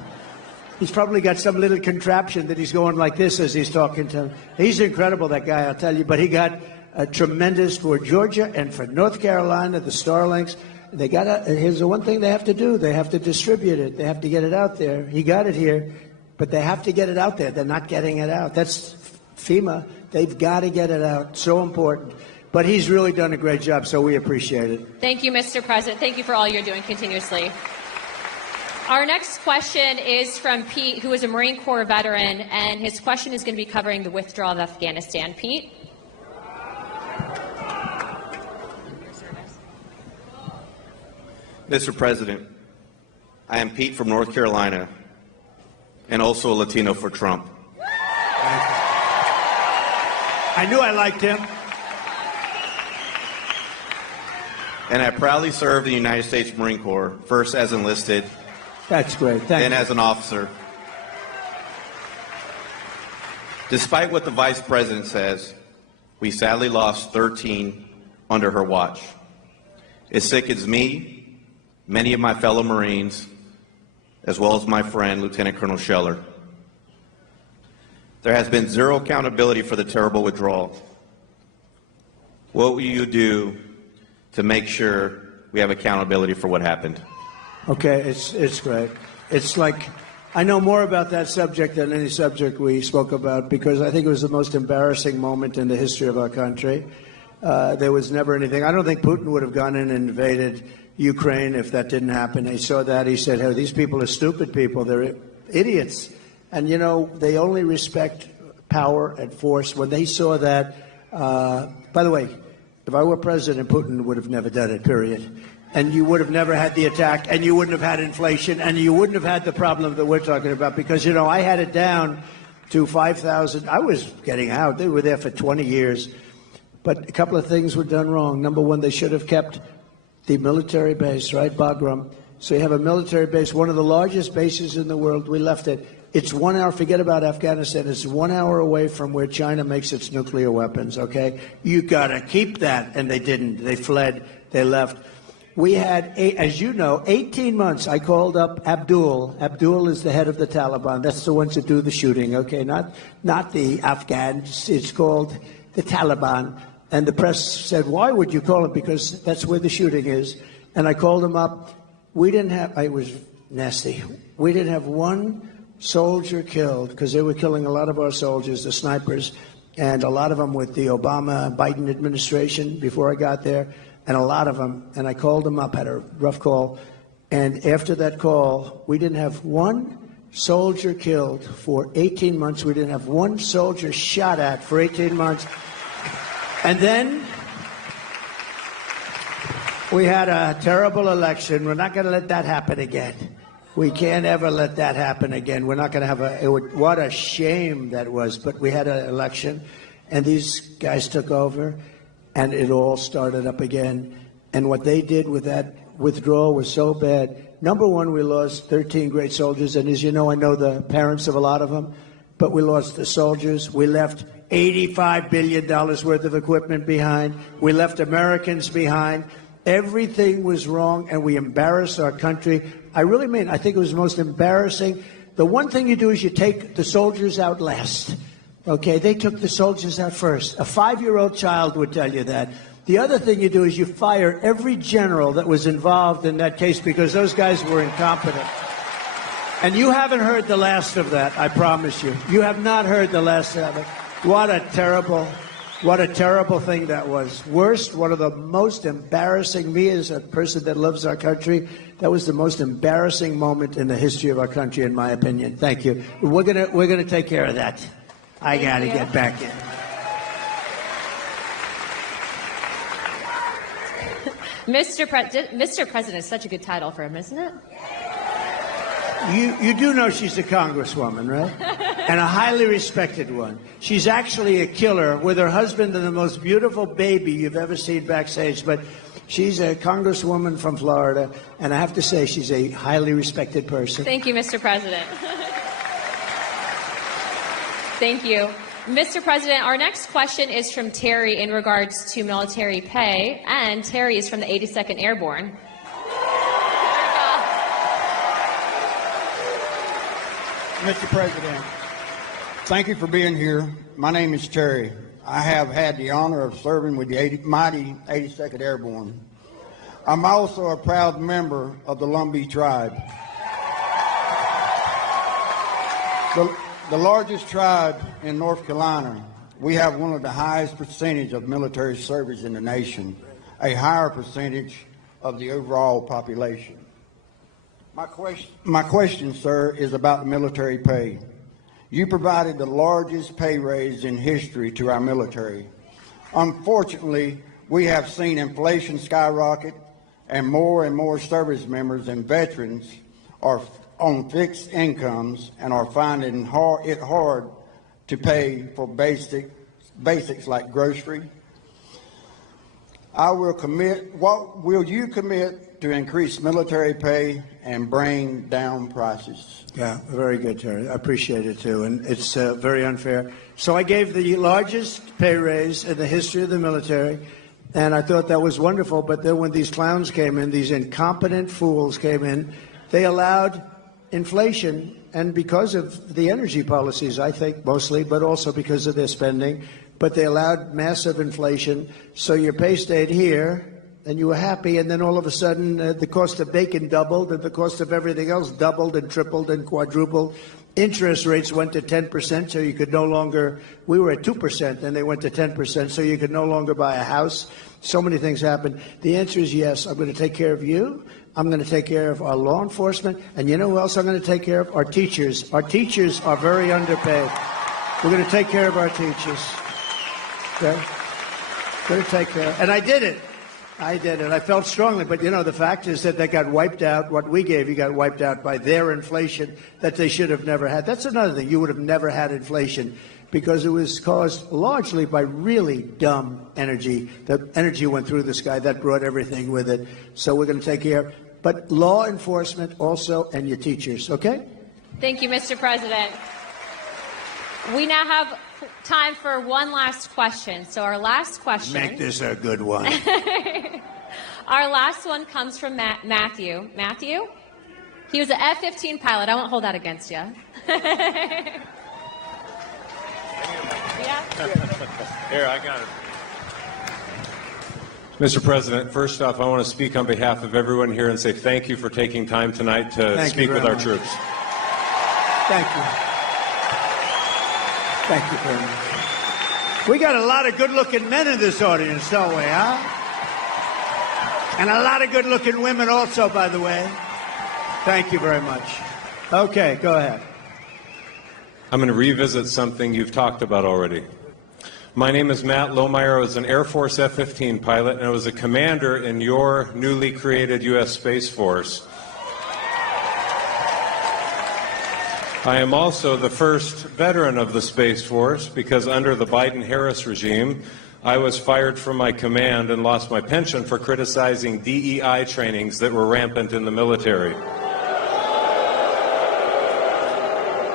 He's probably got some little contraption that he's going like this as he's talking to him. He's incredible, that guy, I'll tell you. But he got a tremendous for Georgia and for North Carolina, the Starlinks. They got here's the one thing they have to do. They have to distribute it. They have to get it out there. He got it here, but they have to get it out there. They're not getting it out. That's FEMA. They've got to get it out. So important. But he's really done a great job, so we appreciate it. Thank you, Mr. President. Thank you for all you're doing continuously. Our next question is from Pete, who is a Marine Corps veteran, and his question is going to be covering the withdrawal of Afghanistan. Pete? Mr. President, I am Pete from North Carolina, and also a Latino for Trump. I knew I liked him. And I proudly served the United States Marine Corps, first as enlisted, that's great. then as an officer. Despite what the Vice President says, we sadly lost 13 under her watch. It sickens me, many of my fellow Marines, as well as my friend, Lieutenant Colonel Scheller. There has been zero accountability for the terrible withdrawal. What will you do to make sure we have accountability for what happened? Okay, it's great. It's like, I know more about that subject than any subject we spoke about because I think it was the most embarrassing moment in the history of our country. There was never anything. I don't think Putin would have gone in and invaded Ukraine if that didn't happen. He saw that. He said, hey, these people are stupid people. They're idiots. And, you know, they only respect power and force. When they saw that, by the way, if I were president, Putin would have never done it, period. And you would have never had the attack, and you wouldn't have had inflation, and you wouldn't have had the problem that we're talking about. Because, you know, I had it down to 5,000. I was getting out. They were there for 20 years. But a couple of things were done wrong. Number one, they should have kept the military base, right, Bagram? So you have a military base, one of the largest bases in the world. We left it. It's 1 hour, forget about Afghanistan, it's 1 hour away from where China makes its nuclear weapons, okay? You got to keep that, and they didn't. They fled, they left. We had, as you know, 18 months. I called up Abdul. Abdul is the head of the Taliban. That's the ones that do the shooting, okay? Not the Afghans. It's called the Taliban. And the press said, why would you call him? Because that's where the shooting is. And I called him up. We didn't have, it was nasty. We didn't have one soldier killed because they were killing a lot of our soldiers, the snipers, and a lot of them with the Obama-Biden administration before I got there, and a lot of them. And I called them up, had a rough call. And after that call, we didn't have one soldier killed for 18 months. We didn't have one soldier shot at for 18 months. And then we had a terrible election. We're not going to let that happen again. We can't ever let that happen again. We're not going to have what a shame that was. But we had an election, and these guys took over, and it all started up again. And what they did with that withdrawal was so bad. Number one, we lost 13 great soldiers. And as you know, I know the parents of a lot of them. But we lost the soldiers. We left $85 billion worth of equipment behind. We left Americans behind. Everything was wrong, and we embarrassed our country. I really mean, I think it was the most embarrassing. The one thing you do is you take the soldiers out last. Okay, they took the soldiers out first. A 5-year-old child would tell you that. The other thing you do is you fire every general that was involved in that case because those guys were incompetent. And you haven't heard the last of that, I promise you. You have not heard the last of it. What a terrible thing that was. Worst, one of the most embarrassing, me as a person that loves our country, that was the most embarrassing moment in the history of our country, in my opinion. Thank you. We're gonna take care of that. I got to get back in. Mr. President is such a good title for him, isn't it? You do know she's a congresswoman, right? And a highly respected one. She's actually a killer with her husband and the most beautiful baby you've ever seen backstage. But she's a congresswoman from Florida, and I have to say she's a highly respected person. Thank you, Mr. President. Thank you. Mr. President, our next question is from Terry in regards to military pay, and Terry is from the 82nd Airborne. Mr. President, thank you for being here. My name is Terry. I have had the honor of serving with the mighty 82nd Airborne. I'm also a proud member of the Lumbee tribe, the largest tribe in North Carolina. We have one of the highest percentage of military service in the nation, a higher percentage of the overall population. My question, sir, is about military pay. You provided the largest pay raise in history to our military. Unfortunately, we have seen inflation skyrocket, and more service members and veterans are on fixed incomes and are finding it hard to pay for basics like grocery. What will you commit to increase military pay and bring down prices? Yeah, very good, Terry. I appreciate it, too. And it's very unfair. So I gave the largest pay raise in the history of the military, and I thought that was wonderful. But then when these clowns came in, these incompetent fools came in, they allowed inflation, and because of the energy policies, I think, mostly, but also because of their spending, but they allowed massive inflation, so your pay stayed here, and you were happy, and then all of a sudden the cost of bacon doubled, and the cost of everything else doubled and tripled and quadrupled. Interest rates went to 10%, so you could no longer, we were at 2%, and they went to 10%, so you could no longer buy a house. So many things happened. The answer is yes, I'm going to take care of you. I'm going to take care of our law enforcement, and you know who else I'm going to take care of? Our teachers. Our teachers are very underpaid. We're going to take care of our teachers. Okay? Going to take care. And I did it. I felt strongly. But, you know, the fact is that they got wiped out. What we gave you got wiped out by their inflation that they should have never had. That's another thing. You would have never had inflation because it was caused largely by really dumb energy. The energy went through the sky. That brought everything with it. So we're going to take care. But law enforcement also, and your teachers. Okay? Thank you, Mr. President. We now have time for one last question. So our last question. Make this a good one. Our last one comes from Matthew. Matthew? He was an F-15 pilot. I won't hold that against you. Here, I got it. Mr. President, first off, I want to speak on behalf of everyone here and say thank you for taking time tonight to speak with our troops. Thank you. Thank you very much. We got a lot of good-looking men in this audience, don't we, huh? And a lot of good-looking women also, by the way. Thank you very much. Okay, go ahead. I'm going to revisit something you've talked about already. My name is Matt Lohmeyer. I was an Air Force F-15 pilot, and I was a commander in your newly created U.S. Space Force. I am also the first veteran of the Space Force because under the Biden-Harris regime, I was fired from my command and lost my pension for criticizing DEI trainings that were rampant in the military.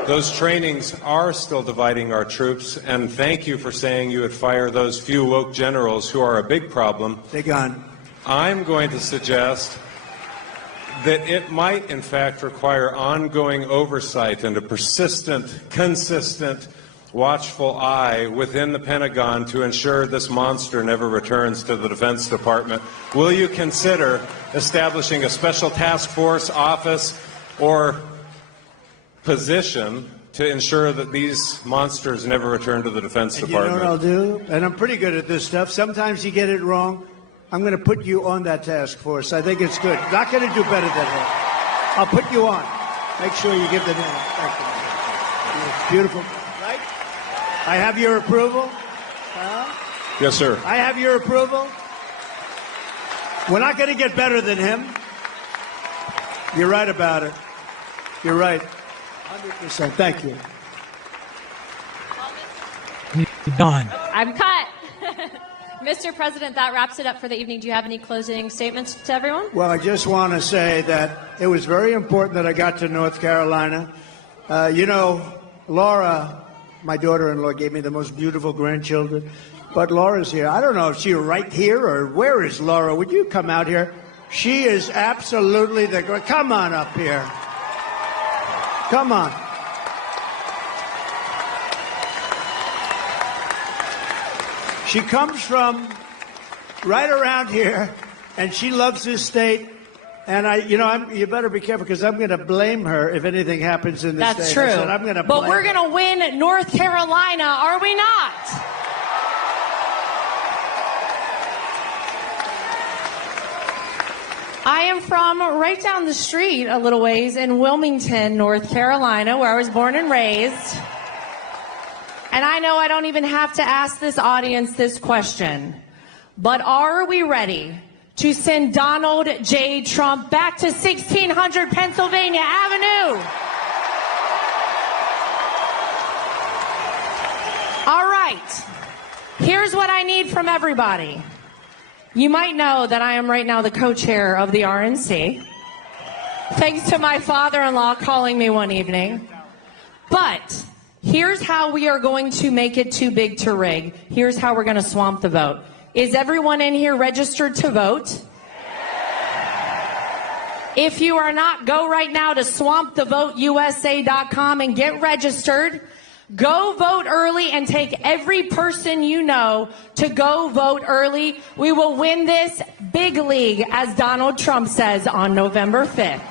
Those trainings are still dividing our troops, and thank you for saying you would fire those few woke generals who are a big problem. They're gone. I'm going to suggest that it might, in fact, require ongoing oversight and a persistent, consistent, watchful eye within the Pentagon to ensure this monster never returns to the Defense Department. Will you consider establishing a special task force, office, or position to ensure that these monsters never return to the Defense Department? You know what I'll do? And I'm pretty good at this stuff. Sometimes you get it wrong. I'm going to put you on that task force. I think it's good. Not going to do better than him. I'll put you on. Make sure you give the name. Thank you. It's beautiful. Right? I have your approval? Yes, sir. I have your approval? We're not going to get better than him. You're right about it. You're right. 100%. Thank you. Done. I'm cut. Mr. President, that wraps it up for the evening. Do you have any closing statements to everyone? Well, I just want to say that it was very important that I got to North Carolina. You know, Laura, my daughter-in-law, gave me the most beautiful grandchildren. But Laura's here. I don't know if she's right here or where is Laura. Would you come out here? She is absolutely the... Come on up here. Come on. She comes from right around here, and she loves this state. And you better be careful because I'm going to blame her if anything happens in this state. That's true. I said, I'm going to but blame we're her. going to win North Carolina, are we not? I am from right down the street a little ways in Wilmington, North Carolina, where I was born and raised. And I know I don't even have to ask this audience this question, but are we ready to send Donald J. Trump back to 1600 Pennsylvania Avenue? All right. Here's what I need from everybody. You might know that I am right now the co-chair of the RNC, thanks to my father-in-law calling me one evening. But here's how we are going to make it too big to rig. Here's how we're going to swamp the vote. Is everyone in here registered to vote? If you are not, go right now to swampthevoteusa.com and get registered. Go vote early and take every person you know to go vote early. We will win this big league, as Donald Trump says, on November 5th.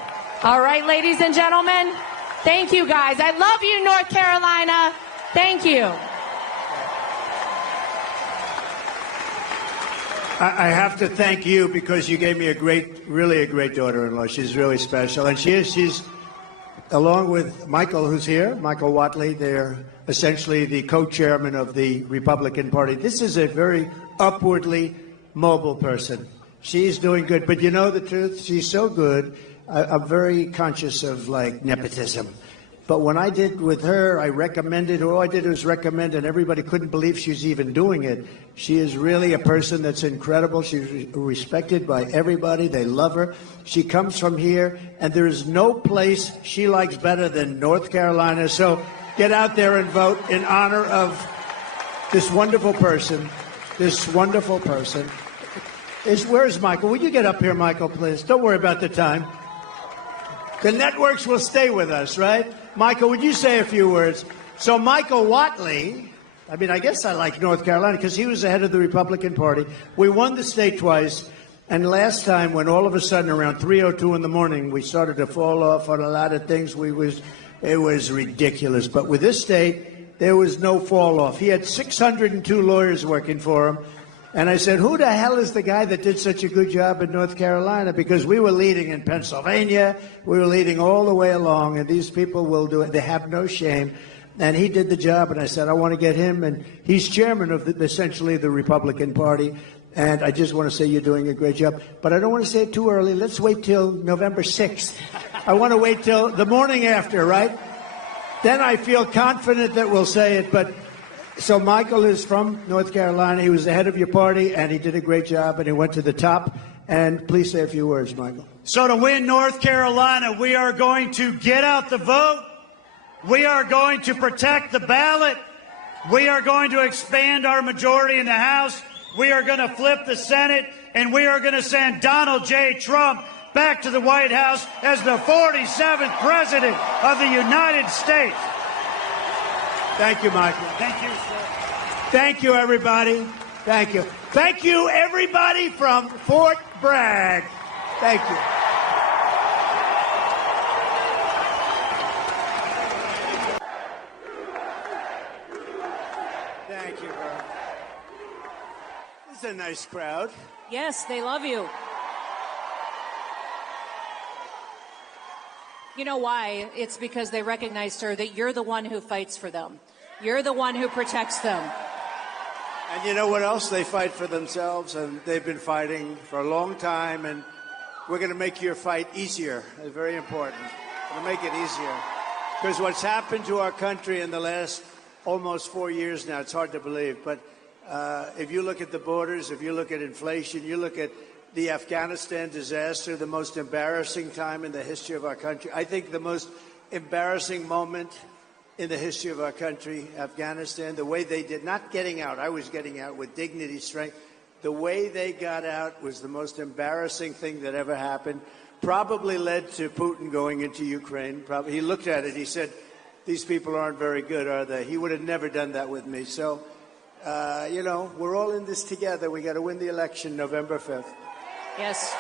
All right, ladies and gentlemen, thank you, guys. I love you, North Carolina. Thank you. I have to thank you because you gave me really a great daughter-in-law. She's really special. And she's along with Michael, who's here, Michael Whatley. They're essentially the co-chairman of the Republican Party. This is a very upwardly mobile person. She's doing good. But you know the truth? She's so good. I'm very conscious of, like, nepotism. But when I did with her, I recommended, all I did was recommend, and everybody couldn't believe she was even doing it. She is really a person that's incredible. She's respected by everybody. They love her. She comes from here, and there is no place she likes better than North Carolina. So get out there and vote in honor of this wonderful person, Where is Michael? Will you get up here, Michael, please? Don't worry about the time. The networks will stay with us, right? Michael, would you say a few words? So Michael Whatley, I mean, I guess I like North Carolina because he was the head of the Republican Party. We won the state twice. And last time, when all of a sudden around 3:02 in the morning, we started to fall off on a lot of things, it was ridiculous. But with this state, there was no fall off. He had 602 lawyers working for him. And I said, who the hell is the guy that did such a good job in North Carolina? Because we were leading in Pennsylvania. We were leading all the way along, and these people will do it. They have no shame. And he did the job, and I said, I want to get him. And he's chairman of essentially the Republican Party. And I just want to say you're doing a great job. But I don't want to say it too early. Let's wait till November 6th. I want to wait till the morning after, right? Then I feel confident that we'll say it. But so Michael is from North Carolina. He was the head of your party, and he did a great job, and he went to the top. And please say a few words, Michael. So to win North Carolina, we are going to get out the vote. We are going to protect the ballot. We are going to expand our majority in the House. We are going to flip the Senate, and we are going to send Donald J. Trump back to the White House as the 47th President of the United States. Thank you, Michael. Thank you, sir. Thank you, everybody. Thank you. Thank you, everybody from Fort Bragg. Thank you. Thank you, bro. This is a nice crowd. Yes, they love you. You know why? It's because they recognize, sir, that you're the one who fights for them. You're the one who protects them. And you know what else? They fight for themselves, and they've been fighting for a long time, and we're going to make your fight easier. It's very important. We're going to make it easier. Because what's happened to our country in the last almost 4 years now, it's hard to believe, but if you look at the borders, if you look at inflation, you look at the Afghanistan disaster, the most embarrassing time in the history of our country. I think the most embarrassing moment in the history of our country, Afghanistan, the way they did, not getting out, I was getting out with dignity, strength. The way they got out was the most embarrassing thing that ever happened. Probably led to Putin going into Ukraine. Probably, he looked at it, he said, these people aren't very good, are they? He would have never done that with me. So, you know, we're all in this together. We got to win the election November 5th. Yes.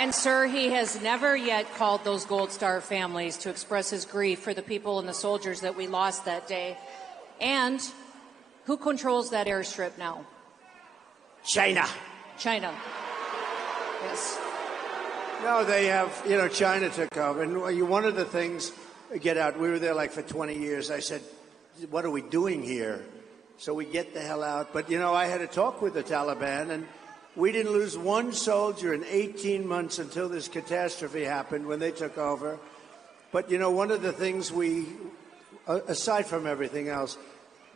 And, sir, he has never yet called those Gold Star families to express his grief for the people and the soldiers that we lost that day. And who controls that airstrip now? China. China. Yes. No, they have, you know, China took over. And one of the things, get out, we were there like for 20 years. I said, what are we doing here? So we get the hell out. But, you know, I had a talk with the Taliban, and we didn't lose one soldier in 18 months until this catastrophe happened when they took over. But, you know, one of the things we, aside from everything else,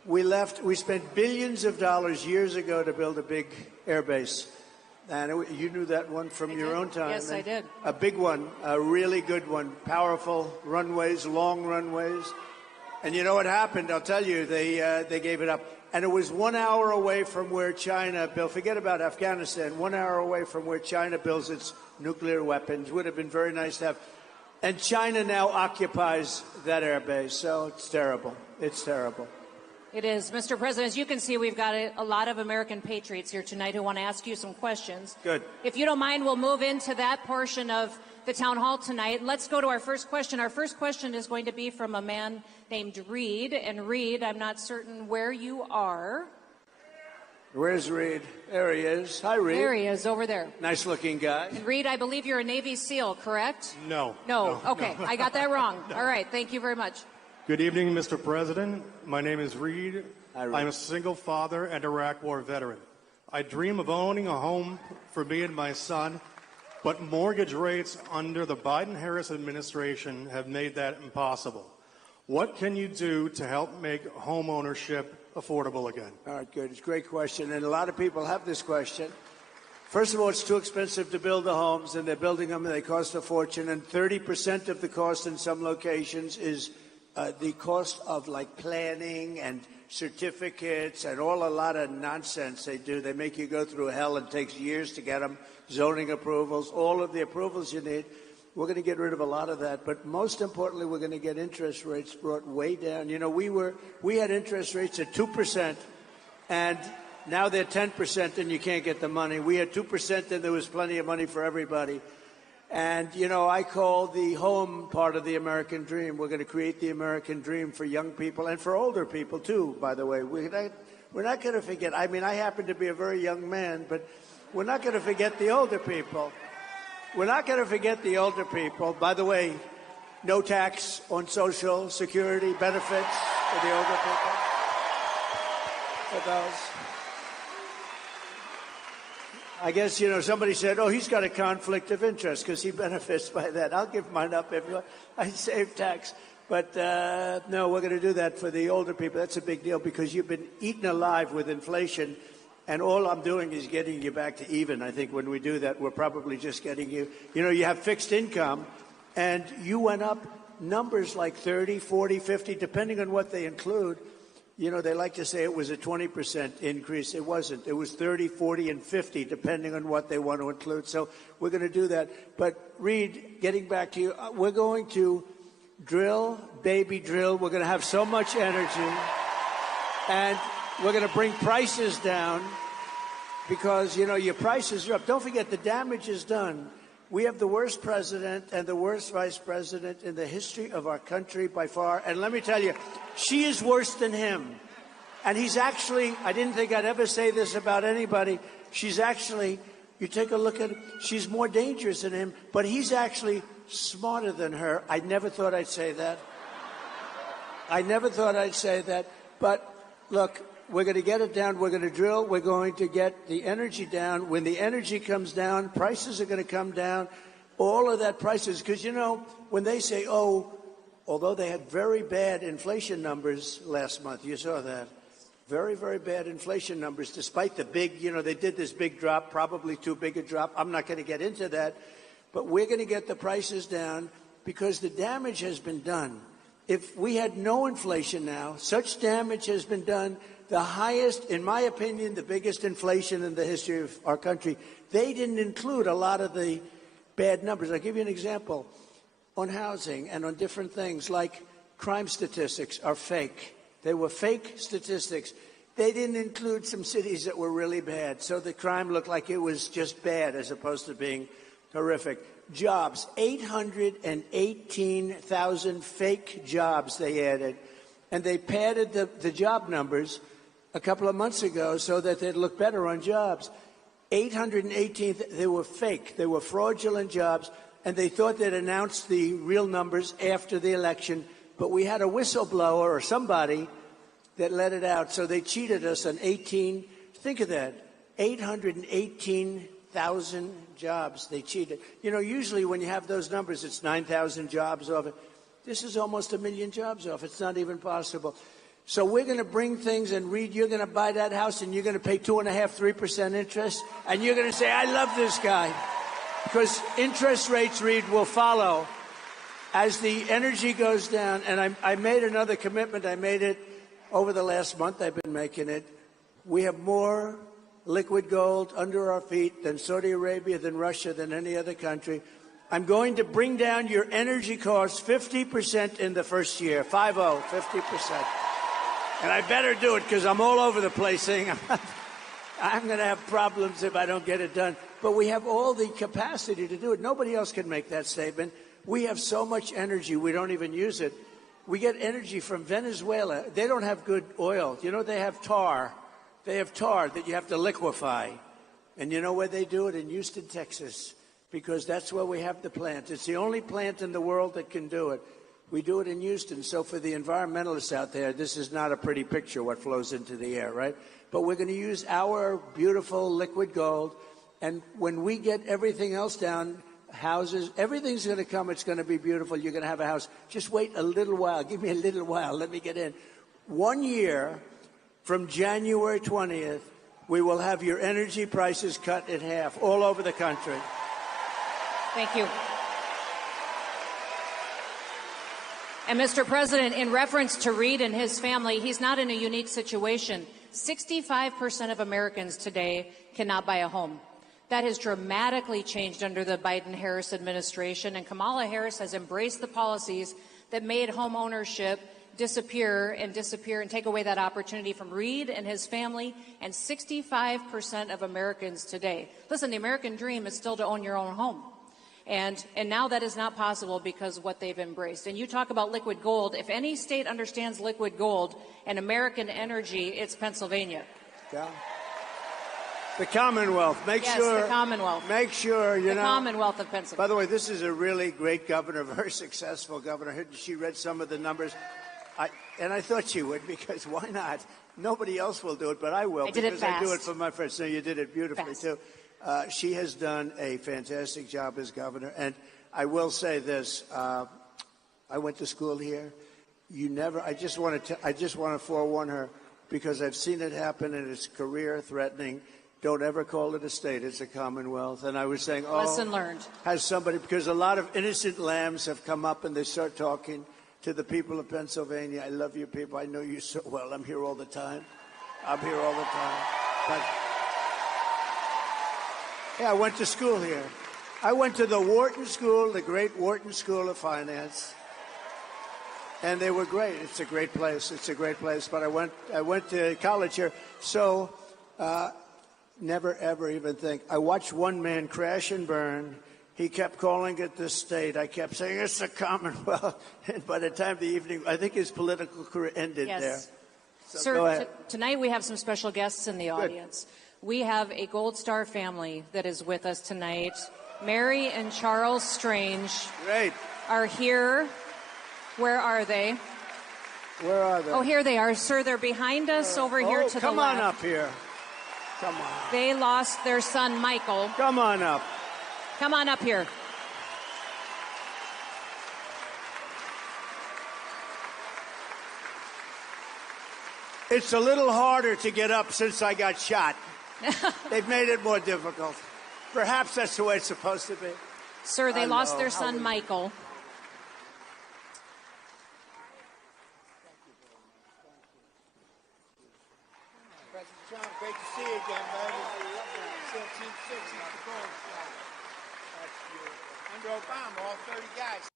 we spent billions of dollars years ago to build a big air base. And you knew that one from your own time. Yes, I did. A big one, a really good one, powerful runways, long runways. And you know what happened? I'll tell you, they gave it up. And it was 1 hour away from where China built, forget about Afghanistan, 1 hour away from where China builds its nuclear weapons. Would have been very nice to have. And China now occupies that air base. So it's terrible. It's terrible. It is. Mr. President, as you can see, we've got a lot of American patriots here tonight who want to ask you some questions. Good. If you don't mind, we'll move into that portion of the town hall tonight. Let's go to our first question. Our first question is going to be from a man named Reed. And Reed, I'm not certain where you are. Where's Reed? There he is. Hi, Reed. There he is, over there. Nice looking guy. And Reed, I believe you're a Navy SEAL, correct? No. No. Okay, I got that wrong. All right, thank you very much. Good evening, Mr. President. My name is Reed. Hi, Reed. I'm a single father and Iraq War veteran. I dream of owning a home for me and my son, but mortgage rates under the Biden-Harris administration have made that impossible. What can you do to help make home ownership affordable again? All right, good. It's a great question, and a lot of people have this question. First of all, it's too expensive to build the homes, and they're building them, and they cost a fortune, and 30% of the cost in some locations is the cost of, like, planning and certificates and a lot of nonsense they do. They make you go through hell and it takes years to get them, zoning approvals, all of the approvals you need. We're going to get rid of a lot of that, but most importantly, we're going to get interest rates brought way down. You know, we had interest rates at 2%, and now they're 10%, and you can't get the money. We had 2%, and there was plenty of money for everybody. And, you know, I call the home part of the American dream. We're going to create the American dream for young people and for older people, too, by the way. we're not going to forget. I mean, I happen to be a very young man, but we're not going to forget the older people. We're not going to forget the older people. By the way, no tax on Social Security benefits for the older people. For those. I guess, somebody said, oh, he's got a conflict of interest because he benefits by that. I'll give mine up if I save tax. But no, we're going to do that for the older people. That's a big deal because you've been eaten alive with inflation, and all I'm doing is getting you back to even. I think when we do that, we're probably just getting you. You have fixed income, and you went up numbers like 30, 40, 50, depending on what they include. They like to say it was a 20% increase. It wasn't. It was 30, 40, and 50, depending on what they want to include. So we're going to do that. But, Reed, getting back to you, we're going to drill, baby drill. We're going to have so much energy. And we're going to bring prices down because, your prices are up. Don't forget, the damage is done. We have the worst president and the worst vice president in the history of our country by far. And let me tell you, she is worse than him. And he's actually, I didn't think I'd ever say this about anybody. She's actually, you take a look at it, she's more dangerous than him, but he's actually smarter than her. I never thought I'd say that. I never thought I'd say that. But look, we're going to get it down. We're going to drill. We're going to get the energy down. When the energy comes down, prices are going to come down. All of that prices, because, when they say, oh, although they had very bad inflation numbers last month, you saw that. Very, very bad inflation numbers, despite the big, they did this big drop, probably too big a drop. I'm not going to get into that. But we're going to get the prices down because the damage has been done. If we had no inflation now, such damage has been done. The highest, in my opinion, the biggest inflation in the history of our country. They didn't include a lot of the bad numbers. I'll give you an example. On housing and on different things, like crime statistics are fake. They were fake statistics. They didn't include some cities that were really bad. So the crime looked like it was just bad as opposed to being horrific. Jobs, 818,000 fake jobs they added. And they padded the job numbers a couple of months ago so that they'd look better on jobs. 818, they were fake. They were fraudulent jobs, and they thought they'd announce the real numbers after the election. But we had a whistleblower or somebody that let it out, so they cheated us on 18. Think of that, 818,000 jobs they cheated. Usually when you have those numbers, it's 9,000 jobs off it. This is almost 1 million jobs off. It's not even possible. So we're going to bring things, and Reed, you're going to buy that house, and you're going to pay 2.5%, 3% interest, and you're going to say, I love this guy. Because interest rates, Reed, will follow as the energy goes down. And I made another commitment. I made it over the last month. I've been making it. We have more liquid gold under our feet than Saudi Arabia, than Russia, than any other country. I'm going to bring down your energy costs 50% in the first year. 50%. And I better do it because I'm all over the place saying I'm going to have problems if I don't get it done. But we have all the capacity to do it. Nobody else can make that statement. We have so much energy, we don't even use it. We get energy from Venezuela. They don't have good oil. They have tar. They have tar that you have to liquefy. And you know where they do it? In Houston, Texas. Because that's where we have the plant. It's the only plant in the world that can do it. We do it in Houston. So for the environmentalists out there, this is not a pretty picture, what flows into the air, right? But we're going to use our beautiful liquid gold. And when we get everything else down, houses, everything's going to come. It's going to be beautiful. You're going to have a house. Just wait a little while. Give me a little while. Let me get in. 1 year from January 20th, we will have your energy prices cut in half all over the country. Thank you. And Mr. President, in reference to Reed and his family, he's not in a unique situation. 65% of Americans today cannot buy a home. That has dramatically changed under the Biden-Harris administration, and Kamala Harris has embraced the policies that made home ownership disappear and take away that opportunity from Reed and his family and 65% of Americans today. Listen, the American dream is still to own your own home. And now that is not possible because of what they've embraced. And you talk about liquid gold. If any state understands liquid gold and American energy, it's Pennsylvania. Yeah. The Commonwealth. Yes, the Commonwealth. Make sure you the know. Commonwealth of Pennsylvania. By the way, this is a really great governor, very successful governor. She read some of the numbers, and I thought she would, because why not? Nobody else will do it, but I will, because I do it for my friends. So you did it beautifully too. She has done a fantastic job as governor, and I will say this: I went to school here. I just want to forewarn her, because I've seen it happen, and it's career-threatening. Don't ever call it a state. It's a Commonwealth. And I was saying, lesson learned. Has somebody, because a lot of innocent lambs have come up and they start talking to the people of Pennsylvania. I love you people. I know you so well. I'm here all the time. But yeah, I went to school here. I went to the Wharton School, the great Wharton School of Finance. And they were great. It's a great place. But I went to college here. So, never, ever even think. I watched one man crash and burn. He kept calling it the state. I kept saying, it's a Commonwealth. And by the time the evening, I think his political career ended there. So Sir, tonight we have some special guests in the audience. We have a Gold Star family that is with us tonight. Mary and Charles Strange are here. Where are they? Where are they? Oh, here they are, sir. They're behind us over here to the left. Come on up here. Come on. They lost their son, Michael. Come on up. Come on up here. It's a little harder to get up since I got shot. They've made it more difficult. Perhaps that's the way it's supposed to be. Sir, they lost their son, Michael. Great to see you again, buddy. Under Obama, all 30 guys.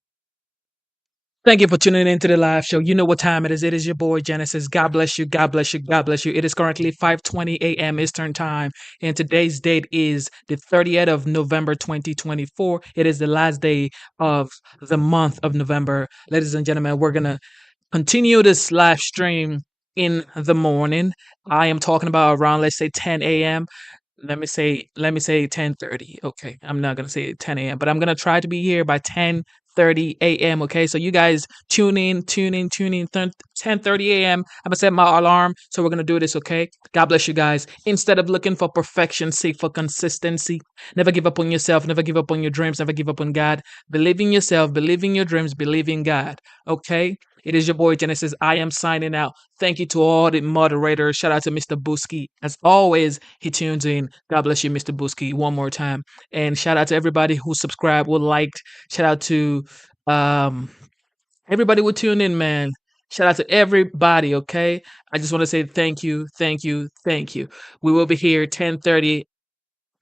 Thank you for tuning into the live show. You know what time it is. It is your boy Genesis. God bless you. God bless you. God bless you. It is currently 5:20 a.m. Eastern time, and today's date is the 30th of November, 2024. It is the last day of the month of November. Ladies and gentlemen, we're gonna continue this live stream in the morning. I am talking about around, let's say, 10 a.m. Let me say 10:30. Okay, I'm not gonna say 10 a.m., but I'm gonna try to be here by 10:30 a.m. Okay, so you guys tune in. 10:30 a.m. I'm gonna set my alarm, so we're gonna do this. Okay, God bless you guys. Instead of looking for perfection, seek for consistency. Never give up on yourself. Never give up on your dreams. Never give up on God. Believe in yourself. Believe in your dreams. Believe in God. Okay. It is your boy Genesis. I am signing out. Thank you to all the moderators. Shout out to Mr. Busky. As always, he tunes in. God bless you, Mr. Busky, one more time. And shout out to everybody who subscribed, who liked. Shout out to everybody who tuned in, man. Shout out to everybody, okay? I just want to say thank you, thank you, thank you. We will be here 10:30.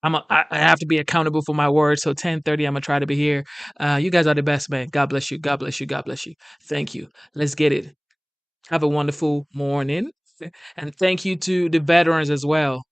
I have to be accountable for my words, so 10:30 I'm gonna try to be here. You guys are the best, man. God bless you. God bless you. God bless you. Thank you. Let's get it. Have a wonderful morning, and thank you to the veterans as well.